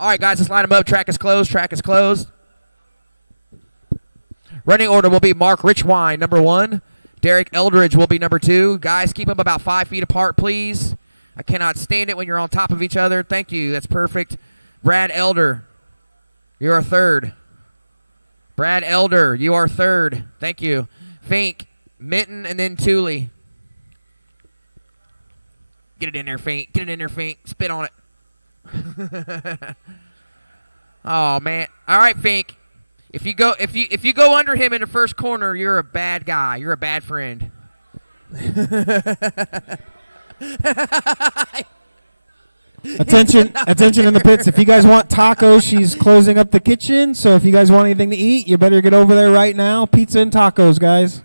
All right, guys, let's line them up. Track is closed. Track is closed. Running order will be Mark Richwine, number 1. Derek Eldridge will be number 2. Guys, keep them about 5 feet apart, please. I cannot stand it when you're on top of each other. Thank you. That's perfect. Brad Elder, you're a 3rd. Brad Elder, you are 3rd. Thank you. Fink, Minton, and then Tooley. Get it in there, Fink. Get it in there, Fink. Spit on it. Oh man! All right, Fink. If you go under him in the first corner, you're a bad guy. You're a bad friend. Attention in the pits. If you guys want tacos, she's closing up the kitchen. So if you guys want anything to eat, you better get over there right now. Pizza and tacos, guys.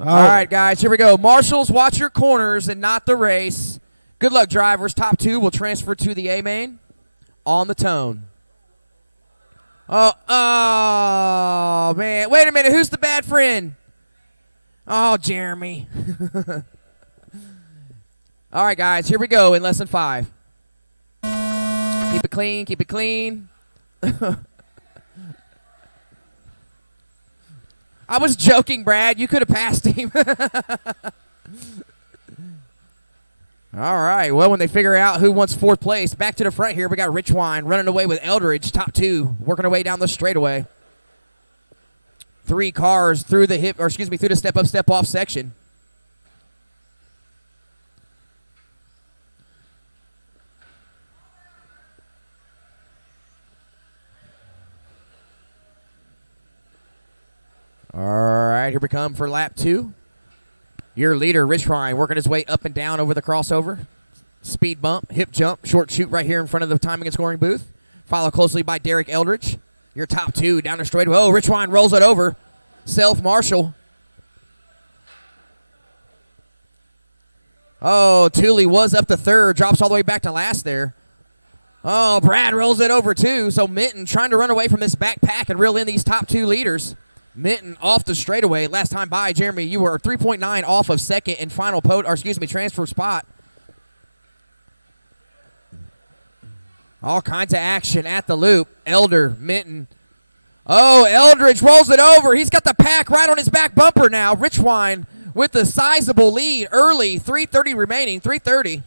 All right, guys. Here we go. Marshals, watch your corners and not the race. Good luck, drivers. Top 2 will transfer to the A-main on the tone. Oh, man. Wait a minute. Who's the bad friend? Oh, Jeremy. All right, guys. Here we go in lesson 5. Keep it clean. Keep it clean. I was joking, Brad. You could have passed him. All right, well, when they figure out who wants 4th place, back to the front here, we got Richwine running away with Eldridge, top 2, working away down the straightaway. 3 cars through the through the step-up, step-off section. All right, here we come for lap 2. Your leader, Richwine, working his way up and down over the crossover. Speed bump, hip jump, short shoot right here in front of the timing and scoring booth. Followed closely by Derek Eldridge. Your top 2 down the straightaway. Oh, Richwine rolls it over. Self-marshal. Oh, Tooley was up to 3rd. Drops all the way back to last there. Oh, Brad rolls it over too. So Minton trying to run away from this backpack and reel in these top 2 leaders. Minton off the straightaway. Last time by, Jeremy, you were 3.9 off of second and final transfer spot. All kinds of action at the loop. Elder, Minton. Oh, Eldridge rolls it over. He's got the pack right on his back bumper now. Richwine with the sizable lead early. 3:30 remaining. 3:30.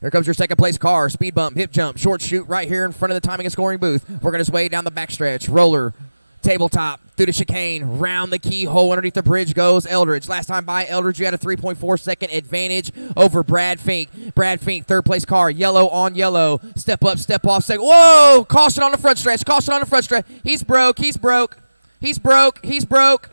Here comes your second place car. Speed bump, hip jump, short shoot right here in front of the timing and scoring booth. Working his way down the backstretch. Roller, tabletop, through the chicane, round the keyhole. Underneath the bridge goes Eldridge. Last time by, Eldridge, you had a 3.4 second advantage over Brad Fink. Brad Fink, third place car, yellow on yellow. Step up, step off, second. Whoa! Caution on the front stretch. Caution on the front stretch. He's broke. He's broke. He's broke. He's broke.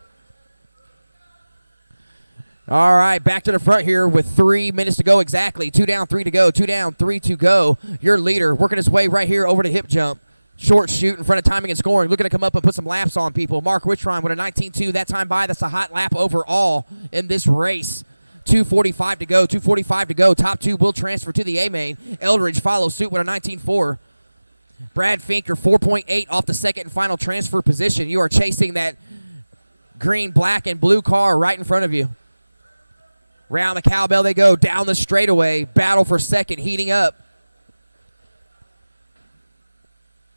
All right, back to the front here with 3 minutes to go exactly. 2 down, 3 to go. 2 down, 3 to go. Your leader working his way right here over to hip jump. Short shoot in front of timing and scoring. Looking to come up and put some laps on people. Mark Wichron with a 19.2. That time by, that's a hot lap overall in this race. 2:45 to go. 2:45 to go. Top 2 will transfer to the A-main. Eldridge follows suit with a 19.4. Brad Fink, you're 4.8 off the second and final transfer position. You are chasing that green, black, and blue car right in front of you. Round the cowbell they go, down the straightaway. Battle for second heating up.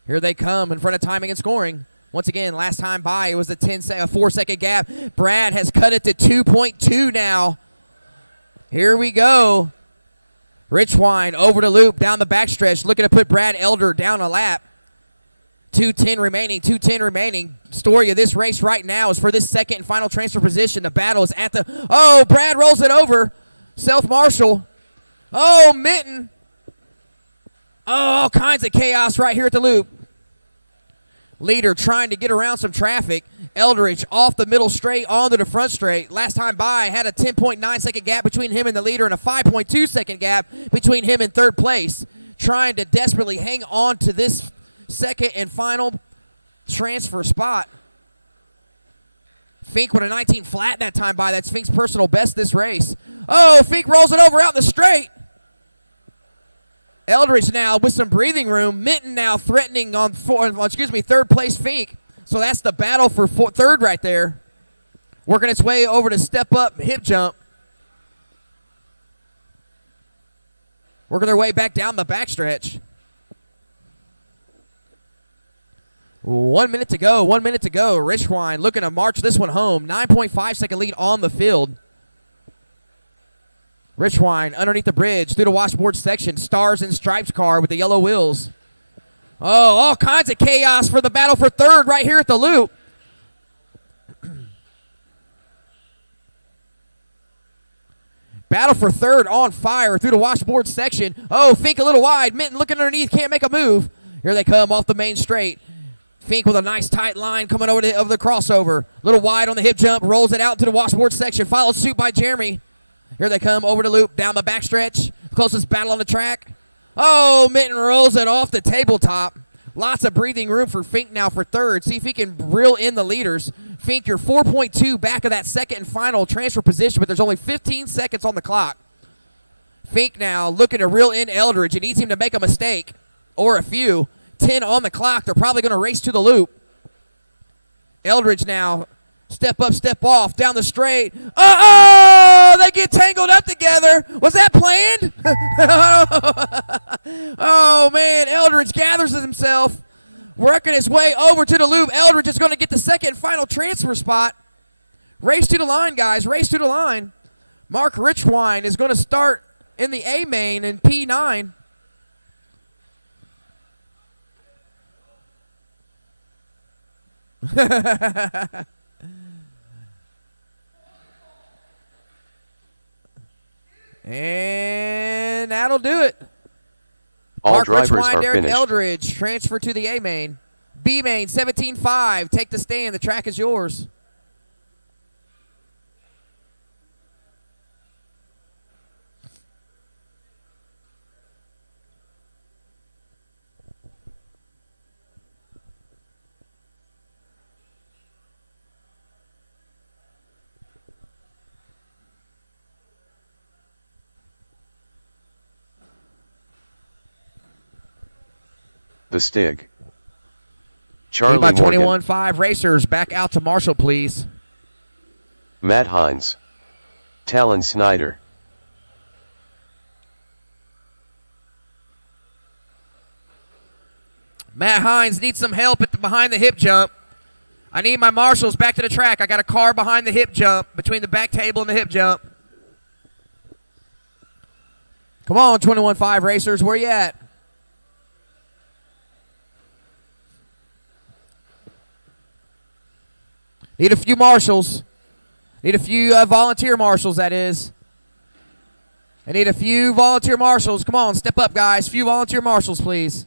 Here they come in front of timing and scoring. Once again, last time by, it was a 4-second gap. Brad has cut it to 2.2 now. Here we go. Richwine over the loop, down the backstretch, looking to put Brad Elder down a lap. 2:10 remaining, 2:10 remaining. Story of this race right now is for this second and final transfer position. The battle is at the, oh, Brad rolls it over. Self-marshal. Oh, Mitten. Oh, all kinds of chaos right here at the loop. Leader trying to get around some traffic. Eldridge off the middle straight onto the front straight. Last time by, had a 10.9 second gap between him and the leader and a 5.2 second gap between him and third place. Trying to desperately hang on to this second and final transfer spot. Fink with a 19 flat that time by. That's Fink's personal best this race. Oh, Fink rolls it over out in the straight. Eldridge now with some breathing room. Mitten now threatening on third place Fink. So that's the battle for third right there. Working its way over to step up hip jump. Working their way back down the backstretch. 1 minute to go. 1 minute to go. Richwine looking to march this one home. 9.5 second lead on the field. Richwine underneath the bridge through the washboard section. Stars and Stripes car with the yellow wheels. Oh, all kinds of chaos for the battle for third right here at the loop. Battle for third on fire through the washboard section. Oh, Fink a little wide. Mitten looking underneath. Can't make a move. Here they come off the main straight. Fink with a nice tight line coming over the crossover. A little wide on the hip jump. Rolls it out to the washboard section. Followed suit by Jeremy. Here they come over the loop. Down the backstretch. Closest battle on the track. Oh, Mitten rolls it off the tabletop. Lots of breathing room for Fink now for third. See if he can reel in the leaders. Fink, you're 4.2 back of that second and final transfer position, but there's only 15 seconds on the clock. Fink now looking to reel in Eldridge. It needs him to make a mistake or a few. 10 on the clock. They're probably going to race to the loop. Eldridge now step up, step off, down the straight. Uh-oh! They get tangled up together. Was that planned? Oh, man. Eldridge gathers himself, working his way over to the loop. Eldridge is going to get the second and final transfer spot. Race to the line, guys. Race to the line. Mark Richwine is going to start in the A main in P9. And that'll do it. All Mark drivers Richwine, are Derek finished. Eldridge transfer to the A main. B main 17.5. Take the stand. The track is yours. The Stig. Charlie by Morgan. 21.5 racers back out to Marshall, please. Matt Hines. Talon Snyder. Matt Hines needs some help behind the hip jump. I need my marshals back to the track. I got a car behind the hip jump, between the back table and the hip jump. Come on, 21.5 racers, where you at? Need a few marshals. Need a few volunteer marshals, that is. I need a few volunteer marshals. Come on, step up, guys. Few volunteer marshals, please.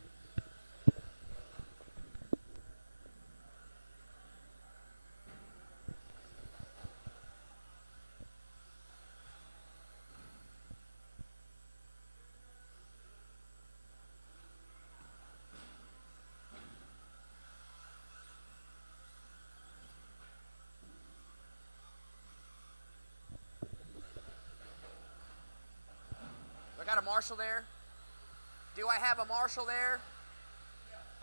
Got a marshal there? Do I have a marshal there?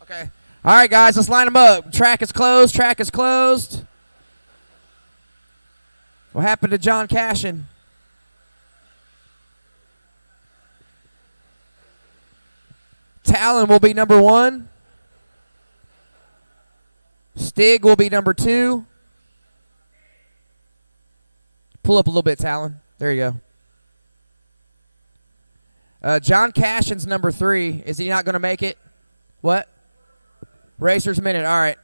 Okay. All right, guys, let's line them up. Track is closed. Track is closed. What happened to John Cashin? Talon will be number 1. Stig will be number 2. Pull up a little bit, Talon. There you go. John Cashin's number 3. Is he not going to make it? What? Racer's minute. All right.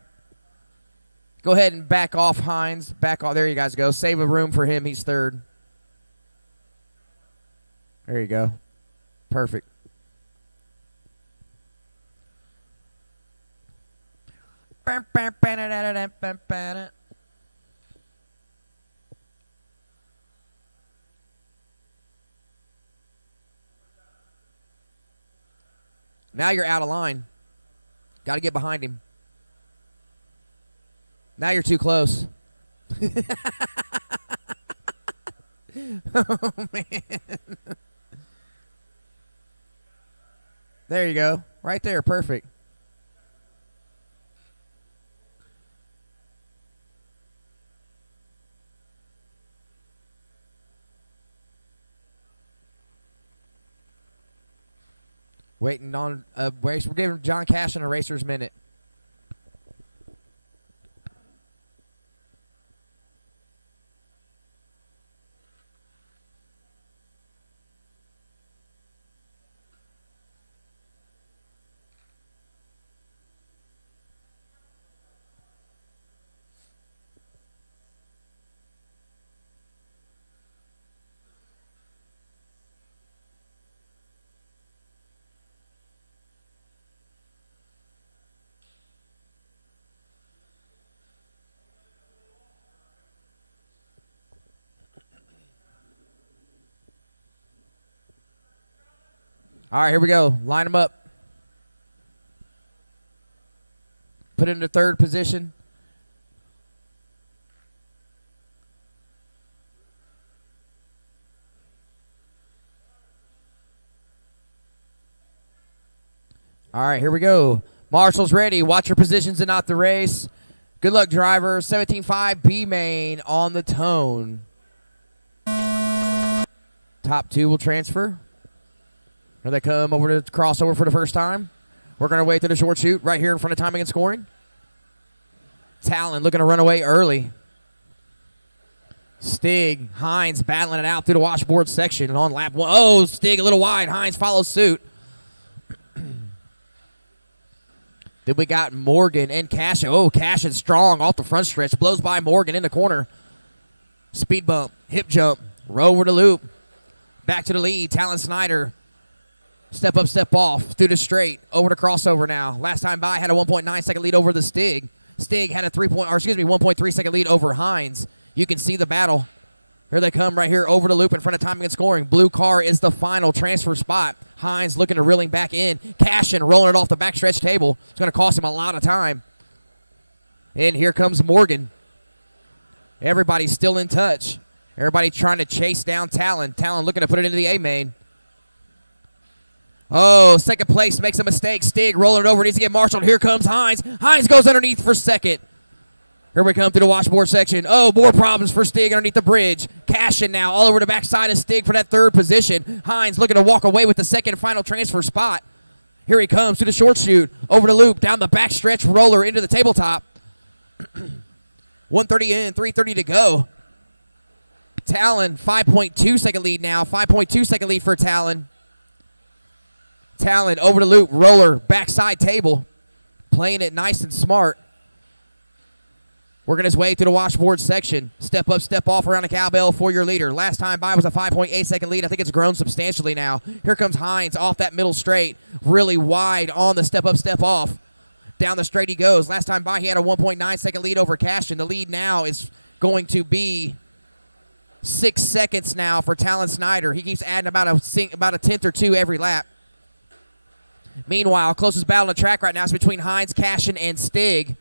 Go ahead and back off, Hines. Back off. There you guys go. Save a room for him. He's third. There you go. Perfect. Now you're out of line. Got to get behind him. Now you're too close. Oh, man. There you go. Right there. Perfect. Waiting on a race. We're giving John Cash a racer's minute. All right, here we go. Line them up. Put it into third position. All right, here we go. Marshall's ready. Watch your positions and not the race. Good luck, driver. 17.5 B main on the tone. Top two will transfer. Here they come over to crossover for the first time. Working our way to the short shoot right here in front of timing and scoring. Talon looking to run away early. Stig, Hines battling it out through the washboard section and on lap one. Oh, Stig a little wide. Hines follows suit. Then we got Morgan and Cash. Oh, Cash is strong off the front stretch. Blows by Morgan in the corner. Speed bump, hip jump, row over the loop. Back to the lead. Talon Snyder. Step up, step off through the straight. Over to crossover now. Last time by had a 1.9 second lead over the Stig. Stig had a 1.3 second lead over Hines. You can see the battle. Here they come right here over the loop in front of timing and scoring. Blue car is the final transfer spot. Hines looking to reeling back in. Cashin rolling it off the backstretch table. It's going to cost him a lot of time. And here comes Morgan. Everybody's still in touch. Everybody trying to chase down Talon. Talon looking to put it into the A main. Oh, second place makes a mistake. Stig rolling it over. Needs to get marshaled. Here comes Hines. Hines goes underneath for second. Here we come through the washboard section. Oh, more problems for Stig underneath the bridge. Cashin now all over the backside of Stig for that third position. Hines looking to walk away with the second and final transfer spot. Here he comes to the short shoot. Over the loop, down the backstretch roller into the tabletop. 1:30 in, 3:30 to go. Talon, 5.2 second lead now. 5.2 second lead for Talon. Talon over the loop, roller, backside table. Playing it nice and smart. Working his way through the washboard section. Step up, step off around the cowbell for your leader. Last time by was a 5.8 second lead. I think it's grown substantially now. Here comes Hines off that middle straight. Really wide on the step up, step off. Down the straight he goes. Last time by he had a 1.9 second lead over Cashin. The lead now is going to be 6 seconds now for Talon Snyder. He keeps adding about a tenth or two every lap. Meanwhile, closest battle on the track right now is between Hines, Cashin, and Stig.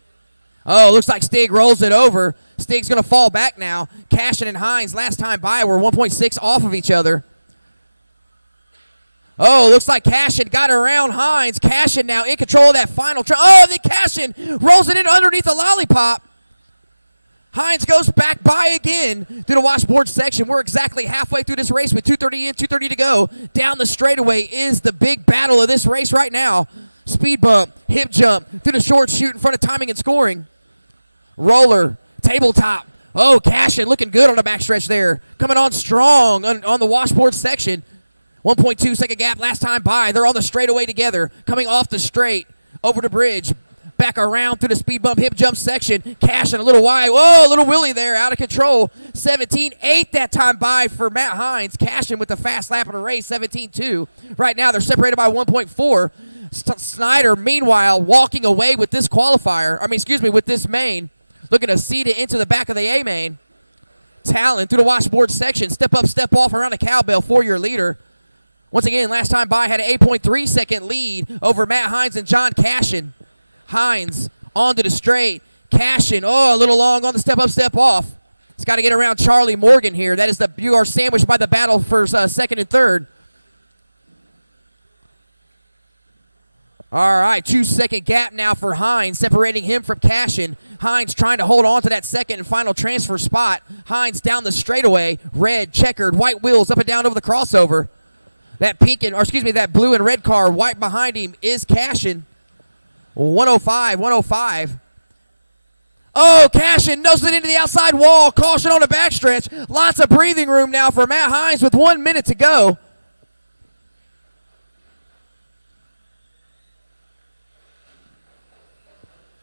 Oh, looks like Stig rolls it over. Stig's going to fall back now. Cashin and Hines, last time by, were 1.6 off of each other. Oh, looks like Cashin got around Hines. Cashin now in control of that final. Then Cashin rolls it in underneath the lollipop. Hines goes back by again through the washboard section. We're exactly halfway through this race with 2:30 in, 2:30 to go. Down the straightaway is the big battle of this race right now. Speed bump, hip jump, through the short shoot in front of timing and scoring. Roller, tabletop. Oh, Cashin looking good on the backstretch there. Coming on strong on the washboard section. 1.2 second gap last time by. They're on the straightaway together. Coming off the straight, over the bridge. back around through the speed bump hip jump section. Cashing a little wide. Whoa, a little wheelie there, out of control. 17-8 that time by for Matt Hines. Cashing with the fast lap of the race, 17-2. Right now they're separated by 1.4. Snyder, meanwhile, walking away with this qualifier. With this main. Looking to seed it into the back of the A main. Talon through the washboard section. Step up, step off around the cowbell for your leader. Once again, last time by had an 8.3 second lead over Matt Hines and John Cashin. Hines onto the straight. Cashin, a little long on the step up, step off. It's got to get around Charlie Morgan here. You are sandwiched by the battle for second and third. All right, 2-second gap now for Hines, separating him from Cashin. Hines trying to hold on to that second and final transfer spot. Hines down the straightaway, red, checkered, white wheels up and down over the crossover. That that blue and red car white behind him is Cashin. 105. Oh, Cashin noses it into the outside wall. Caution on the backstretch. Lots of breathing room now for Matt Hines with 1 minute to go.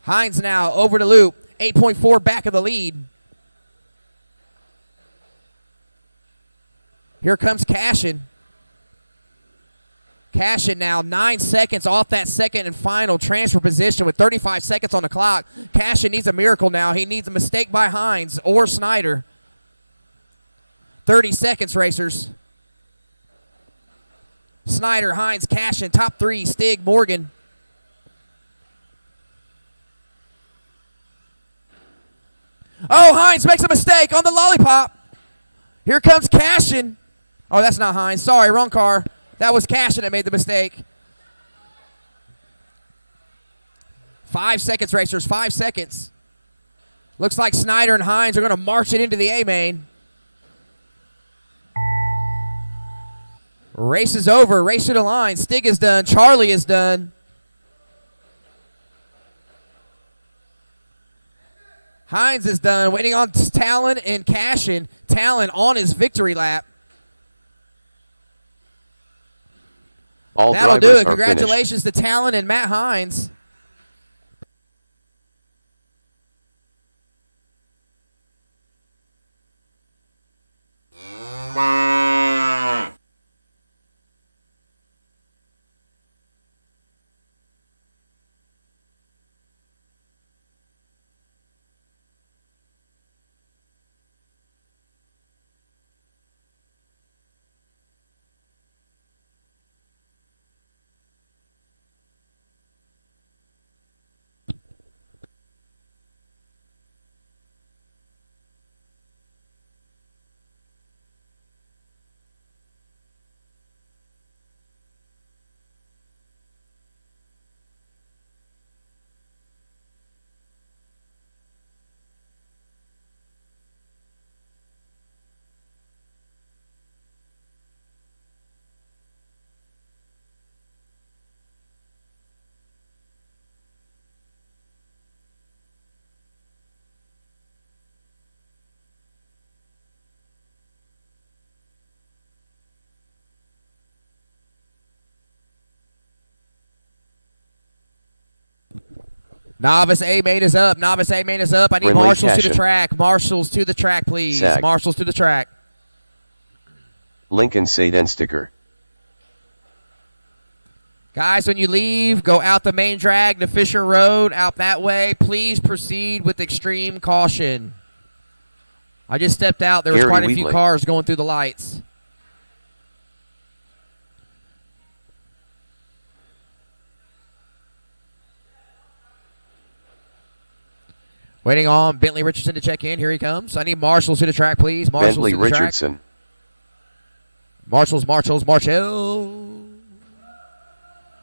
Hines now over the loop, 8.4 back of the lead. Here comes Cashin. Cashin now 9 seconds off that second and final transfer position with 35 seconds on the clock. Cashin needs a miracle now. He needs a mistake by Hines or Snyder. 30 seconds, racers. Snyder, Hines, Cashin, top three, Stig, Morgan. Oh, Hines makes a mistake on the lollipop. Here comes Cashin. Oh, that's not Hines. Sorry, wrong car. That was Cashin that made the mistake. 5 seconds, racers. 5 seconds. Looks like Snyder and Hines are going to march it into the A-main. Race is over. Race to the line. Stig is done. Charlie is done. Hines is done. Waiting on Talon and Cashin. Talon on his victory lap. That'll do it. Congratulations to Talon and Matt Hines. Novice A main is up. Novice A main is up. I need marshals to the track. Marshals to the track, please. Sag. Marshals to the track. Lincoln Saden sticker. Guys, when you leave, go out the main drag to Fisher Road, out that way. Please proceed with extreme caution. I just stepped out. There was quite a few cars going through the lights. Waiting on Bentley Richardson to check in. Here he comes. I need marshals to the track, please. Marshals Bentley to the Richardson. Track. Marshall.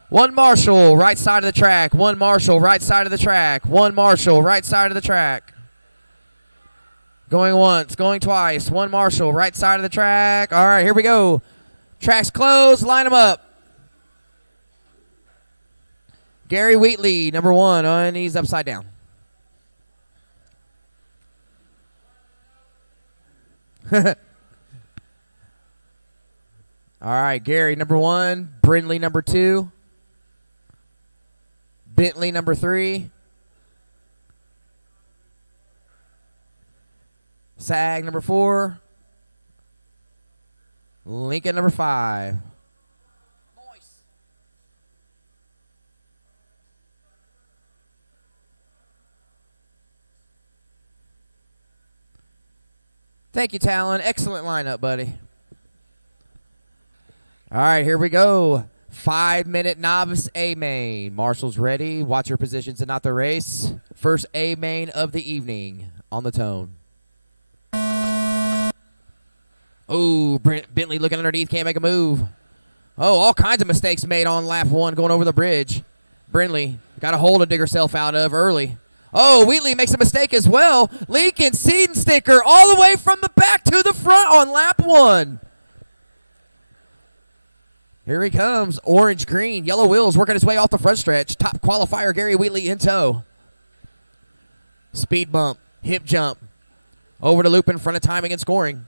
One marshal, right side of the track. One marshal, right side of the track. One marshal, right side of the track. Going once, going twice. One marshal, right side of the track. All right, here we go. Track's closed. Line them up. Gary Wheatley, number 1, and he's upside down. All right, Gary, number 1. Brindley, number 2. Bentley, number 3. Sag number 4. Lincoln number 5. Novice. Thank you, Talon. Excellent lineup, buddy. All right, here we go. 5-minute novice A main. Marshall's ready. Watch your positions and not the race. First A main of the evening on the tone. Oh, Bentley looking underneath, can't make a move. Oh, all kinds of mistakes made on lap 1 going over the bridge. Brindley got a hole to dig herself out of early. Oh, Wheatley makes a mistake as well. Lincoln seed sticker all the way from the back to the front on lap 1. Here he comes, orange, green, yellow wheels working his way off the front stretch. Top qualifier, Gary Wheatley in tow. Speed bump, hip jump. Over to loop in front of timing and scoring.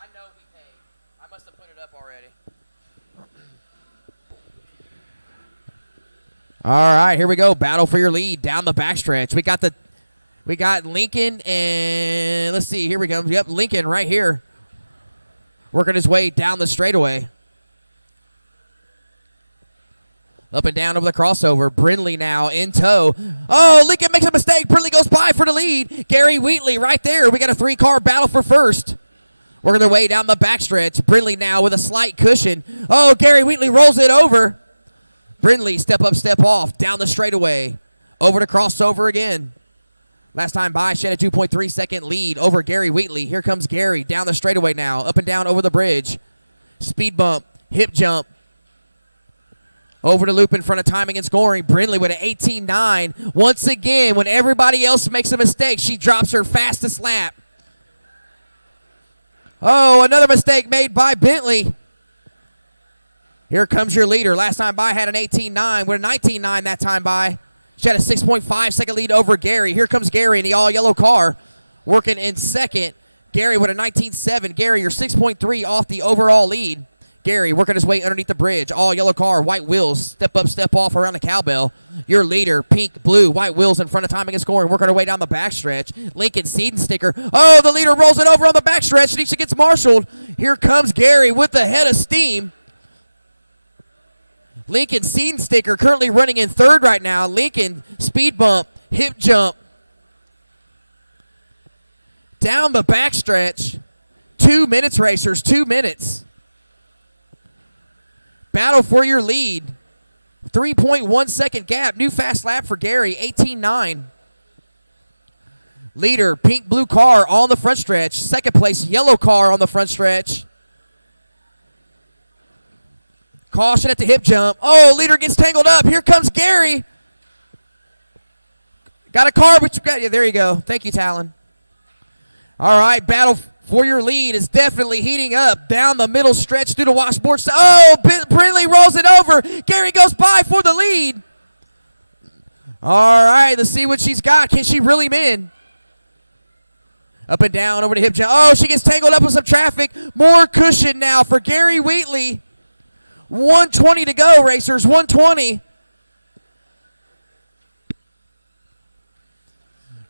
I know he paid. I must have put it up already. All right, here we go. Battle for your lead down the backstretch. We got Lincoln and let's see. Here we go. Yep, Lincoln right here, working his way down the straightaway. Up and down over the crossover. Brindley now in tow. Oh, Lincoln makes a mistake. Brindley goes by for the lead. Gary Wheatley right there. We got a 3-car battle for first. Working their way down the backstretch. Brindley now with a slight cushion. Oh, Gary Wheatley rolls it over. Brindley step up, step off. Down the straightaway. Over to crossover again. Last time by, she had a 2.3 second lead over Gary Wheatley. Here comes Gary down the straightaway now. Up and down over the bridge. Speed bump. Hip jump. Over to loop in front of timing and scoring. Brindley with an 18.9. Once again, when everybody else makes a mistake, she drops her fastest lap. Oh, another mistake made by Bentley. Here comes your leader. Last time by had an 18.9. With a 19.9 that time by. She had a 6.5 second lead over Gary. Here comes Gary in the all-yellow car. Working in second. Gary with a 19.7. Gary, you're 6.3 off the overall lead. Gary working his way underneath the bridge. All yellow car, white wheels. Step up, step off around the cowbell. Your leader, pink, blue, white wheels in front of timing and scoring. Working her way down the backstretch. Lincoln seed sticker. Oh, the leader rolls it over on the backstretch. And she gets marshaled. Here comes Gary with the head of steam. Lincoln seed sticker currently running in third right now. Lincoln speed bump, hip jump. Down the backstretch. 2 minutes, racers, 2 minutes. Battle for your lead. 3.1 second gap. New fast lap for Gary, 18.9. Leader, pink blue car on the front stretch. Second place, yellow car on the front stretch. Caution at the hip jump. Oh, leader gets tangled up. Here comes Gary. Got a car, but you got, yeah, there you go. Thank you, Talon. All right, battle for your lead is definitely heating up down the middle stretch through the washboard. Oh, Brindley rolls it over. Gary goes by for the lead. All right, let's see what she's got. Can she reel him in? Up and down over the hip jump. Oh, she gets tangled up with some traffic. More cushion now for Gary Wheatley. 120 to go, racers, 120.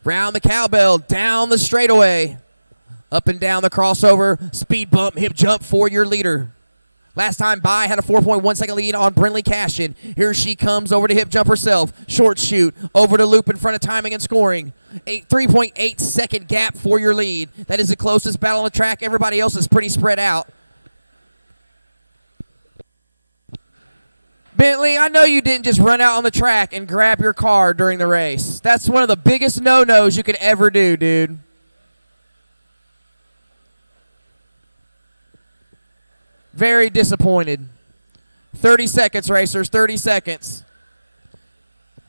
Round the cowbell, down the straightaway. Up and down the crossover, speed bump, hip jump for your leader. Last time by had a 4.1 second lead on Brindley Cashin. Here she comes over to hip jump herself. Short shoot, over to loop in front of timing and scoring. 3.8 second gap for your lead. That is the closest battle on the track. Everybody else is pretty spread out. Bentley, I know you didn't just run out on the track and grab your car during the race. That's one of the biggest no-nos you could ever do, dude. Very disappointed. 30 seconds, racers, 30 seconds.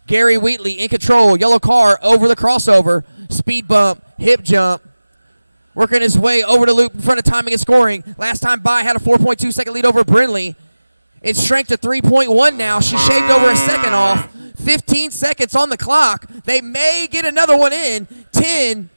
Gary Wheatley in control. Yellow car over the crossover. Speed bump, hip jump. Working his way over the loop in front of timing and scoring. Last time by had a 4.2 second lead over Brindley. It's shrank to 3.1 now. She shaved over a second off. 15 seconds on the clock. They may get another one in. 10,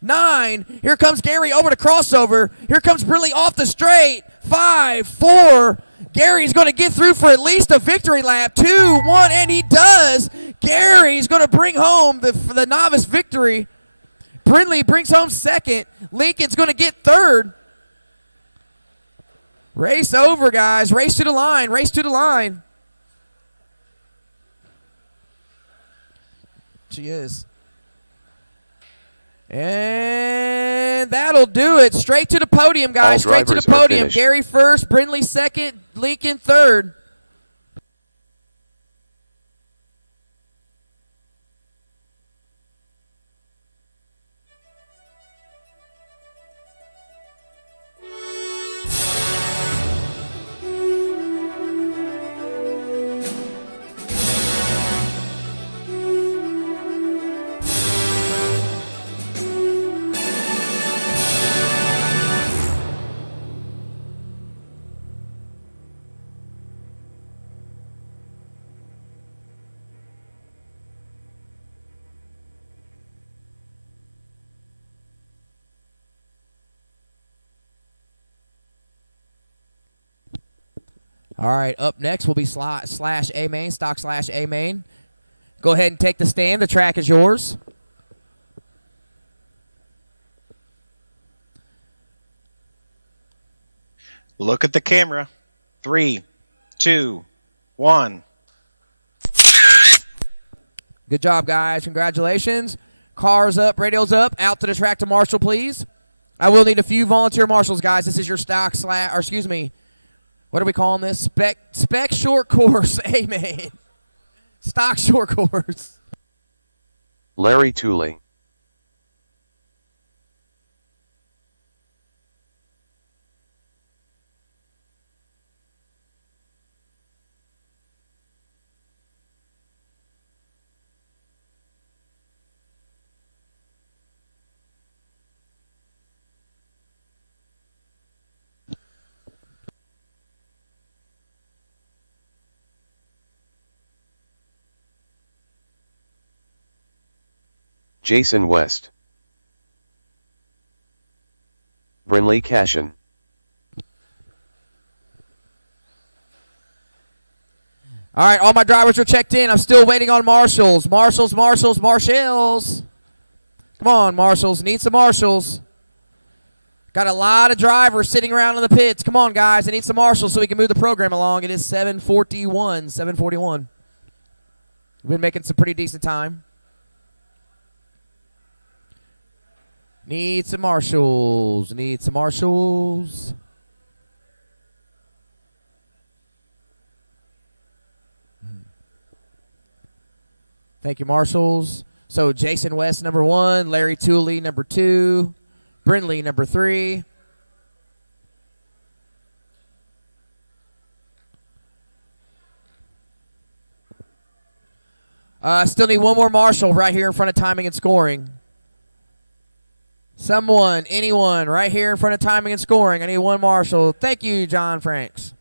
9. Here comes Gary over the crossover. Here comes Brindley off the straight. 5, 4. Gary's going to get through for at least a victory lap. 2, 1, and he does. Gary's going to bring home the novice victory. Brindley brings home second. Lincoln's going to get third. Race over, guys. Race to the line. Race to the line. She is. And that'll do it. Straight to the podium, guys. Straight to the podium. Gary first, Brindley second, Lincoln third. All right, up next will be slash A main, stock slash A main. Go ahead and take the stand. The track is yours. Look at the camera. 3, 2, 1. Good job, guys. Congratulations. Cars up, radios up. Out to the track to Marshall, please. I will need a few volunteer marshals, guys. This is your stock slash, or excuse me, what are we calling this? Spec short course, A-main. Stock short course. Larry Tooley. Jason West. Brindley Cashin. All right, all my drivers are checked in. I'm still waiting on marshals. Marshals. Come on, marshals. Need some marshals. Got a lot of drivers sitting around in the pits. Come on, guys. I need some marshals so we can move the program along. It is 7:41. We've been making some pretty decent time. Need some marshals. Thank you, marshals. So Jason West, number 1. Larry Tooley, number 2. Brindley, number 3. Still need one more marshal right here in front of timing and scoring. Someone, anyone, right here in front of timing and scoring. I need one marshal. Thank you, John Franks.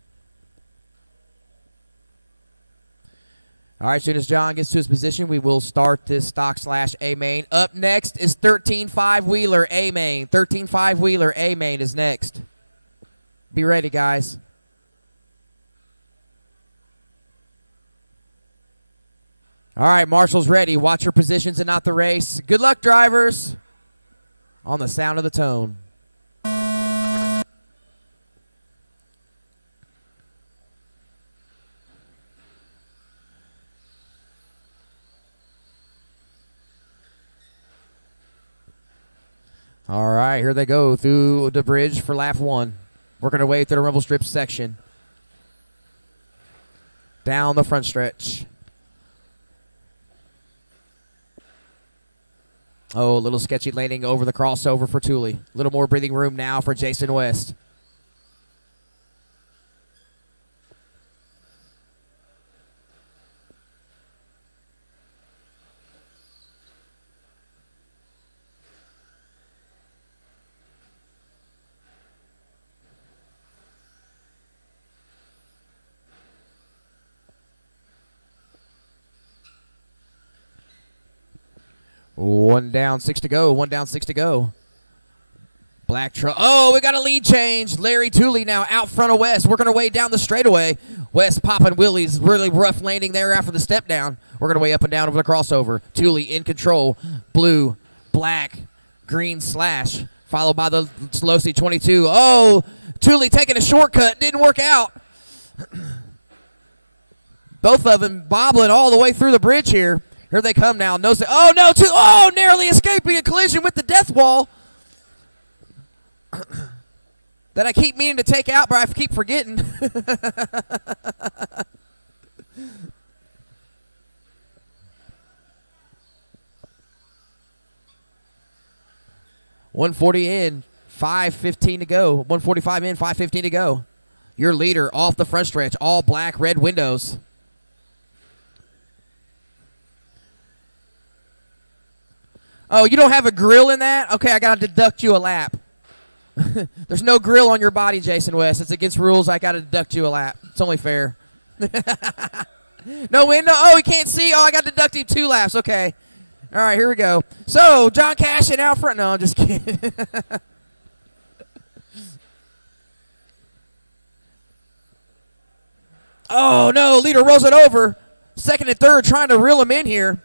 All right, as soon as John gets to his position, we will start this stock slash A main. Up next is 13.5 Wheeler A main. 13.5 Wheeler A main is next. Be ready, guys. All right, marshals ready. Watch your positions and not the race. Good luck, drivers. On the sound of the tone. All right, here they go through the bridge for lap 1. Working our way through the rumble strip section. Down the front stretch. Oh, a little sketchy landing over the crossover for Tooley. A little more breathing room now for Jason West. 1 down, 6 to go. 1 down, 6 to go. Black truck. Oh, we got a lead change. Larry Tooley now out front of West, working our way down the straightaway. West popping wheelies, really rough landing there after the step down. Working our way up and down over the crossover. Tooley in control. Blue, black, green slash, followed by the Slosey 22. Oh, Tooley taking a shortcut. Didn't work out. Both of them bobbling all the way through the bridge here. Here they come now. Oh, no. Oh, narrowly escaping a collision with the death wall. That I keep meaning to take out, but I keep forgetting. $140 in, 5:15 to go. 145 in, 5:15 to go. Your leader off the front stretch, all black, red windows. Oh, you don't have a grill in that? Okay, I got to deduct you a lap. There's no grill on your body, Jason West. It's against rules. I got to deduct you a lap. It's only fair. No window. Oh, he can't see. Oh, I got to deduct you 2 laps. Okay. All right, here we go. So, John Cashin out front. No, I'm just kidding. Oh, no. Leader rolls it over. Second and third trying to reel him in here.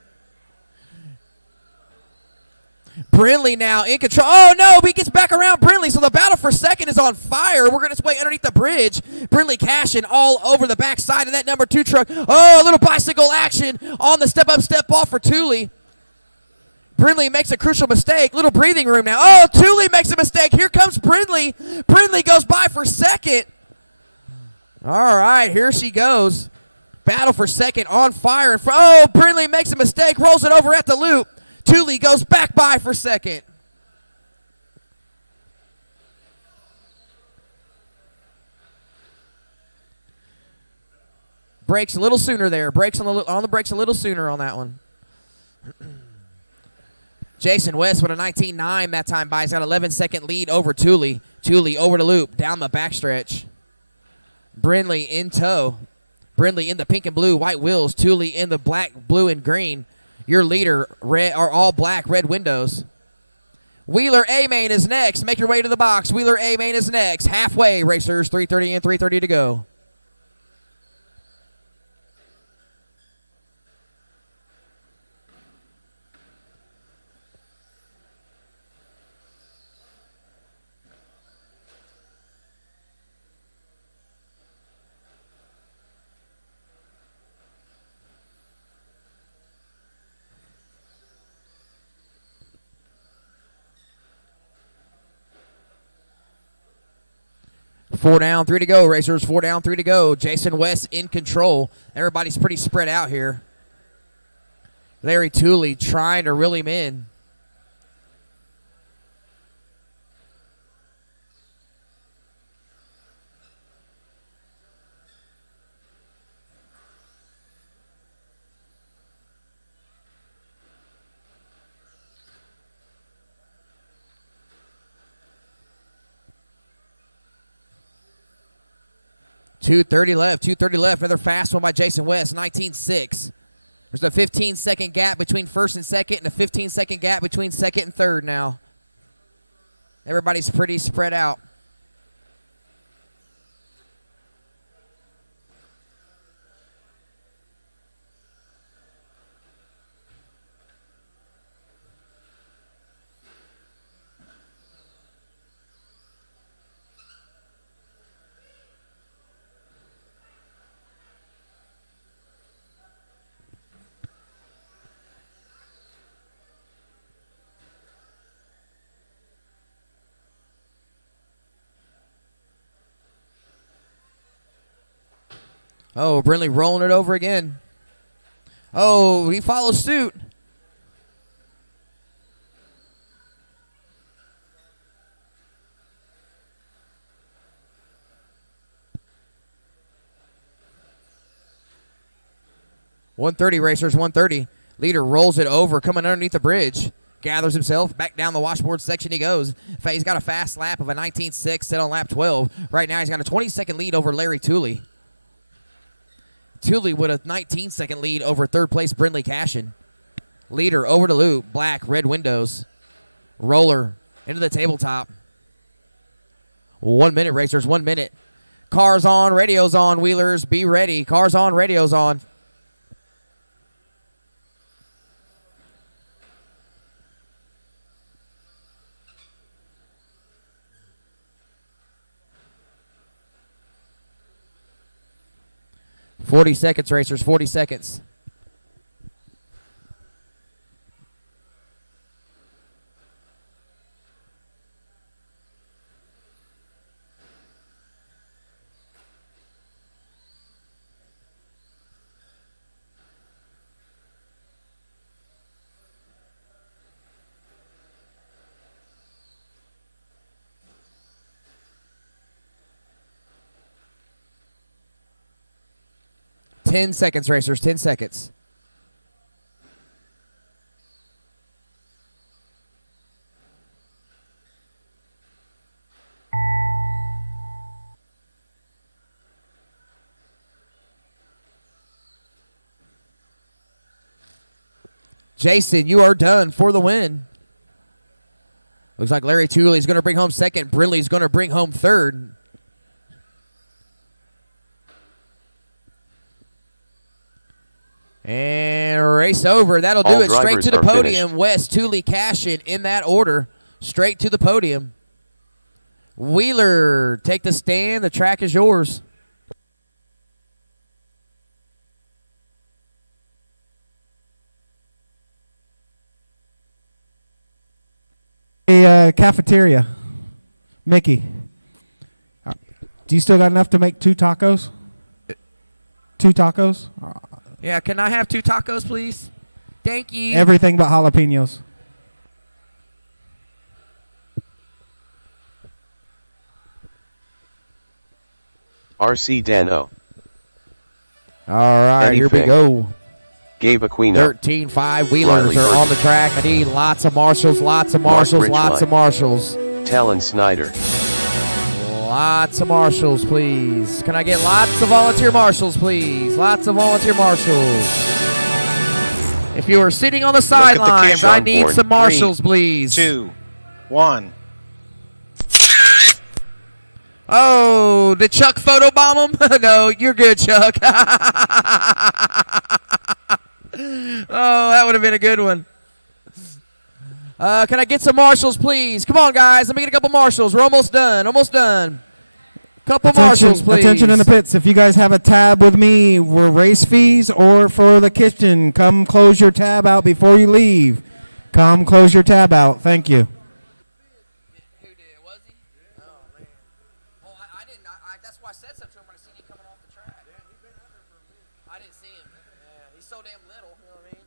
Brindley now in control. Oh, no, he gets back around Brindley. So the battle for second is on fire. We're going to way underneath the bridge. Brindley Cashin all over the backside of that number 2 truck. Oh, a little bicycle action on the step-up, step-off for Tooley. Brindley makes a crucial mistake. Little breathing room now. Oh, Tooley makes a mistake. Here comes Brindley. Brindley goes by for second. All right, here she goes. Battle for second on fire. Oh, Brindley makes a mistake. Rolls it over at the loop. Tooley goes back by for second. Brakes a little sooner there. Brakes on the brakes a little sooner on that one. Jason West with a 19.9 that time by. He's got 11-second lead over Tooley. Tooley over the loop, down the backstretch. Brindley in tow. Brindley in the pink and blue, white wheels. Tooley in the black, blue, and green. Your leader are all black, red windows. Wheeler A-Main is next. Make your way to the box. Wheeler A-Main is next. Halfway, racers, 3:30 and 3:30 to go. Four down, 3 to go, racers. 4 down, 3 to go. Jason West in control. Everybody's pretty spread out here. Larry Tooley trying to reel him in. .230 left. 2:30 left. Another fast one by Jason West. 19.6. There's a 15-second gap between first and second and a 15-second gap between second and third now. Everybody's pretty spread out. Oh, Brindley rolling it over again. Oh, he follows suit. .130 racers, 130. Leader rolls it over, coming underneath the bridge. Gathers himself, back down the washboard section he goes. He's got a fast lap of a 19.6 set on lap 12. Right now he's got a 20-second lead over Larry Tooley. Tooley with a 19-second lead over third place Brindley Cashin. Leader over the loop. Black, red windows. Roller into the tabletop. 1 minute, racers. 1 minute. Cars on, radios on, wheelers. Be ready. Cars on, radios on. "40 seconds, racers. 40 seconds. "10 seconds, racers. 10 seconds. Jason, you are done for the win. Looks like Larry Tooley's going to bring home second. Brindley's going to bring home third. And race over. That'll do it. Straight to the podium. Finished. West, Tooley, Cashin in that order. Straight to the podium. Wheeler, take the stand. The track is yours. A cafeteria. Mickey, do you still got enough to make 2 tacos? 2 tacos? Yeah, can I have 2 tacos, please? Thank you. Everything but jalapenos. RC Dano. All right, Eddie here Fink. we go. Gabe Aquino. 13-5 wheelers Riley are Burton. on the track. I need lots of marshals, lots of marshals, lots of marshals. Talon Snyder. Lots of marshals, please. Can I get lots of volunteer marshals, please? Lots of volunteer marshals. If you are sitting on the sidelines, I need some marshals, please. 2, 1. Oh, did Chuck photobomb him? No, you're good, Chuck. Oh, that would have been a good one. Can I get some marshals, please? Come on, guys. Let me get a couple marshals. We're almost done. Almost done. Couple marshals, please. Attention in the pits. If you guys have a tab with me, we're race fees or for the kitchen, come close your tab out before you leave. Come close your tab out. Thank you. Who did? Was he? Oh, man. Well, I didn't. That's why I said something to him when I seen him coming off the track. Yeah, he's been out there for a minute. I didn't see him. Yeah, he's so damn little. You know what I mean?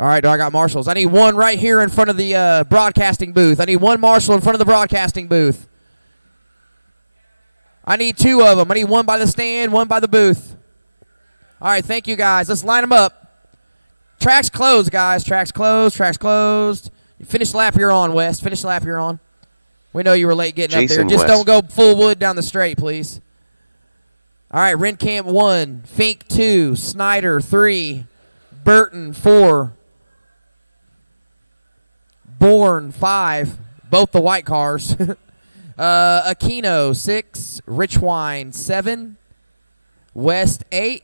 All right, I got marshals. I need one right here in front of the broadcasting booth. I need one marshal in front of the broadcasting booth. I need 2 of them. I need one by the stand, one by the booth. All right, thank you, guys. Let's line them up. Track's closed, guys. Track's closed. Track's closed. Finish lap you're on, West. Finish lap you're on. We know you were late getting Jason up there. Just West. don't go full wood down the straight, please. All right, Rencamp 1, Fink 2, Snyder 3, Burton 4, Bourne 5, both the white cars. Aquino 6, Richwine 7, West 8.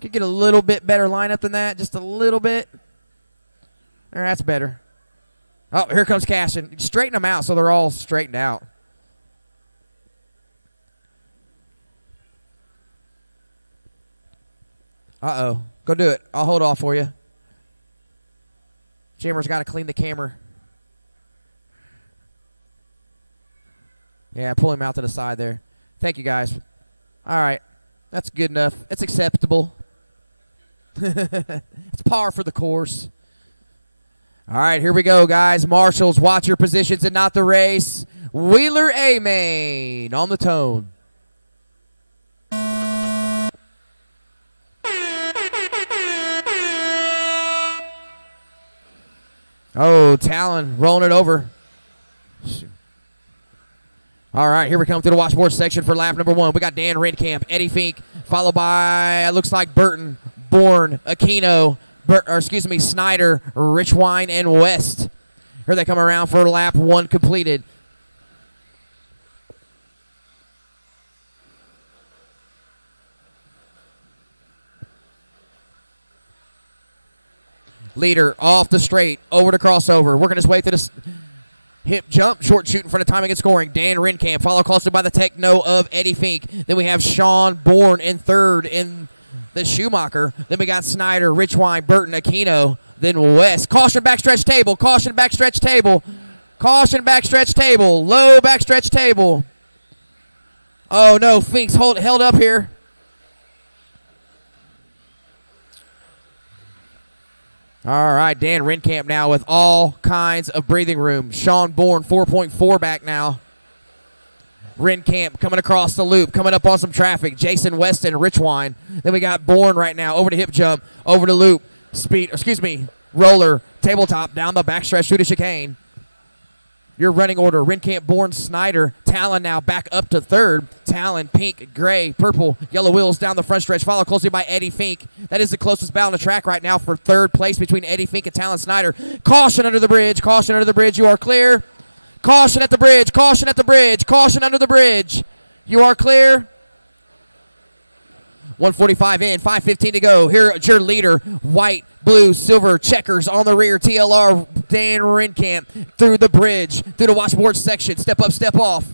Could get a little bit better lineup than that, just a little bit. That's better. Oh, here comes Cashin. Straighten them out so they're all straightened out. Uh-oh. Go do it. I'll hold off for you. Jimmer's got to clean the camera. Yeah, pull him out to the side there. Thank you, guys. All right. That's good enough. It's acceptable. It's par for the course. All right, here we go, guys. Marshals, watch your positions and not the race. Wheeler A-Main on the tone. Oh, Talon rolling it over. All right, here we come through the washboard section for lap number 1. We got Dan Rencamp, Eddie Fink, followed by, it looks like Burton. Bourne, Aquino, Snyder, Richwine, and West. Here they come around for lap 1 completed. Leader off the straight, over to crossover, working his way through the hip jump, short shoot in front of timing and scoring. Dan Renkamp, followed closely by the techno of Eddie Fink. Then we have Sean Bourne in third in the Schumacher. Then we got Snyder, Richwine, Burton, Aquino, then West. Caution backstretch table, caution backstretch table, caution backstretch table, low backstretch table. Oh no, Fink's held up here. All right, Dan Renkamp now with all kinds of breathing room. Sean Bourne, 4.4 back now. Renkamp coming across the loop, coming up on some traffic. Jason Weston, Richwine. Then we got Bourne right now, over to hip jump, over to loop, roller, tabletop, down the backstretch through the chicane. Your running order, Renkamp, Bourne, Snyder. Talon now back up to third. Talon, pink, gray, purple, yellow wheels down the front stretch, followed closely by Eddie Fink. That is the closest battle on the track right now for third place between Eddie Fink and Talon Snyder. Caution under the bridge, caution under the bridge, you are clear. Caution at the bridge, caution at the bridge, caution under the bridge. You are clear. 1:45 in, 5:15 to go. Here is your leader, white, blue, silver, checkers on the rear. TLR, Dan Renkamp through the bridge, through the washboard section. Step up, step off.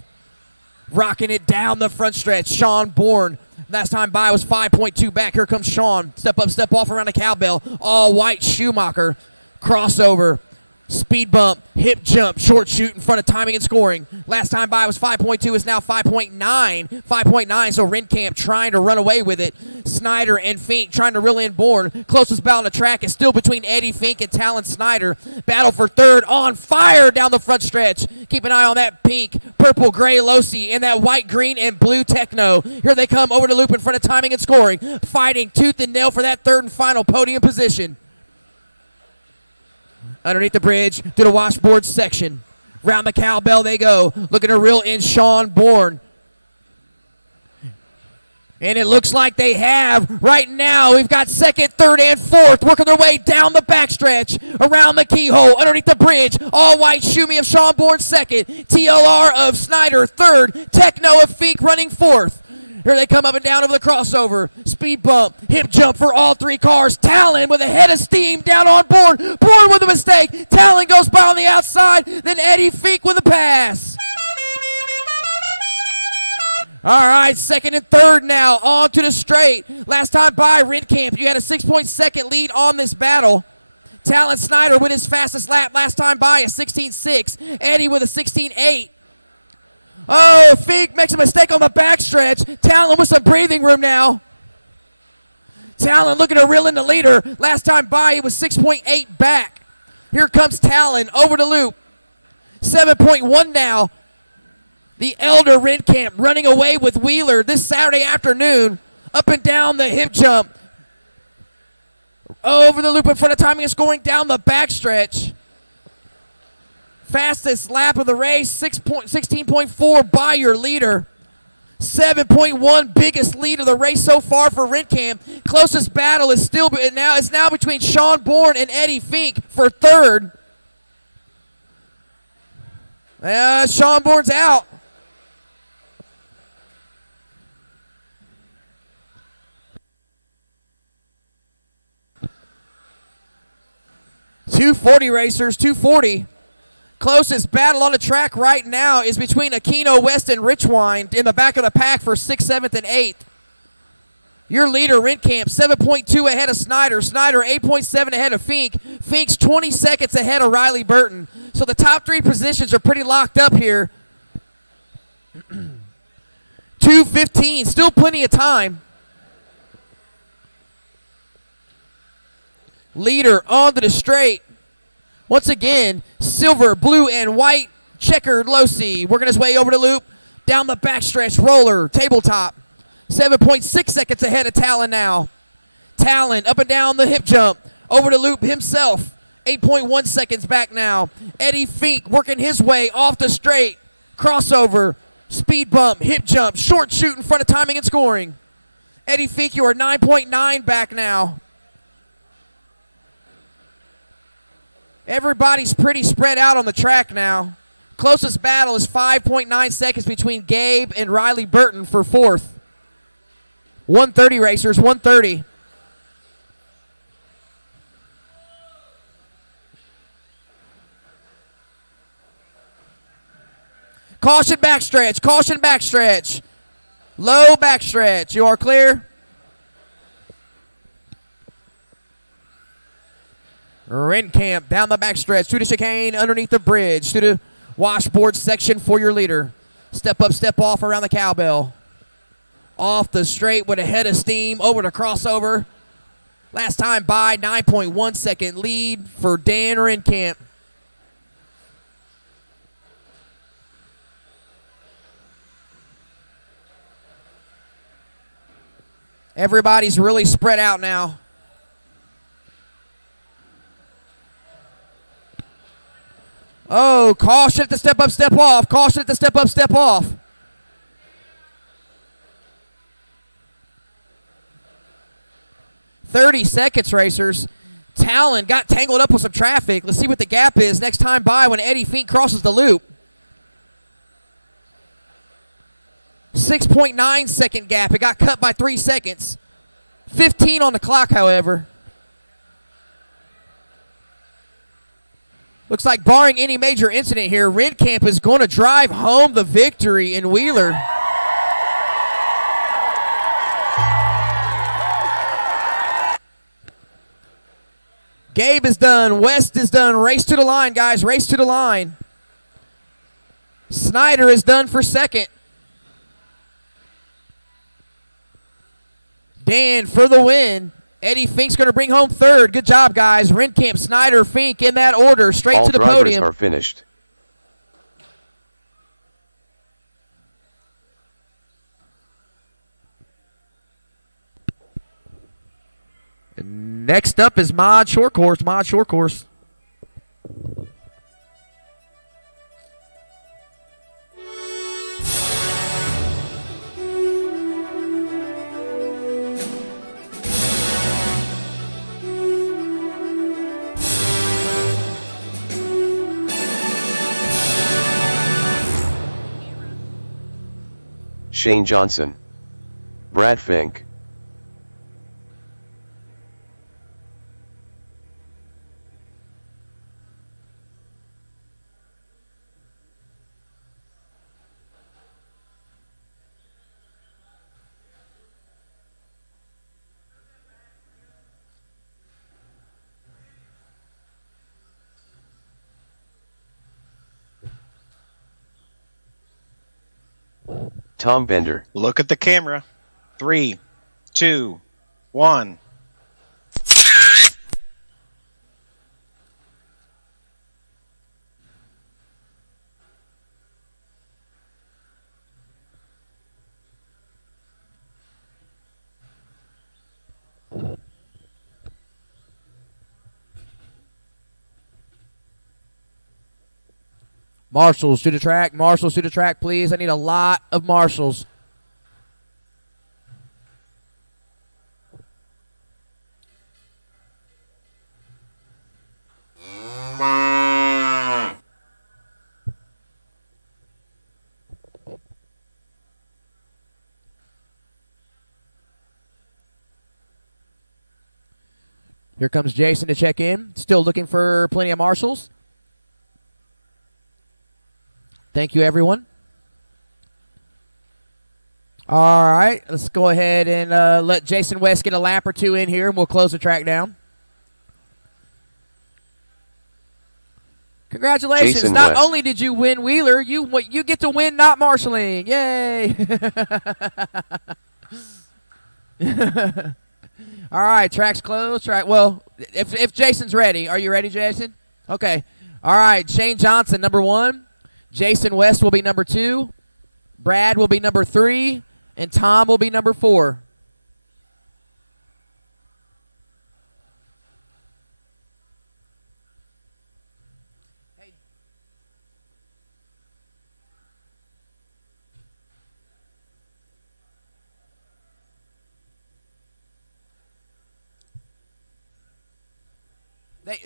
Rocking it down the front stretch. Sean Bourne, last time by was 5.2 back. Here comes Sean. Step up, step off around the cowbell. All white Schumacher. Crossover. Speed bump, hip jump, short shoot in front of timing and scoring. Last time by was 5.2, is now 5.9. 5.9, so Renkamp trying to run away with it. Snyder and Fink trying to reel in Bourne. Closest battle on the track is still between Eddie Fink and Talon Snyder. Battle for third, on fire down the front stretch. Keep an eye on that pink, purple, gray Losi and that white, green, and blue Techno. Here they come over the loop in front of timing and scoring. Fighting tooth and nail for that third and final podium position. Underneath the bridge, through the washboard section. Round the cowbell they go. Looking to reel in Sean Bourne. And it looks like they have. Right now, we've got second, third, and fourth working their way down the backstretch, around the keyhole, underneath the bridge. All white Schumi of Sean Bourne second. TLR of Snyder third. Techno of Fink running fourth. Here they come up and down over the crossover. Speed bump, hip jump for all three cars. Talon with a head of steam down on Bourne. Bourne with a mistake. Talon goes by on the outside. Then Eddie Fink with a pass. All right, second and third now. On to the straight. Last time by, Renkamp, you had a 6.2 lead on this battle. Talon Snyder with his fastest lap. Last time by, a 16.6. Eddie with a 16.8. Oh, Fink makes a mistake on the backstretch. Talon with some breathing room now. Talon looking to reel in the leader. Last time by, he was 6.8 back. Here comes Talon over the loop. 7.1 now. The elder Renkamp running away with Wheeler this Saturday afternoon. Up and down the hip jump. Over the loop in front of timing and scoring down the backstretch. Fastest lap of the race, 16.4 by your leader. 7.1 biggest lead of the race so far for Renkamp. Closest battle is now between Sean Bourne and Eddie Fink for third. Sean Bourne's out. .240 racers, 240. Closest battle on the track right now is between Aquino, West, and Richwine in the back of the pack for 6th, 7th, and 8th. Your leader, Renkamp, 7.2 ahead of Snyder. Snyder, 8.7 ahead of Fink. Fink's 20 seconds ahead of Riley Burton. So the top three positions are pretty locked up here. 2:15, still plenty of time. Leader onto the straight. Once again, silver, blue, and white checkered Losi. Working his way over the loop. Down the backstretch, roller, tabletop. 7.6 seconds ahead of Talon now. Talon up and down the hip jump. Over the loop himself. 8.1 seconds back now. Eddie Fink working his way off the straight. Crossover, speed bump, hip jump, short shoot in front of timing and scoring. Eddie Fink, you are 9.9 back now. Everybody's pretty spread out on the track now. Closest battle is 5.9 seconds between Gabe and Riley Burton for fourth. 130 racers, 130. Caution backstretch, caution backstretch. Low backstretch. You are clear. Rencamp down the backstretch to the chicane underneath the bridge to the washboard section for your leader. Step up, step off around the cowbell. Off the straight with a head of steam over the crossover. Last time by 9.1 second lead for Dan Rencamp. Everybody's really spread out now. Oh, caution at the step up, step off. Caution at the step up, step off. "30 seconds, racers. Talon got tangled up with some traffic. Let's see what the gap is next time by when Eddie Fink crosses the loop. 6.9 second gap. It got cut by 3 seconds. 15 on the clock, however. Looks like barring any major incident here, Rencamp is going to drive home the victory in Wheeler. Gabe is done. West is done. Race to the line, guys. Race to the line. Snyder is done for second. Dan for the win. Eddie Fink's going to bring home third. Good job, guys. Rencamp, Snyder, Fink in that order. Straight to the podium. All drivers are finished. Next up is Mod Short Course. Mod Short Course. Shane Johnson. Brad Fink. Tom Bender. Look at the camera. 3, 2, 1. Marshals to the track. Marshals to the track, please. I need a lot of marshals. Here comes Jason to check in. Still looking for plenty of marshals. Thank you, everyone. All right, let's go ahead and let Jason West get a lap or two in here, and we'll close the track down. Congratulations. Jason Not West. only did you win Wheeler, you get to win Not Marshaling. Yay. All right, track's closed. Well, if Jason's ready. Are you ready, Jason? Okay. All right, Shane Johnson, number 1. Jason West will be number 2. Brad will be number 3. And Tom will be number 4.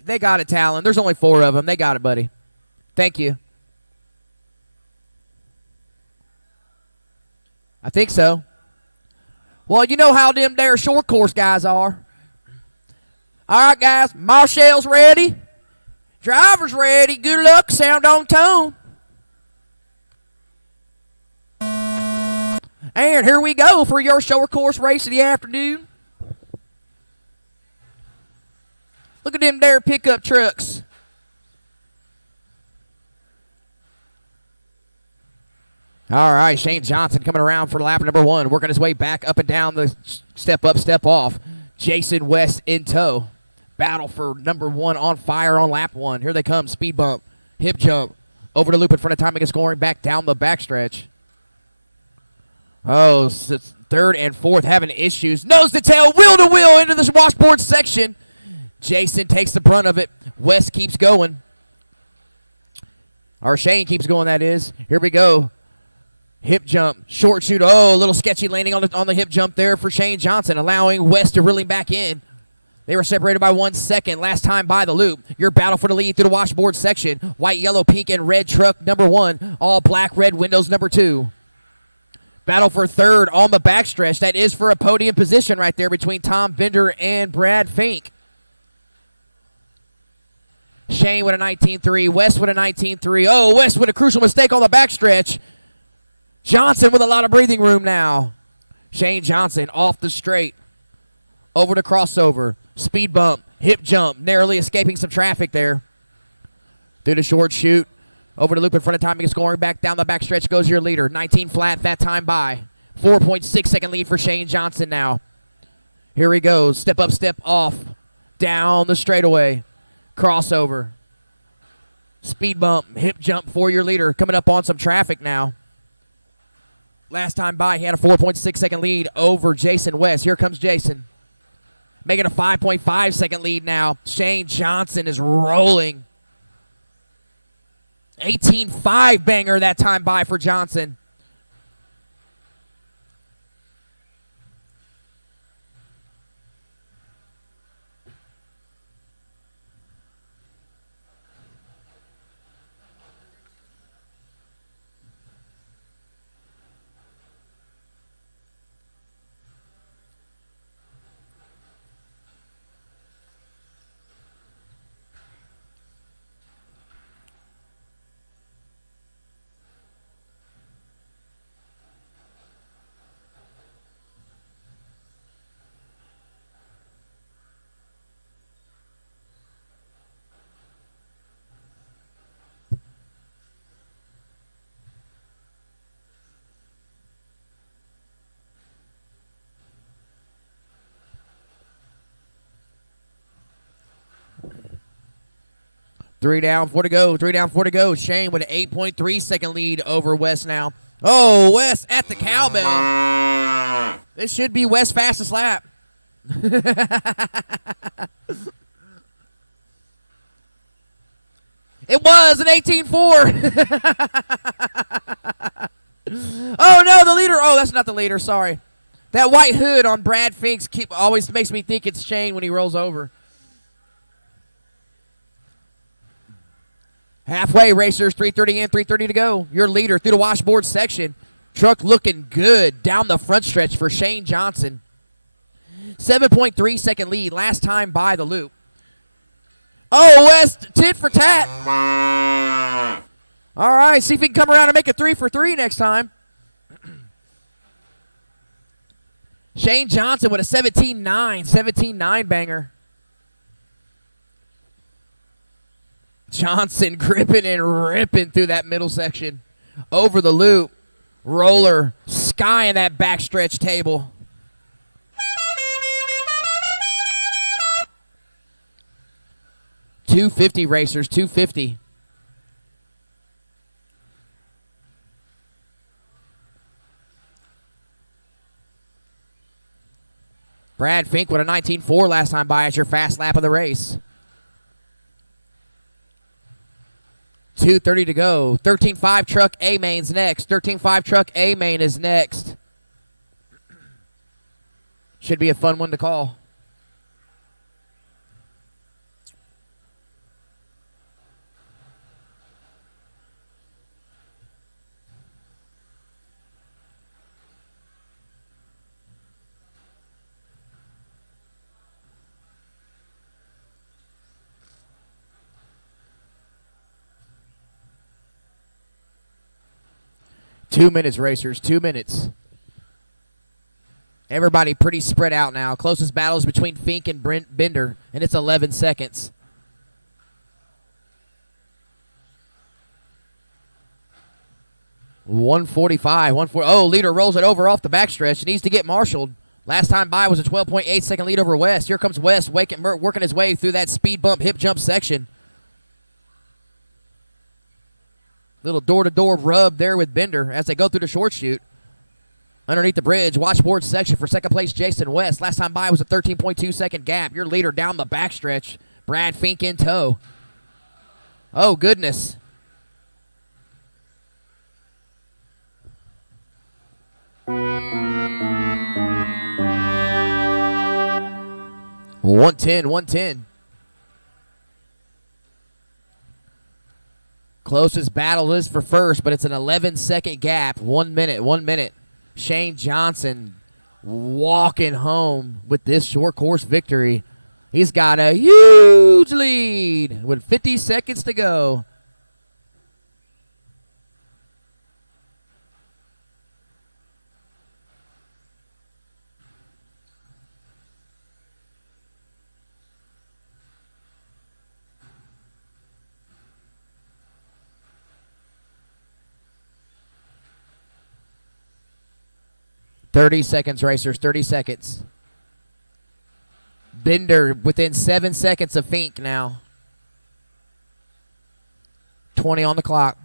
They got it, Talon. There's only 4 of them. They got it, buddy. Thank you. I think so. Well, you know how them there short course guys are. All right, guys. Marshal's ready. Driver's ready. Good luck. Sound on tone. And here we go for your short course race of the afternoon. Look at them there pickup trucks. All right, Shane Johnson coming around for lap number 1, working his way back up and down the step up, step off. Jason West in tow. Battle for number 1 on fire on lap 1. Here they come. Speed bump, hip jump, over the loop in front of timing and scoring, back down the backstretch. Oh, third and fourth having issues. Nose to tail, wheel to wheel into this washboard section. Jason takes the brunt of it. West keeps going. Or Shane keeps going, that is. Here we go. Hip jump, short shoot. Oh, a little sketchy landing on the hip jump there for Shane Johnson, allowing West to reel him back in. They were separated by 1 second. Last time by the loop. Your battle for the lead through the washboard section. White, yellow, pink, and red truck number 1. All black, red windows number 2. Battle for third on the backstretch. That is for a podium position right there between Tom Bender and Brad Fink. Shane with a 19.3. West with a 19.3. Oh, West with a crucial mistake on the backstretch. Johnson with a lot of breathing room now. Shane Johnson off the straight. Over the crossover. Speed bump. Hip jump. Narrowly escaping some traffic there. Through the short shoot. Over the loop in front of timing and scoring. Back down the backstretch goes your leader. 19 flat that time by. 4.6 second lead for Shane Johnson now. Here he goes. Step up, step off. Down the straightaway. Crossover. Speed bump. Hip jump for your leader. Coming up on some traffic now. Last time by, he had a 4.6 second lead over Jason West. Here comes Jason. Making a 5.5 second lead now. Shane Johnson is rolling. 18.5 banger that time by for Johnson. Three down, 4 to go. 3 down, 4 to go. Shane with an 8.3 second lead over West now. Oh, West at the cowbell. This should be West's fastest lap. It was an 18.4. Oh, no, the leader. Oh, that's not the leader. Sorry. That white hood on Brad Fink's always makes me think it's Shane when he rolls over. Halfway, racers, 3:30 in, 3:30 to go. Your leader through the washboard section. Truck looking good down the front stretch for Shane Johnson. 7.3 second lead last time by the loop. Oh, West, tit for tat. All right, see if he can come around and make it 3 for 3 next time. Shane Johnson with a 17.9 banger. Johnson gripping and ripping through that middle section. Over the loop. Roller. Skying that backstretch table. .250 racers. .250. Brad Fink with a 19.4 last time by as your fast lap of the race. 2:30 to go. 13.5 truck A main's next. 13.5 truck A main is next. Should be a fun one to call. 2 minutes, racers. 2 minutes. Everybody pretty spread out now. Closest battle is between Fink and Bender, and it's 11 seconds. $145. Oh, leader rolls it over off the backstretch. Needs to get marshaled. Last time by was a 12.8 second lead over West. Here comes West working his way through that speed bump, hip jump section. Little door-to-door rub there with Bender as they go through the short chute. Underneath the bridge, washboard section for second place, Jason West. Last time by was a 13.2 second gap. Your leader down the backstretch, Brad Fink in tow. Oh, goodness. $110. Closest battle is for first, but it's an 11-second gap. 1 minute. Shane Johnson walking home with this short course victory. He's got a huge lead with 50 seconds to go. $30 seconds, racers. 30 seconds. Bender within 7 seconds of Fink now. 20 on the clock.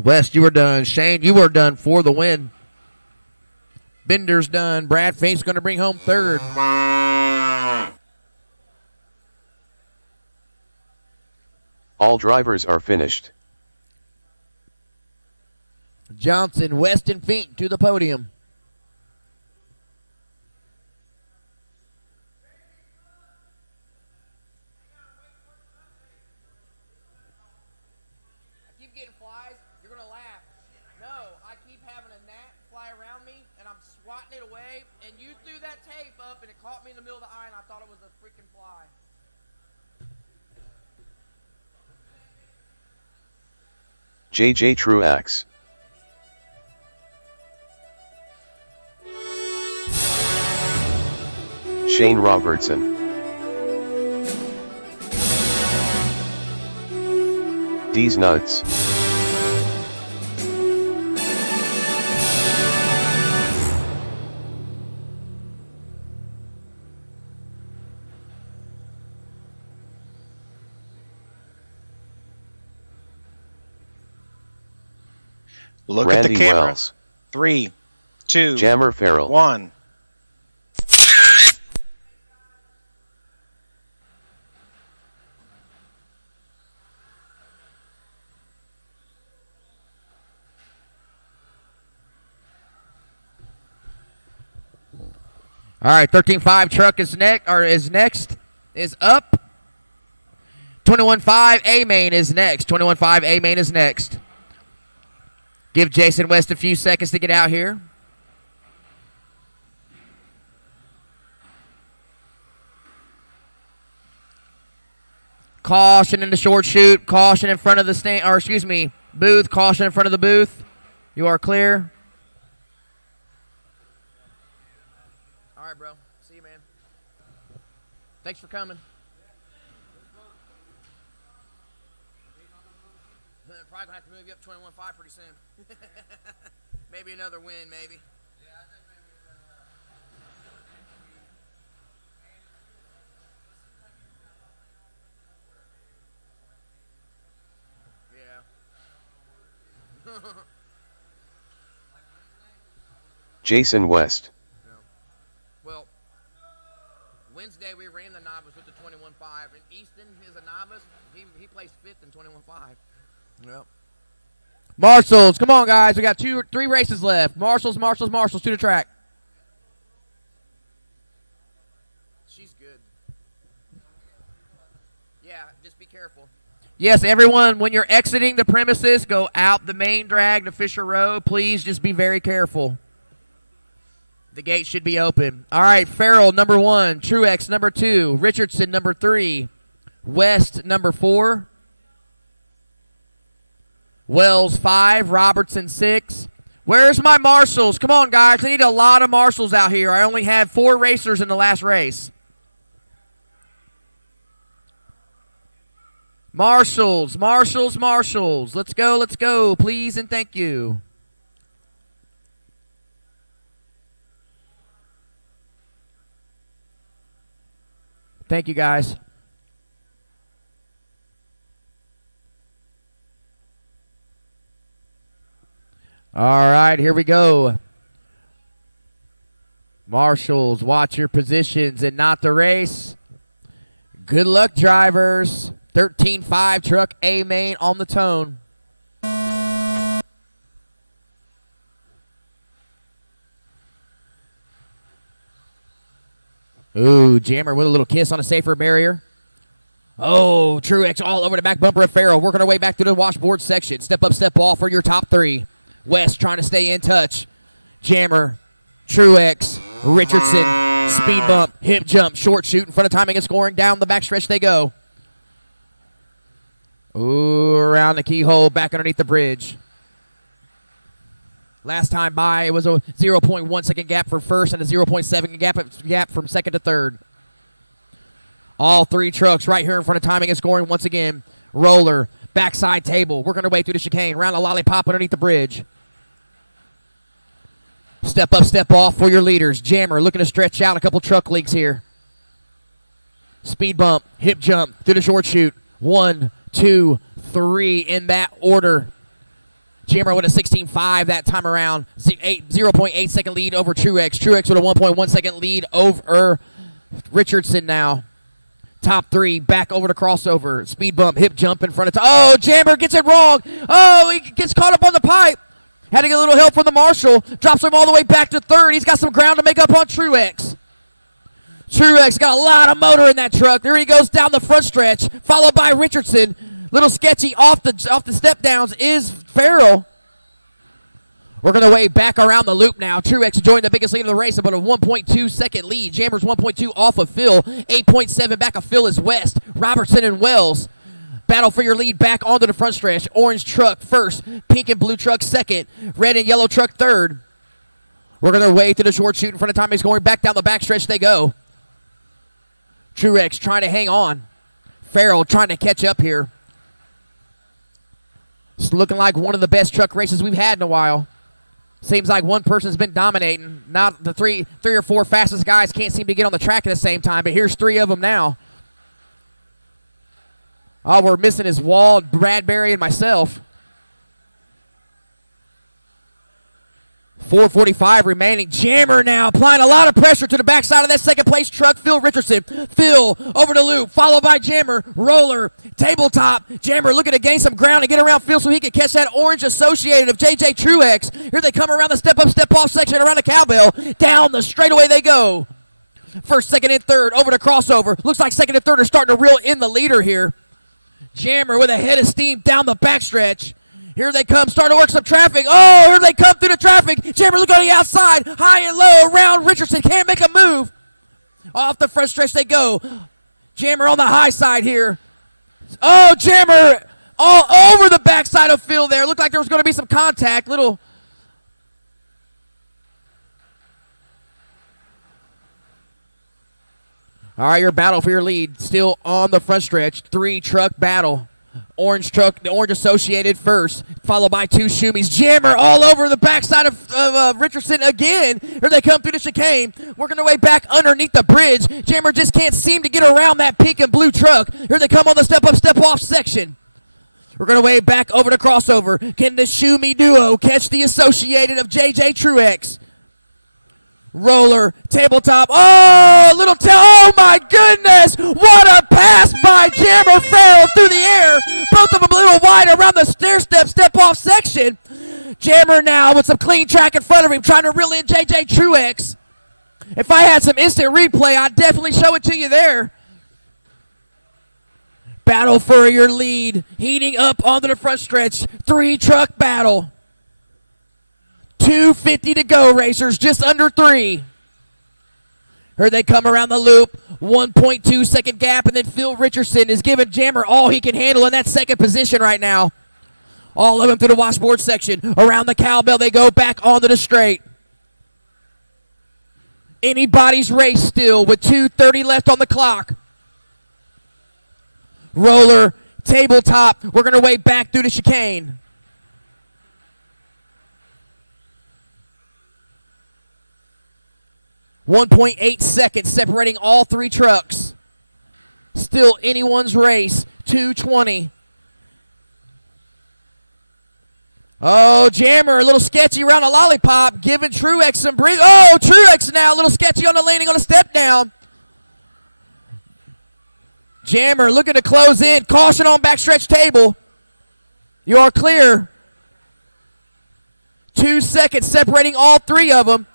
West, you were done. Shane, you were done for the win. Bender's done. Brad Fink's going to bring home third. All drivers are finished. Johnson, West, and Fink to the podium. It away, and you threw that tape up, and it caught me in the middle of the eye, and I thought it was a freaking fly. JJ Truax. Shane Robertson. D's Nuts. Look Randy at the cameras. Wells. 3, 2, Jammer Farrell. 1. All right, 13.5 truck is next. Is up. 21.5 A main is next. 21.5 A main is next. Give Jason West a few seconds to get out here. Caution in the short chute. Caution in front of the stand, or excuse me, booth. Caution in front of the booth. You are clear. All right, bro. See you, man. Thanks for coming. Probably gonna have to move you up 21.5 pretty soon. Maybe another win, maybe. Yeah, I think maybe. Yeah. Jason West. Yeah. Well, Wednesday we ran the novice with the 21.5, and Easton is a novice. He placed 5th in 21.5. Yep. Marshals, come on, guys. We got 3 races left. Marshals to the track. She's good. Yeah, just be careful. Yes, everyone, when you're exiting the premises, go out the main drag to Fisher Road. Please just be very careful. The gate should be open. All right, Farrell, number 1. Truex, number 2. Richardson, number 3. West, number 4. Wells, 5. Robertson, 6. Where's my marshals? Come on, guys. I need a lot of marshals out here. I only had 4 racers in the last race. Marshals. Let's go. Please and thank you. Thank you, guys. All right, here we go. Marshals, watch your positions and not the race. Good luck, drivers. 13.5 truck A main on the tone. Ooh, Jammer with a little kiss on a safer barrier. Oh, Truex all over the back bumper of Farrell. Working our way back to the washboard section. Step up, step off for your top 3. West trying to stay in touch. Jammer, Truex, Richardson, speed bump, hip jump, short shoot in front of timing and scoring. Down the backstretch they go. Ooh, around the keyhole, back underneath the bridge. Last time by, it was a 0.1 second gap for first and a 0.7 gap from second to third. All 3 trucks right here in front of timing and scoring once again. Roller, backside table, working our way through the chicane, around the lollipop underneath the bridge. Step up, step off for your leaders. Jammer looking to stretch out a couple truck leaks here. Speed bump, hip jump through the short chute. 1, 2, 3 in that order. Jammer with a 16.5 that time around. 0.8 second lead over Truex. Truex with a 1.1 second lead over Richardson now. Top 3 back over the crossover. Speed bump, hip jump in front of. Oh, Jammer gets it wrong. Oh, he gets caught up on the pipe. Had to get a little help from the marshal. Drops him all the way back to third. He's got some ground to make up on Truex. Truex got a lot of motor in that truck. There he goes down the front stretch, followed by Richardson. Little sketchy off the step downs is Farrell. Working their way back around the loop now. Truex joined the biggest lead of the race, about a 1.2 second lead. Jammer's 1.2 off of Phil. 8.7 back of Phil is West. Robertson and Wells. Battle for your lead back onto the front stretch. Orange truck first. Pink and blue truck second. Red and yellow truck third. Working their way to the short chute in front of Tommy's going back down the backstretch they go. Truex trying to hang on. Farrell trying to catch up here. It's looking like one of the best truck races we've had in a while. Seems like one person's been dominating. Not the three or four fastest guys can't seem to get on the track at the same time, but here's 3 of them now. Oh, we're missing his Wall, Bradbury, and myself. 4:45 remaining. Jammer now applying a lot of pressure to the backside of that second place truck. Phil Richardson. Phil over the loop, followed by Jammer. Roller, tabletop. Jammer looking to gain some ground and get around Phil so he can catch that orange associated of JJ Truex. Here they come around the step-up, step-off section around the cowbell. Down the straightaway they go. First, second, and third over the crossover. Looks like second and third are starting to reel in the leader here. Jammer with a head of steam down the backstretch. Here they come, starting to work some traffic. Oh, here they come through the traffic. Jammer look on the outside, high and low around Richardson. Can't make a move. Off the front stretch they go. Jammer on the high side here. Oh, Jammer all over the backside of Phil there. Looked like there was going to be some contact. Little. All right, your battle for your lead. Still on the front stretch. 3-truck battle. Orange truck, the orange associated first, followed by 2 Shumis. Jammer all over the backside of Richardson again. Here they come through the chicane, working their way back underneath the bridge. Jammer just can't seem to get around that pink and blue truck. Here they come on the step-up, step-off section. We're going to way back over the crossover. Can the Shumi duo catch the associated of JJ Truex? Roller, tabletop. Oh, little oh my goodness! What a pass by Jammer Farrell through the air. Both of them a little wide around the step-off section. Jammer now with some clean track in front of him, trying to reel in JJ Truex. If I had some instant replay, I'd definitely show it to you there. Battle for your lead, heating up onto the front stretch. 3-truck battle. 2:50 to go, racers, just under 3. Here they come around the loop. 1.2 second gap, and then Phil Richardson is giving Jammer all he can handle in that second position right now. All of them through the washboard section. Around the cowbell they go, back onto the straight. Anybody's race still with 2:30 left on the clock. Roller, tabletop, we're going to wait back through the chicane. .8 seconds separating all 3 trucks. Still anyone's race. 2:20. Oh, Jammer, a little sketchy around a lollipop, giving Truex some breathe. Oh, Truex now, a little sketchy on the landing on a step down. Jammer looking to close in. Caution on backstretch table. You are clear. 2 seconds separating all 3 of them.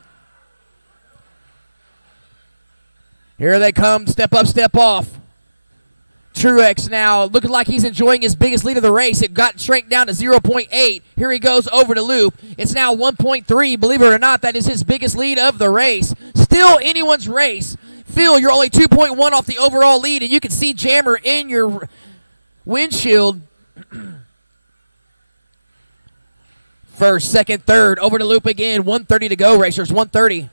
Here they come, step up, step off. Truex now looking like he's enjoying his biggest lead of the race. It got shrank down to 0.8. Here he goes over the loop. It's now 1.3. Believe it or not, that is his biggest lead of the race. Still anyone's race. Phil, you're only 2.1 off the overall lead, and you can see Jammer in your windshield. First, second, third, over the loop again. 1:30 to go, racers, 1:30.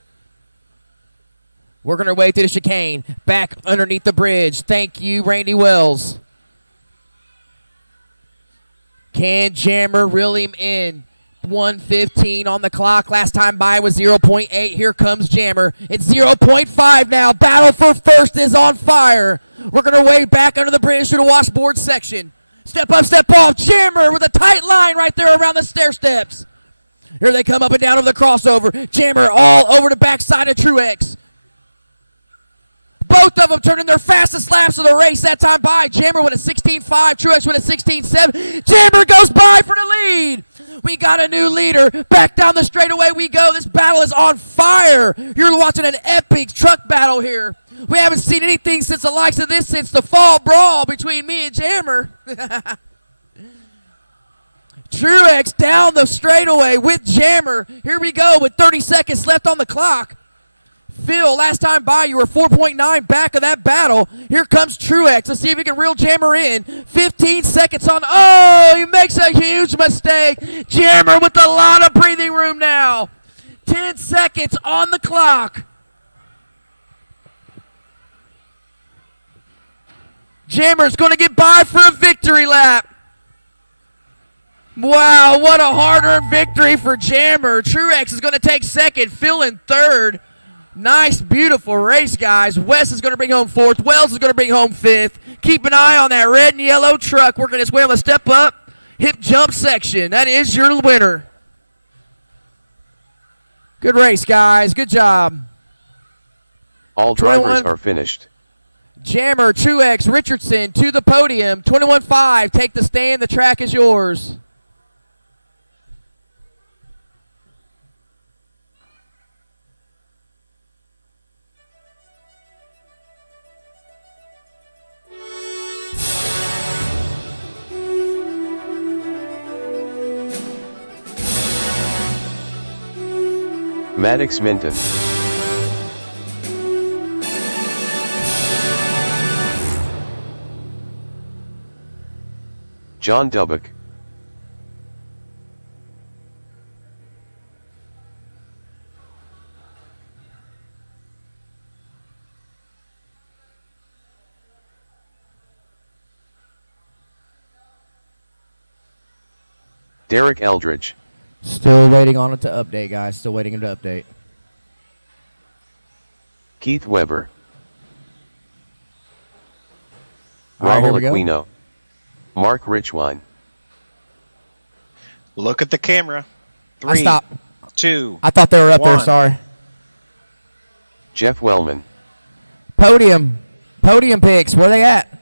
Working our way through the chicane. Back underneath the bridge. Thank you, Randy Wells. Can Jammer reel him in? 1:15 on the clock. Last time by was 0.8. Here comes Jammer. It's 0.5 now. Battle for first is on fire. Working our way back under the bridge to the washboard section. Step up, step off. Jammer with a tight line right there around the stair steps. Here they come up and down over the crossover. Jammer all over the backside of Truex. Both of them turning their fastest laps of the race that time by. Jammer with a 16.5, Truex with a 16.7. Jammer goes by for the lead. We got a new leader. Back down the straightaway we go. This battle is on fire. You're watching an epic truck battle here. We haven't seen anything since the likes of this since the fall brawl between me and Jammer. Truex down the straightaway with Jammer. Here we go with 30 seconds left on the clock. Phil, last time by, you were 4.9 back of that battle. Here comes Truex. Let's see if he can reel Jammer in. 15 seconds on. Oh, he makes a huge mistake. Jammer with a lot of breathing room now. 10 seconds on the clock. Jammer's going to get by for a victory lap. Wow, what a hard-earned victory for Jammer. Truex is going to take second, Phil in third. Nice, beautiful race, guys. Wes is going to bring home fourth. Wells is going to bring home fifth. Keep an eye on that red and yellow truck working its way on the step up hip jump section. That is your winner. Good race, guys. Good job. All drivers are finished. Jammer, Truex, Richardson to the podium. 21.5. Take the stand. The track is yours. Maddox Minton. John Dubbock. Derek Eldridge. Still waiting on it to update, guys. Still waiting to update. Keith Weber. Raul Aquino. Mark Richwine. Look at the camera. 3, 2. I thought they were up 1. there, sorry. Jeff Wellman. Podium picks, where they at?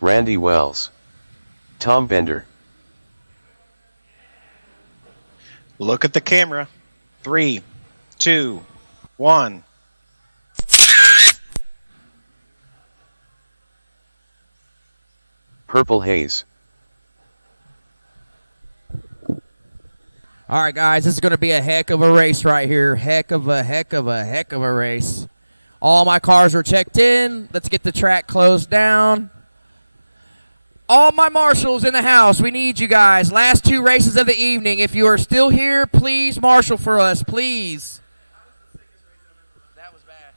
Randy Wells. Tom Bender. Look at the camera. 3, 2, 1. Purple Haze. All right, guys, this is going to be a heck of a race right here. Heck of a race. All my cars are checked in. Let's get the track closed down. All my marshals in the house, we need you guys. Last 2 races of the evening. If you are still here, please marshal for us, please. That was bad.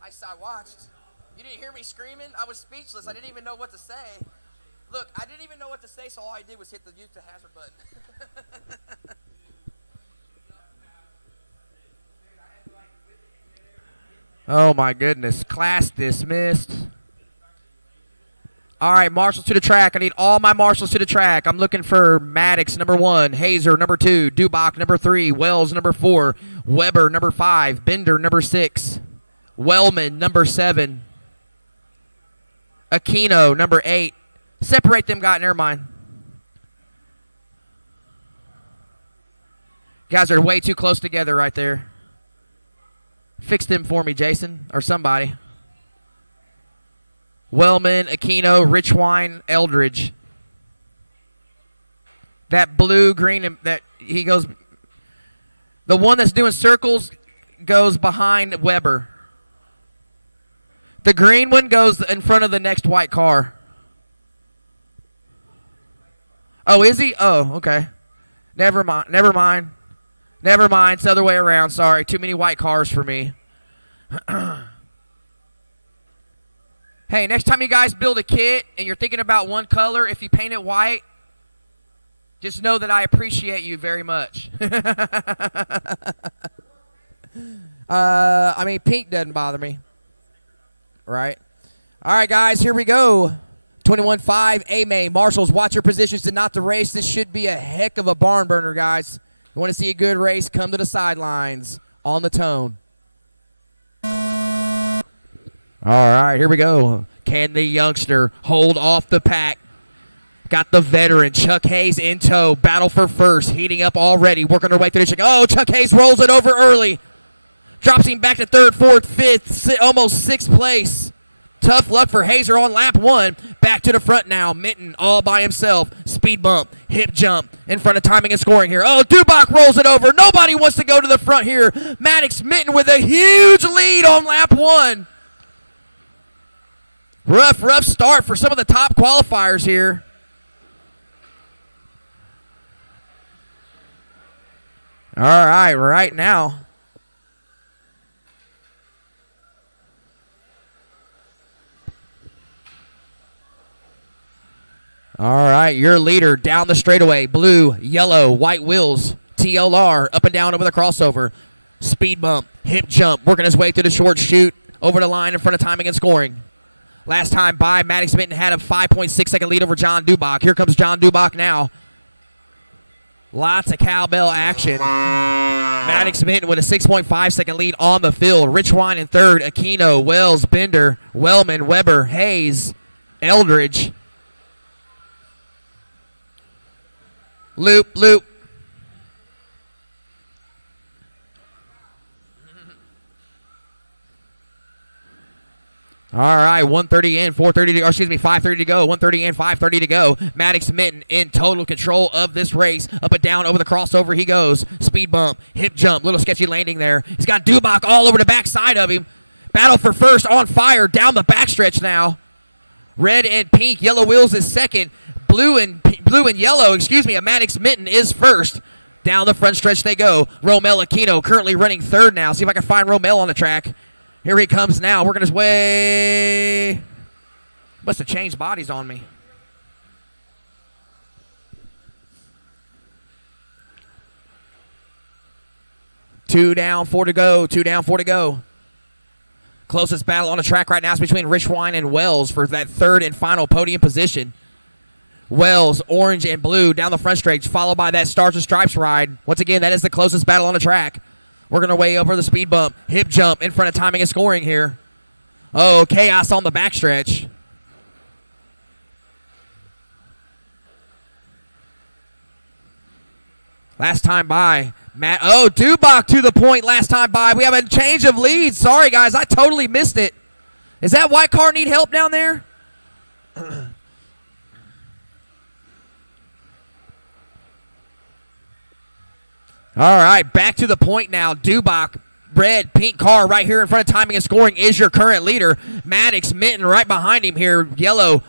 I watched. You didn't hear me screaming? I was speechless. I didn't even know what to say. Look, I didn't even know what to say, so all I did was use the hazard button. Oh, my goodness. Class dismissed. All right, marshals to the track. I need all my marshals to the track. I'm looking for Maddox, number 1, Hazer, number 2, Dubach, number 3, Wells, number 4, Weber, number 5, Bender, number 6, Wellman, number 7, Aquino, number 8. Separate them, guys. Never mind. Guys are way too close together right there. Fix them for me, Jason, or somebody. Wellman, Aquino, Richwine, Eldridge. That blue, green, and that he goes. The one that's doing circles goes behind Weber. The green one goes in front of the next white car. Oh, is he? Oh, okay. Never mind. It's the other way around. Sorry. Too many white cars for me. Hey, next time you guys build a kit and you're thinking about one color, if you paint it white, just know that I appreciate you very much. I mean, pink doesn't bother me. Right? All right, guys, here we go. 21-5, A-May. Marshals, watch your positions to not the race. This should be a heck of a barn burner, guys. You want to see a good race, come to the sidelines on the tone. All right, here we go. Can the youngster hold off the pack? Got the veteran, Chuck Hayes, in tow. Battle for first, heating up already. Working their way through the check. Oh, Chuck Hayes rolls it over early. Drops him back to 3rd, 4th, 5th, almost 6th place. Tough luck for Hazer on lap 1. Back to the front now. Minton all by himself. Speed bump, hip jump in front of timing and scoring here. Oh, Dubach rolls it over. Nobody wants to go to the front here. Maddox Minton with a huge lead on lap 1. Rough start for some of the top qualifiers here. All right, right now. All right, your leader down the straightaway. Blue, yellow, white wheels. TLR, up and down over the crossover. Speed bump, hip jump, working his way through the short chute, over the line in front of timing and scoring. Last time by, Maddox Minton had a 5.6 second lead over John Dubach. Here comes John Dubach now. Lots of cowbell action. Maddox Minton with a 6.5 second lead on the field. Richwine in 3rd, Aquino, Wells, Bender, Wellman, Weber, Hayes, Eldridge. Loop. All right, 1:30 in, 4:30 to, or excuse me, 5:30 to go. 1:30 in, 5:30 to go. Maddox Minton in total control of this race. Up and down over the crossover he goes. Speed bump, hip jump, little sketchy landing there. He's got Dubach all over the backside of him. Battle for first on fire down the backstretch now. Red and pink, yellow wheels is second. Blue and yellow, of Maddox Minton is first. Down the front stretch they go. Romel Aquino currently running 3rd now. See if I can find Romel on the track. Here he comes now, working his way. Must have changed bodies on me. Two down, four to go. Closest battle on the track right now is between Richwine and Wells for that 3rd and final podium position. Wells, orange and blue down the front stretch, followed by that Stars and Stripes ride. Once again, that is the closest battle on the track. Working our way over the speed bump. Hip jump in front of timing and scoring here. Oh, chaos on the backstretch. Last time by. Matt. Oh, Dubach to the point last time by. We have a change of leads. Sorry, guys. I totally missed it. Is that white car need help down there? All right, back to the point now. Dubach, red, pink car right here in front of timing and scoring is your current leader. Maddox, Mitten right behind him here. Yellow,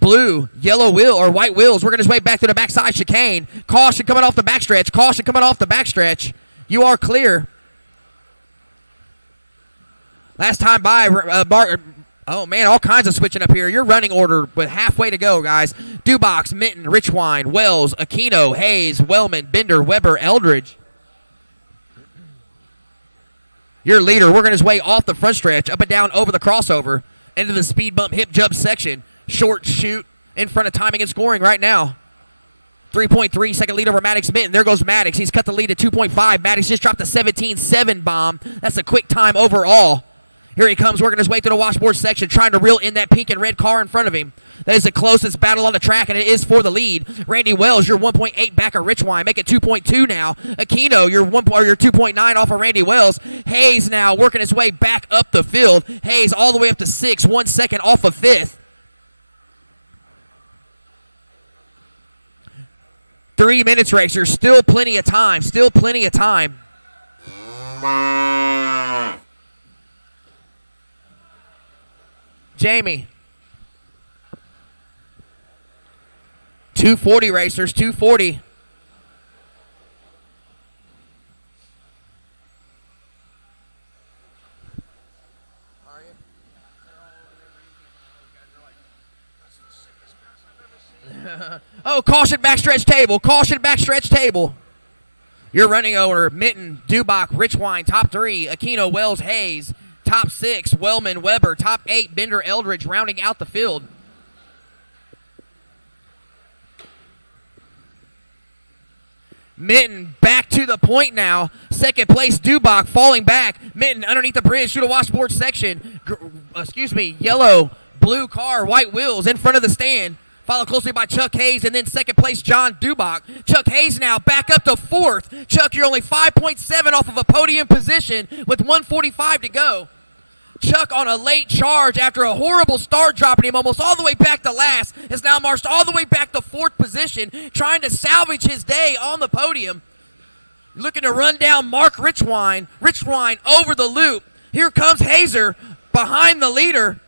blue, yellow wheel or white wheels. Working his way back to the backside chicane. Caution coming off the backstretch. Caution coming off the backstretch. You are clear. Last time by, oh, man, all kinds of switching up here. Your running order with halfway to go, guys. Dubach, Mitten, Richwine, Wells, Aquino, Hayes, Wellman, Bender, Weber, Eldridge. Your leader working his way off the front stretch, up and down over the crossover, into the speed bump hip jump section. Short shoot in front of timing and scoring right now. 3.3 second lead over Maddox Mitten. There goes Maddox. He's cut the lead to 2.5. Maddox just dropped a 17.7 bomb. That's a quick time overall. Here he comes working his way through the washboard section, trying to reel in that pink and red car in front of him. That is the closest battle on the track, and it is for the lead. Randy Wells, your 1.8 back of Richwine. Make it 2.2 now. Aquino, your 2.9 off of Randy Wells. Hayes now working his way back up the field. Hayes all the way up to 6, 1 second off of 5th. 3 minutes, racers. Still plenty of time. Still plenty of time. Jamie. 240, racers. 240. Oh, caution backstretch table. Caution backstretch table. Your running order, Mitten, Dubach, Richwine, top 3. Aquino, Wells, Hayes, top 6. Wellman, Weber, top 8. Bender, Eldridge, rounding out the field. Mitten back to the point now. Second place, Dubach falling back. Mitten underneath the bridge through the washboard section. Yellow, blue car, white wheels in front of the stand. Followed closely by Chuck Hayes, and then second place, John Dubach. Chuck Hayes now back up to 4th. Chuck, you're only 5.7 off of a podium position with 1:45 to go. Chuck on a late charge after a horrible start, dropping him almost all the way back to last, has now marched all the way back to 4th position, trying to salvage his day on the podium. Looking to run down Mark Richwine. Richwine over the loop. Here comes Hazer behind the leader.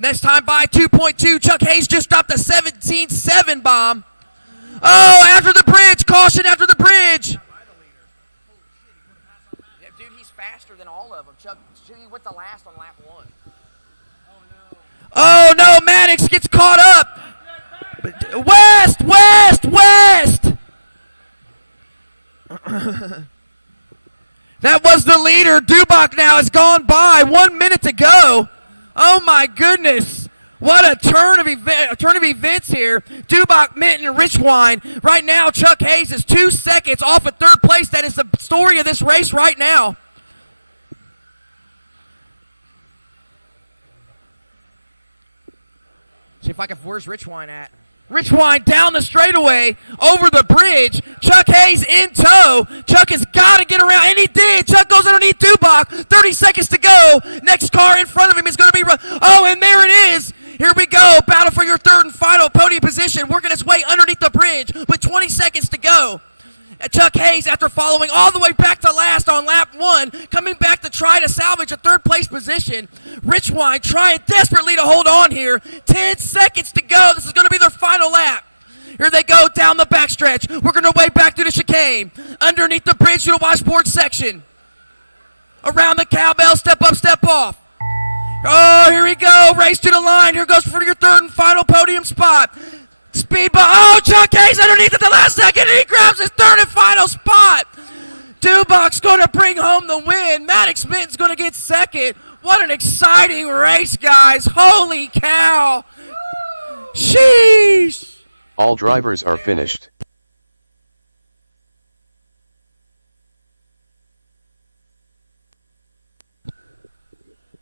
Next time by 2.2. Chuck Hayes just dropped a 17.7 bomb. Oh, after the bridge. Caution after the bridge. Yeah, dude, he's faster than all of them. Chuck, he went the last on lap 1. Oh, no. Maddox gets caught up. West. That was the leader. Dubach now has gone by. 1 minute to go. Oh, my goodness. What a turn of events here. Dubach, Mitten, Richwine. Right now, Chuck Hayes is 2 seconds off of 3rd place. That is the story of this race right now. See if I can. Where's Richwine at? Richwine down the straightaway, over the bridge. Chuck Hayes in tow. Chuck has got to get around, and he did. Chuck goes underneath Dubach. 30 seconds to go. Next car in front of him is going to be. Oh, and there it is. Here we go. Battle for your 3rd and final podium position. Working its way underneath the bridge with 20 seconds to go. Chuck Hayes, after following all the way back to last on lap 1, coming back to try to salvage a 3rd place position. Richwine trying desperately to hold on here. 10 seconds to go. This is going to be their final lap. Here they go down the backstretch. Working their way back through the chicane. Underneath the bridge to the washboard section. Around the cowbell, step up, step off. Oh, here we go. Race to the line. Here goes for your 3rd and final podium spot. Speed bump. Oh, Chuck Hayes underneath at the last second, and he grabs his 3rd and final spot. Dubach's going to bring home the win. Maddox Mitten's going to get 2nd. What an exciting race, guys. Holy cow. Sheesh. All drivers are finished.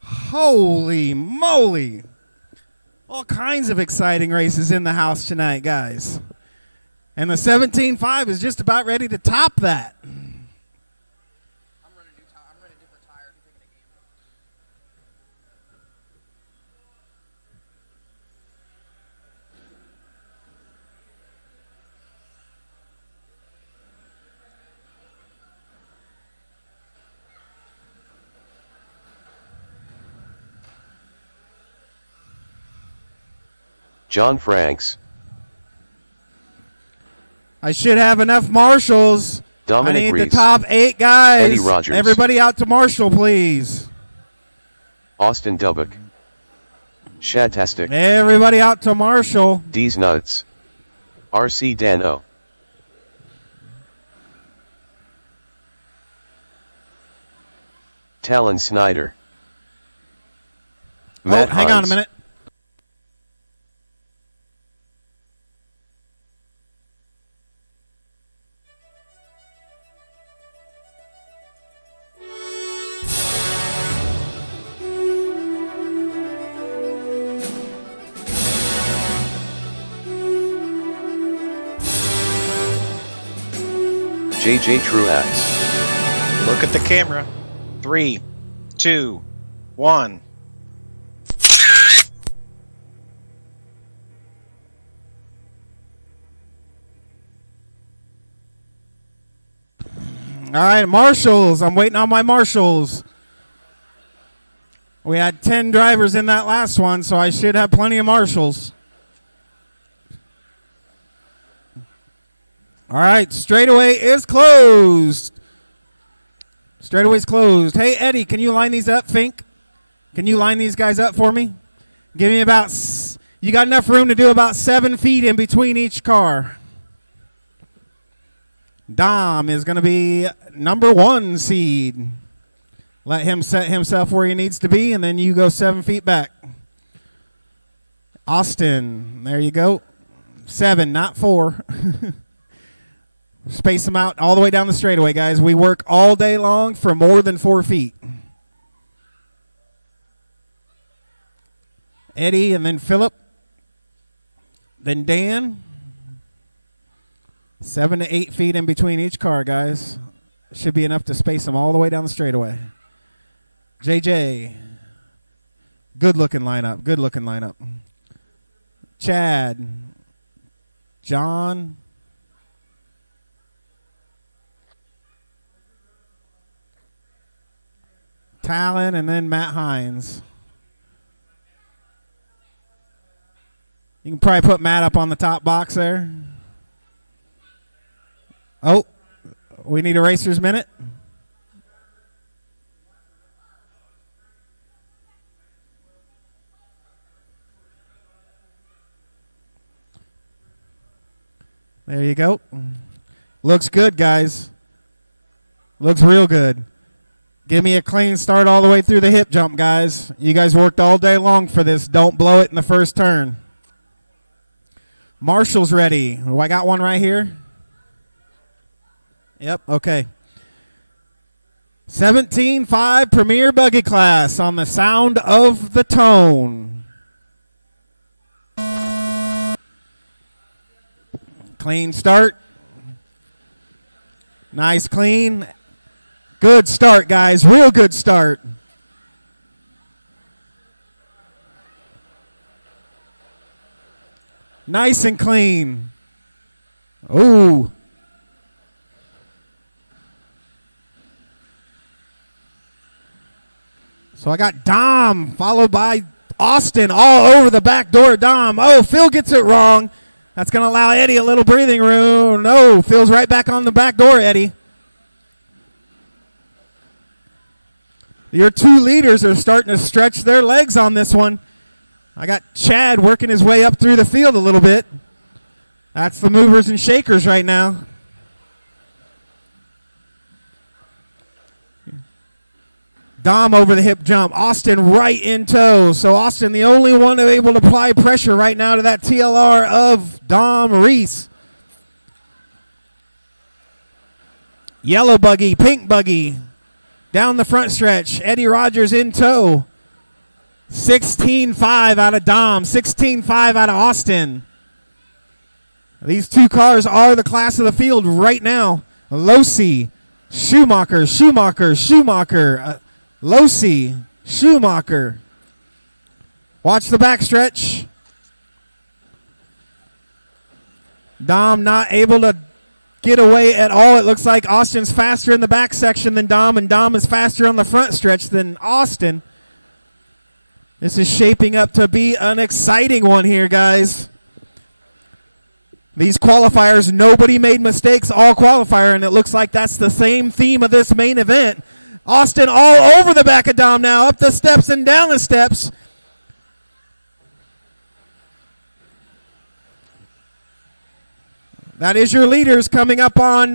Holy moly! All kinds of exciting races in the house tonight, guys. And the 17.5 is just about ready to top that. I'm running different tires and taking a gamble. John Franks. I should have enough marshals. Dominic I need Rees. the top 8 guys. Eddie Rogers. Everybody out to Marshall, please. Austin Dubbock. Shadtastic. Everybody out to Marshall. D's Nuts. R.C. Dano. Talon Snyder. Matt hang on a Hines. minute. JJ Truax. Look at the camera. 3, 2, 1. All right, marshals. I'm waiting on my marshals. We had 10 drivers in that last one, so I should have plenty of marshals. All right, straightaway is closed. Straightaway's closed. Hey, Eddie, can you line these up, Fink? Can you line these guys up for me? Give me about, you got enough room to do about 7 feet in between each car. Dom is going to be number 1 seed. Let him set himself where he needs to be, and then you go 7 feet back. Austin, there you go. 7, not 4. Space them out all the way down the straightaway, guys. We work all day long for more than 4 feet. Eddie, and then Philip. Then Dan. 7 to 8 feet in between each car, guys. Should be enough to space them all the way down the straightaway. JJ. Good looking lineup. Good looking lineup. Chad. John. Talon, and then Matt Hines. You can probably put Matt up on the top box there. Oh, we need a racer's minute. There you go. Looks good, guys. Looks real good. Give me a clean start all the way through the hip jump, guys. You guys worked all day long for this. Don't blow it in the first turn. Marshall's ready. Oh, I got one right here. Yep, okay. 17.5 Premier Buggy class on the sound of the tone. Clean start. Nice clean. Good start, guys. Real good start. Nice and clean. Ooh. So I got Dom followed by Austin all over the back door. Dom. Oh, Phil gets it wrong. That's going to allow Eddie a little breathing room. No, Phil's right back on the back door, Eddie. Your 2 leaders are starting to stretch their legs on this one. I got Chad working his way up through the field a little bit. That's the movers and shakers right now. Dom over the hip jump. Austin right in tow. So Austin, the only one able to apply pressure right now to that TLR of Dom Reese. Yellow Buggy, pink Buggy. Down the front stretch. Eddie Rogers in tow. 16.5 out of Dom. 16.5 out of Austin. These two cars are the class of the field right now. Losi, Schumacher. Losi, Schumacher. Watch the backstretch. Dom not able to get away at all. It looks like Austin's faster in the back section than Dom, and Dom is faster on the front stretch than Austin. This is shaping up to be an exciting one here, guys. These qualifiers, nobody made mistakes all qualifier, and it looks like that's the same theme of this main event. Austin all over the back of Dom now, up the steps and down the steps. That is your leaders coming up on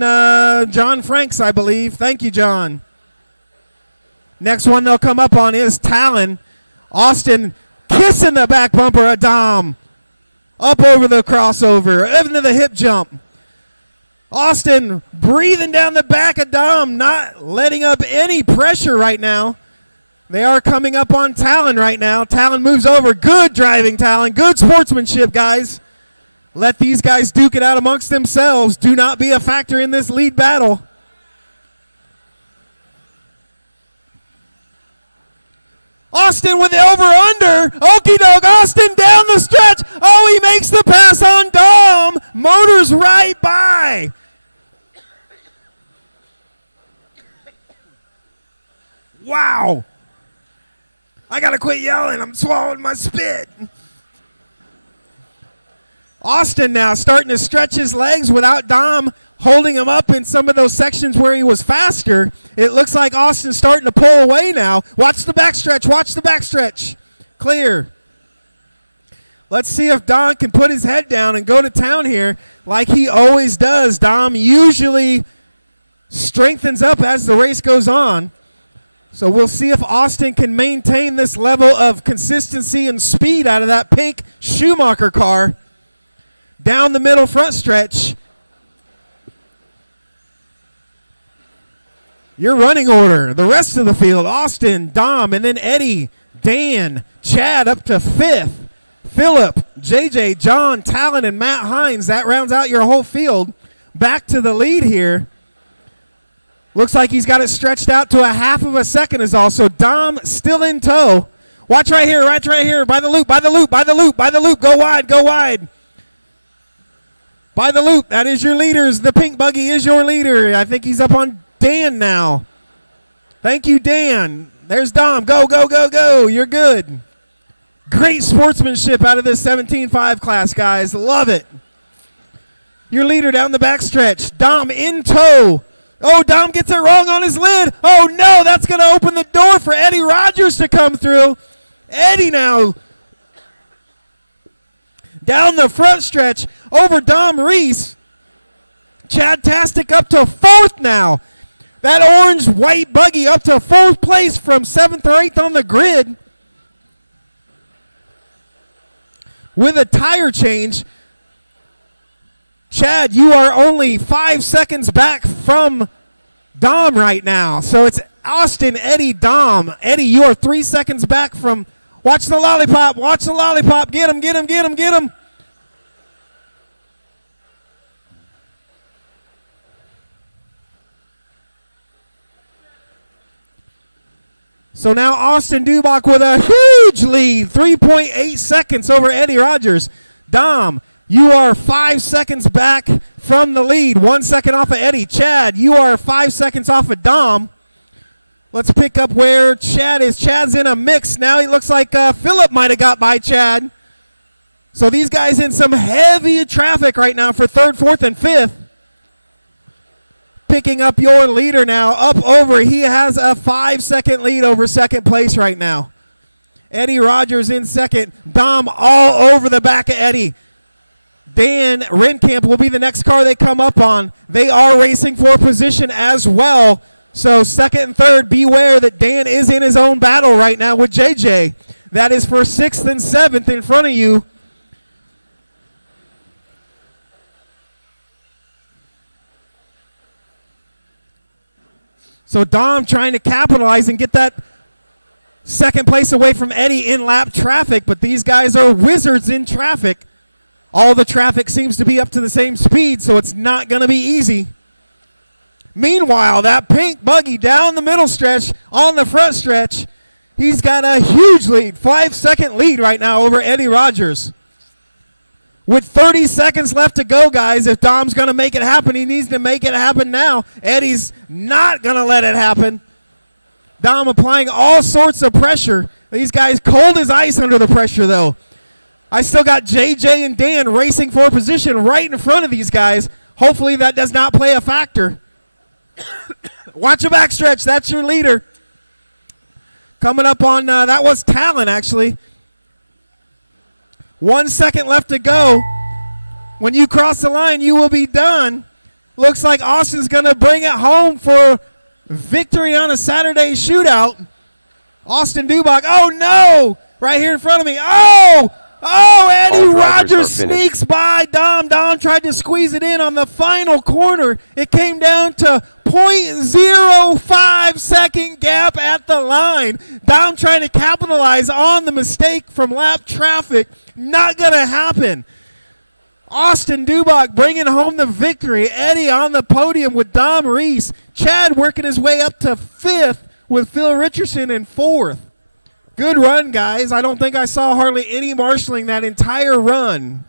John Franks, I believe. Thank you, John. Next one they'll come up on is Talon. Austin kissing the back bumper of Dom. Up over the crossover, into the hip jump. Austin breathing down the back of Dom, not letting up any pressure right now. They are coming up on Talon right now. Talon moves over. Good driving, Talon. Good sportsmanship, guys. Let these guys duke it out amongst themselves. Do not be a factor in this lead battle. Austin with the over-under. Okie doke. Austin down the stretch. Oh, he makes the pass on Dom. Motors right by. Wow. I got to quit yelling. I'm swallowing my spit. Austin now starting to stretch his legs without Dom holding him up in some of those sections where he was faster. It looks like Austin's starting to pull away now. Watch the backstretch. Watch the backstretch. Clear. Let's see if Dom can put his head down and go to town here like he always does. Dom usually strengthens up as the race goes on. So we'll see if Austin can maintain this level of consistency and speed out of that pink Schumacher car. Down the middle front stretch. Your running order. The rest of the field. Austin, Dom, and then Eddie, Dan, Chad up to 5th. Phillip, JJ, John, Talon, and Matt Hines. That rounds out your whole field. Back to the lead here. Looks like he's got it stretched out to a half of a second is all. So Dom still in tow. Watch right here, right here. By the loop. Go wide. By the loop. That is your leaders. The pink Buggy is your leader. I think he's up on Dan now. Thank you, Dan. There's Dom. Go. You're good. Great sportsmanship out of this 17.5 class, guys. Love it. Your leader down the backstretch. Dom in tow. Oh, Dom gets it wrong on his lid. Oh, no, that's going to open the door for Eddie Rogers to come through. Eddie now down the front stretch over Dom Reese. Chad Tastic up to 4th now. That orange-white Buggy up to 4th place from 7th or 8th on the grid. With a tire change, Chad, you are only 5 seconds back from Dom right now. So it's Austin, Eddie, Dom. Eddie, you are 3 seconds back from. Watch the lollipop. Get him. So now Austin Dubach with a huge lead, 3.8 seconds over Eddie Rogers. Dom, you are 5 seconds back from the lead, 1 second off of Eddie. Chad, you are 5 seconds off of Dom. Let's pick up where Chad is. Chad's in a mix. Now he looks like Phillip might have got by Chad. So these guys in some heavy traffic right now for 3rd, 4th, and 5th. Picking up your leader now, up over. He has a 5-second lead over 2nd place right now. Eddie Rogers in 2nd. Dom all over the back of Eddie. Dan Renkamp will be the next car they come up on. They are racing for position as well. So second and third, beware that Dan is in his own battle right now with JJ. That is for 6th and 7th in front of you. So Dom trying to capitalize and get that second place away from Eddie in lap traffic, but these guys are wizards in traffic. All the traffic seems to be up to the same speed, so it's not going to be easy. Meanwhile, that pink buggy down the middle stretch, on the front stretch, he's got a huge lead, 5-second lead right now over Eddie Rogers. With 30 seconds left to go, guys, if Dom's going to make it happen, he needs to make it happen now. Eddie's not going to let it happen. Dom applying all sorts of pressure. These guys cold as ice under the pressure, though. I still got JJ and Dan racing for position right in front of these guys. Hopefully that does not play a factor. Watch a backstretch. That's your leader. Coming up on, that was Talon, actually. 1 second left to go. When you cross the line, you will be done. Looks like Austin's going to bring it home for victory on a Saturday shootout. Austin Dubach. Oh, no. Right here in front of me. Oh, Eddie Rogers sneaks by Dom. Dom tried to squeeze it in on the final corner. It came down to 0.05 second gap at the line. Dom trying to capitalize on the mistake from lap traffic. Not going to happen. Austin Dubach bringing home the victory. Eddie on the podium with Dom Reese. Chad working his way up to 5th with Phil Richardson in 4th. Good run, guys. I don't think I saw hardly any marshaling that entire run.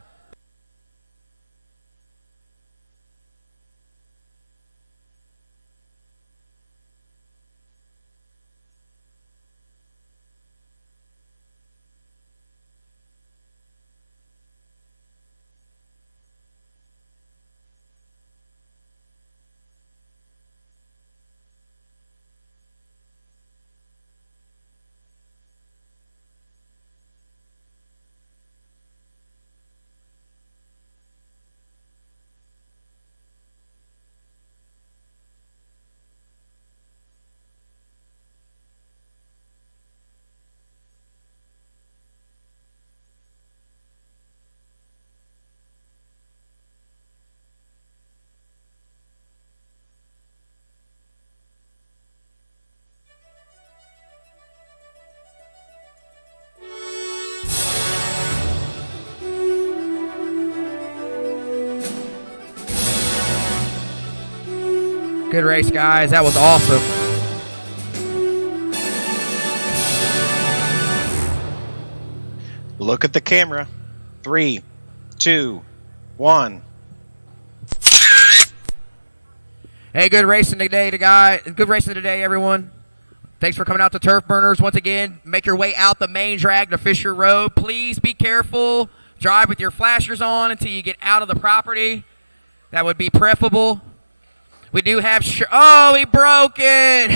Good race, guys. That was awesome. Look at the camera. 3, 2, 1. Hey, good racing today, Good racing today, everyone. Thanks for coming out to TurfBurners once again. Make your way out the main drag to Fisher Road. Please be careful. Drive with your flashers on until you get out of the property. That would be preferable. We do have oh, he broke it.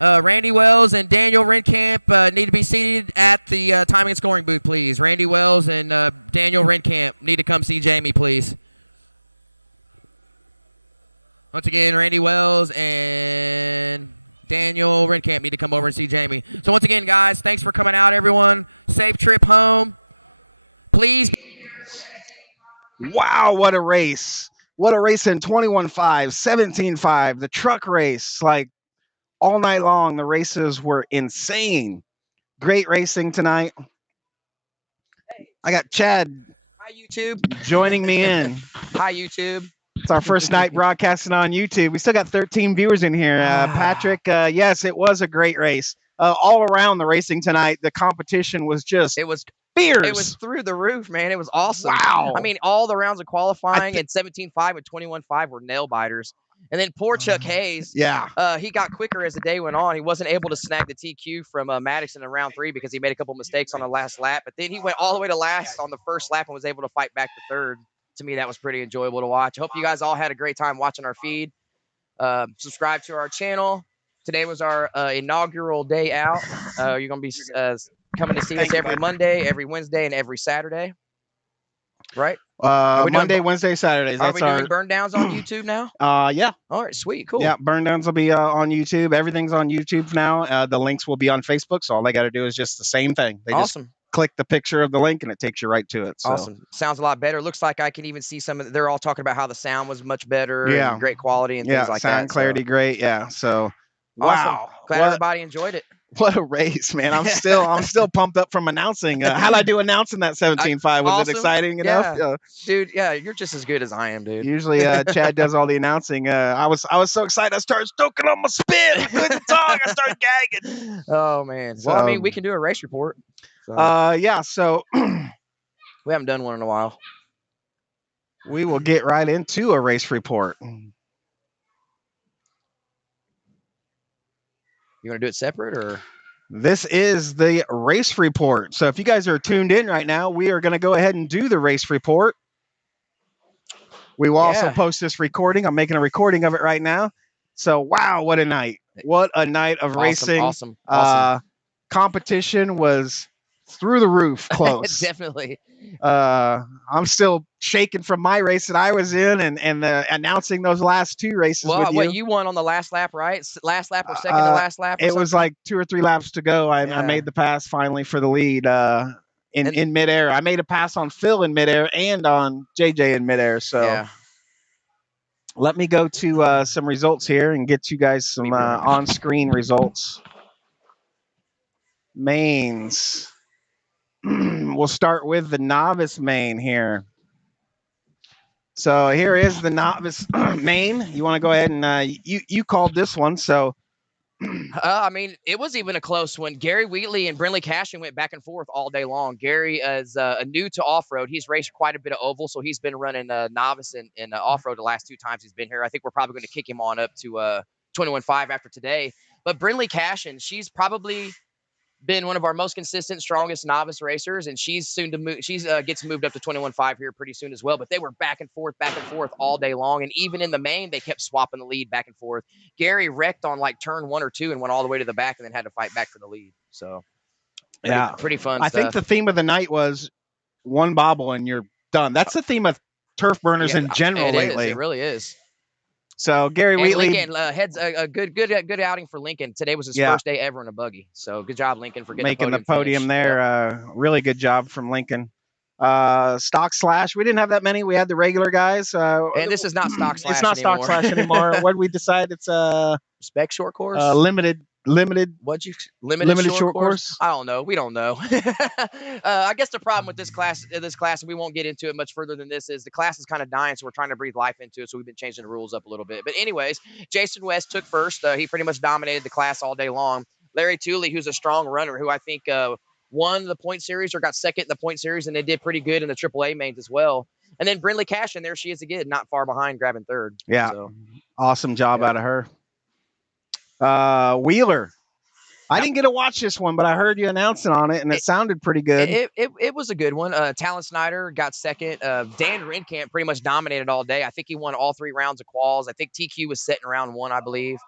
Randy Wells and Daniel Renkamp need to be seated at the timing and scoring booth, please. Randy Wells and Daniel Renkamp need to come see Jamie, please. Once again, Randy Wells and Daniel Renkamp need to come over and see Jamie. So once again, guys, thanks for coming out, everyone. Safe trip home. Please. Wow, what a race. What a race in 21.5, 17.5. The truck race, like all night long, the races were insane. Great racing tonight. I got Chad. Hi, YouTube. Joining me in. Hi, YouTube. It's our first night broadcasting on YouTube. We still got 13 viewers in here. Patrick, yes, it was a great race. All around the racing tonight, the competition was just fierce. It was through the roof, man. It was awesome. Wow. I mean, all the rounds of qualifying and 17.5 and 21.5 were nail biters. And then poor Chuck Hayes, he got quicker as the day went on. He wasn't able to snag the TQ from Madison in round 3 because he made a couple mistakes on the last lap. But then he went all the way to last on the first lap and was able to fight back to third. To me, that was pretty enjoyable to watch. I hope you guys all had a great time watching our feed. Subscribe to our channel. Today was our inaugural day out. You're going to be coming to see us every Monday, every Wednesday, and every Saturday. Right? Monday, Wednesday, Saturdays. Are we doing burn downs on YouTube now? Yeah. All right, sweet, cool. Yeah, burn downs will be on YouTube. Everything's on YouTube now. The links will be on Facebook, so all they got to do is just the same thing. They just click the picture of the link, and it takes you right to it. So. Awesome. Sounds a lot better. Looks like I can even see some of the, they're all talking about how the sound was much better. Yeah. And great quality and things like that. Sound clarity, great. Yeah. So. Awesome. Wow. Glad everybody enjoyed it. What a race, man! I'm still pumped up from announcing. How'd I do announcing that 17.5? Was it exciting enough? Dude, yeah, you're just as good as I am, dude. Usually, Chad does all the announcing. I was so excited. I started stoking on my spit. I couldn't talk. I started gagging. Oh man! So, well, I mean, we can do a race report. So. Yeah. So we haven't done one in a while. We will get right into a race report. You want to do it separate or? This is the race report. So if you guys are tuned in right now, we are going to go ahead and do the race report. We will also post this recording. I'm making a recording of it right now. So, wow, what a night. What a night of racing. Awesome. Competition was through the roof close. Definitely. I'm still shaking from my race that I was in and announcing those last two races with you. Well, you won on the last lap, right? Last lap or second to last lap? It was like 2 or 3 laps to go. I made the pass finally for the lead in midair. I made a pass on Phil in midair and on JJ in midair. So let me go to some results here and get you guys some on-screen results. Mains. We'll start with the novice main here. So here is the novice main. You want to go ahead and you called this one, so. I mean, it was even a close one. Gary Wheatley and Brinley Cashin went back and forth all day long. Gary is new to off-road. He's raced quite a bit of oval, so he's been running novice and off-road the last 2 times he's been here. I think we're probably going to kick him on up to 21.5 after today. But Brinley Cashin, she's probably been one of our most consistent, strongest novice racers, and she's soon to move. She's gets moved up to 21.5 here pretty soon as well. But they were back and forth all day long, and even in the main, they kept swapping the lead back and forth. Gary wrecked on like turn 1 or 2 and went all the way to the back, and then had to fight back for the lead. So, pretty fun. I think the theme of the night was one bobble and you're done. That's the theme of turf burners in general lately. It really is. So Gary Wheatley heads a good outing for Lincoln. Today was his first day ever in a buggy. So good job, Lincoln, for making the podium there. Really good job from Lincoln. Stock Slash. We didn't have that many. We had the regular guys. And this is not Stock Slash. It's not anymore. Stock Slash anymore. What did we decide? It's spec short course. Limited. Limited short course. I don't know. We don't know. I guess the problem with this class, and we won't get into it much further than this, is the class is kind of dying, so we're trying to breathe life into it. So we've been changing the rules up a little bit. But anyways, Jason West took first. He pretty much dominated the class all day long. Larry Tooley, who's a strong runner, who I think won the point series or got second in the point series, and they did pretty good in the AAA mains as well. And then Brinley Cashin, there she is again, not far behind, grabbing third. Yeah, so, awesome job out of her. Wheeler. I didn't get to watch this one, but I heard you announcing on it, and it sounded pretty good. It was a good one. Talon Snyder got second. Dan Renkamp pretty much dominated all day. I think he won all 3 rounds of quals. I think TQ was set in round 1, I believe.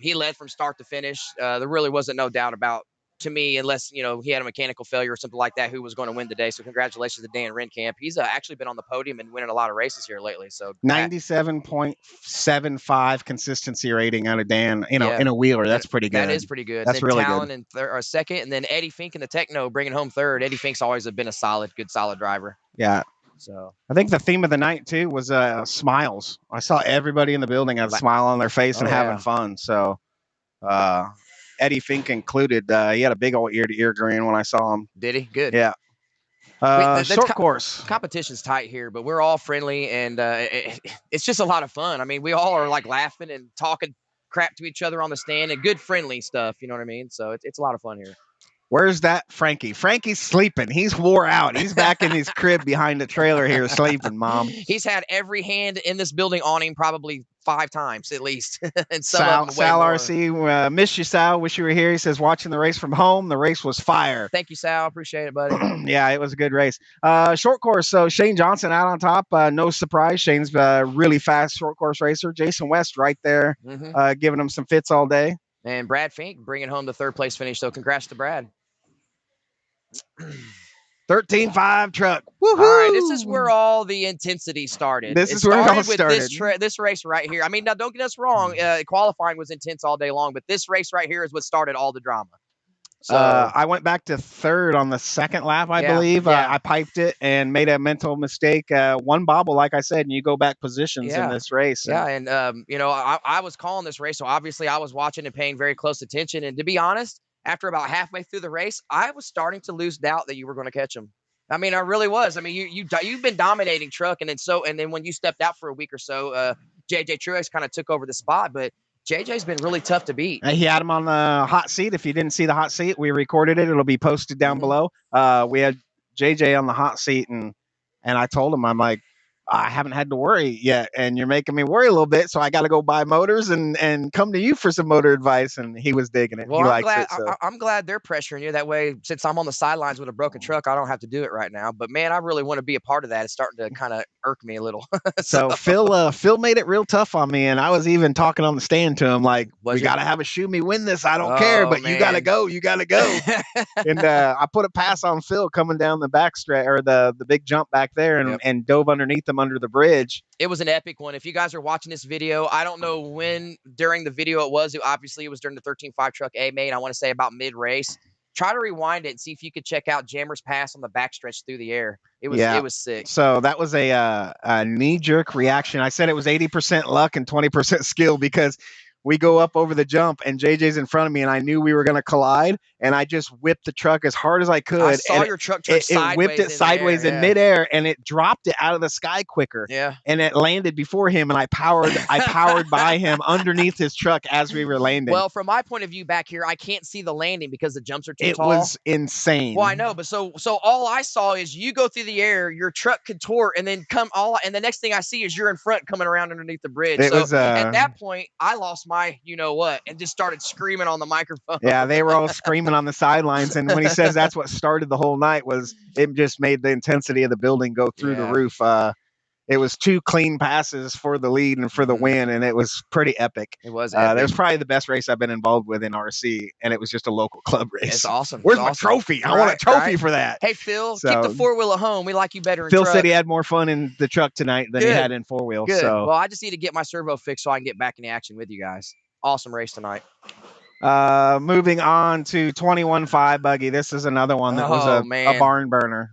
He led from start to finish. There really wasn't no doubt about, to me, unless he had a mechanical failure or something like that, who was going to win today. So congratulations to Dan Renkamp. He's actually been on the podium and winning a lot of races here lately. So 97.75 consistency rating out of Dan in a Wheeler. That's pretty good. That is pretty good. That's really Talon good. And second, and then Eddie Fink in the Techno bringing home third. Eddie Fink's always been a solid driver. Yeah. So I think the theme of the night too was smiles. I saw everybody in the building have a smile on their face and having fun. So Eddie Fink included. He had a big old ear-to-ear grin when I saw him. Did he? Good. Yeah. Short course. Competition's tight here, but we're all friendly, and it's just a lot of fun. I mean, we all are like laughing and talking crap to each other on the stand and good friendly stuff. You know what I mean? So it's a lot of fun here. Where's that Frankie? Frankie's sleeping. He's wore out. He's back in his crib behind the trailer here sleeping, Mom. He's had every hand in this building on him probably 5 times at least. And Sal RC, miss you, Sal. Wish you were here. He says, watching the race from home. The race was fire. Thank you, Sal. Appreciate it, buddy. Yeah, it was a good race. Short course. So Shane Johnson out on top. No surprise. Shane's a really fast short course racer. Jason West right there, giving him some fits all day. And Brad Fink bringing home the 3rd place finish. So congrats to Brad. 13.5 truck. Woohoo! All right, this is where all the intensity started. This is where it all started. With this race right here. I mean, now don't get us wrong. Qualifying was intense all day long, but this race right here is what started all the drama. So I went back to third on the second lap, I believe. Yeah. I piped it and made a mental mistake. One bobble, like I said, and you go back positions in this race. And you know, I was calling this race, so obviously I was watching and paying very close attention. And to be honest, after about halfway through the race, I was starting to lose doubt that you were going to catch him. I mean, I really was. I mean, you've been dominating truck, and then when you stepped out for a week or so, JJ Truex kind of took over the spot, but JJ's been really tough to beat. He had him on the hot seat. If you didn't see the hot seat, we recorded it. It'll be posted down below. We had JJ on the hot seat, and I told him, I'm like, I haven't had to worry yet, and you're making me worry a little bit, so I got to go buy motors and come to you for some motor advice. And he was digging it. Well, he likes it. So. I'm glad they're pressuring you. That way, since I'm on the sidelines with a broken truck, I don't have to do it right now. But man, I really want to be a part of that. It's starting to kind of irk me a little. So Phil made it real tough on me, and I was even talking on the stand to him like, we got to have a shoe me win this. I don't care, but you got to go. You got to go. And I put a pass on Phil coming down the back stretch or the big jump back there and dove underneath him under the bridge. It was an epic one. If you guys are watching this video, I don't know when during the video it was. Obviously, it was during the 13.5 truck A main. I want to say about mid-race. Try to rewind it and see if you could check out Jammer's pass on the backstretch through the air. It was sick. So that was a knee-jerk reaction. I said it was 80% luck and 20% skill because we go up over the jump and JJ's in front of me and I knew we were going to collide and I just whipped the truck as hard as I could. I saw your truck turn sideways. It whipped it sideways in midair and it dropped it out of the sky quicker. Yeah. And it landed before him and I powered by him underneath his truck as we were landing. Well, from my point of view back here, I can't see the landing because the jumps are too tall. It was insane. Well, I know, but so all I saw is you go through the air, your truck contort, and then and the next thing I see is you're in front coming around underneath the bridge. At that point, I lost my you know what and just started screaming on the microphone. Yeah, they were all screaming on the sidelines, and when he says that's what started the whole night, was it just made the intensity of the building go through the roof. It was 2 clean passes for the lead and for the win, and it was pretty epic. It was epic. That was probably the best race I've been involved with in RC, and it was just a local club race. It's awesome. Where's my trophy? I want a trophy for that. Hey, Phil, keep the 4-wheel at home. We like you better in Phil truck. said he had more fun in the truck tonight than he had in 4-wheel. Good. So. Well, I just need to get my servo fixed so I can get back in the action with you guys. Awesome race tonight. Moving on to 21.5 Buggy. This is another one that was a barn burner.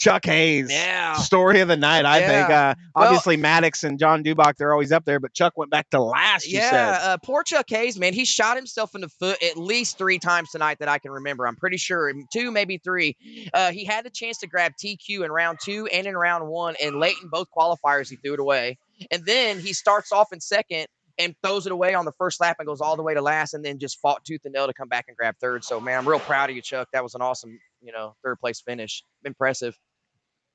Chuck Hayes, story of the night, I think. Obviously, Maddox and John Dubach, they're always up there, but Chuck went back to last, you said. Poor Chuck Hayes, man. He shot himself in the foot at least 3 times tonight that I can remember. I'm pretty sure. 2, maybe 3. He had the chance to grab TQ in round 2 and in round 1, and late in both qualifiers, he threw it away. And then he starts off in second and throws it away on the first lap and goes all the way to last and then just fought tooth and nail to come back and grab third. So, man, I'm real proud of you, Chuck. That was an awesome, third-place finish. Impressive.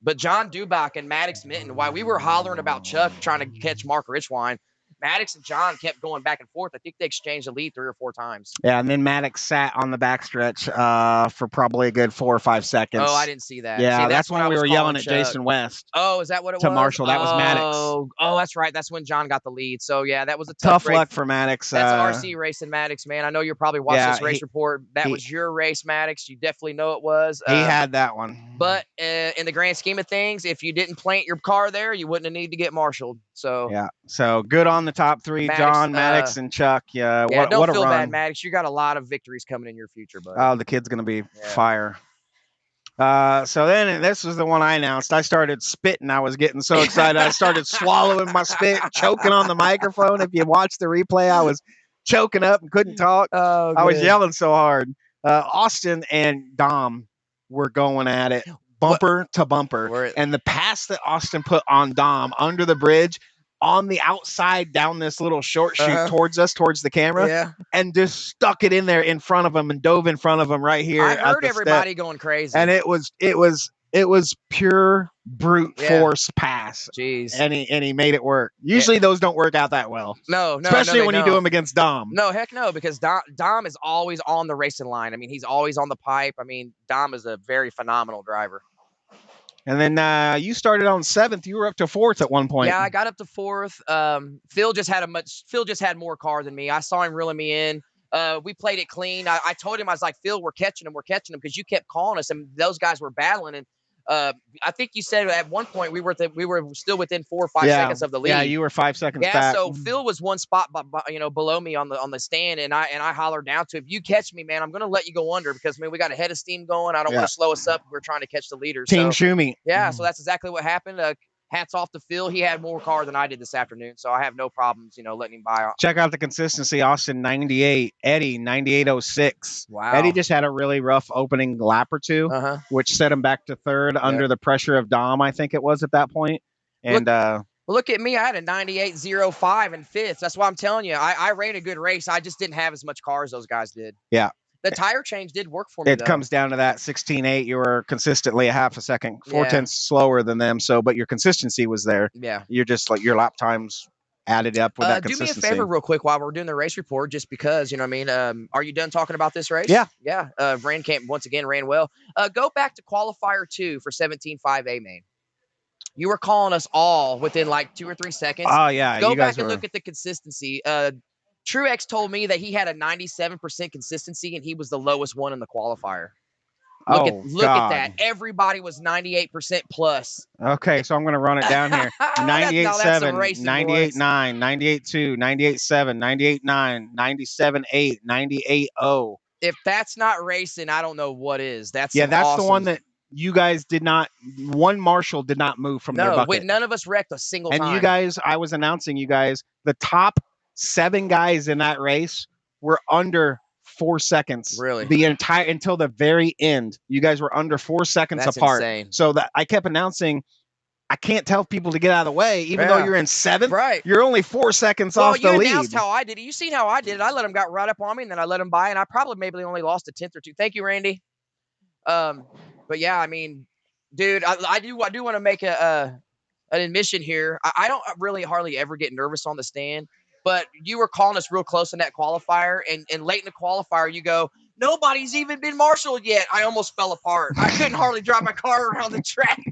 But John Dubach and Maddox Minton, while we were hollering about Chuck trying to catch Mark Richwine, Maddox and John kept going back and forth. I think they exchanged the lead 3 or 4 times. Yeah, and then Maddox sat on the backstretch for probably a good 4 or 5 seconds. Oh, I didn't see that. Yeah, that's when we were yelling at Jason West. Oh, is that what it was? To Marshall. That was Maddox. Oh, that's right. That's when John got the lead. So, yeah, that was a tough race. luck for Maddox. That's RC racing Maddox, man. I know you're probably watching this race report. That was your race, Maddox. You definitely know it was. He had that one. But in the grand scheme of things, if you didn't plant your car there, you wouldn't have needed to get marshaled. So yeah, so good on the top 3, John, Maddox, and Chuck. Don't what a feel run. bad, Maddox. You got a lot of victories coming in your future, bud. Oh, the kid's gonna be fire. So then this was the one I announced. I started spitting. I was getting so excited. I started swallowing my spit, choking on the microphone. If you watch the replay, I was choking up and couldn't talk. I was yelling so hard. Austin and Dom were going at it. Bumper to bumper. And the pass that Austin put on Dom under the bridge on the outside down this little short chute towards us, towards the camera, and just stuck it in there in front of him and dove in front of him right here. I heard everybody going crazy. And it was pure brute force pass. Jeez. And he made it work. Usually those don't work out that well. No. Especially when you do them against Dom. No, heck no, because Dom is always on the racing line. I mean, he's always on the pipe. I mean, Dom is a very phenomenal driver. And then you started on 7th. You were up to 4th at one point. Yeah, I got up to 4th. Phil just had more car than me. I saw him reeling me in. We played it clean. I told him, I was like, Phil, we're catching them because you kept calling us, and those guys were battling. And I think you said at one point we were still within 4 or 5 seconds of the lead. Yeah, you were 5 seconds back. Yeah, so Phil was one spot below me on the stand, and I hollered down to him, if you catch me, man, I'm gonna let you go under because we got a head of steam going. I don't want to slow us up. We're trying to catch the leaders. Team Shumi. Yeah, so that's exactly what happened. Hats off to Phil. He had more car than I did this afternoon, so I have no problems, letting him buy. Check out the consistency. Austin 98, Eddie 98.06. Wow. Eddie just had a really rough opening lap or two, which set him back to third under the pressure of Dom, I think it was at that point. And look at me. I had a 98.05 in fifth. That's why I'm telling you. I ran a good race. I just didn't have as much car as those guys did. Yeah. The tire change did work for me. It comes down to that 16.8. You were consistently a half a second, 0.4 slower than them. So, but your consistency was there. Yeah. You're just like your lap times added up with that consistency. Do me a favor real quick while we're doing the race report, just because, you know what I mean? Are you done talking about this race? Yeah. Yeah. Ran camp once again, ran well. Go back to qualifier 2 for 17.5A main. You were calling us all within like 2 or 3 seconds. Oh, yeah. Go back and look at the consistency. Truex told me that he had a 97% consistency, and he was the lowest one in the qualifier. Look at that. Everybody was 98% plus. Okay, so I'm going to run it down here. 98.7, 98.9, 98.2, 98.7, 98.9, 97.8, 98.0. If that's not racing, I don't know what is. That's awesome. The one that you guys did not, one Marshall did not move from their bucket. None of us wrecked a single time. And you guys, I was announcing you guys, the top 7 guys in that race were under 4 seconds. Really? The entire, until the very end, you guys were under 4 seconds apart. Insane. So that I kept announcing, I can't tell people to get out of the way, even though you're in 7th. Right. You're only 4 seconds off the lead. You announced how I did it. You seen how I did it. I let them got right up on me, and then I let them by, and I probably maybe only lost a 10th or 2. Thank you, Randy. But yeah, I mean, dude, I do want to make an admission here. I don't really hardly ever get nervous on the stand, but you were calling us real close in that qualifier, and late in the qualifier, you go, nobody's even been marshaled yet. I almost fell apart. I couldn't hardly drive my car around the track.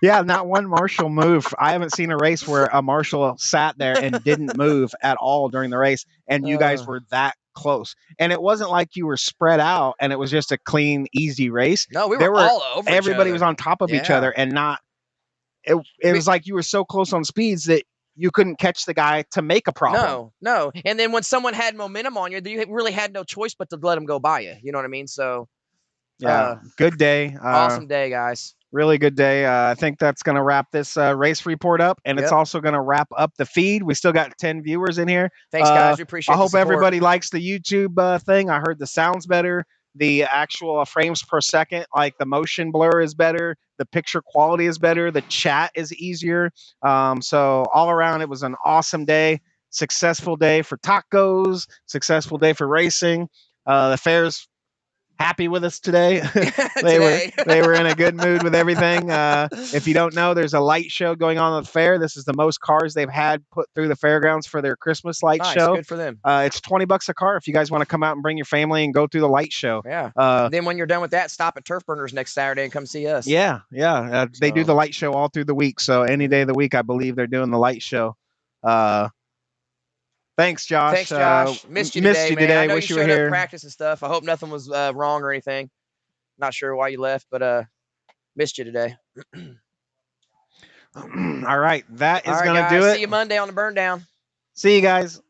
Yeah, not one marshal move. I haven't seen a race where a marshal sat there and didn't move at all during the race, and you guys were that close. And it wasn't like you were spread out and it was just a clean, easy race. No, we were all over everybody was on top of each other, and not it was like you were so close on speeds that you couldn't catch the guy to make a problem. No. And then when someone had momentum on you really had no choice but to let them go by you. You know what I mean? So yeah, good day. Awesome day, guys. Really good day. I think that's going to wrap this race report up, and it's also going to wrap up the feed. We still got 10 viewers in here. Thanks, guys. We appreciate it. I hope everybody likes the YouTube thing. I heard the sound's better. The actual frames per second, like the motion blur is better. The picture quality is better. The chat is easier. So all around, it was an awesome day. Successful day for tacos. Successful day for racing. The fair's happy with us today. They were in a good mood with everything. If you don't know, there's a light show going on at the fair. This is the most cars they've had put through the fairgrounds for their Christmas light show. Good for them. It's $20 a car if you guys want to come out and bring your family and go through the light show. Yeah. Then when you're done with that, stop at TurfBurners next Saturday and come see us. Yeah. They do the light show all through the week. So any day of the week, I believe they're doing the light show. Thanks, Josh. Missed you today, man. I know Wish you you were showed up here. to practice and stuff. I hope nothing was wrong or anything. Not sure why you left, but missed you today. All right. That is going to do it. See you Monday on the burn down. See you guys.